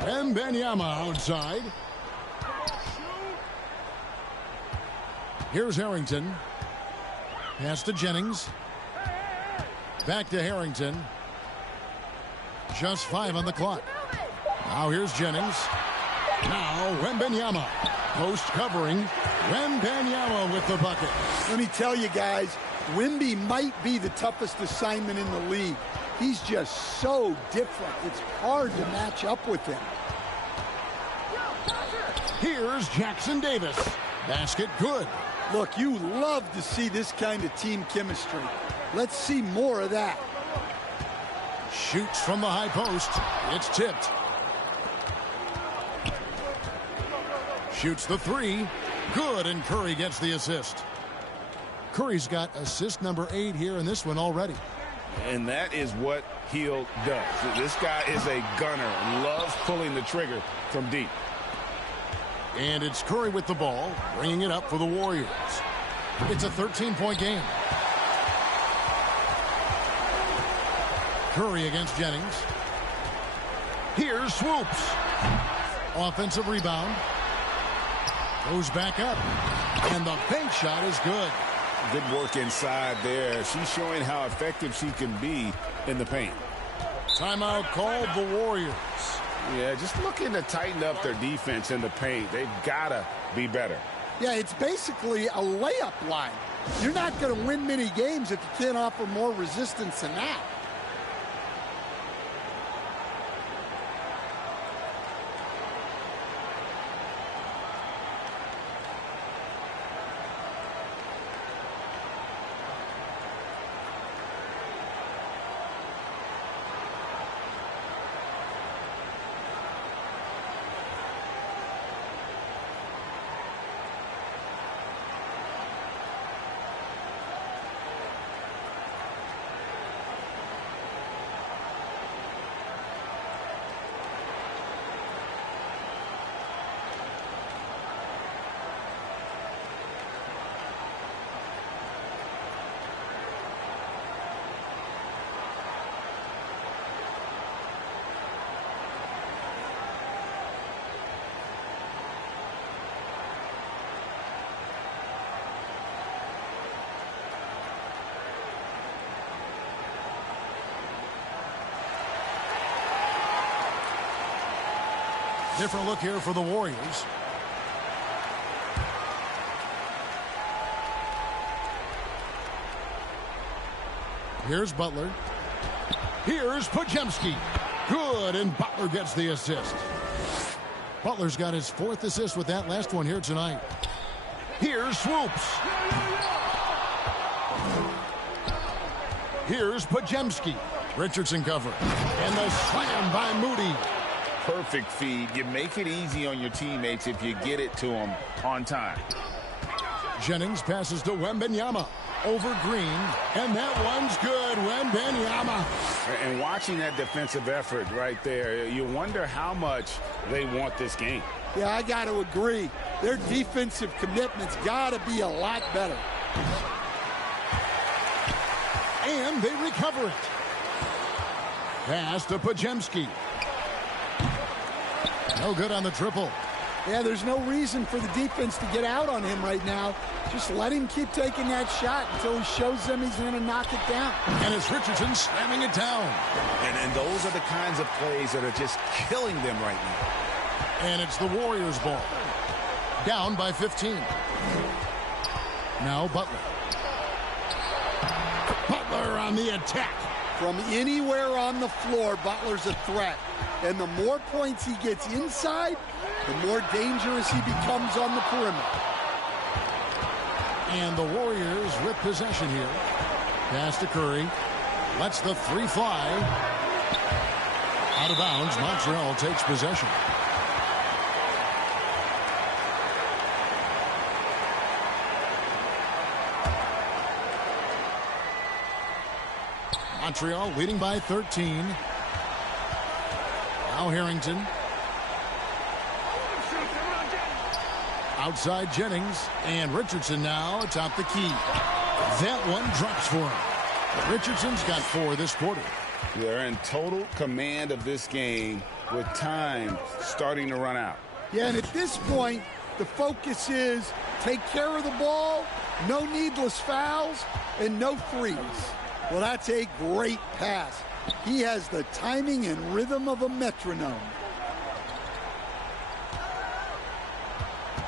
Wembanyama outside. Here's Harrington. Pass to Jennings. Back to Harrington. Just 5 on the clock. Now here's Jennings. Now Wembanyama. Post covering. Wembanyama with the bucket. Let me tell you guys, Wemby might be the toughest assignment in the league. He's just so different. It's hard to match up with him. Here's Jackson Davis. Basket good. Look, you love to see this kind of team chemistry. Let's see more of that. Shoots from the high post. It's tipped. Shoots the 3. Good, and Curry gets the assist. Curry's got assist number 8 here in this one already. And that is what Hield does. This guy is a gunner, loves pulling the trigger from deep. And it's Curry with the ball, bringing it up for the Warriors. It's a 13-point game. Curry against Jennings. Here's Swoops. Offensive rebound. Goes back up. And the bank shot is good. Good work inside there. She's showing how effective she can be in the paint. Timeout called the Warriors. Yeah, just looking to tighten up their defense in the paint. They've got to be better. Yeah, it's basically a layup line. You're not going to win many games if you can't offer more resistance than that. Different look here for the Warriors. Here's Butler. Here's Podziemski. Good, and Butler gets the assist. Butler's got his 4th assist with that last one here tonight. Here's Swoops. Here's Podziemski. Richardson cover. And the slam by Moody. Perfect feed. You make it easy on your teammates if you get it to them on time. Jennings passes to Wembanyama. Over Green, and that one's good. Wembanyama. And watching that defensive effort right there, you wonder how much they want this game. Yeah, I got to agree. Their defensive commitment's got to be a lot better. And they recover it. Pass to Podziemski. No good on the triple. Yeah, there's no reason for the defense to get out on him right now. Just let him keep taking that shot until he shows them he's going to knock it down. And it's Richardson slamming it down. And those are the kinds of plays that are just killing them right now. And it's the Warriors' ball. Down by 15. Now Butler. Butler on the attack. From anywhere on the floor, Butler's a threat. And the more points he gets inside, the more dangerous he becomes on the perimeter. And the Warriors with possession here. Pass to Curry. Lets the 3 fly. Out of bounds. Montreal takes possession. Montreal leading by 13. Now Harrington. Outside Jennings, and Richardson now atop the key. That one drops for him. Richardson's got 4 this quarter. They're in total command of this game with time starting to run out. Yeah, and at this point, the focus is take care of the ball, no needless fouls, and no threes. Well, that's a great pass. He has the timing and rhythm of a metronome.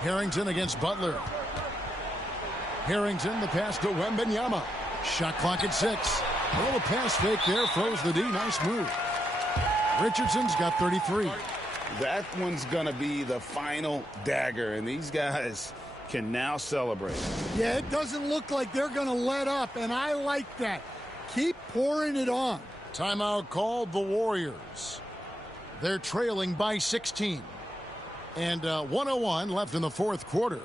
Harrington against Butler. Harrington, the pass to Wembanyama. Shot clock at 6. A little pass fake there, froze the D. Nice move. Richardson's got 33. That one's going to be the final dagger, and these guys can now celebrate. Yeah, it doesn't look like they're going to let up, and I like that. Keep pouring it on. Timeout called the Warriors. They're trailing by 16. And 1:01 left in the 4th quarter.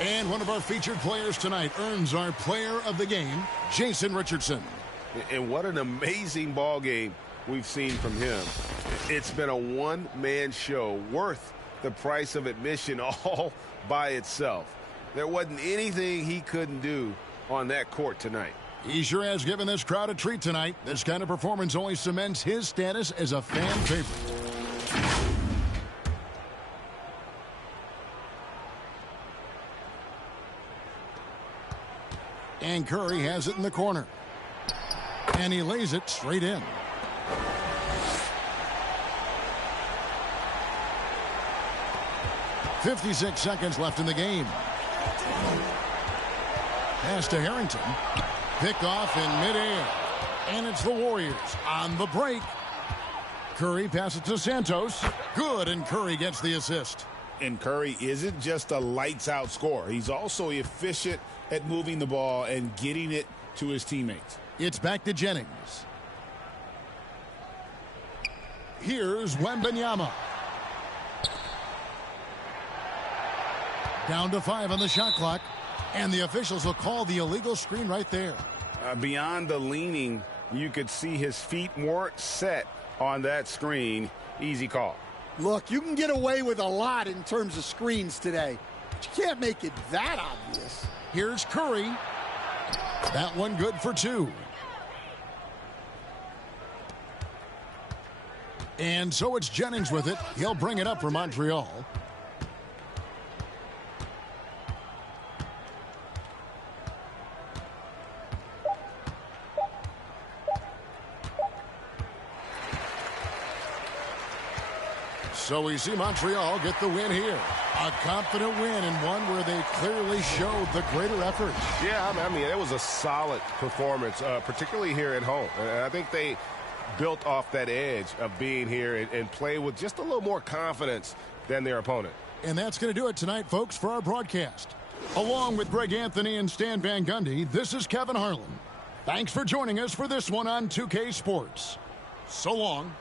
And one of our featured players tonight earns our player of the game, Jason Richardson. And what an amazing ball game we've seen from him. It's been a one-man show worth the price of admission all by itself. There wasn't anything he couldn't do on that court tonight. He sure has given this crowd a treat tonight. This kind of performance only cements his status as a fan favorite. And Curry has it in the corner. And he lays it straight in. .56 seconds left in the game. Pass to Harrington. Pick off in midair. And it's the Warriors on the break. Curry passes to Santos. Good, and Curry gets the assist. And Curry isn't just a lights-out scorer. He's also efficient at moving the ball and getting it to his teammates. It's back to Jennings. Here's Wembanyama. Down to 5 on the shot clock. And the officials will call the illegal screen right there. Beyond the leaning, you could see his feet weren't set on that screen. Easy call. Look, you can get away with a lot in terms of screens today, but you can't make it that obvious. Here's Curry. That one good for 2. And so it's Jennings with it. He'll bring it up for Montreal. So we see Montreal get the win here. A confident win and one where they clearly showed the greater effort. Yeah, I mean, it was a solid performance, particularly here at home. And I think they built off that edge of being here and play with just a little more confidence than their opponent. And that's going to do it tonight, folks, for our broadcast. Along with Greg Anthony and Stan Van Gundy, this is Kevin Harlan. Thanks for joining us for this one on 2K Sports. So long.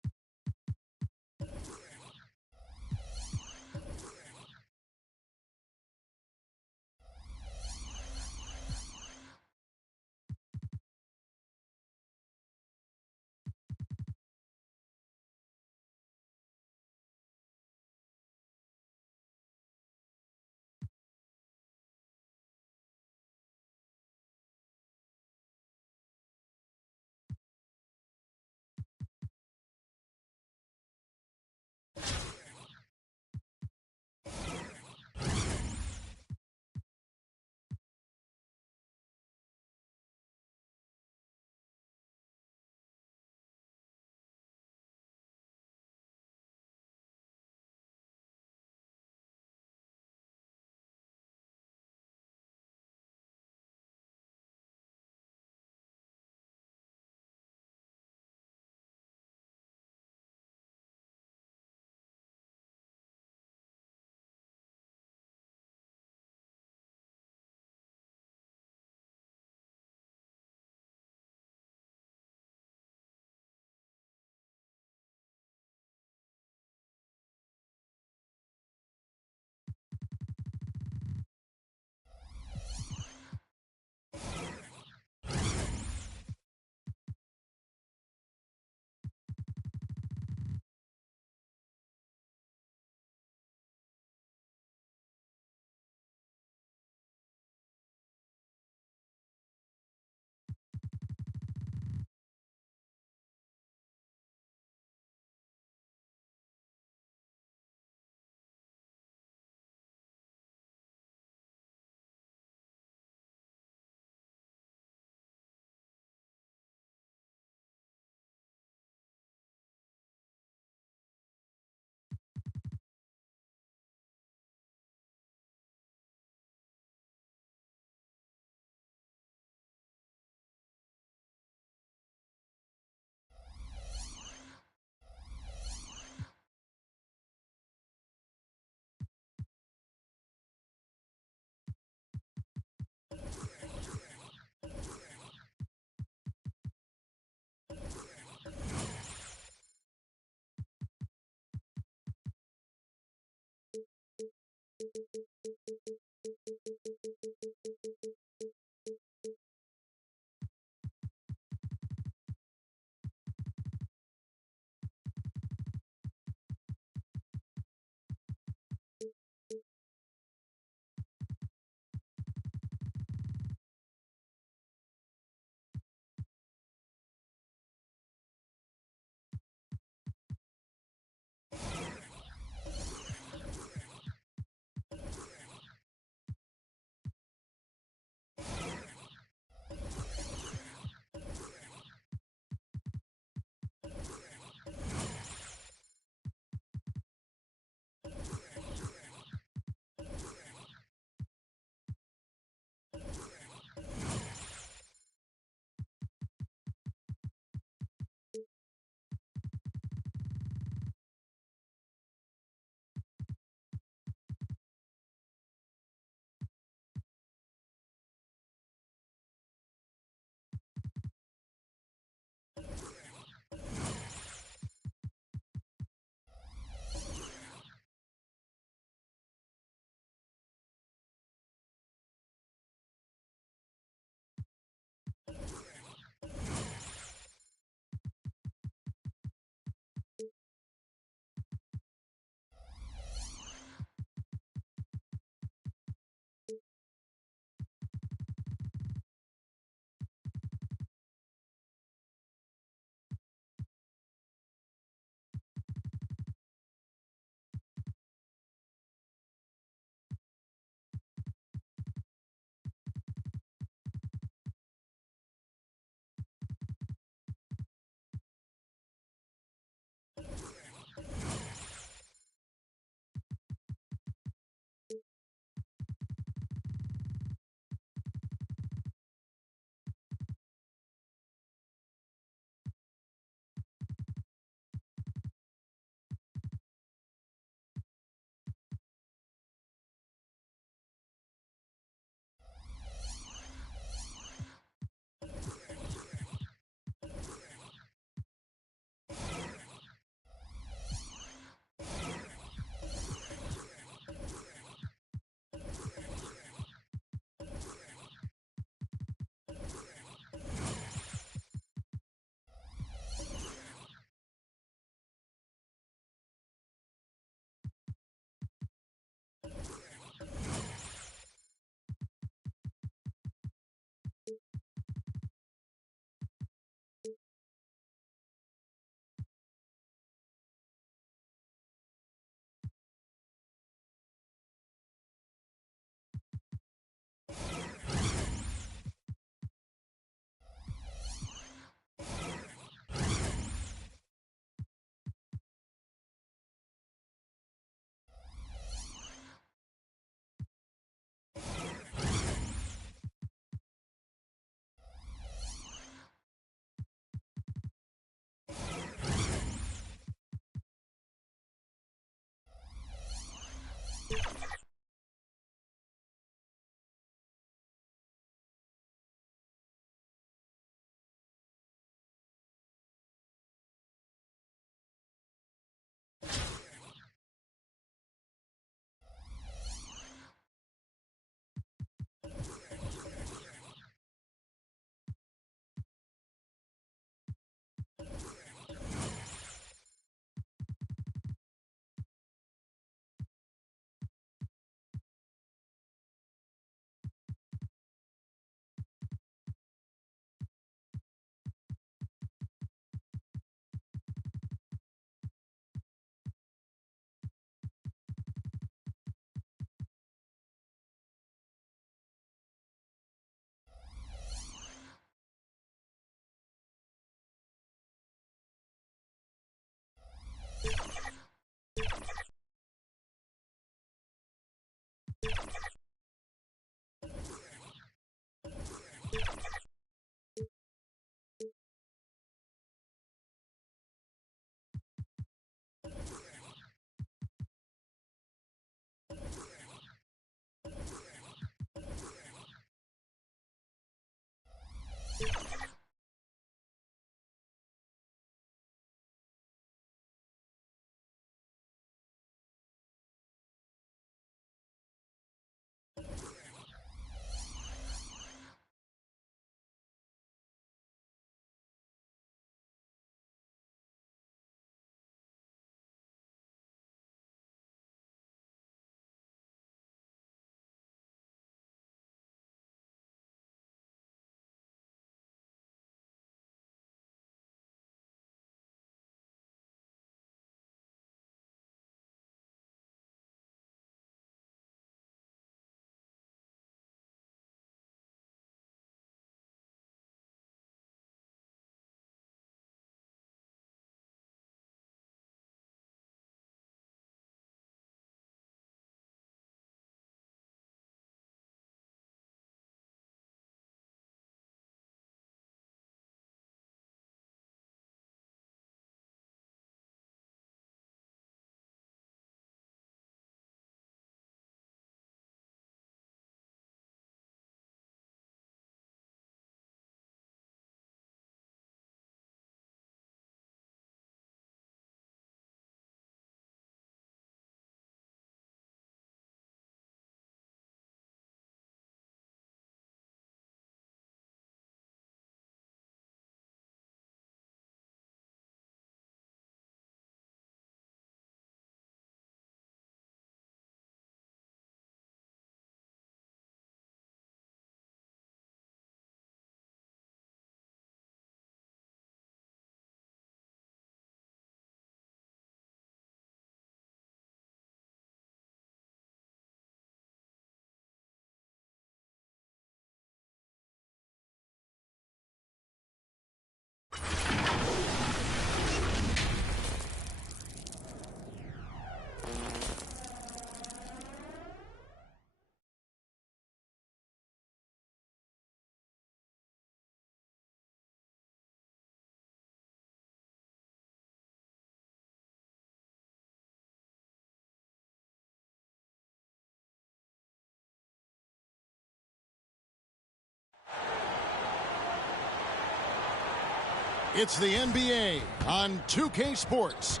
It's the NBA on 2K Sports.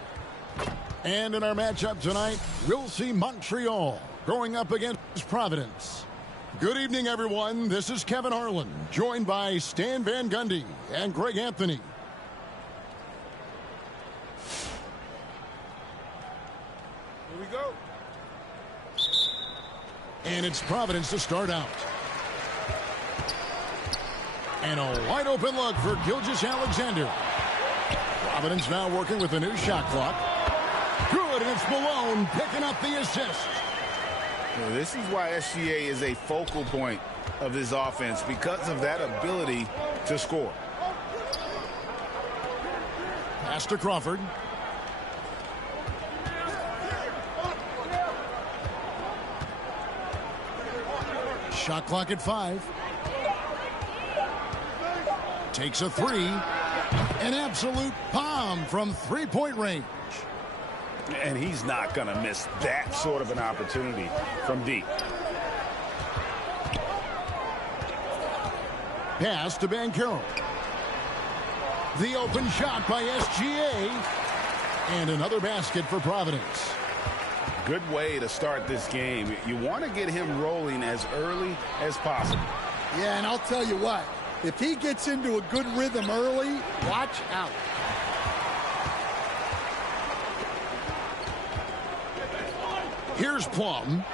And in our matchup tonight, we'll see Montreal going up against Providence. Good evening, everyone. This is Kevin Harlan, joined by Stan Van Gundy and Greg Anthony. Here we go. And it's Providence to start out. And a wide open look for Gilgeous-Alexander. Providence now working with a new shot clock. Good, and it's Malone picking up the assist. Well, this is why SGA is a focal point of this offense, because of that ability to score. Pass to Crawford. Shot clock at 5. Takes a 3. An absolute bomb from three-point range. And he's not going to miss that sort of an opportunity from deep. Pass to Banchero. The open shot by SGA. And another basket for Providence. Good way to start this game. You want to get him rolling as early as possible. Yeah, and I'll tell you what. If he gets into a good rhythm early, watch out. Here's Plum.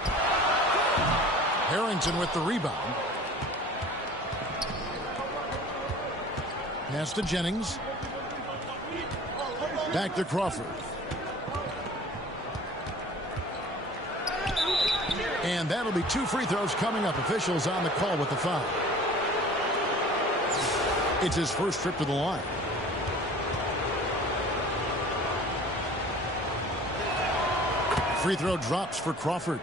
Harrington with the rebound. Pass to Jennings. Back to Crawford. And that'll be 2 free throws coming up. Officials on the call with the foul. It's his first trip to the line. Free throw drops for Crawford.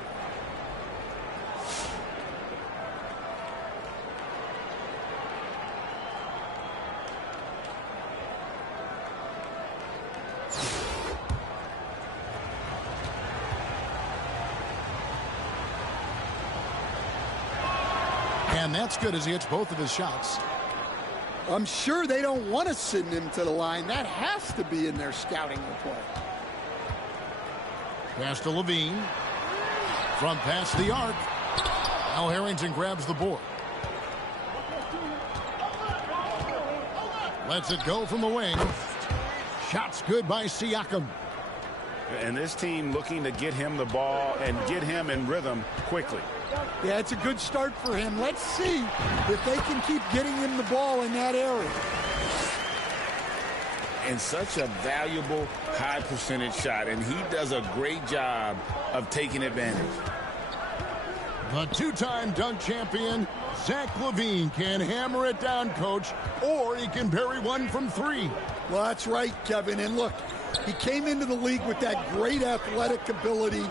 And that's good as he hits both of his shots. I'm sure they don't want to send him to the line. That has to be in their scouting report. Pass to Levine. From past the arc. Now Harrington grabs the board. Lets it go from the wing. Shots good by Siakam. And this team looking to get him the ball and get him in rhythm quickly. Yeah, it's a good start for him. Let's see if they can keep getting him the ball in that area. And such a valuable high percentage shot, and he does a great job of taking advantage. The two-time dunk champion, Zach LaVine, can hammer it down, coach, or he can bury one from 3. Well, that's right, Kevin. And look, he came into the league with that great athletic ability,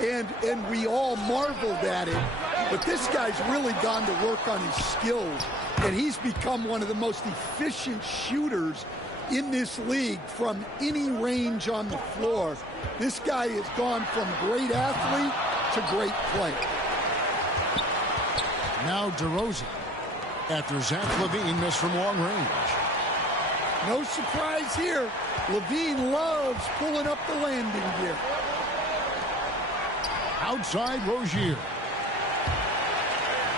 and we all marveled at it. But this guy's really gone to work on his skills, and he's become one of the most efficient shooters in this league from any range on the floor. This guy has gone from great athlete to great player. Now DeRozan, after Zach LaVine missed from long range. No surprise here. LaVine loves pulling up the landing gear. Outside Rozier.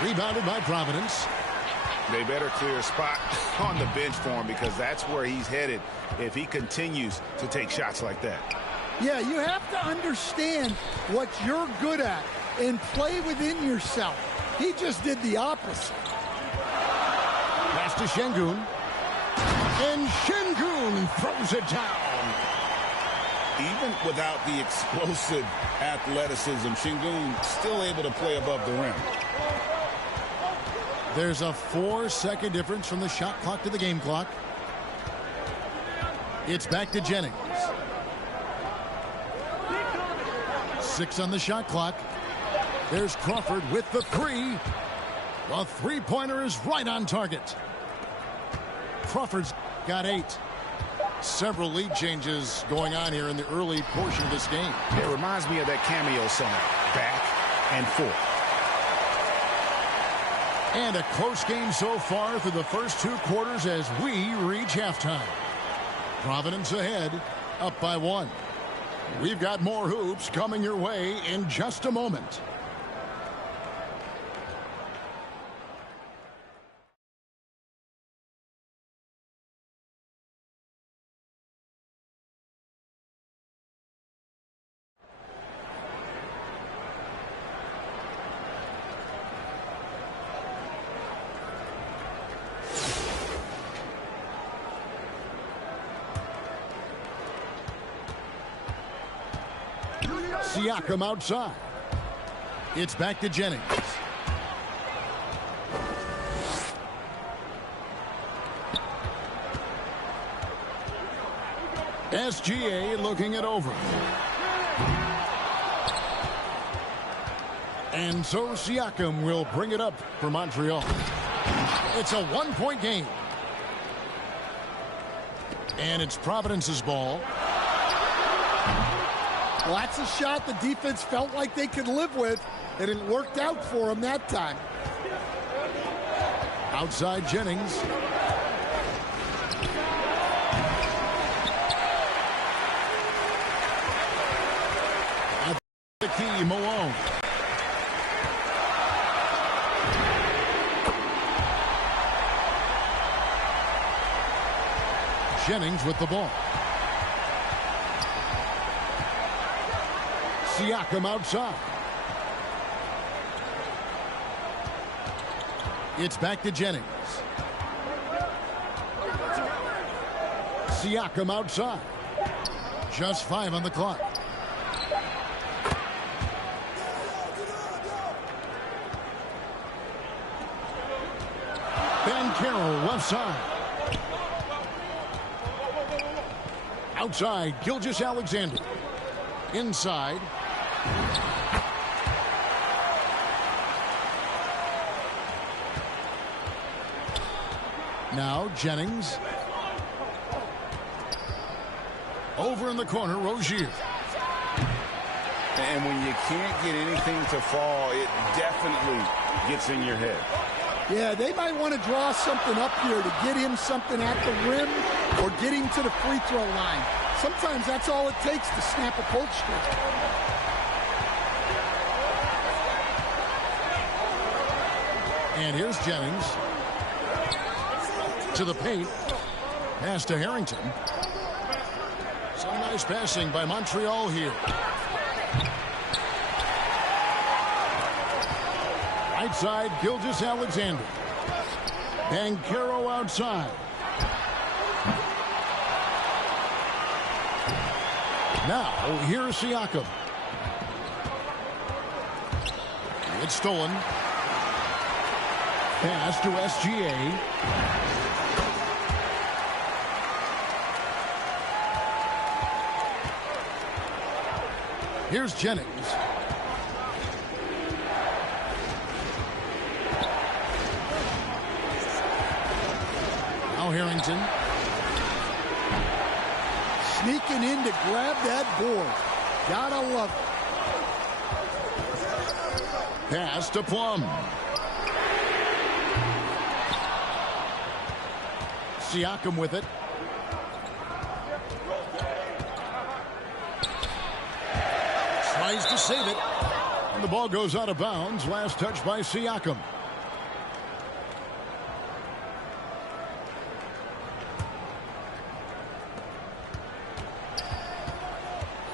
Rebounded by Providence. They better clear a spot on the bench for him, because that's where he's headed if he continues to take shots like that. Yeah, you have to understand what you're good at and play within yourself. He just did the opposite. Pass to Şengün. And Şengün throws it down. Even without the explosive athleticism, Şengün still able to play above the rim. There's a 4-second difference from the shot clock to the game clock. It's back to Jennings. 6 on the shot clock. There's Crawford with the 3. The three-pointer is right on target. Crawford's got 8. Several lead changes going on here in the early portion of this game. It reminds me of that cameo song, Back and Forth. And a close game so far through the first 2 quarters as we reach halftime. Providence ahead, up by 1. We've got more hoops coming your way in just a moment. Siakam outside. It's back to Jennings. SGA looking it over. And so Siakam will bring it up for Montreal. It's a 1-point game. And it's Providence's ball. Well, that's a shot the defense felt like they could live with, and it worked out for them that time. Outside Jennings. At the key, Malone. Jennings with the ball. Siakam outside. It's back to Jennings. Siakam outside. Just 5 on the clock. Ben Carroll left side. Outside, Gilgeous-Alexander. Inside. Now Jennings. Over in the corner, Rozier. And when you can't get anything to fall, it definitely gets in your head. Yeah, they might want to draw something up here to get him something at the rim or get him to the free throw line. Sometimes that's all it takes to snap a cold streak. And here's Jennings. To the paint. Pass to Harrington. Some nice passing by Montreal here. Right side, Gilgeous-Alexander. Banchero outside. Now, here's Siakam. It's stolen. Pass to SGA. Here's Jennings. Now Harrington. Sneaking in to grab that board. Gotta love it. Pass to Plum. Siakam with it. Tries to save it. And the ball goes out of bounds. Last touch by Siakam.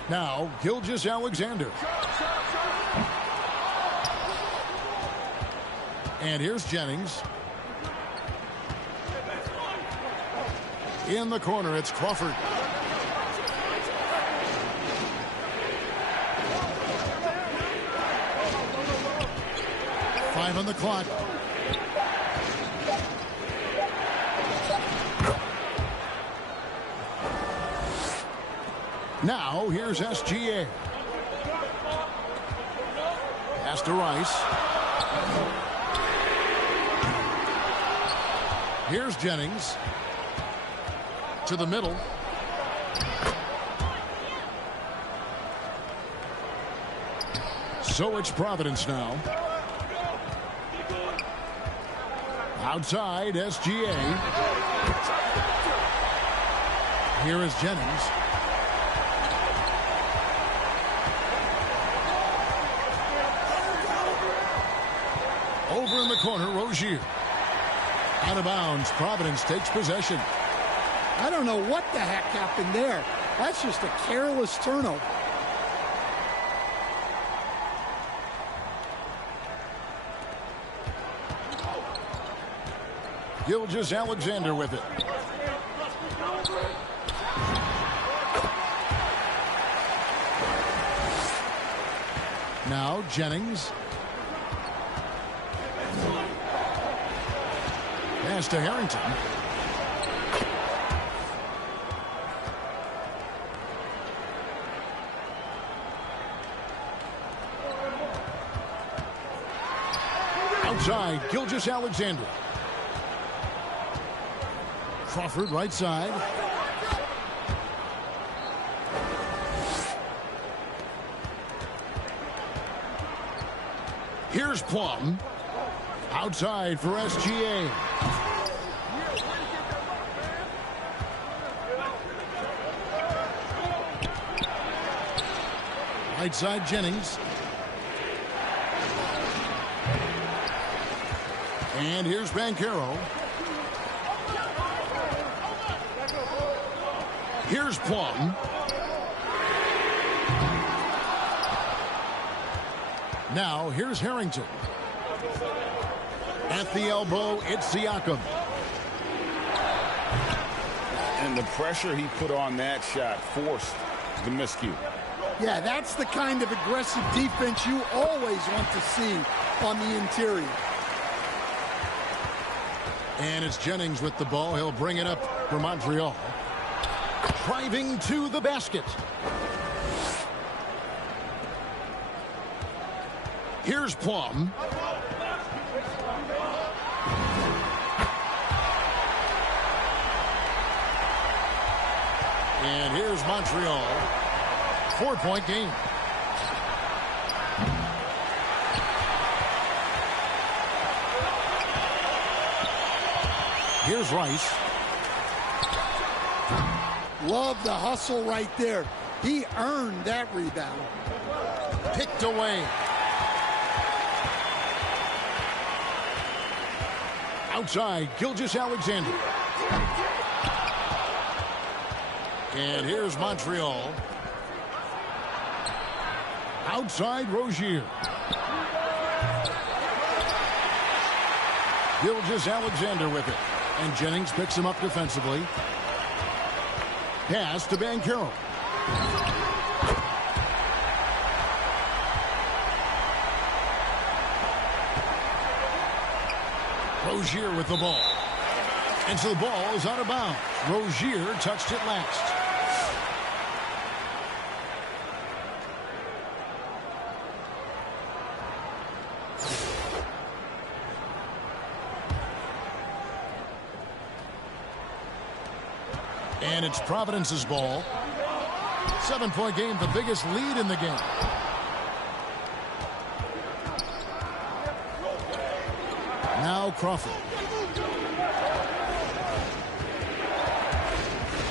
Now, Gilgeous-Alexander. And here's Jennings. In the corner, it's Crawford. Five on the clock. Now, here's SGA. Pass to Rice. Here's Jennings. To the middle. So it's Providence now. Outside, SGA. Here is Jennings. Over in the corner, Rozier. Out of bounds, Providence takes possession. I don't know what the heck happened there. That's just a careless turnover. Gilgeous-Alexander with it. Now Jennings. Pass to Harrington. Outside, Gilgeous-Alexander. Crawford right side. Here's Plum. Outside for SGA. Right side, Jennings. And here's Banchero. Here's Plum. Now, here's Harrington. At the elbow, it's Siakam. And the pressure he put on that shot forced the miscue. Yeah, that's the kind of aggressive defense you always want to see on the interior. And it's Jennings with the ball. He'll bring it up for Montreal. Driving to the basket. Here's Plum. And here's Montreal. 4-point game. Here's Rice. Love the hustle right there. He earned that rebound. Picked away. Outside, Gilgeous-Alexander. And here's Montreal. Outside, Rozier. Gilgeous-Alexander with it. And Jennings picks him up defensively. Pass to Banchero. Rozier with the ball. And so the ball is out of bounds. Rozier touched it last. And it's Providence's ball. 7-point game, the biggest lead in the game. Now Crawford.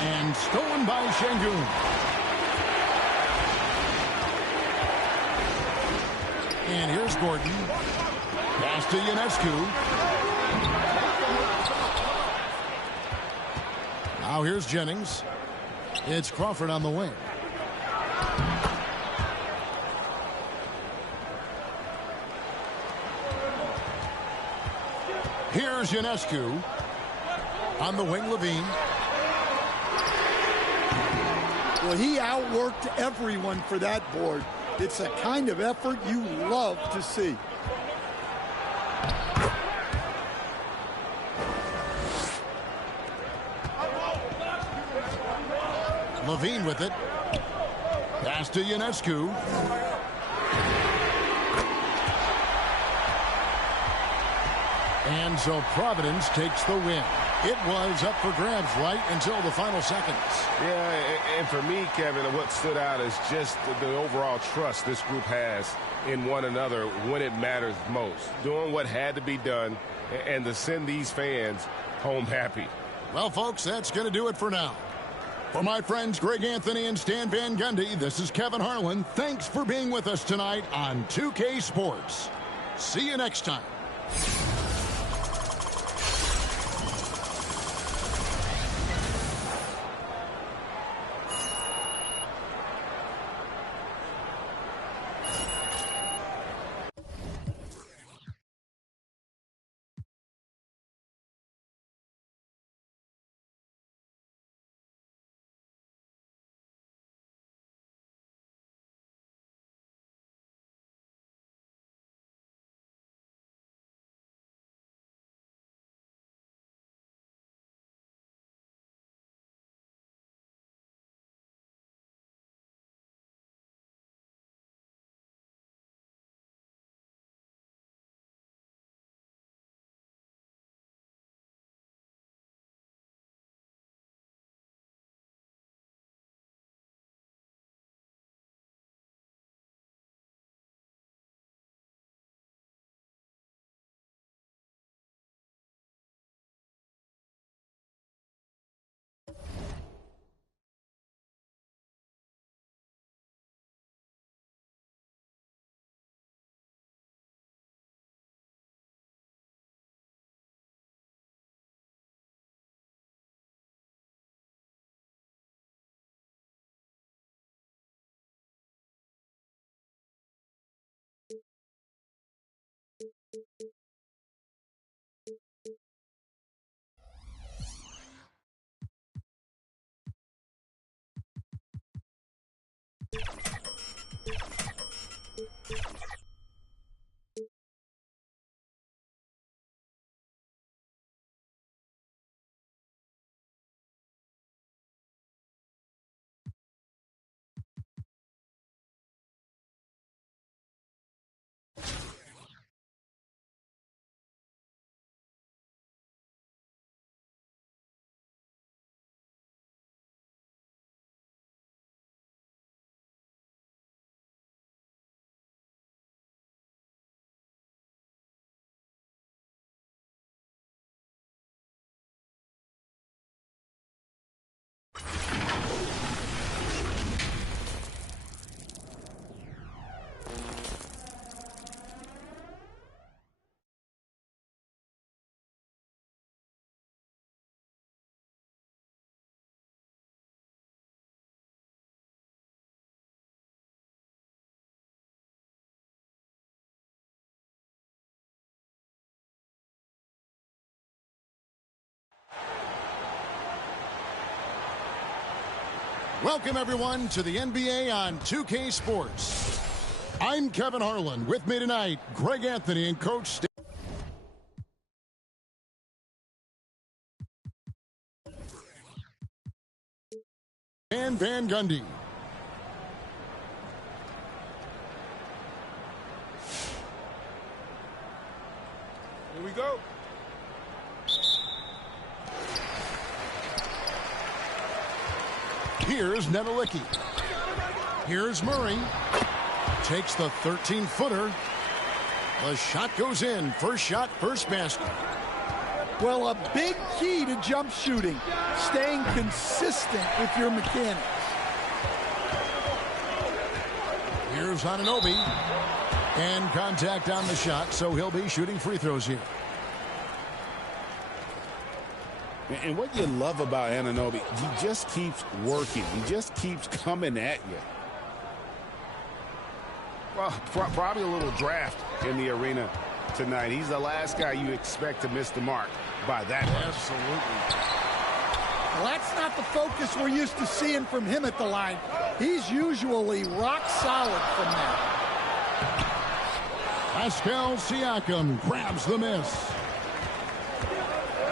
And stolen by Şengün. And here's Gordon. Pass to Ionescu. Now here's Jennings. It's Crawford on the wing. Here's Ionescu. On the wing, Levine. Well, he outworked everyone for that board. It's a kind of effort you love to see. Levine with it. Pass to Ionescu. And so Providence takes the win. It was up for grabs right until the final seconds. Yeah, and for me, Kevin, what stood out is just the overall trust this group has in one another when it matters most. Doing what had to be done and to send these fans home happy. Well, folks, that's going to do it for now. For my friends Greg Anthony and Stan Van Gundy, this is Kevin Harlan. Thanks for being with us tonight on 2K Sports. See you next time. Welcome, everyone, to the NBA on 2K Sports. I'm Kevin Harlan. With me tonight, Greg Anthony and Coach Stan Van Gundy. Here we go. Here's Nedelicki. Here's Murray. Takes the 13-footer. The shot goes in. First shot, first basket. Well, a big key to jump shooting, staying consistent with your mechanics. Here's Anunoby. And contact on the shot, so he'll be shooting free throws here. And what you love about Anunoby, he just keeps working. He just keeps coming at you. Well, probably a little draft in the arena tonight. He's the last guy you expect to miss the mark by that much. Absolutely. Well, that's not the focus we're used to seeing from him at the line. He's usually rock solid from there. Pascal Siakam grabs the miss.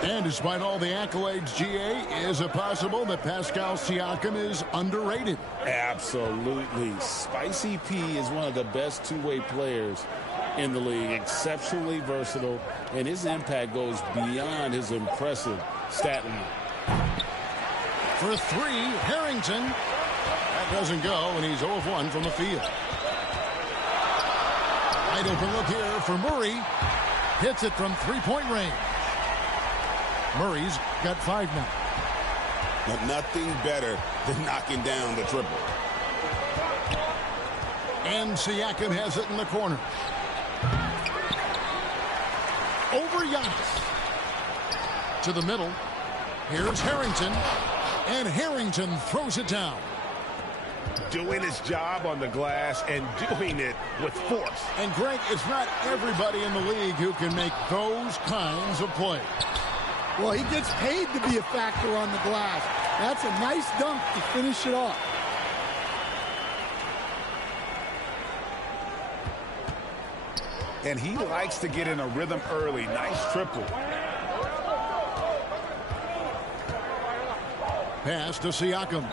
And despite all the accolades, GA, is it possible that Pascal Siakam is underrated? Absolutely. Spicy P is one of the best two-way players in the league, exceptionally versatile, and his impact goes beyond his impressive stat line. For three, Harrington. That doesn't go, and he's 0 of 1 from the field. Wide open look here for Murray. Hits it from three-point range. Murray's got 5 now. But nothing better than knocking down the triple. And Siakam has it in the corner. Over Giannis. To the middle. Here's Harrington. And Harrington throws it down. Doing his job on the glass and doing it with force. And Greg, it's not everybody in the league who can make those kinds of plays. Well, he gets paid to be a factor on the glass. That's a nice dunk to finish it off. And he likes to get in a rhythm early. Nice triple. Pass to Siakam.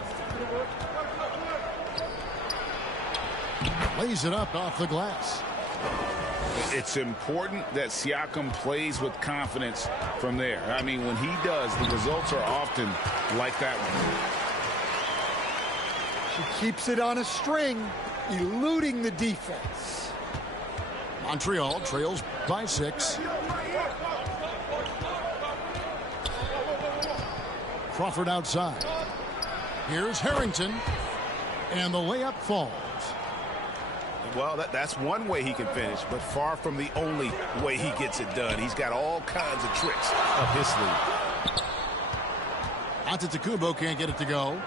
Lays it up off the glass. It's important that Siakam plays with confidence from there. I mean, when he does, the results are often like that one. She keeps it on a string, eluding the defense. Montreal trails by 6. Crawford outside. Here's Harrington. And the layup falls. Well, that's one way he can finish, but far from the only way he gets it done. He's got all kinds of tricks up his sleeve. Antetokounmpo can't get it to go.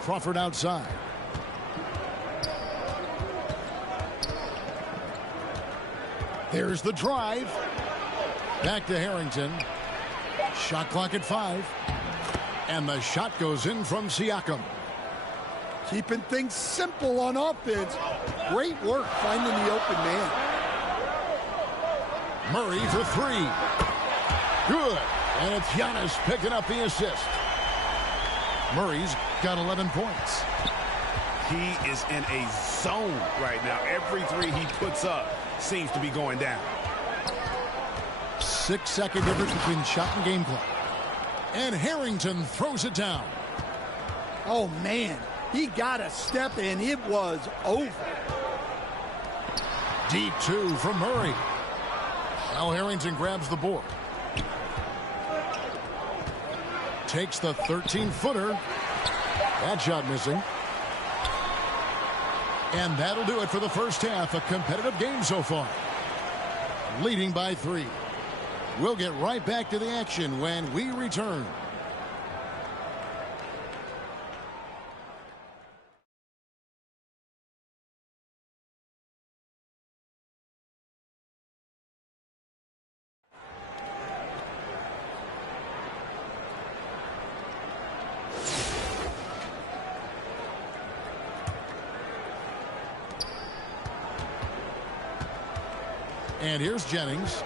Crawford outside. There's the drive. Back to Harrington. Shot clock at 5. And the shot goes in from Siakam. Keeping things simple on offense. Great work finding the open man. Murray for 3. Good. And it's Giannis picking up the assist. Murray's got 11 points. He is in a zone right now. Every 3 he puts up seems to be going down. 6-second difference between shot and game clock. And Harrington throws it down. Oh, man. He got a step, and it was over. Deep 2 from Murray. Now Harrington grabs the board. Takes the 13-footer. That shot missing. And that'll do it for the first half. A competitive game so far. Leading by 3. We'll get right back to the action when we return. And here's Jennings.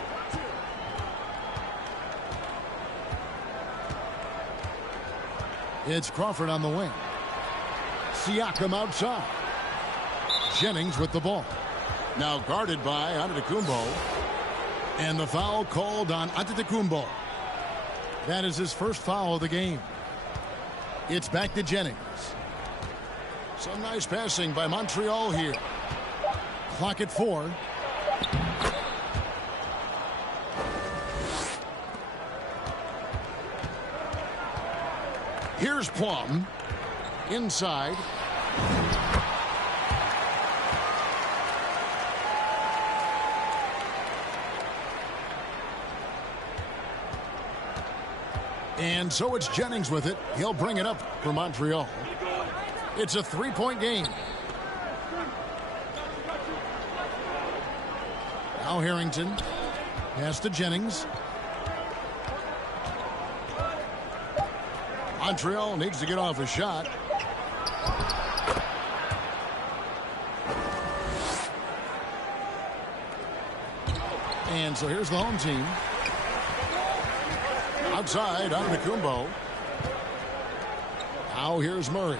It's Crawford on the wing. Siakam outside. Jennings with the ball. Now guarded by Antetokounmpo. And the foul called on Antetokounmpo. That is his first foul of the game. It's back to Jennings. Some nice passing by Montreal here. Clock at 4. Here's Plum. Inside. And so it's Jennings with it. He'll bring it up for Montreal. It's a 3-point game. Now Harrington. Pass to Jennings. Montreal needs to get off a shot. And so here's the home team. Outside, Antetokounmpo. Now here's Murray.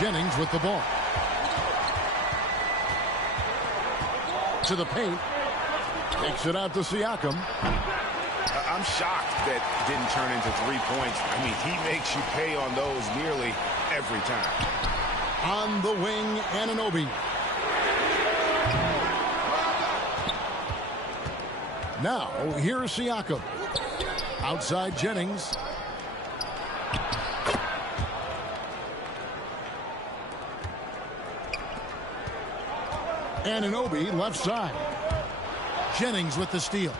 Jennings with the ball. To the paint. Takes it out to Siakam. I'm shocked that didn't turn into 3 points. I mean, he makes you pay on those nearly every time. On the wing, Anunoby. Now, here's Siakam. Outside Jennings. Anunoby left side. Jennings with the steal.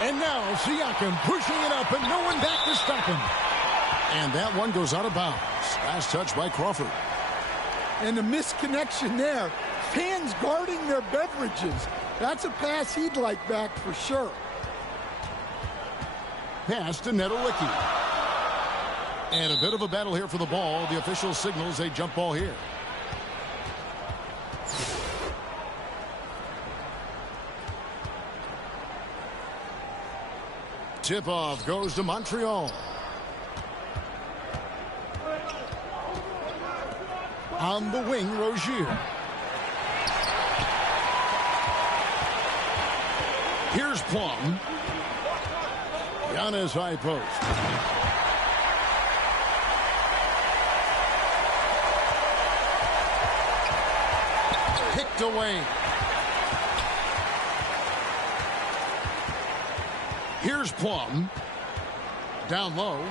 And now Siakam pushing it up and no one back to stop him. And that one goes out of bounds. Last touch by Crawford. And the misconnection there. Fans guarding their beverages. That's a pass he'd like back for sure. Pass to Nedolicki. And a bit of a battle here for the ball. The official signals a jump ball here. Tip-off goes to Montreal. On the wing, Rozier. Here's Plum. Giannis high post. Picked away. Here's Plum. Down low.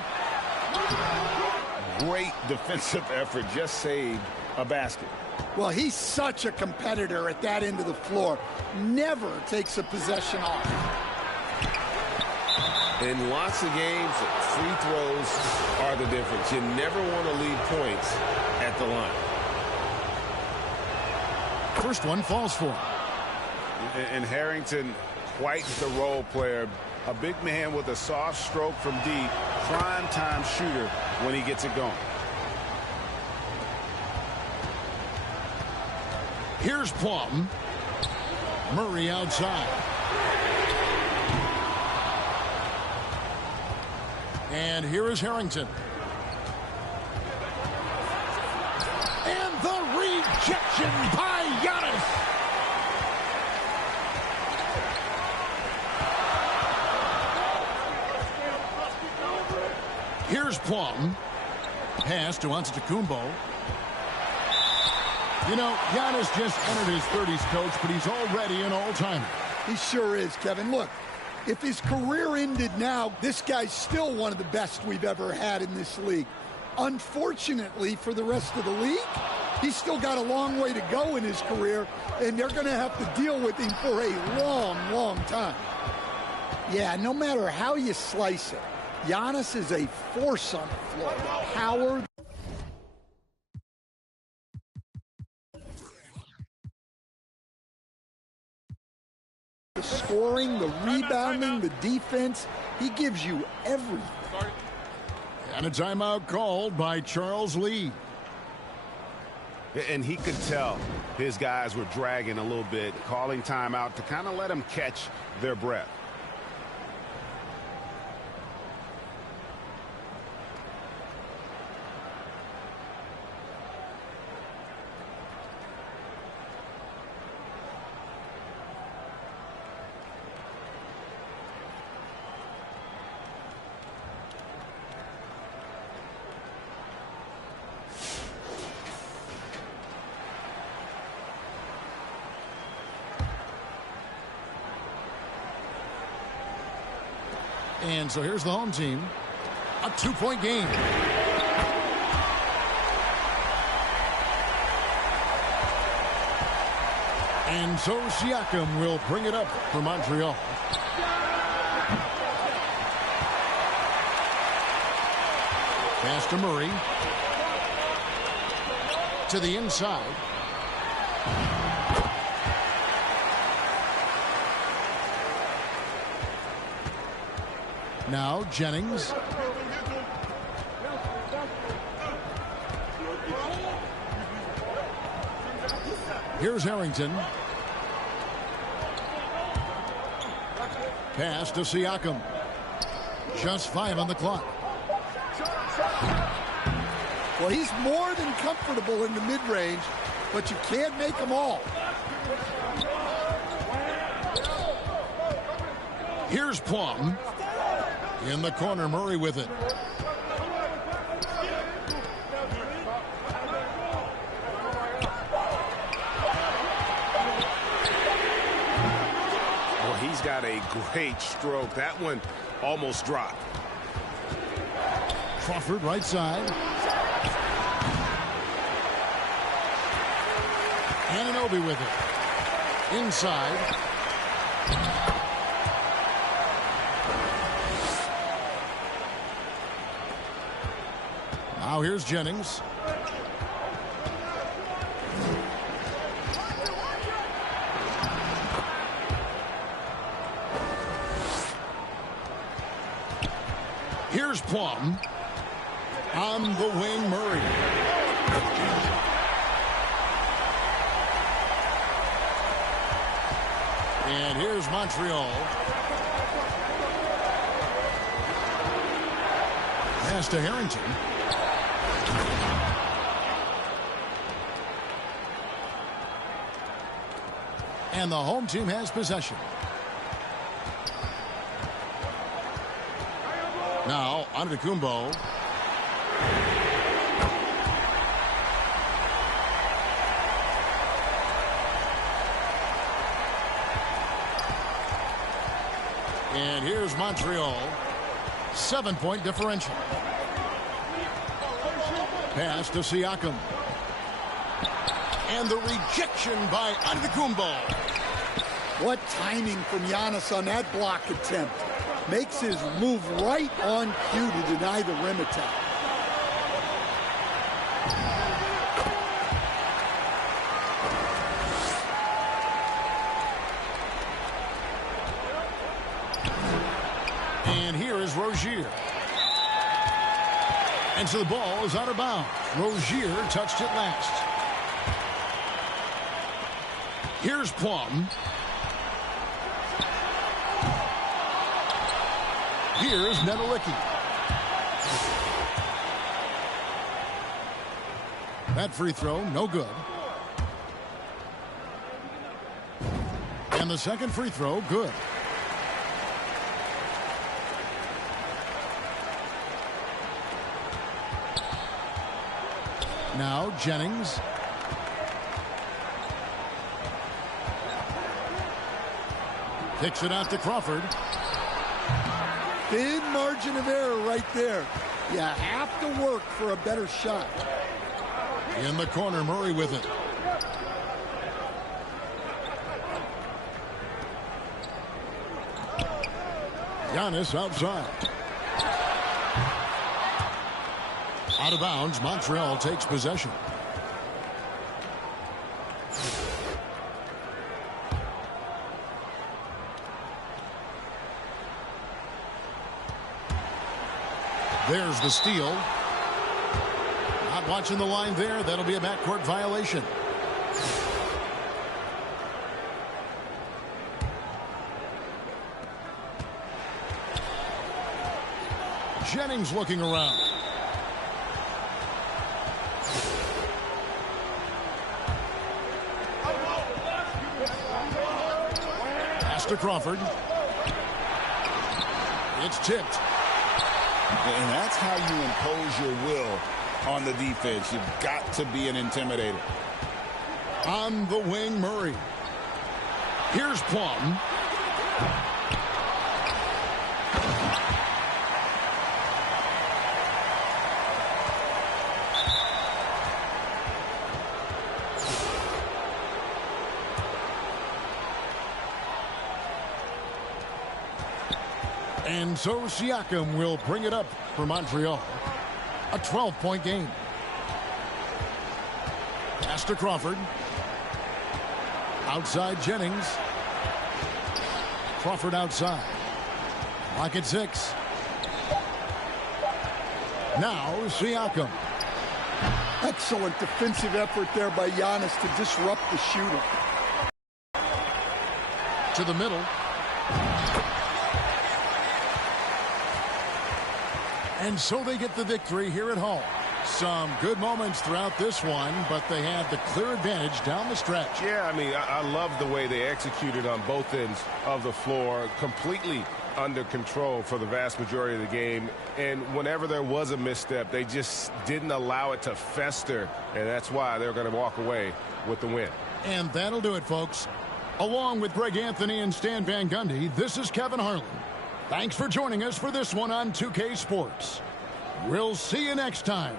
Great defensive effort. Just saved a basket. Well, he's such a competitor at that end of the floor. Never takes a possession off. In lots of games, free throws are the difference. You never want to leave points at the line. First one falls for him. And Harrington, quite the role player. A big man with a soft stroke from deep. Prime time shooter when he gets it going. Here's Plum. Murray outside. And here is Harrington. And the rejection by Giannis. Here's Plum. Pass to Antetokounmpo. You know, Giannis just entered his 30s, Coach, but he's already an all-timer. He sure is, Kevin. Look, if his career ended now, this guy's still one of the best we've ever had in this league. Unfortunately for the rest of the league, he's still got a long way to go in his career, and they're going to have to deal with him for a long, long time. Yeah, no matter how you slice it, Giannis is a force on the floor. Power. The scoring, the rebounding, the defense, he gives you everything. And a timeout called by Charles Lee. And he could tell his guys were dragging a little bit, calling timeout to kind of let them catch their breath. And so here's the home team. A two-point game. And so Siakam will bring it up for Montreal. Pass to Murray. To the inside. Now Jennings. Here's Harrington. Pass to Siakam. Just 5 on the clock. Well, he's more than comfortable in the mid-range, but you can't make them all. Here's Plum. In the corner, Murray with it. Well, he's got a great stroke. That one almost dropped. Crawford right side. Anunoby with it. Inside. Now here's Jennings. Here's Plum. On the wing, Murray. And here's Montreal. Pass to Harrington. And the home team has possession. Now, Antetokounmpo. And here's Montreal. 7-point differential. Pass to Siakam. And the rejection by Antetokounmpo. What timing from Giannis on that block attempt. Makes his move right on cue to deny the rim attack. And here is Rozier. And so the ball is out of bounds. Rozier touched it last. Here's Plum. Here's Nedelicki. That free throw, no good. And the second free throw, good. Now Jennings. Kicks it out to Crawford. Thin margin of error right there. You have to work for a better shot. In the corner, Murray with it. Giannis outside. Out of bounds, Montreal takes possession. There's the steal. Not watching the line there. That'll be a backcourt violation. Jennings looking around. Pass to Crawford. It's tipped. And that's how you impose your will on the defense. You've got to be an intimidator. On the wing, Murray. Here's Plum. And so Siakam will bring it up for Montreal. A 12-point game. Pass to Crawford. Outside Jennings. Crawford outside. Clock at 6. Now Siakam. Excellent defensive effort there by Giannis to disrupt the shooter. To the middle. And so they get the victory here at home. Some good moments throughout this one, but they had the clear advantage down the stretch. Yeah, I mean, I love the way they executed on both ends of the floor, completely under control for the vast majority of the game. And whenever there was a misstep, they just didn't allow it to fester, and that's why they're going to walk away with the win. And that'll do it, folks. Along with Greg Anthony and Stan Van Gundy, this is Kevin Harlan. Thanks for joining us for this one on 2K Sports. We'll see you next time.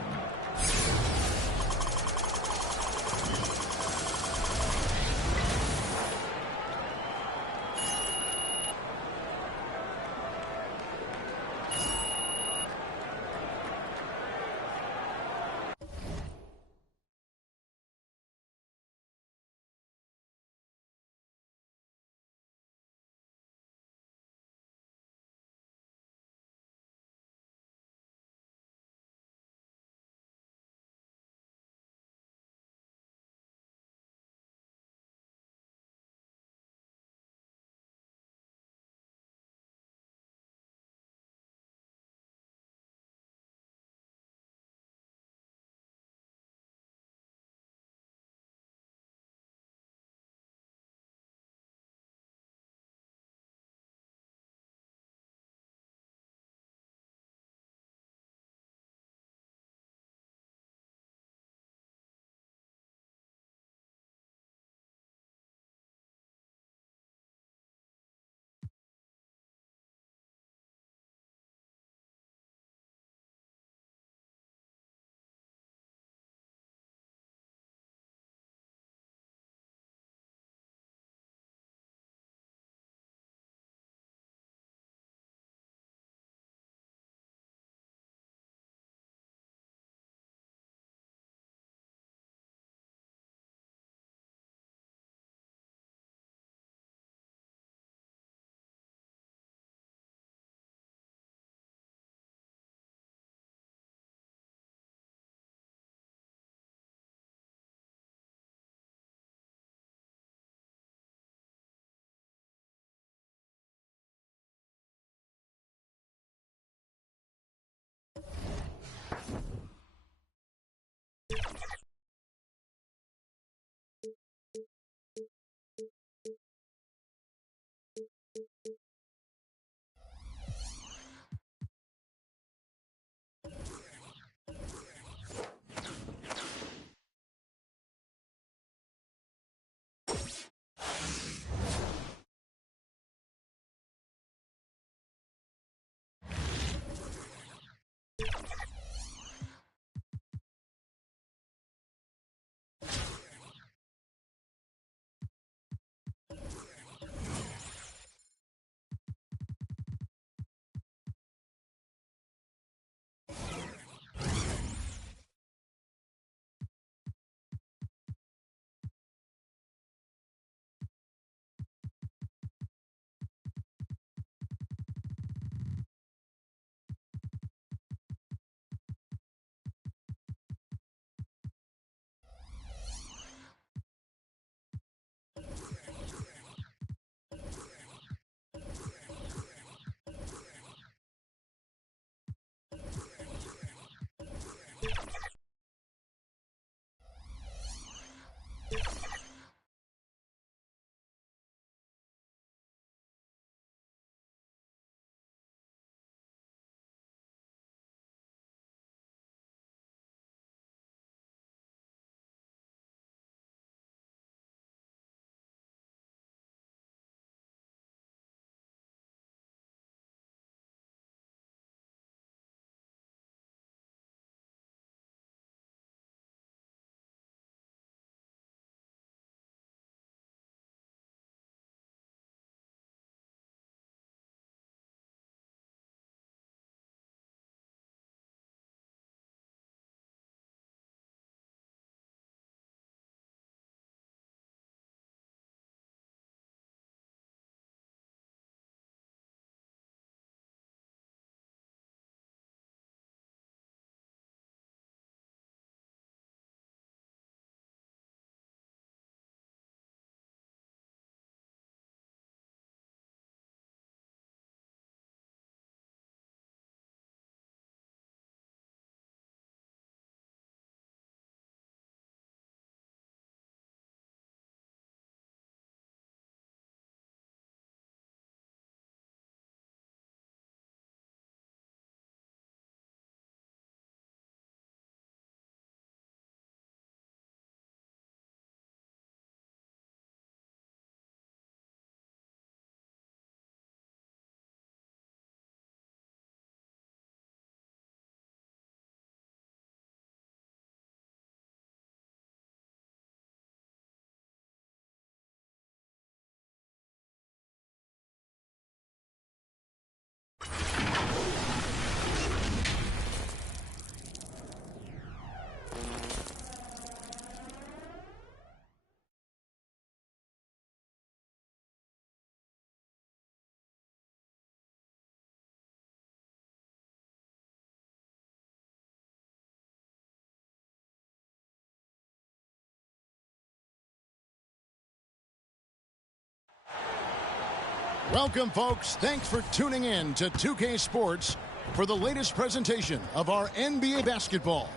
Welcome, folks. Thanks for tuning in to 2K Sports for the latest presentation of our NBA basketball.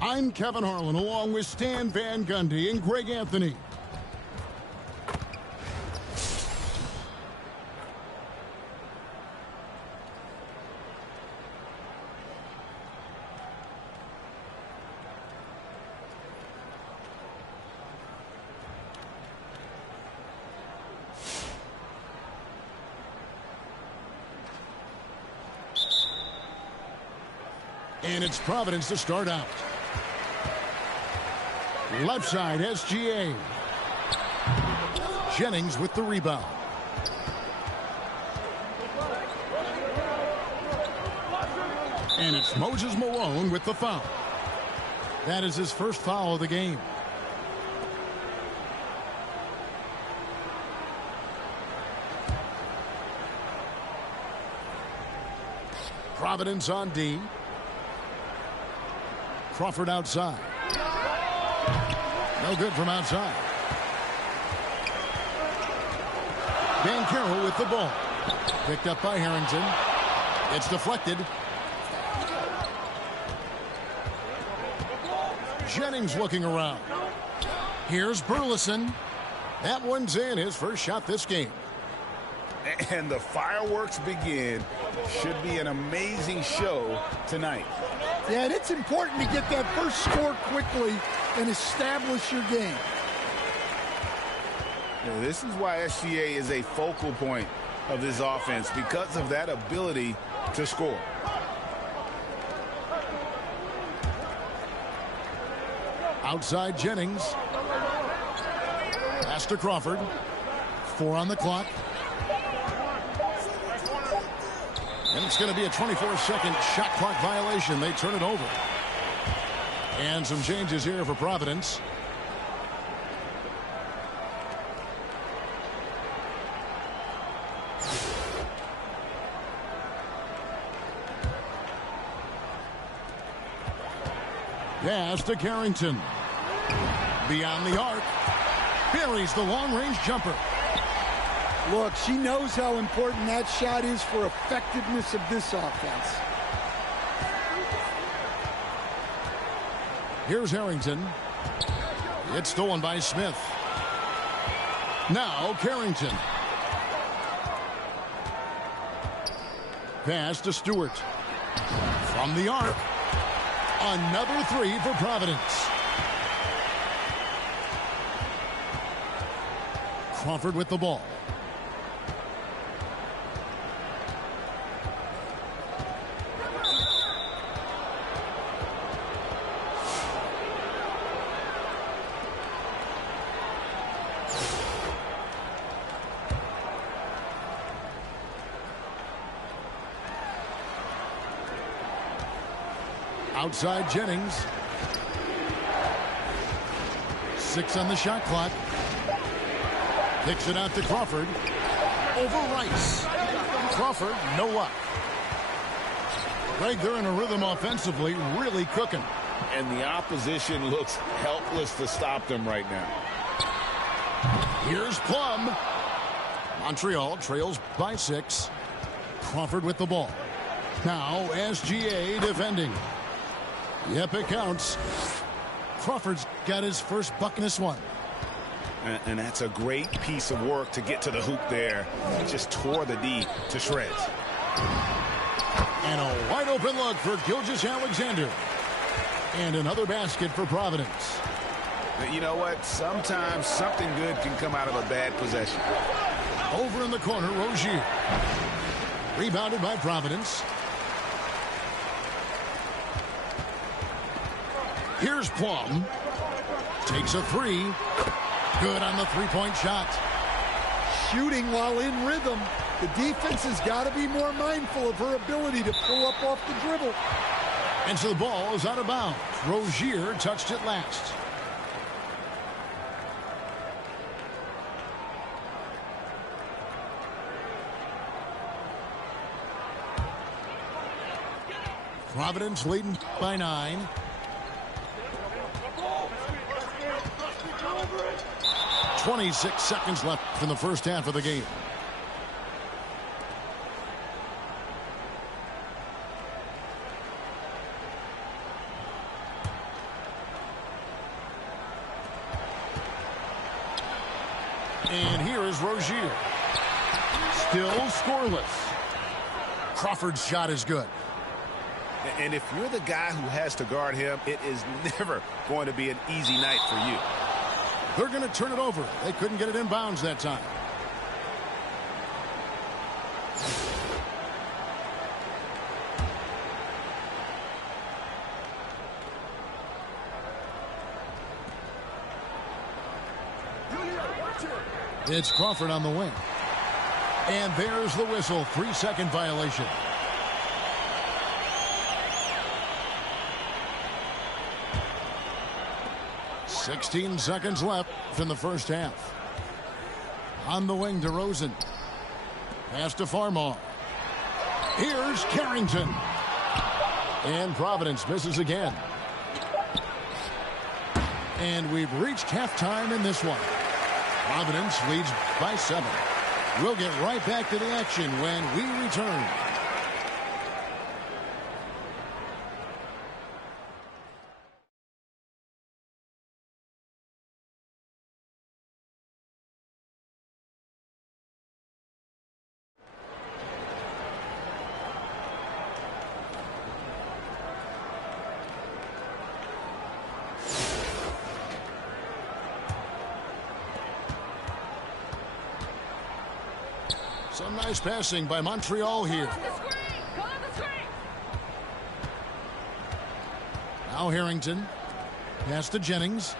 I'm Kevin Harlan, along with Stan Van Gundy and Greg Anthony. And it's Providence to start out. Left side, SGA. Jennings with the rebound. And it's Moses Malone with the foul. That is his first foul of the game. Providence on D. Crawford outside. No good from outside. Van Carroll with the ball. Picked up by Harrington. It's deflected. Jennings looking around. Here's Burleson. That one's in, his first shot this game. And the fireworks begin. Should be an amazing show tonight. Yeah, and it's important to get that first score quickly and establish your game. Yeah, this is why SGA is a focal point of this offense, because of that ability to score. Outside Jennings. Pass to Crawford. 4 on the clock. And it's going to be a 24-second shot clock violation. They turn it over. And some changes here for Providence. Pass to Carrington. Beyond the arc. Buries the long-range jumper. Look, she knows how important that shot is for effectiveness of this offense. Here's Harrington. It's stolen by Smith. Now Carrington. Pass to Stewart. From the arc. Another 3 for Providence. Crawford with the ball. Outside Jennings. 6 on the shot clock. Kicks it out to Crawford. Over Rice. Crawford, no luck. Greg, they're in a rhythm offensively, really cooking. And the opposition looks helpless to stop them right now. Here's Plum. Montreal trails by 6. Crawford with the ball. Now SGA defending. Yep, it counts. Crawford's got his first buck in this one. And that's a great piece of work to get to the hoop there. He just tore the D to shreds. And a wide open look for Gilgeous-Alexander. And another basket for Providence. You know what? Sometimes something good can come out of a bad possession. Over in the corner, Rozier. Rebounded by Providence. Here's Plum. Takes a 3. Good on the three-point shot. Shooting while in rhythm. The defense has got to be more mindful of her ability to pull up off the dribble. And so the ball is out of bounds. Rozier touched it last. Providence leading by 9. .26 seconds left in the first half of the game. And here is Rozier. Still scoreless. Crawford's shot is good. And if you're the guy who has to guard him, it is never going to be an easy night for you. They're going to turn it over. They couldn't get it in bounds that time. It's Crawford on the wing. And there's the whistle. 3-second violation. .16 seconds left in the first half. On the wing to Rosen. Pass to Farmar. Here's Carrington. And Providence misses again. And we've reached halftime in this one. Providence leads by 7. We'll get right back to the action when we return. Some nice passing by Montreal here. Now Harrington. Pass to Jennings.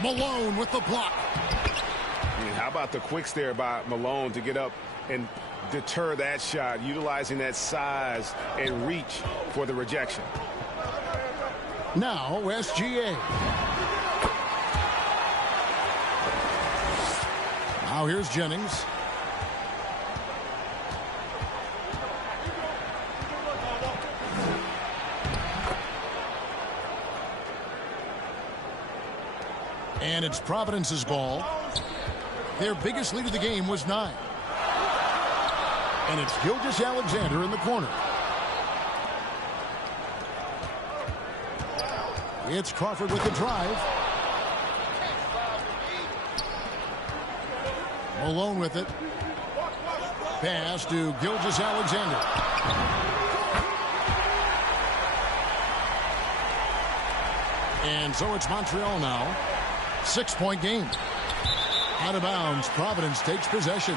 Malone with the block. How about the quicks there by Malone to get up and deter that shot, utilizing that size and reach for the rejection. Now SGA. Now here's Jennings. And it's Providence's ball. Their biggest lead of the game was 9. And it's Gilgeous-Alexander in the corner. It's Crawford with the drive. Malone with it. Pass to Gilgeous-Alexander. And so it's Montreal now. 6-point game. Out of bounds. Providence takes possession.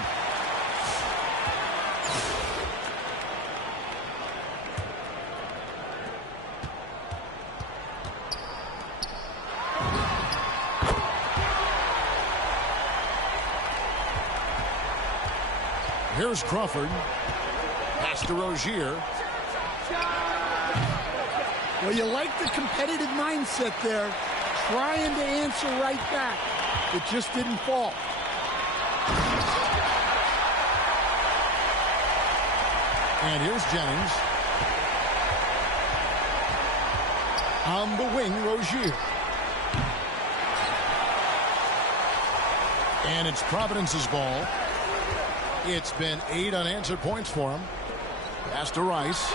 Here's Crawford. Pass to Rozier. Well, you like the competitive mindset there. Trying to answer right back. It just didn't fall. And here's Jennings. On the wing, Rozier. And it's Providence's ball. It's been 8 unanswered points for him. Pass to Rice.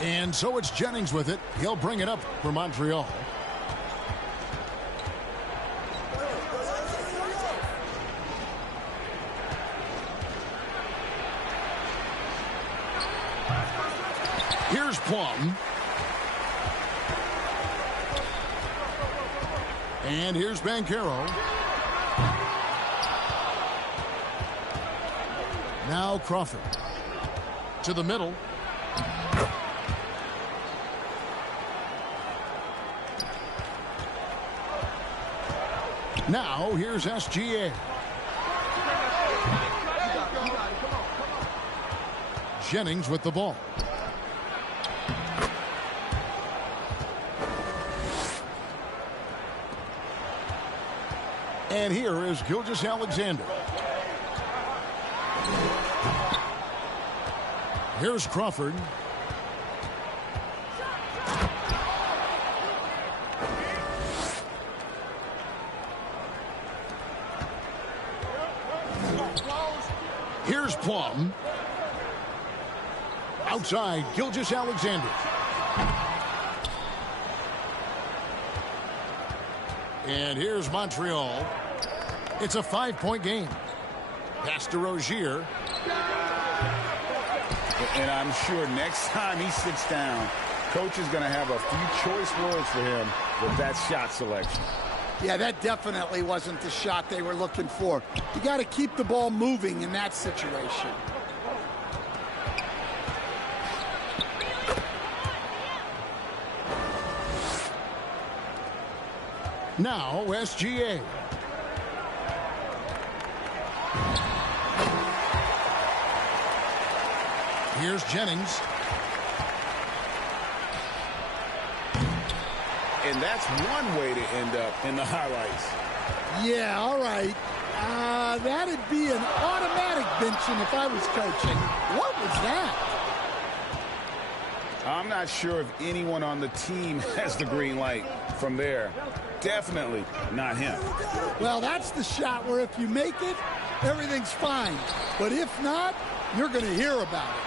And so it's Jennings with it. He'll bring it up for Montreal. Here's Plum. And here's Banchero. Now Crawford. To the middle. Now, here's SGA. Jennings with the ball. And here is Gilgeous-Alexander. Here's Crawford. Here's Plum. Outside, Gilgeous-Alexander. And here's Montreal. It's a 5-point game. Pass to Rozier. And I'm sure next time he sits down, coach is going to have a few choice words for him with that shot selection. Yeah, that definitely wasn't the shot they were looking for. You got to keep the ball moving in that situation. Now, SGA. Here's Jennings. And that's one way to end up in the highlights. Yeah, all right. That'd be an automatic benching if I was coaching. What was that? I'm not sure if anyone on the team has the green light from there. Definitely not him. Well, that's the shot where if you make it, everything's fine. But if not, you're going to hear about it.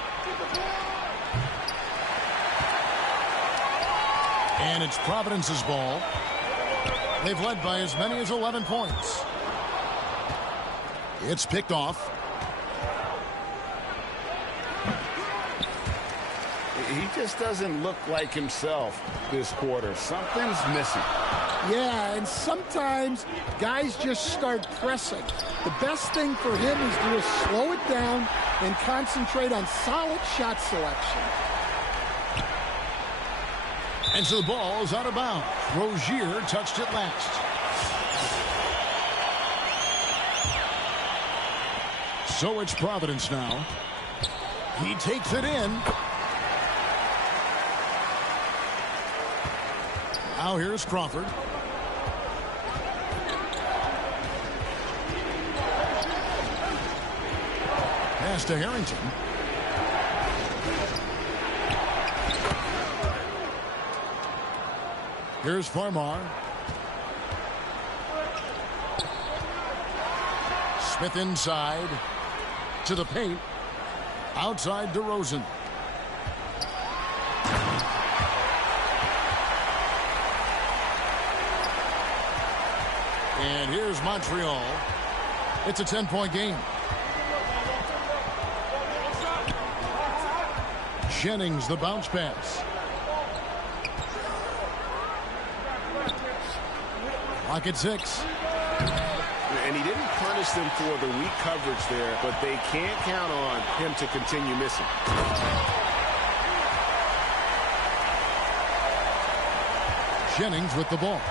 And it's Providence's ball. They've led by as many as 11 points. It's picked off. He just doesn't look like himself this quarter. Something's missing. Yeah, and sometimes guys just start pressing. The best thing for him is to just slow it down and concentrate on solid shot selection. And so the ball is out of bounds. Rozier touched it last. So it's Providence now. He takes it in. Now here's Crawford. Pass to Harrington. Here's Farmar. Smith inside to the paint. Outside DeRozan. And here's Montreal. It's a 10-point game. Jennings, the bounce pass. Clock at 6. And he didn't punish them for the weak coverage there, but they can't count on him to continue missing. Jennings with the ball.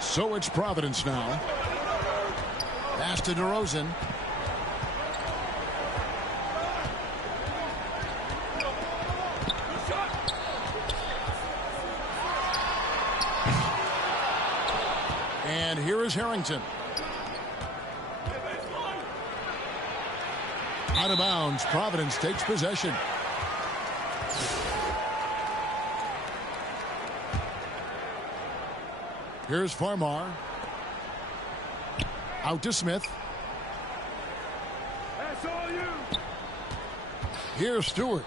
So it's Providence now. Pass to DeRozan. And here is Harrington. Out of bounds. Providence takes possession. Here's Farmar. Out to Smith. That's all you. Here's Stewart.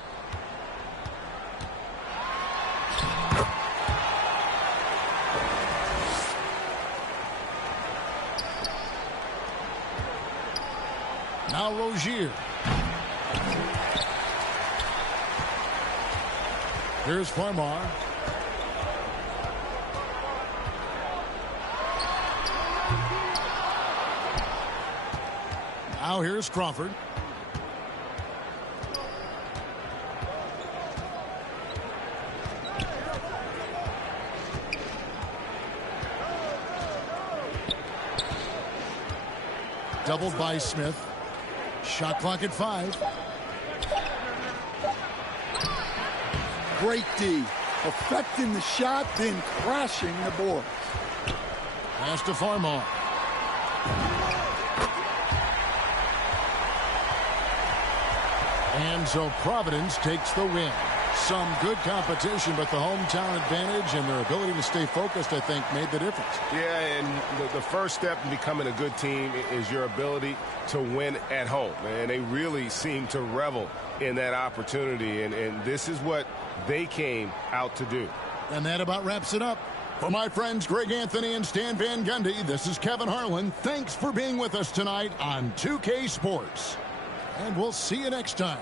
Now Rozier. Here's Farmar. Now here's Crawford. doubled by Smith. Shot clock at 5. Great D. Affecting the shot, then crashing the board. Pass to Farmar. And so Providence takes the win. Some good competition, but the hometown advantage and their ability to stay focused, I think, made the difference. Yeah, and the first step in becoming a good team is your ability to win at home. And they really seem to revel in that opportunity, and this is what they came out to do. And that about wraps it up. For my friends Greg Anthony and Stan Van Gundy, this is Kevin Harlan. Thanks for being with us tonight on 2K Sports. And we'll see you next time.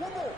One more.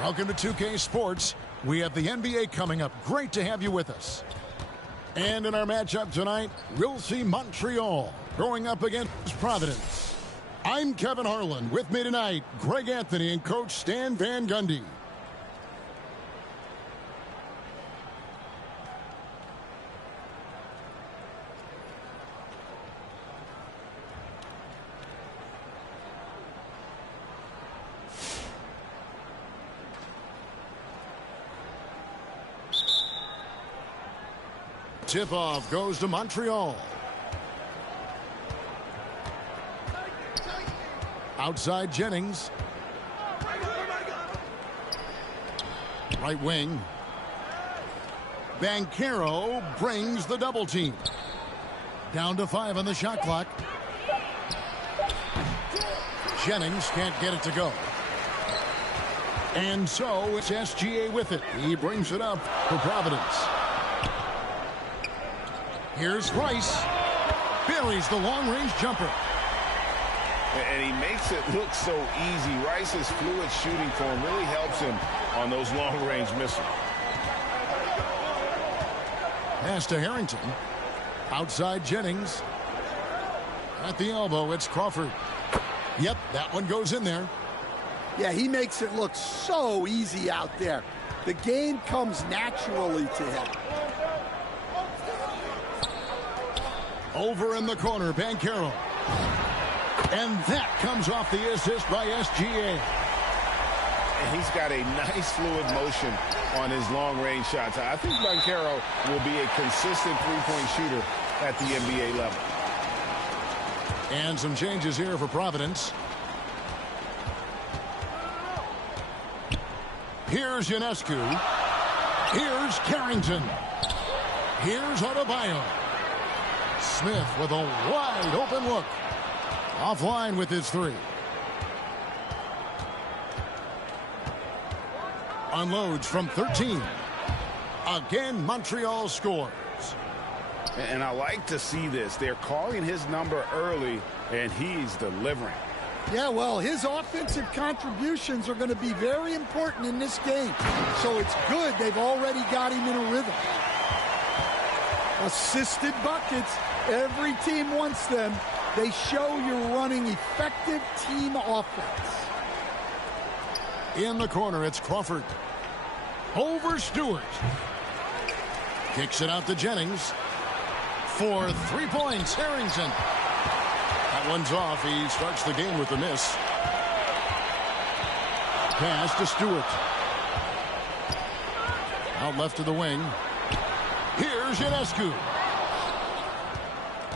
Welcome to 2K Sports. We have the NBA coming up. Great to have you with us. And in our matchup tonight, we'll see Montreal going up against Providence. I'm Kevin Harlan. With me tonight, Greg Anthony and Coach Stan Van Gundy. Tip-off goes to Montreal. Outside Jennings. Right wing. Banchero brings the double team. Down to 5 on the shot clock. Jennings can't get it to go. And so it's SGA with it. He brings it up for Providence. Here's Rice. Buries the long-range jumper. And he makes it look so easy. Rice's fluid shooting form really helps him on those long-range missiles. Pass to Harrington. Outside Jennings. At the elbow, it's Crawford. Yep, that one goes in there. Yeah, he makes it look so easy out there. The game comes naturally to him. Over in the corner, Banchero. And that comes off the assist by SGA. And he's got a nice fluid motion on his long-range shots. I think Banchero will be a consistent three-point shooter at the NBA level. And some changes here for Providence. Here's Ionescu. Here's Carrington. Here's Adebayo. Smith with a wide open look. Offline with his three. Unloads from 13. Again, Montreal scores. And I like to see this. They're calling his number early, and he's delivering. Yeah, well, his offensive contributions are going to be very important in this game. So it's good they've already got him in a rhythm. Assisted buckets. Every team wants them. They show you're running effective team offense. In the corner, it's Crawford. Over Stewart. Kicks it out to Jennings. For 3 points, Harrington. That one's off. He starts the game with a miss. Pass to Stewart. Out left to the wing. Here's Ionescu.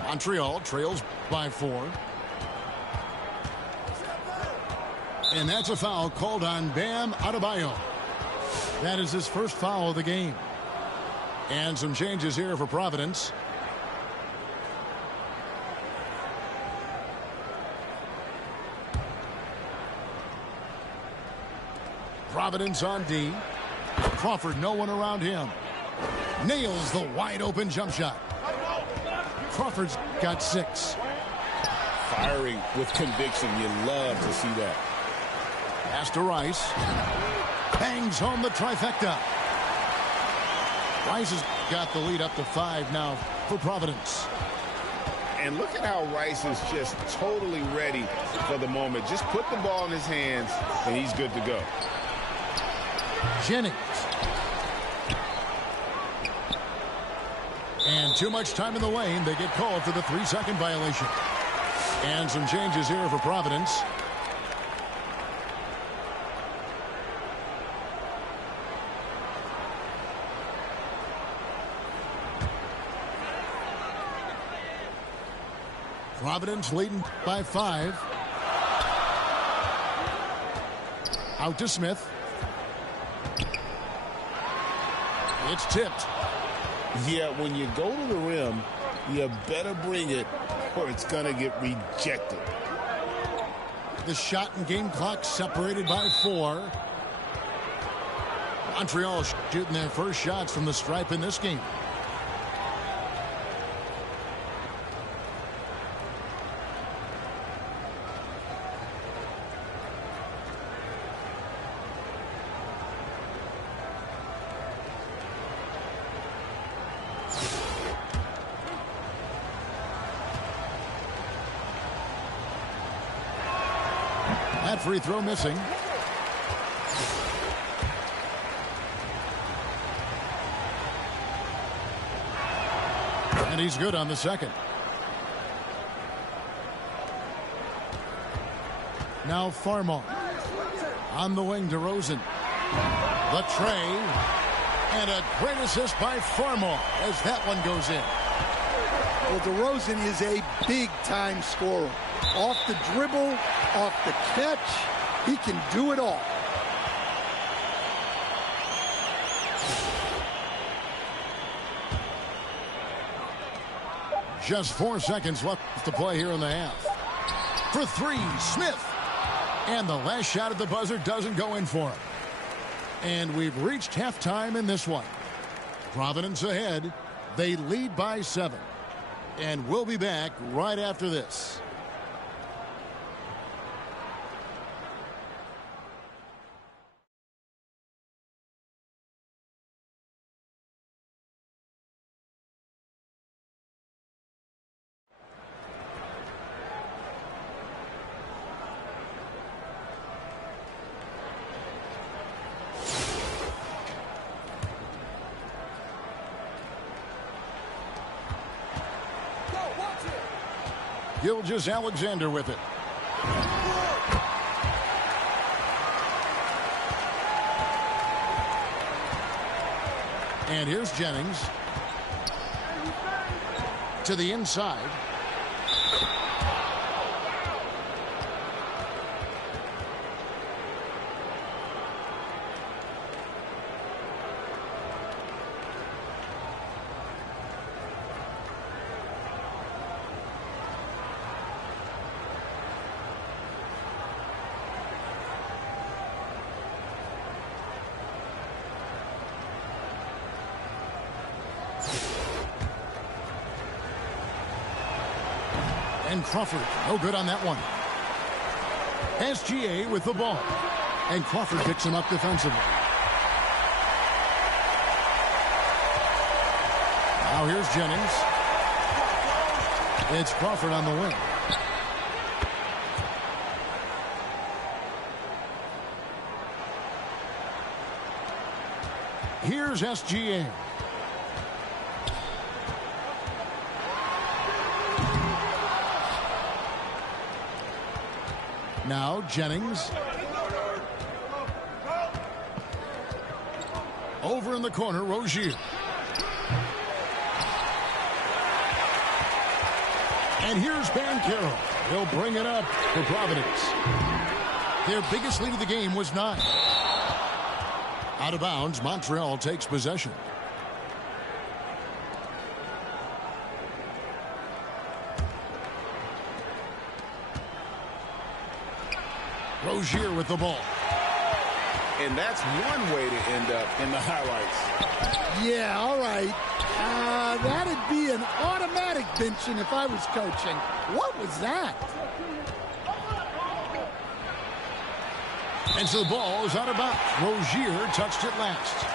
Montreal trails by 4. And that's a foul called on Bam Adebayo. That is his first foul of the game. And some changes here for Providence. Providence on D. Crawford, no one around him. Nails the wide open jump shot. Crawford's got 6. Firing with conviction. You love to see that. Pass to Rice. Bangs home the trifecta. Rice has got the lead up to 5 now for Providence. And look at how Rice is just totally ready for the moment. Just put the ball in his hands, and he's good to go. Jennings. And too much time in the lane. They get called for the 3-second violation. And some changes here for Providence. Providence leading by 5. Out to Smith. It's tipped. Yeah, when you go to the rim, you better bring it or it's going to get rejected. The shot and game clock separated by 4. Montreal shooting their first shots from the stripe in this game. That free throw missing. And he's good on the second. Now Farmar on the wing to Rosen. The tray. And a great assist by Farmar as that one goes in. Well, DeRozan is a big-time scorer. Off the dribble, off the catch, he can do it all. Just 4 seconds left to play here in the half. For 3, Smith. And the last shot at the buzzer doesn't go in for him. And we've reached halftime in this one. Providence ahead. They lead by 7. And we'll be back right after this. Gilgeous-Alexander with it. And here's Jennings. To the inside. And Crawford, no good on that one. SGA with the ball. And Crawford picks him up defensively. Now here's Jennings. It's Crawford on the wing. Here's SGA. Now Jennings. Over in the corner, Rozier. And here's Banchero. He'll bring it up for Providence. Their biggest lead of the game was 9. Out of bounds, Montreal takes possession. Rozier with the ball. And that's one way to end up in the highlights. Yeah, all right. That'd be an automatic benching if I was coaching. What was that? And so the ball is out of bounds. Rozier touched it last.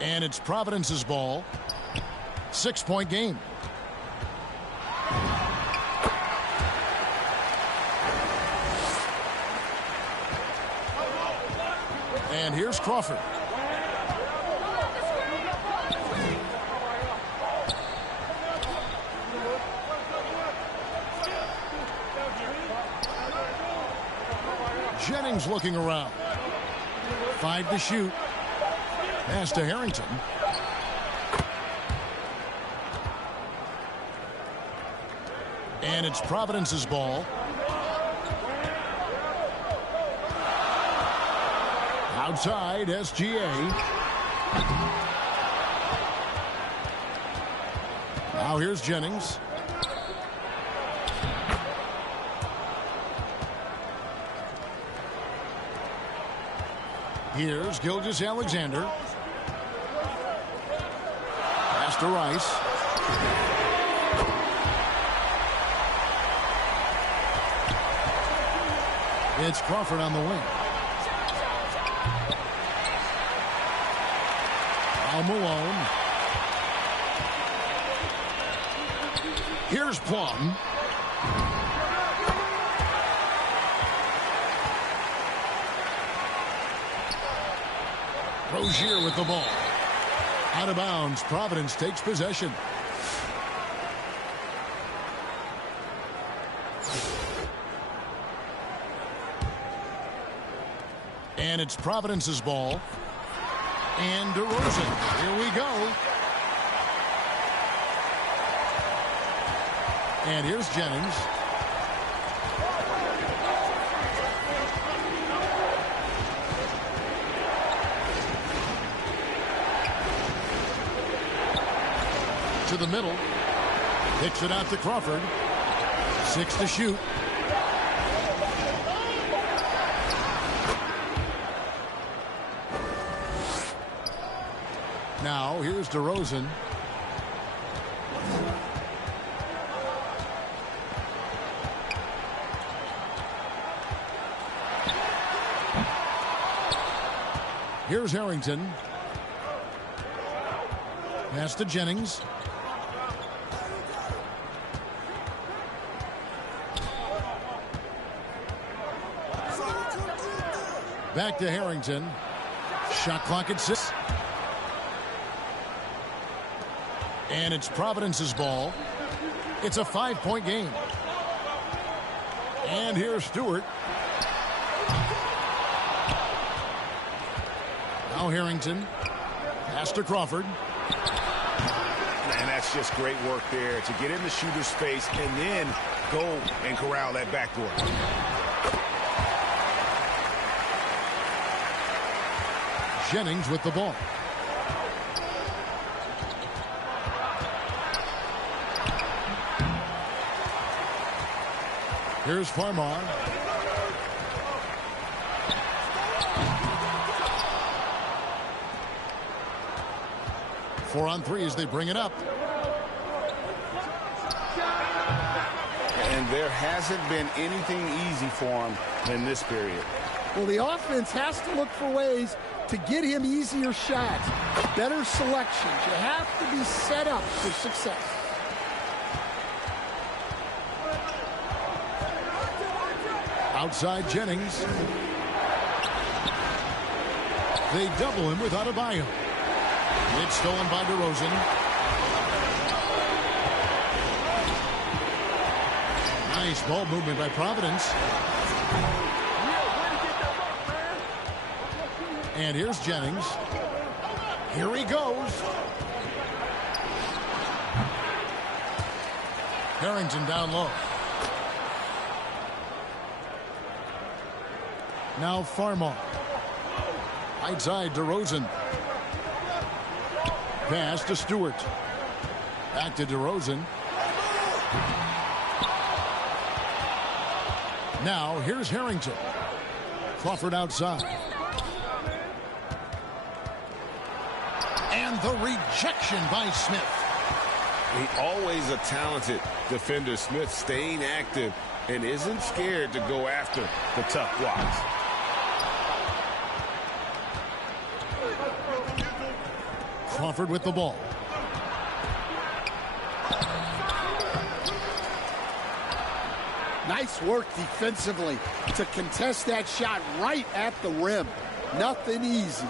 And it's Providence's ball. 6-point game. And here's Crawford. Jennings looking around. 5 to shoot. Pass to Harrington. And it's Providence's ball. Outside, SGA. Now here's Jennings. Here's Gilgeous-Alexander. Pass to Rice. It's Crawford on the wing. Now Malone. Here's Plum. Rozier with the ball. Out of bounds. Providence takes possession. And it's Providence's ball. And DeRozan. Here we go. And here's Jennings. To the middle. Kicks it out to Crawford. 6 to shoot. Now, here's DeRozan. Here's Harrington. Pass to Jennings. Back to Harrington. Shot clock at 6. And it's Providence's ball. It's a 5-point game. And here's Stewart. Now Harrington. Pass to Crawford. And that's just great work there to get in the shooter's face and then go and corral that backdoor. Jennings with the ball. Here's Farmar. Four on three as they bring it up. And there hasn't been anything easy for him in this period. Well, the offense has to look for ways to get him easier shots, better selections. You have to be set up for success. Outside Jennings. They double him with Adebayo. It's stolen by DeRozan. Nice ball movement by Providence. And here's Jennings. Here he goes. Harrington down low. Now Farmar. Outside DeRozan. Pass to Stewart. Back to DeRozan. Now here's Harrington. Crawford outside. And the rejection by Smith. Always a talented defender. Smith staying active and isn't scared to go after the tough blocks. Crawford with the ball. Nice work defensively to contest that shot right at the rim. Nothing easy.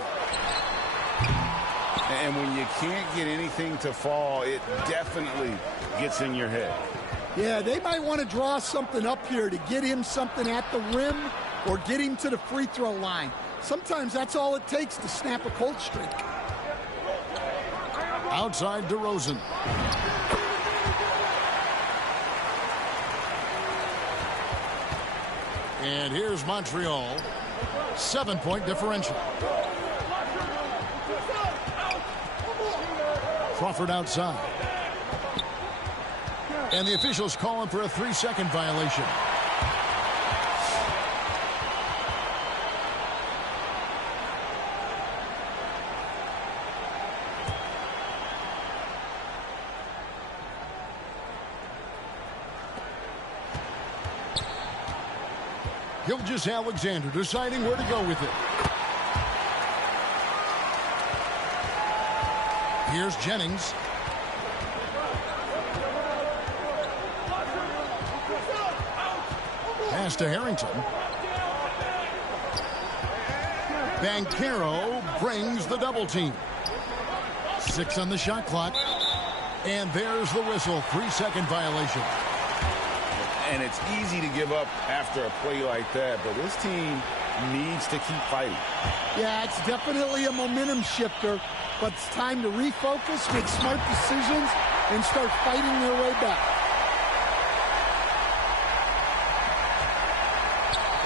And when you can't get anything to fall, it definitely gets in your head. Yeah, they might want to draw something up here to get him something at the rim or get him to the free throw line. Sometimes that's all it takes to snap a cold streak. Outside DeRozan. And here's Montreal. 7-point differential. Crawford outside. And the officials call him for a 3-second violation. Gilgeous-Alexander deciding where to go with it. Here's Jennings. Pass to Harrington. Banchero brings the double team. 6 on the shot clock. And there's the whistle. 3-second violation. And it's easy to give up after a play like that, but this team needs to keep fighting. Yeah, it's definitely a momentum shifter, but it's time to refocus, make smart decisions, and start fighting their way back.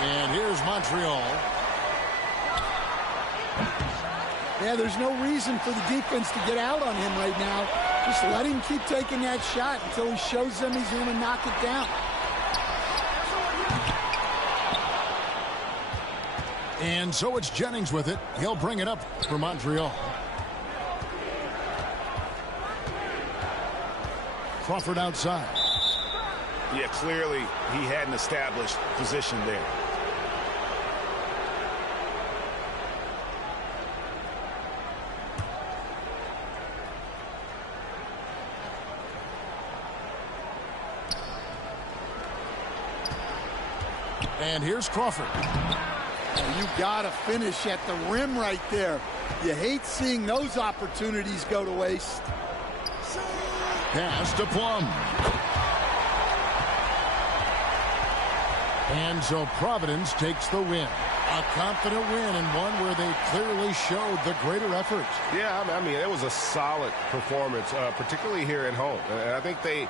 And here's Montreal. Yeah, there's no reason for the defense to get out on him right now. Just let him keep taking that shot until he shows them he's going to knock it down. And so it's Jennings with it. He'll bring it up for Montreal. Crawford outside. Yeah, clearly he had an established position there. And here's Crawford. You got to finish at the rim right there. You hate seeing those opportunities go to waste. Pass to Plum. And so Providence takes the win. A confident win and one where they clearly showed the greater effort. Yeah, I mean, it was a solid performance, particularly here at home. And I think they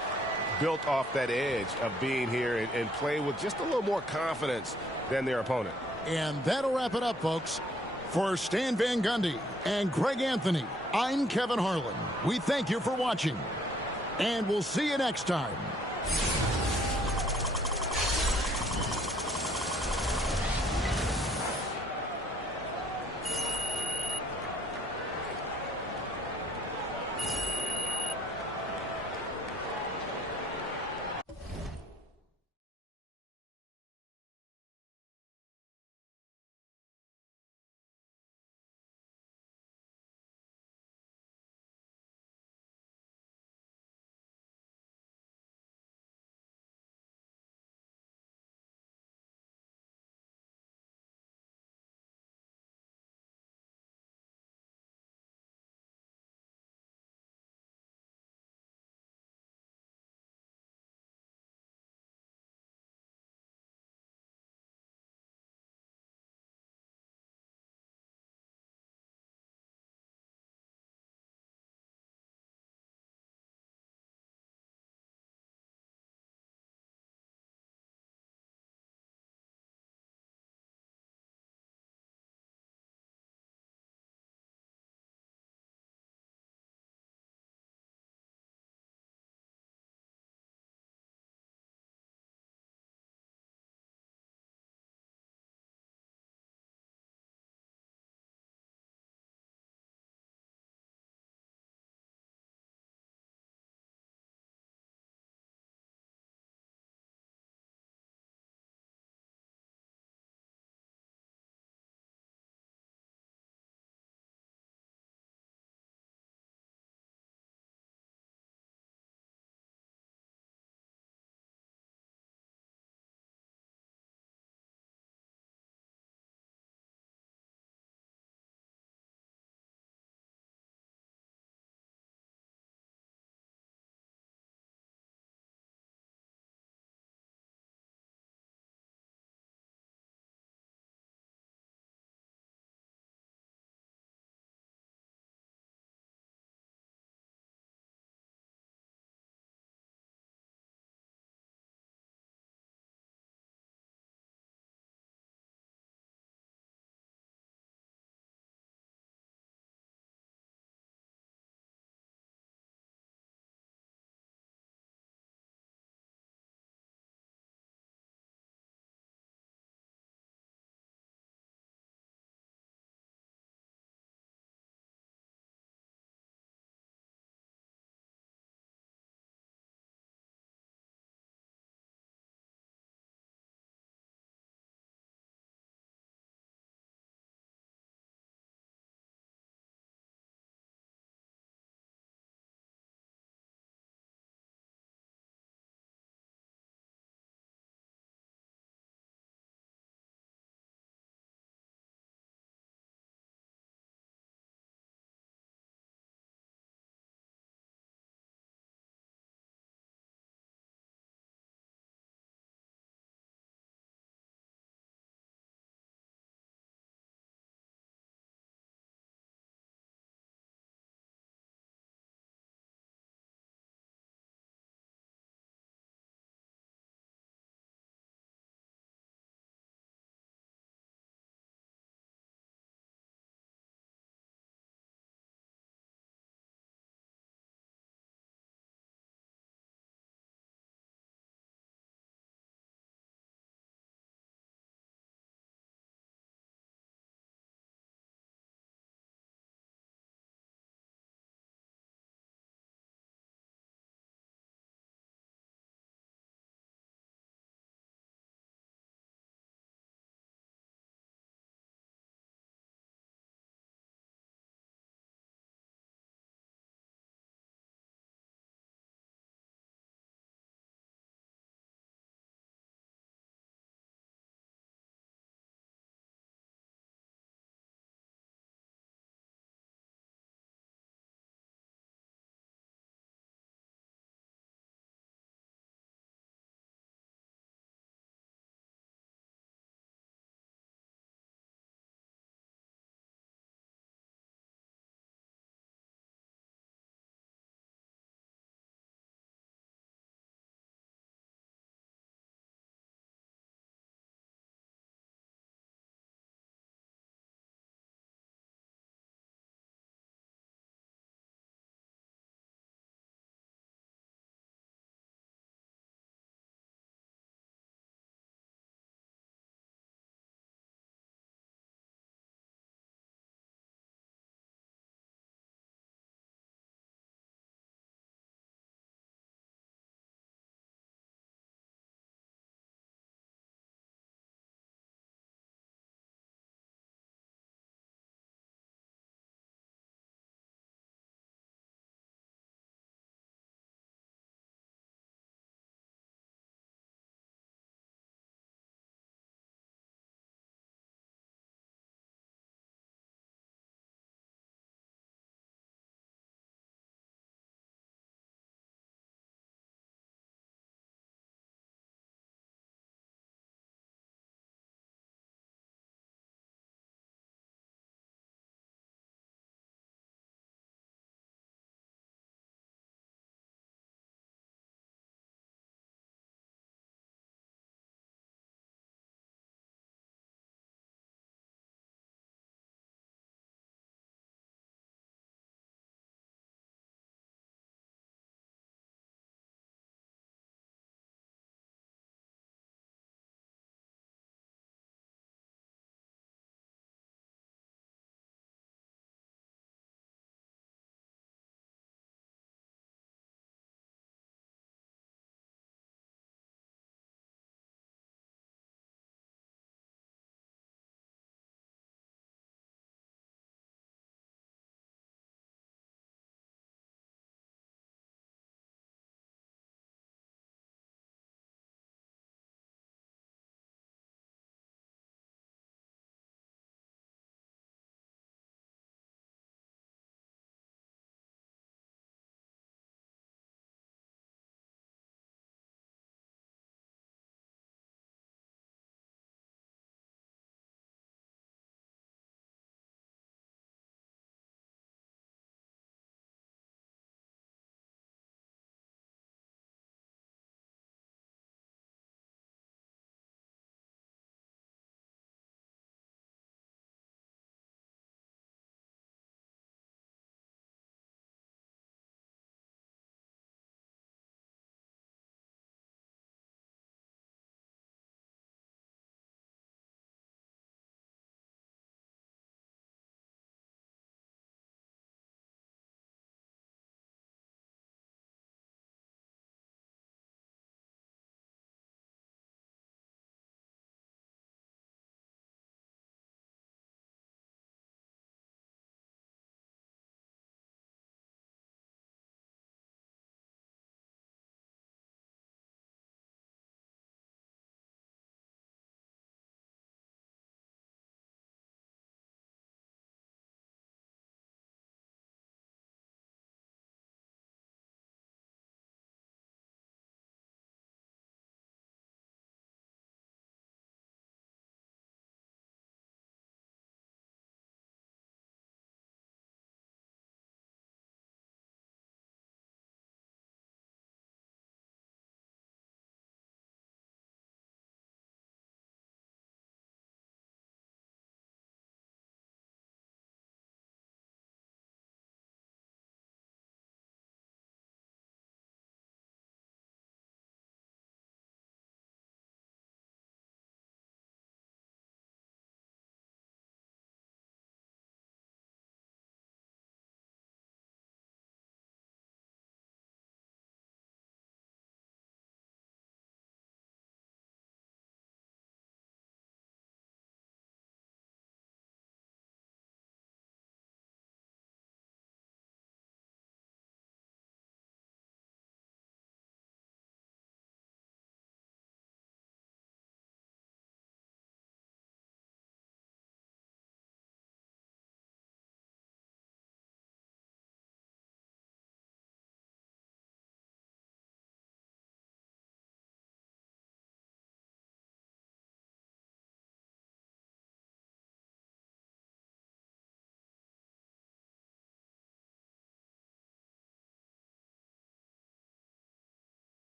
built off that edge of being here and play with just a little more confidence than their opponent. And that'll wrap it up, folks. For Stan Van Gundy and Greg Anthony, I'm Kevin Harlan. We thank you for watching, and we'll see you next time.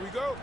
Here we go.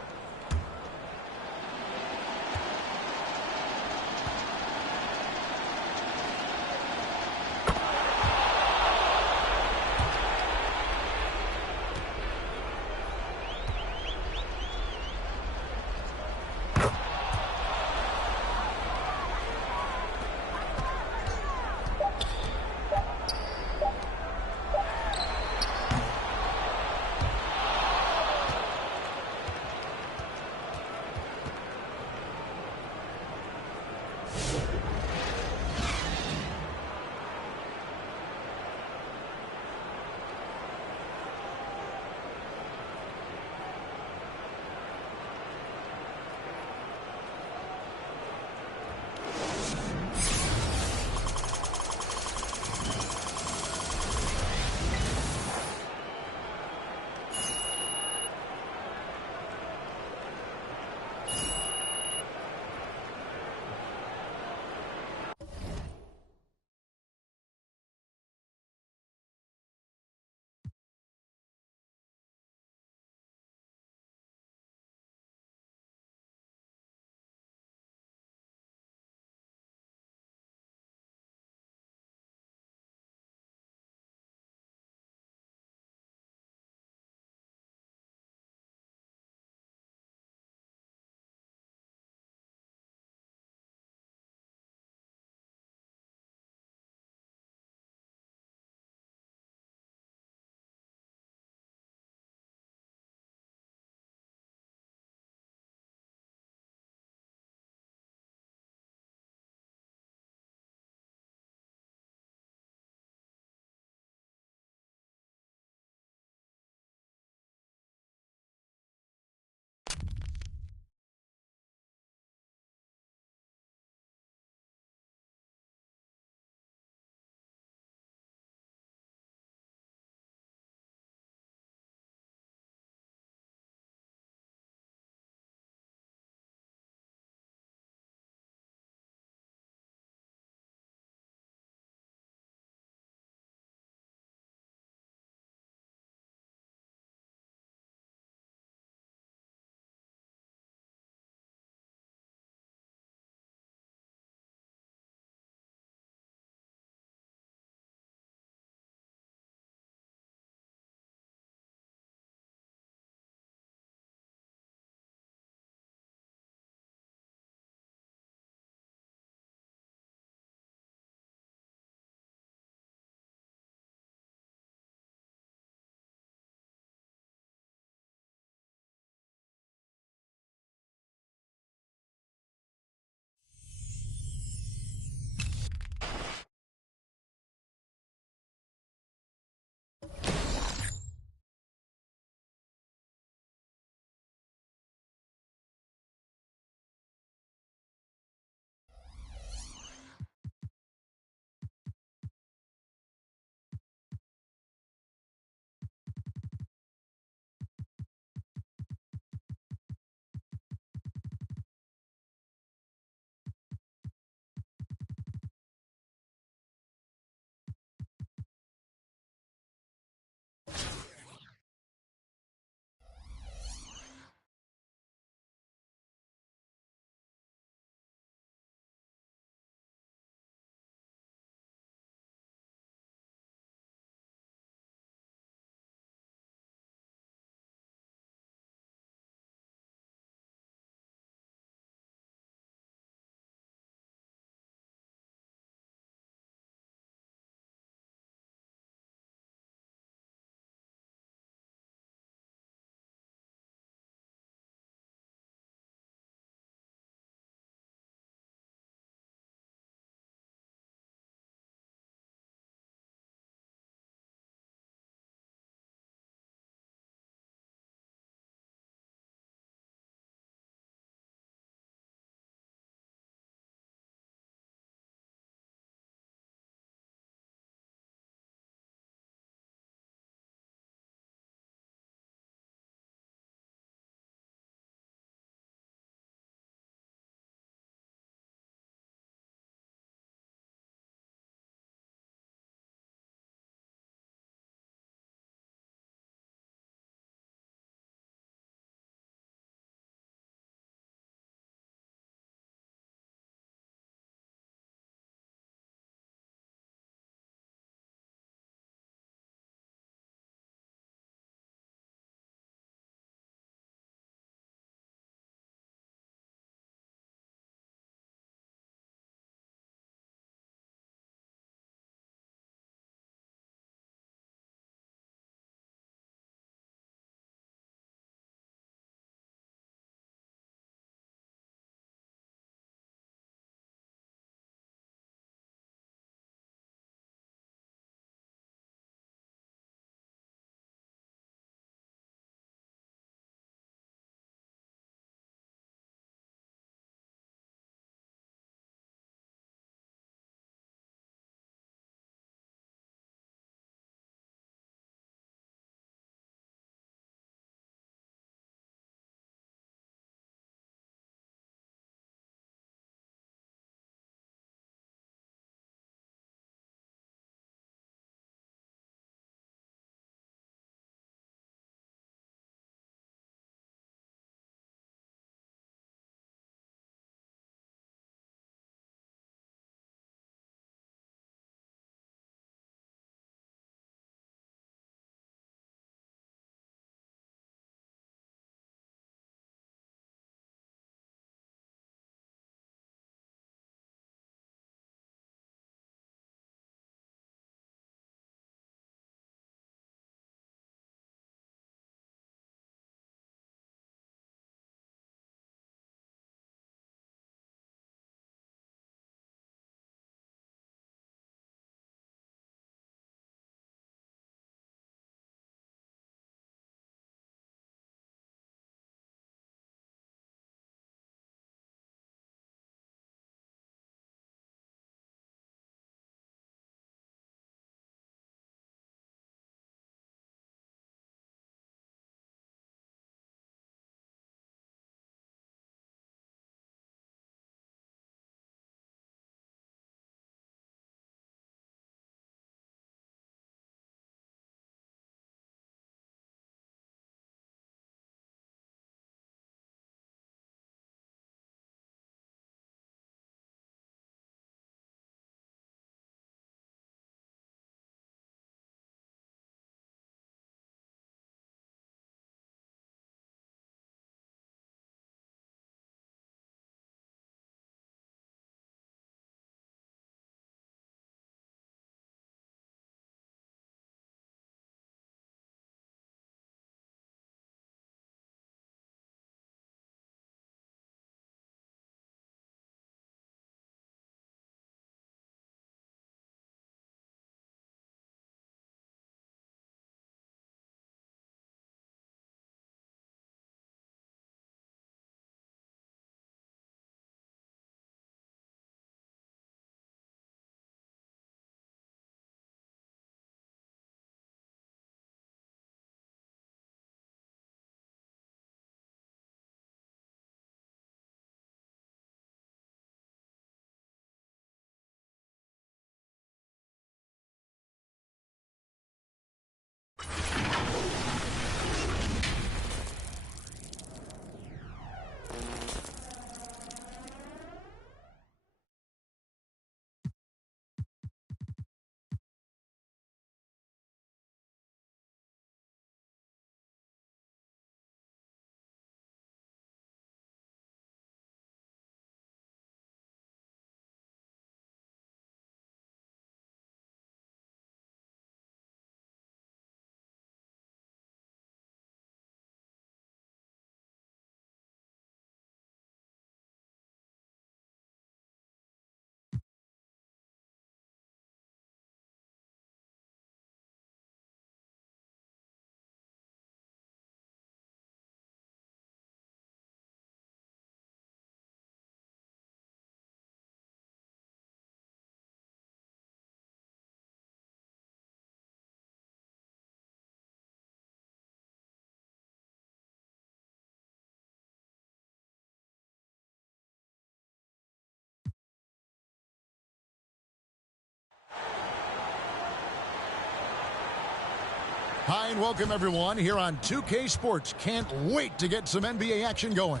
Hi, and welcome, everyone, here on 2K Sports. Can't wait to get some NBA action going.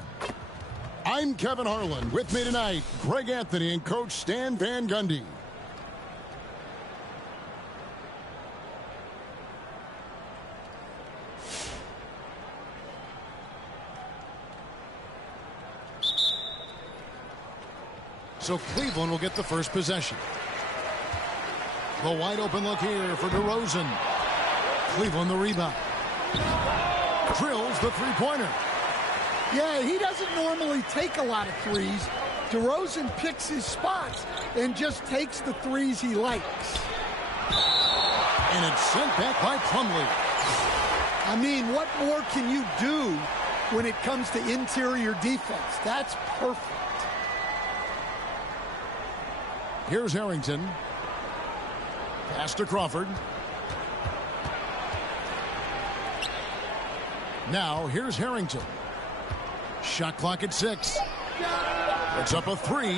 I'm Kevin Harlan. With me tonight, Greg Anthony and Coach Stan Van Gundy. So Cleveland will get the first possession. The wide open look here for DeRozan. Cleveland the rebound. Drills the three-pointer. Yeah, he doesn't normally take a lot of threes. DeRozan picks his spots and just takes the threes he likes. And it's sent back by Plumlee. I mean, what more can you do when it comes to interior defense? That's perfect. Here's Harrington. Pass to Crawford. Now, here's Harrington. Shot clock at 6. It's up a 3.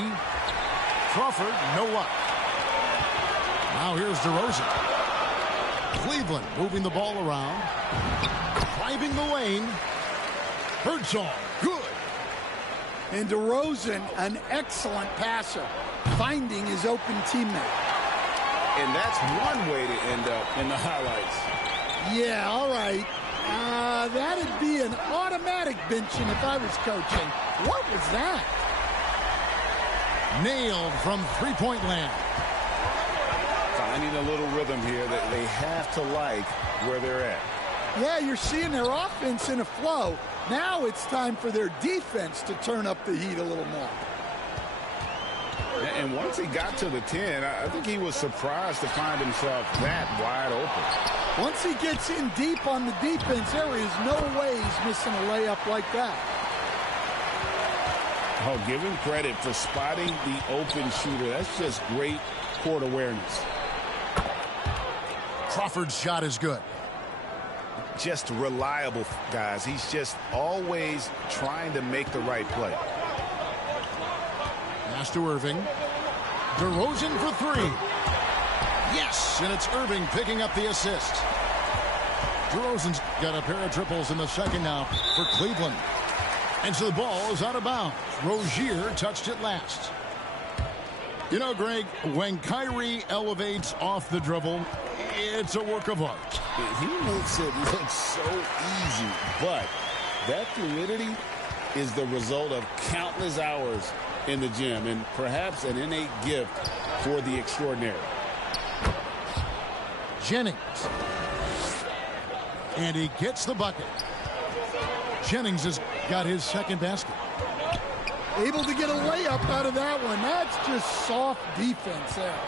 Crawford, no luck. Now here's DeRozan. Cleveland moving the ball around. Driving the lane. Birdsong, good. And DeRozan, an excellent passer, finding his open teammate. And that's one way to end up in the highlights. Yeah, all right. That'd be an automatic benching if I was coaching. What was that? Nailed from three-point land. Finding a little rhythm here that they have to like where they're at. Yeah, you're seeing their offense in a flow. Now it's time for their defense to turn up the heat a little more. And once he got to the 10, I think he was surprised to find himself that wide open. Once he gets in deep on the defense, there is no way he's missing a layup like that. Oh, give him credit for spotting the open shooter. That's just great court awareness. Crawford's shot is good. Just reliable, guys. He's just always trying to make the right play. Pass to Irving. DeRozan for 3. Yes, and it's Irving picking up the assist. DeRozan's got a pair of triples in the second now for Cleveland. And so the ball is out of bounds. Rozier touched it last. You know, Greg, when Kyrie elevates off the dribble, it's a work of art. He makes it look so easy, but that fluidity is the result of countless hours in the gym and perhaps an innate gift for the extraordinary. Jennings. And he gets the bucket. Jennings has got his second basket. Able to get a layup out of that one. That's just soft defense there.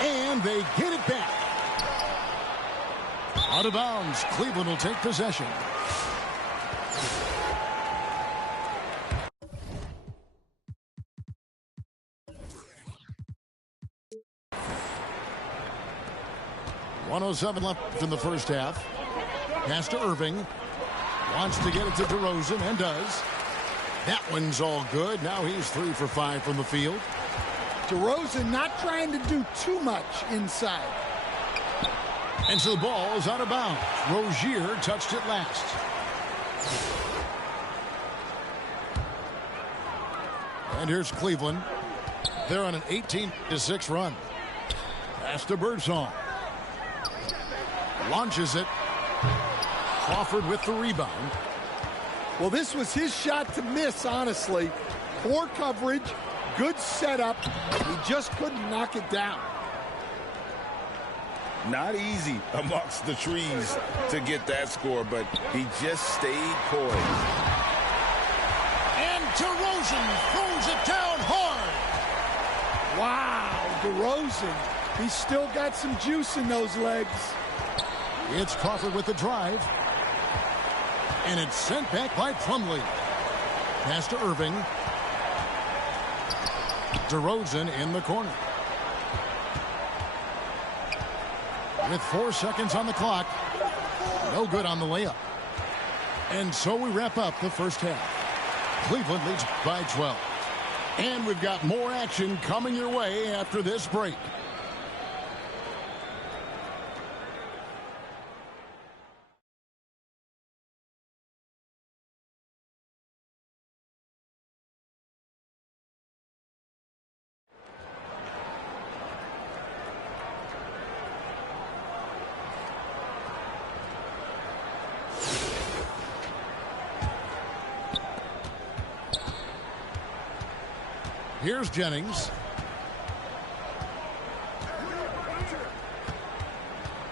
And they get it back. Out of bounds. Cleveland will take possession. .107 left in the first half. Pass to Irving. Wants to get it to DeRozan and does. That one's all good. Now he's 3 for 5 from the field. DeRozan not trying to do too much inside. And so the ball is out of bounds. Rozier touched it last. And here's Cleveland. They're on an 18-6 run. Pass to Birdsong. Launches it. Crawford with the rebound. Well, this was his shot to miss, honestly. Poor coverage, good setup. He just couldn't knock it down. Not easy amongst the trees to get that score, but he just stayed poised. And DeRozan throws it down hard. Wow, DeRozan. He's still got some juice in those legs. It's Crawford with the drive. And it's sent back by Plumlee. Pass to Irving. DeRozan in the corner. With 4 seconds on the clock. No good on the layup. And so we wrap up the first half. Cleveland leads by 12. And we've got more action coming your way after this break. Here's Jennings.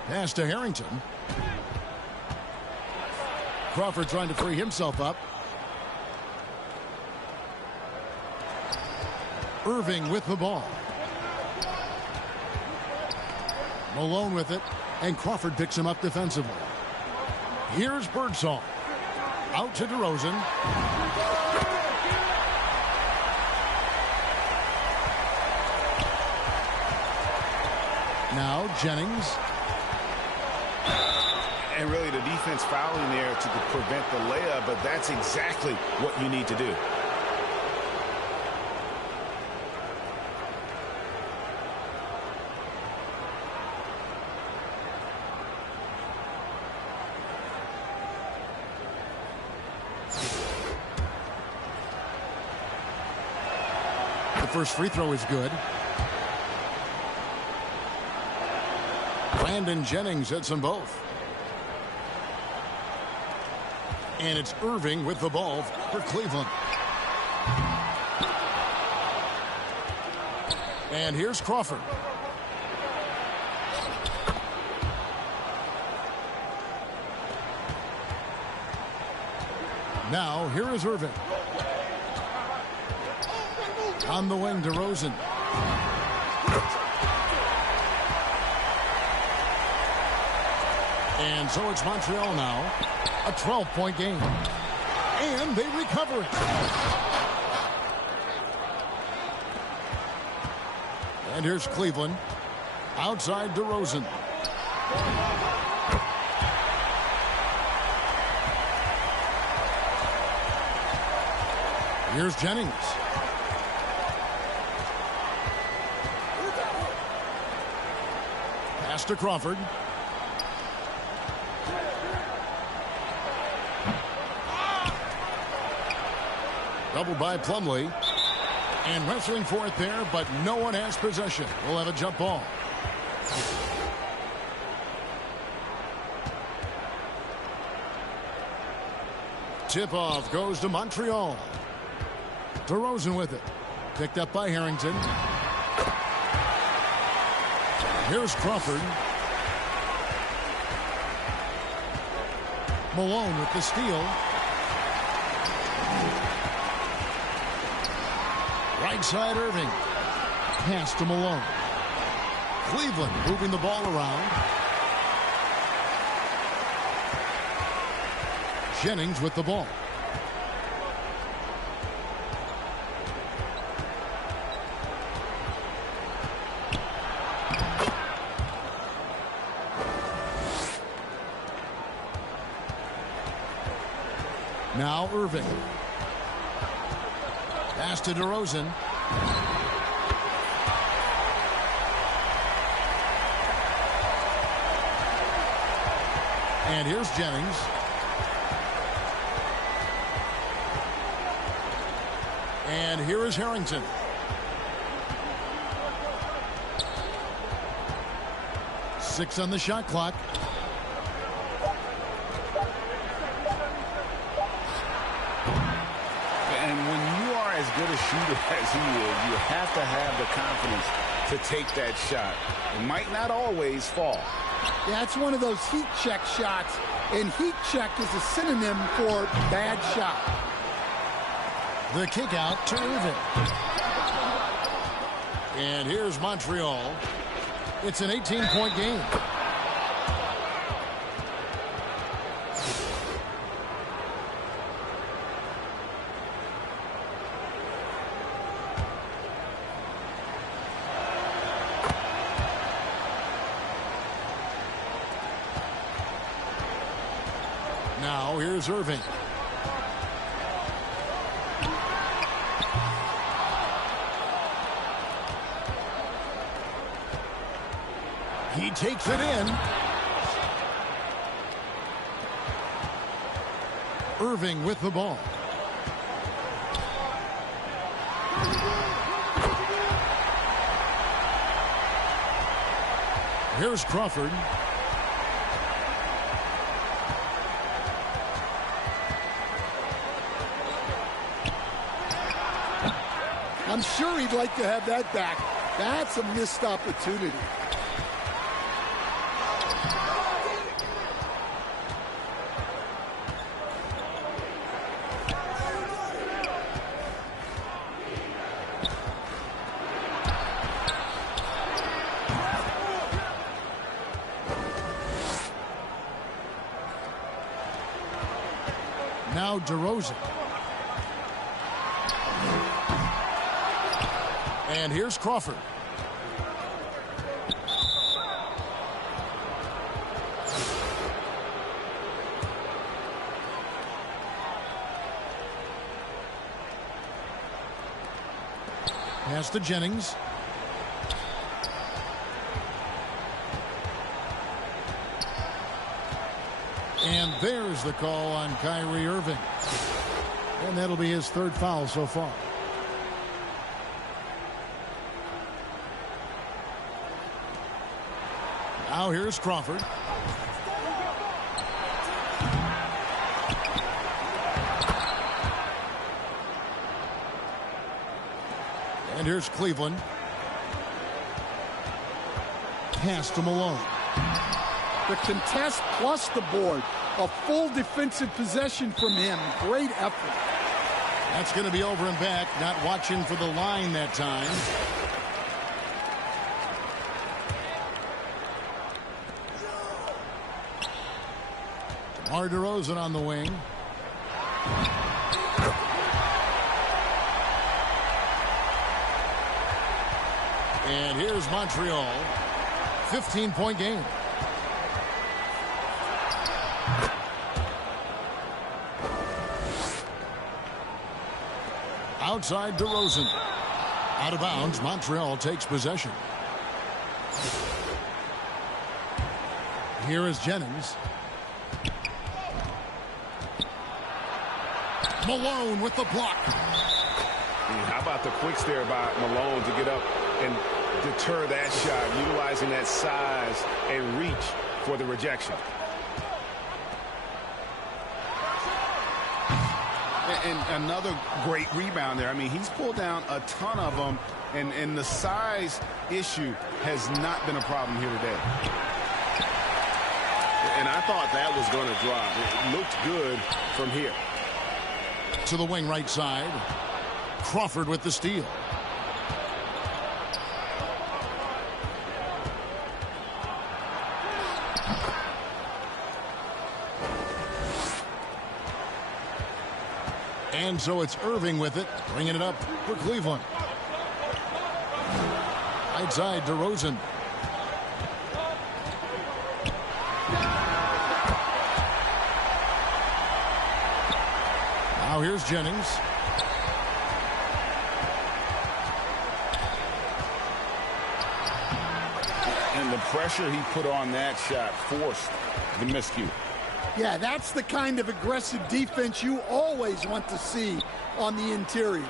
Pass to Harrington. Crawford trying to free himself up. Irving with the ball. Malone with it, and Crawford picks him up defensively. Here's Birdsall. Out to DeRozan. Now Jennings. And really the defense fouling there to prevent the layup, but that's exactly what you need to do. The first free throw is good. Brandon Jennings hits them both. And it's Irving with the ball for Cleveland. And here's Crawford. Now, here is Irving. On the wing, DeRozan. And so it's Montreal now. A 12-point game. And they recover it. And here's Cleveland. Outside DeRozan. Here's Jennings. Pass to Crawford. Doubled by Plumlee. And wrestling for it there, but no one has possession. We'll have a jump ball. Tip-off goes to Montreal. DeRozan with it. Picked up by Harrington. Here's Crawford. Malone with the steal. Right side Irving. Pass to Malone. Cleveland moving the ball around. Jennings with the ball. Now Irving. Pass to DeRozan. And here's Jennings. And here is Harrington. Six on the shot clock. As good a shooter as he is, you have to have the confidence to take that shot. It might not always fall. Yeah, it's one of those heat check shots, and heat check is a synonym for bad shot. The kick out to Irving. And here's Montreal. It's an 18-point game. Now here's Irving. He takes it in. Irving with the ball. Here's Crawford. I'm sure he'd like to have that back. That's a missed opportunity. Now DeRozan. And here's Crawford. Pass to Jennings. And there's the call on Kyrie Irving. And that'll be his third foul so far. Now here's Crawford. And here's Cleveland. Pass to Malone. The contest plus the board. A full defensive possession from him. Great effort. That's going to be over and back. Not watching for the line that time. DeRozan on the wing. And here's Montreal. 15-point game. Outside DeRozan. Out of bounds. Montreal takes possession. Here is Jennings. Malone with the block. How about the quicks there by Malone to get up and deter that shot, utilizing that size and reach for the rejection. And another great rebound there. I mean, he's pulled down a ton of them, and the size issue has not been a problem here today. And I thought that was going to drop. It looked good from here. To the wing right side. Crawford with the steal. And so it's Irving with it, bringing it up for Cleveland. Right side, DeRozan. Now here's Jennings. And the pressure he put on that shot forced the miscue. Yeah, that's the kind of aggressive defense you always want to see on the interior.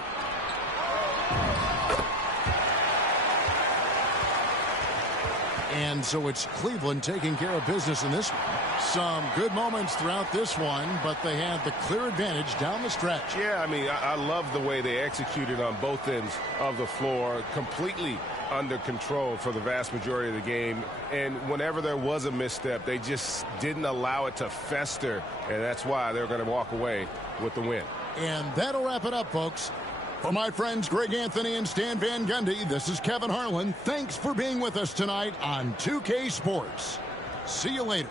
And so it's Cleveland taking care of business in this one. Some good moments throughout this one, but they had the clear advantage down the stretch. Yeah, I mean, I love the way they executed on both ends of the floor, completely under control for the vast majority of the game. And whenever there was a misstep, they just didn't allow it to fester, and that's why they're going to walk away with the win. And that'll wrap it up, folks. For my friends Greg Anthony and Stan Van Gundy, this is Kevin Harlan. Thanks for being with us tonight on 2K Sports. See you later.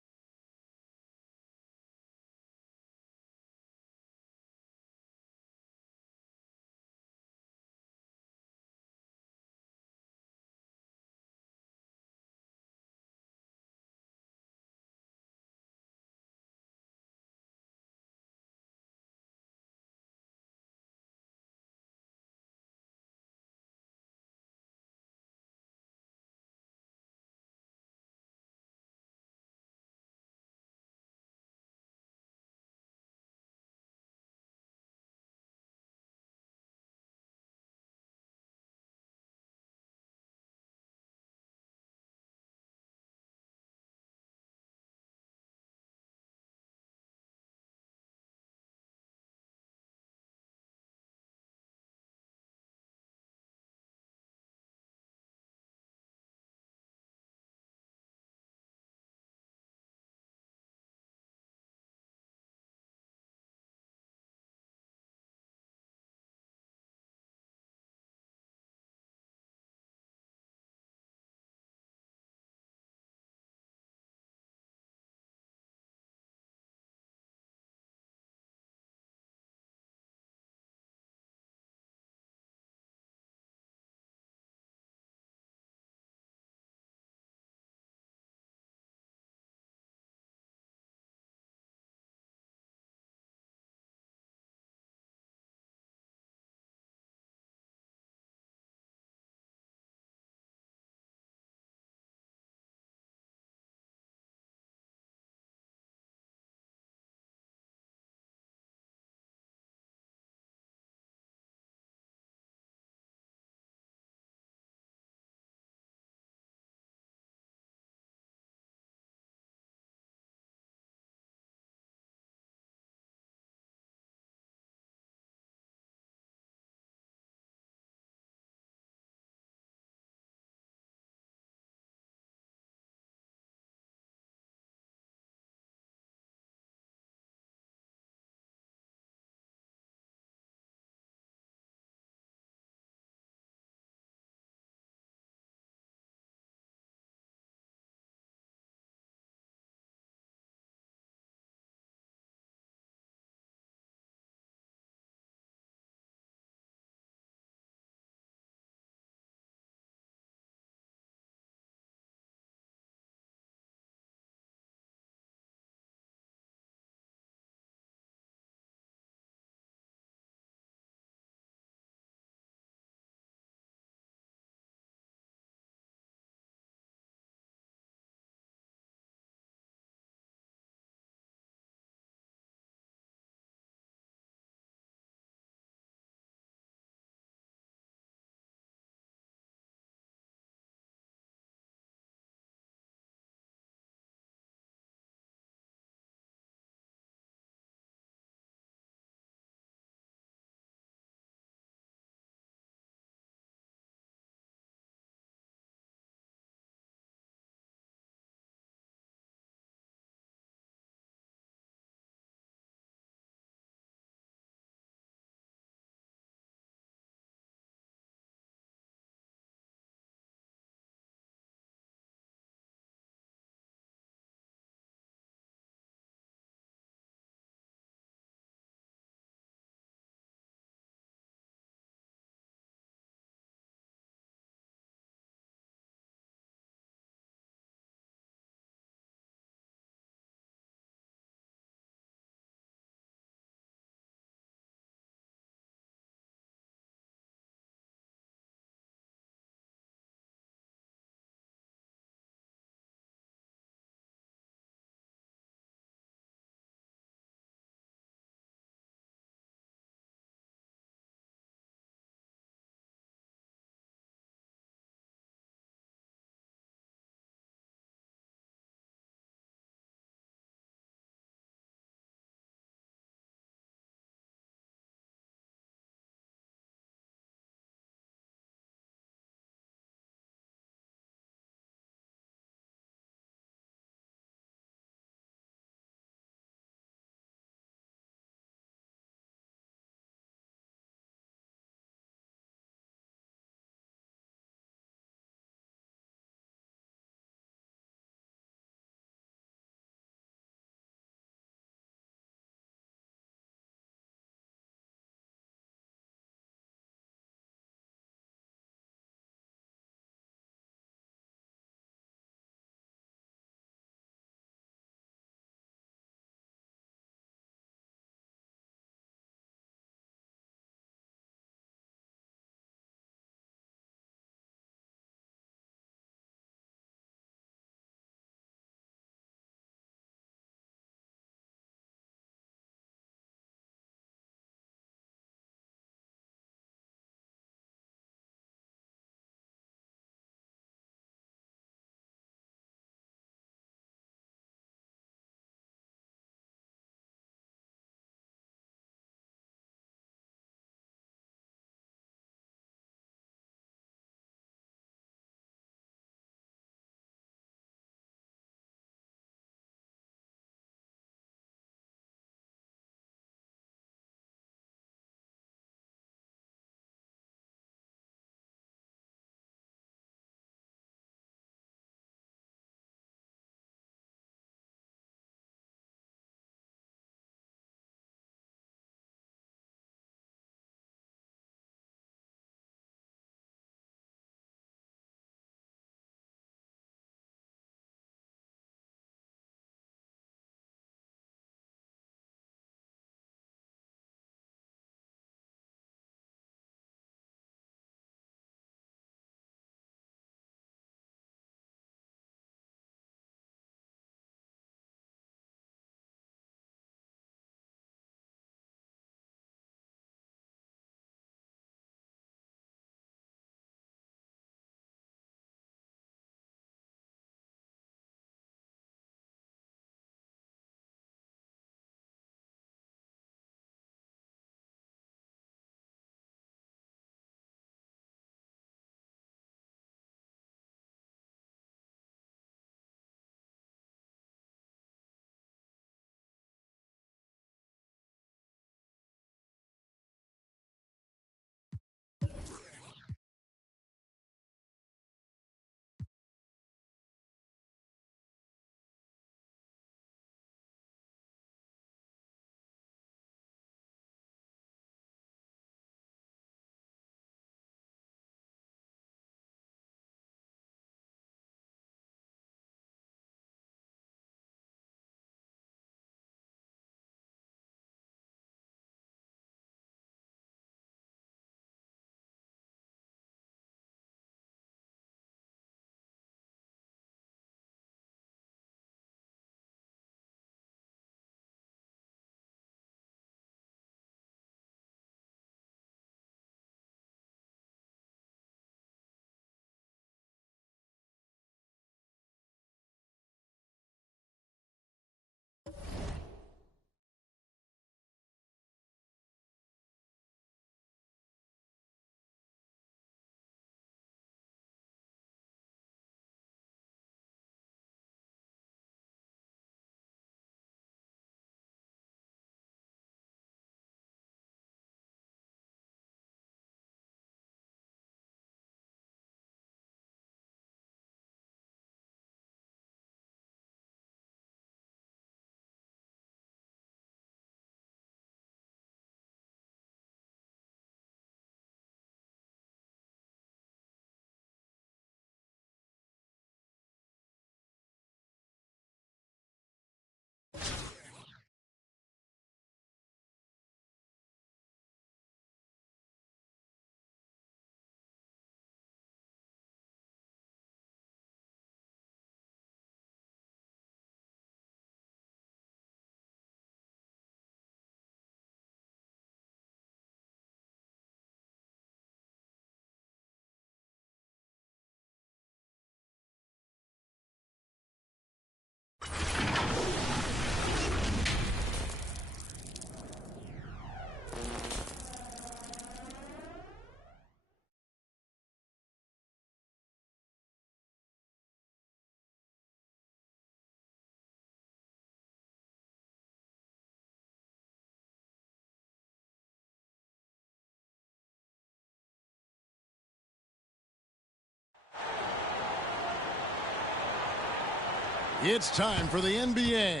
It's time for the NBA,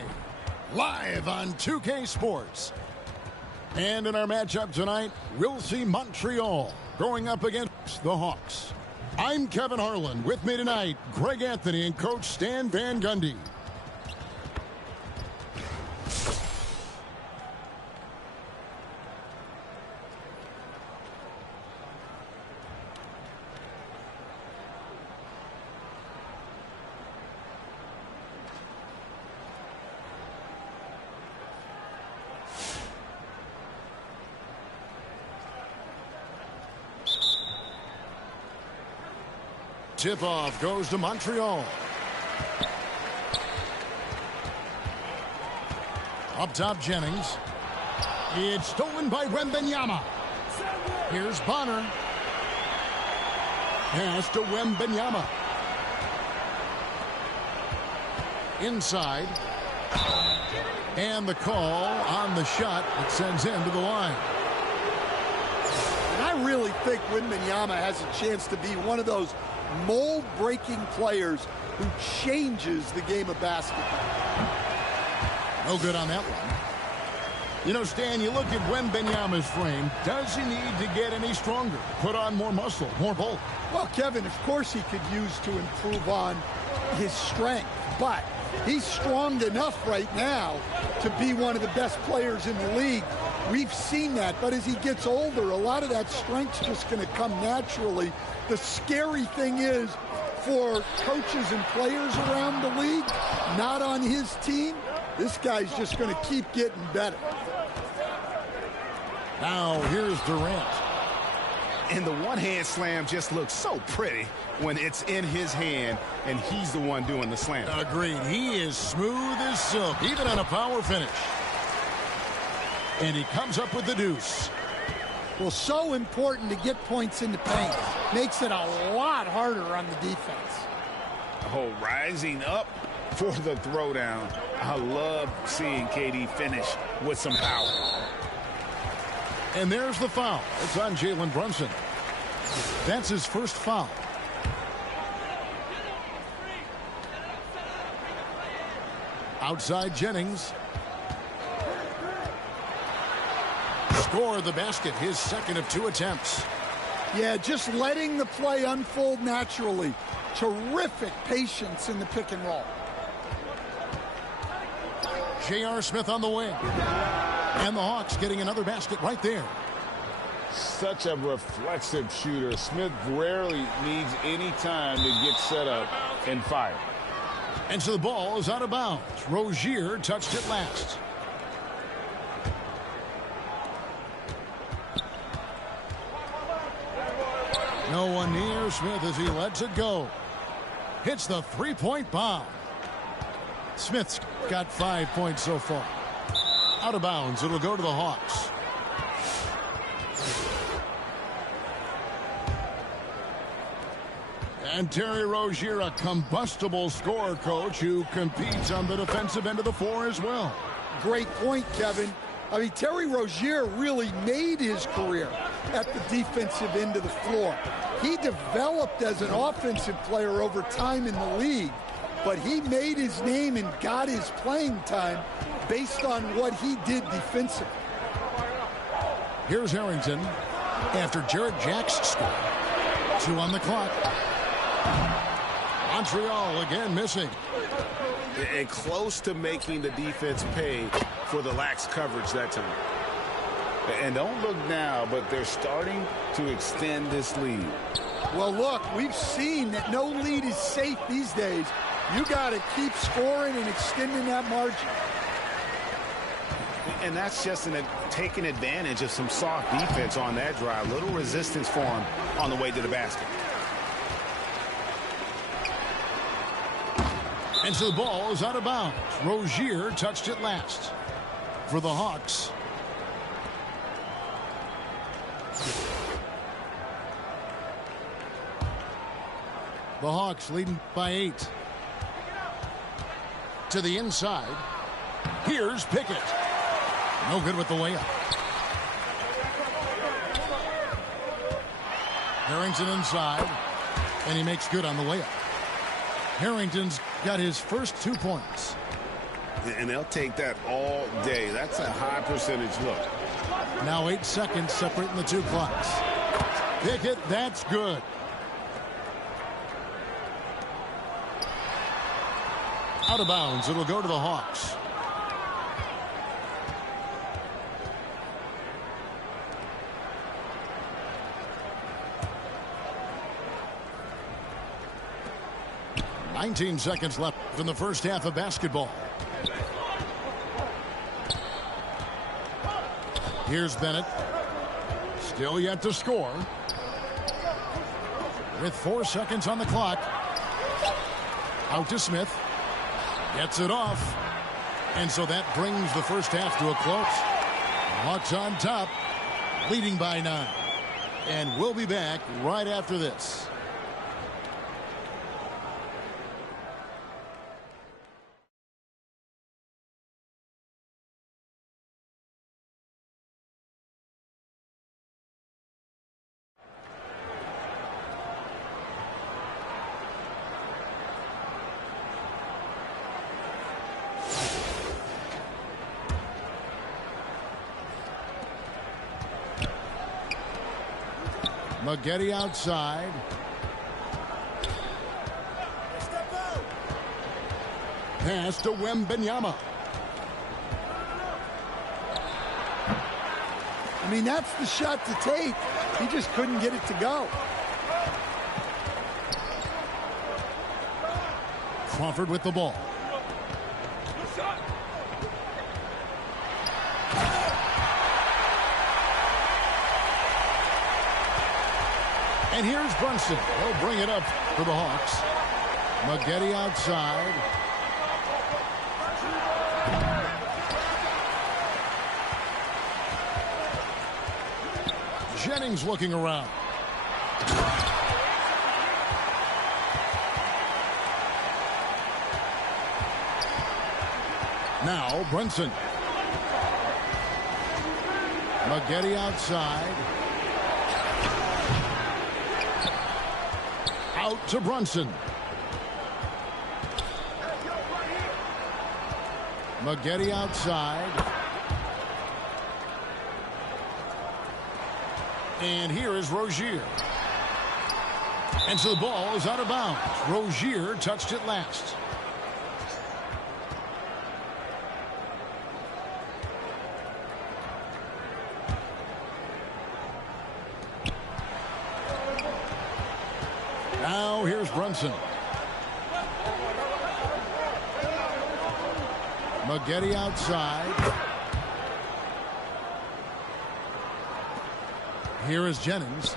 live on 2K Sports. And in our matchup tonight, we'll see Montreal going up against the Hawks. I'm Kevin Harlan. With me tonight, Greg Anthony and Coach Stan Van Gundy. Tip-off goes to Montreal. Up top, Jennings. It's stolen by Wembanyama. Here's Bonner. Pass to Wembanyama. Inside. And the call on the shot that sends him to the line. And I really think Wembanyama has a chance to be one of those mold-breaking players who changes the game of basketball. No good on that one. You know, Stan, you look at Wembanyama's frame. Does he need to get any stronger? Put on more muscle, more bulk? Well, Kevin, of course he could use to improve on his strength, but he's strong enough right now to be one of the best players in the league. We've seen that, but as he gets older, a lot of that strength's just going to come naturally. The scary thing is, for coaches and players around the league, not on his team, this guy's just going to keep getting better. Now, here's Durant. And the one-hand slam just looks so pretty when it's in his hand and he's the one doing the slam. Agreed. He is smooth as silk, even on a power finish. And he comes up with the deuce. Well, so important to get points in the paint. Makes it a lot harder on the defense. Oh, rising up for the throwdown. I love seeing KD finish with some power. And there's the foul. It's on Jalen Brunson. That's his first foul. Outside Jennings. Score the basket, his second of 2 attempts. Yeah, just letting the play unfold naturally. Terrific patience in the pick and roll. J.R. Smith on the wing. And the Hawks getting another basket right there. Such a reflexive shooter. Smith rarely needs any time to get set up and fire. And so the ball is out of bounds. Rozier touched it last. No one near Smith as he lets it go. Hits the three-point bomb. Smith's got 5 points so far. Out of bounds. It'll go to the Hawks. And Terry Rozier, a combustible scorer, coach, who competes on the defensive end of the floor as well. Great point, Kevin. I mean, Terry Rozier really made his career at the defensive end of the floor. He developed as an offensive player over time in the league, but he made his name and got his playing time based on what he did defensively. Here's Harrington after Jarrett Jack's score. 2 on the clock. Montreal again missing. And close to making the defense pay for the lax coverage that time. And don't look now, but they're starting to extend this lead. Well, look, we've seen that no lead is safe these days. You got to keep scoring and extending that margin. And that's just taking advantage of some soft defense on that drive. Little resistance for him on the way to the basket. And so the ball is out of bounds. Rozier touched it last for the Hawks. The Hawks leading by 8. To the inside. Here's Pickett. No good with the layup. Harrington inside. And he makes good on the layup. Harrington's got his first 2 points. And they'll take that all day. That's a high percentage look. Now 8 seconds separating the two clocks. Pickett, that's good. Out of bounds. It'll go to the Hawks. "19 seconds left in the first half of basketball. Here's Bennett. Still yet to score. With 4 seconds on the clock. Out to Smith. Gets it off. And so that brings the first half to a close. Hawks on top, leading by 9. And we'll be back right after this. Maggette outside. Pass to Wembanyama. I mean, that's the shot to take. He just couldn't get it to go. Crawford with the ball. And here's Brunson. He'll bring it up for the Hawks. Maggette outside. Jennings looking around. Now Brunson. Maggette outside. Out to Brunson. Maggette outside. And here is Rozier. And so the ball is out of bounds. Rozier touched it last. Now here's Brunson. Maggette outside. Here is Jennings.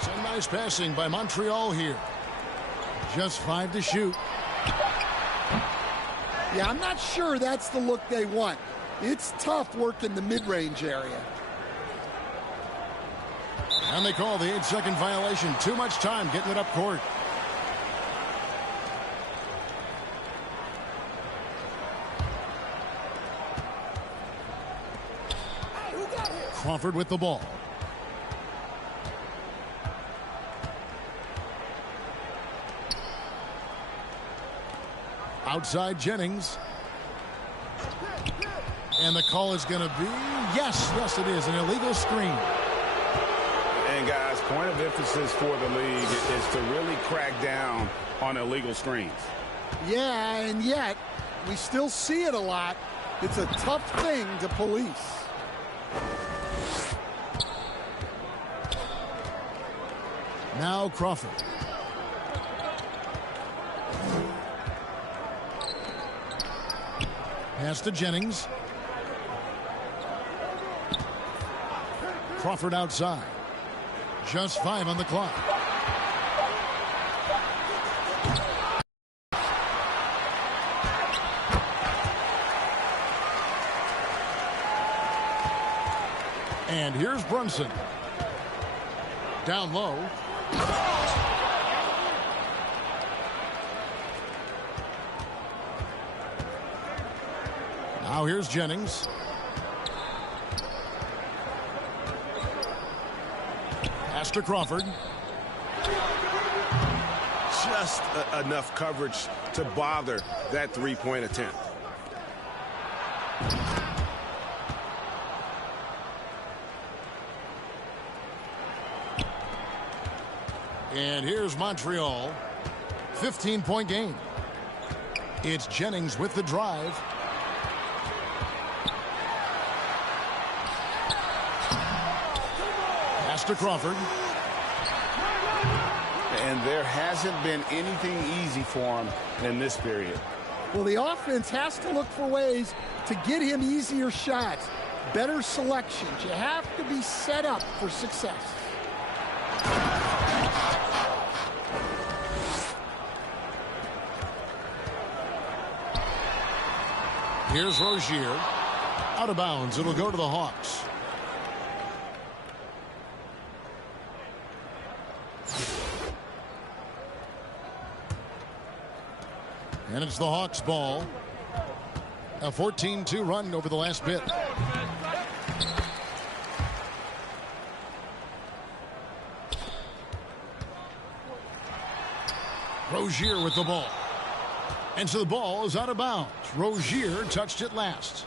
Some nice passing by Montreal here. Just 5 to shoot. Yeah, I'm not sure that's the look they want. It's tough working the mid-range area. And they call the 8-second violation. Too much time getting it up court. Crawford with the ball. Outside Jennings. And the call is going to be, yes, it is, an illegal screen. And guys, point of emphasis for the league is to really crack down on illegal screens. Yeah, and yet we still see it a lot. It's a tough thing to police. Now Crawford. Pass to Jennings. Crawford outside. Just 5 on the clock. And here's Brunson. Down low. Now here's Jennings. Pass to Crawford. Just enough coverage to bother that three-point attempt. And here's Montreal. 15-point game. It's Jennings with the drive. Pass to Crawford. And there hasn't been anything easy for him in this period. Well, the offense has to look for ways to get him easier shots, better selections. You have to be set up for success. Here's Rozier. Out of bounds. It'll go to the Hawks. And it's the Hawks' ball. A 14-2 run over the last bit. Rozier with the ball. And so the ball is out of bounds. Rozier touched it last.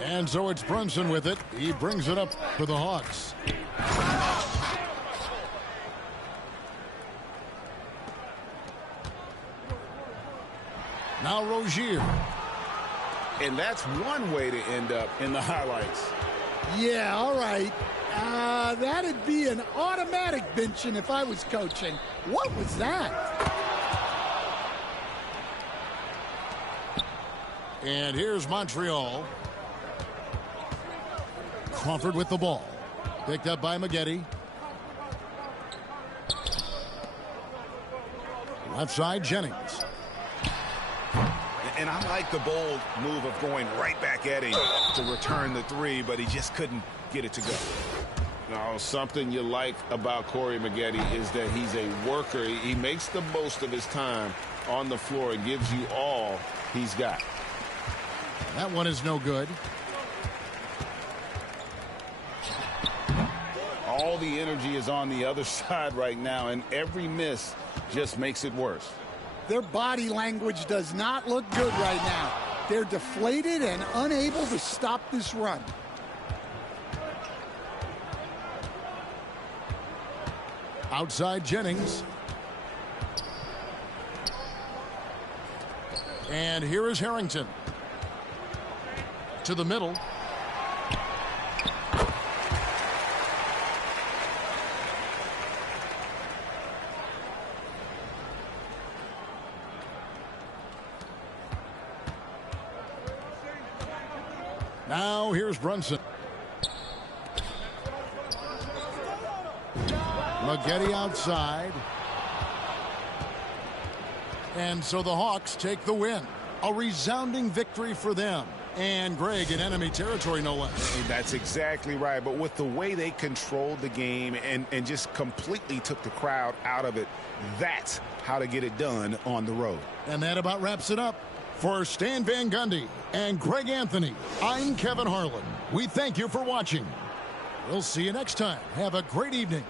And so it's Brunson with it. He brings it up for the Hawks. Now Rozier. And that's one way to end up in the highlights. Yeah, all right. That'd be an automatic benching if I was coaching. What was that? And here's Montreal. Crawford with the ball. Picked up by Maggette. Left side, Jennings. And I like the bold move of going right back at him to return the three, but he just couldn't get it to go. Now, something you like about Corey Maggette is that he's a worker. He makes the most of his time on the floor and gives you all he's got. That one is no good. All the energy is on the other side right now, and every miss just makes it worse. Their body language does not look good right now. They're deflated and unable to stop this run. Outside Jennings. And here is Harrington. To the middle. Now here's Brunson. Maggette outside. And so the Hawks take the win. A resounding victory for them. And Greg, in enemy territory, no less. That's exactly right. But with the way they controlled the game and just completely took the crowd out of it, that's how to get it done on the road. And that about wraps it up. For Stan Van Gundy and Greg Anthony, I'm Kevin Harlan. We thank you for watching. We'll see you next time. Have a great evening.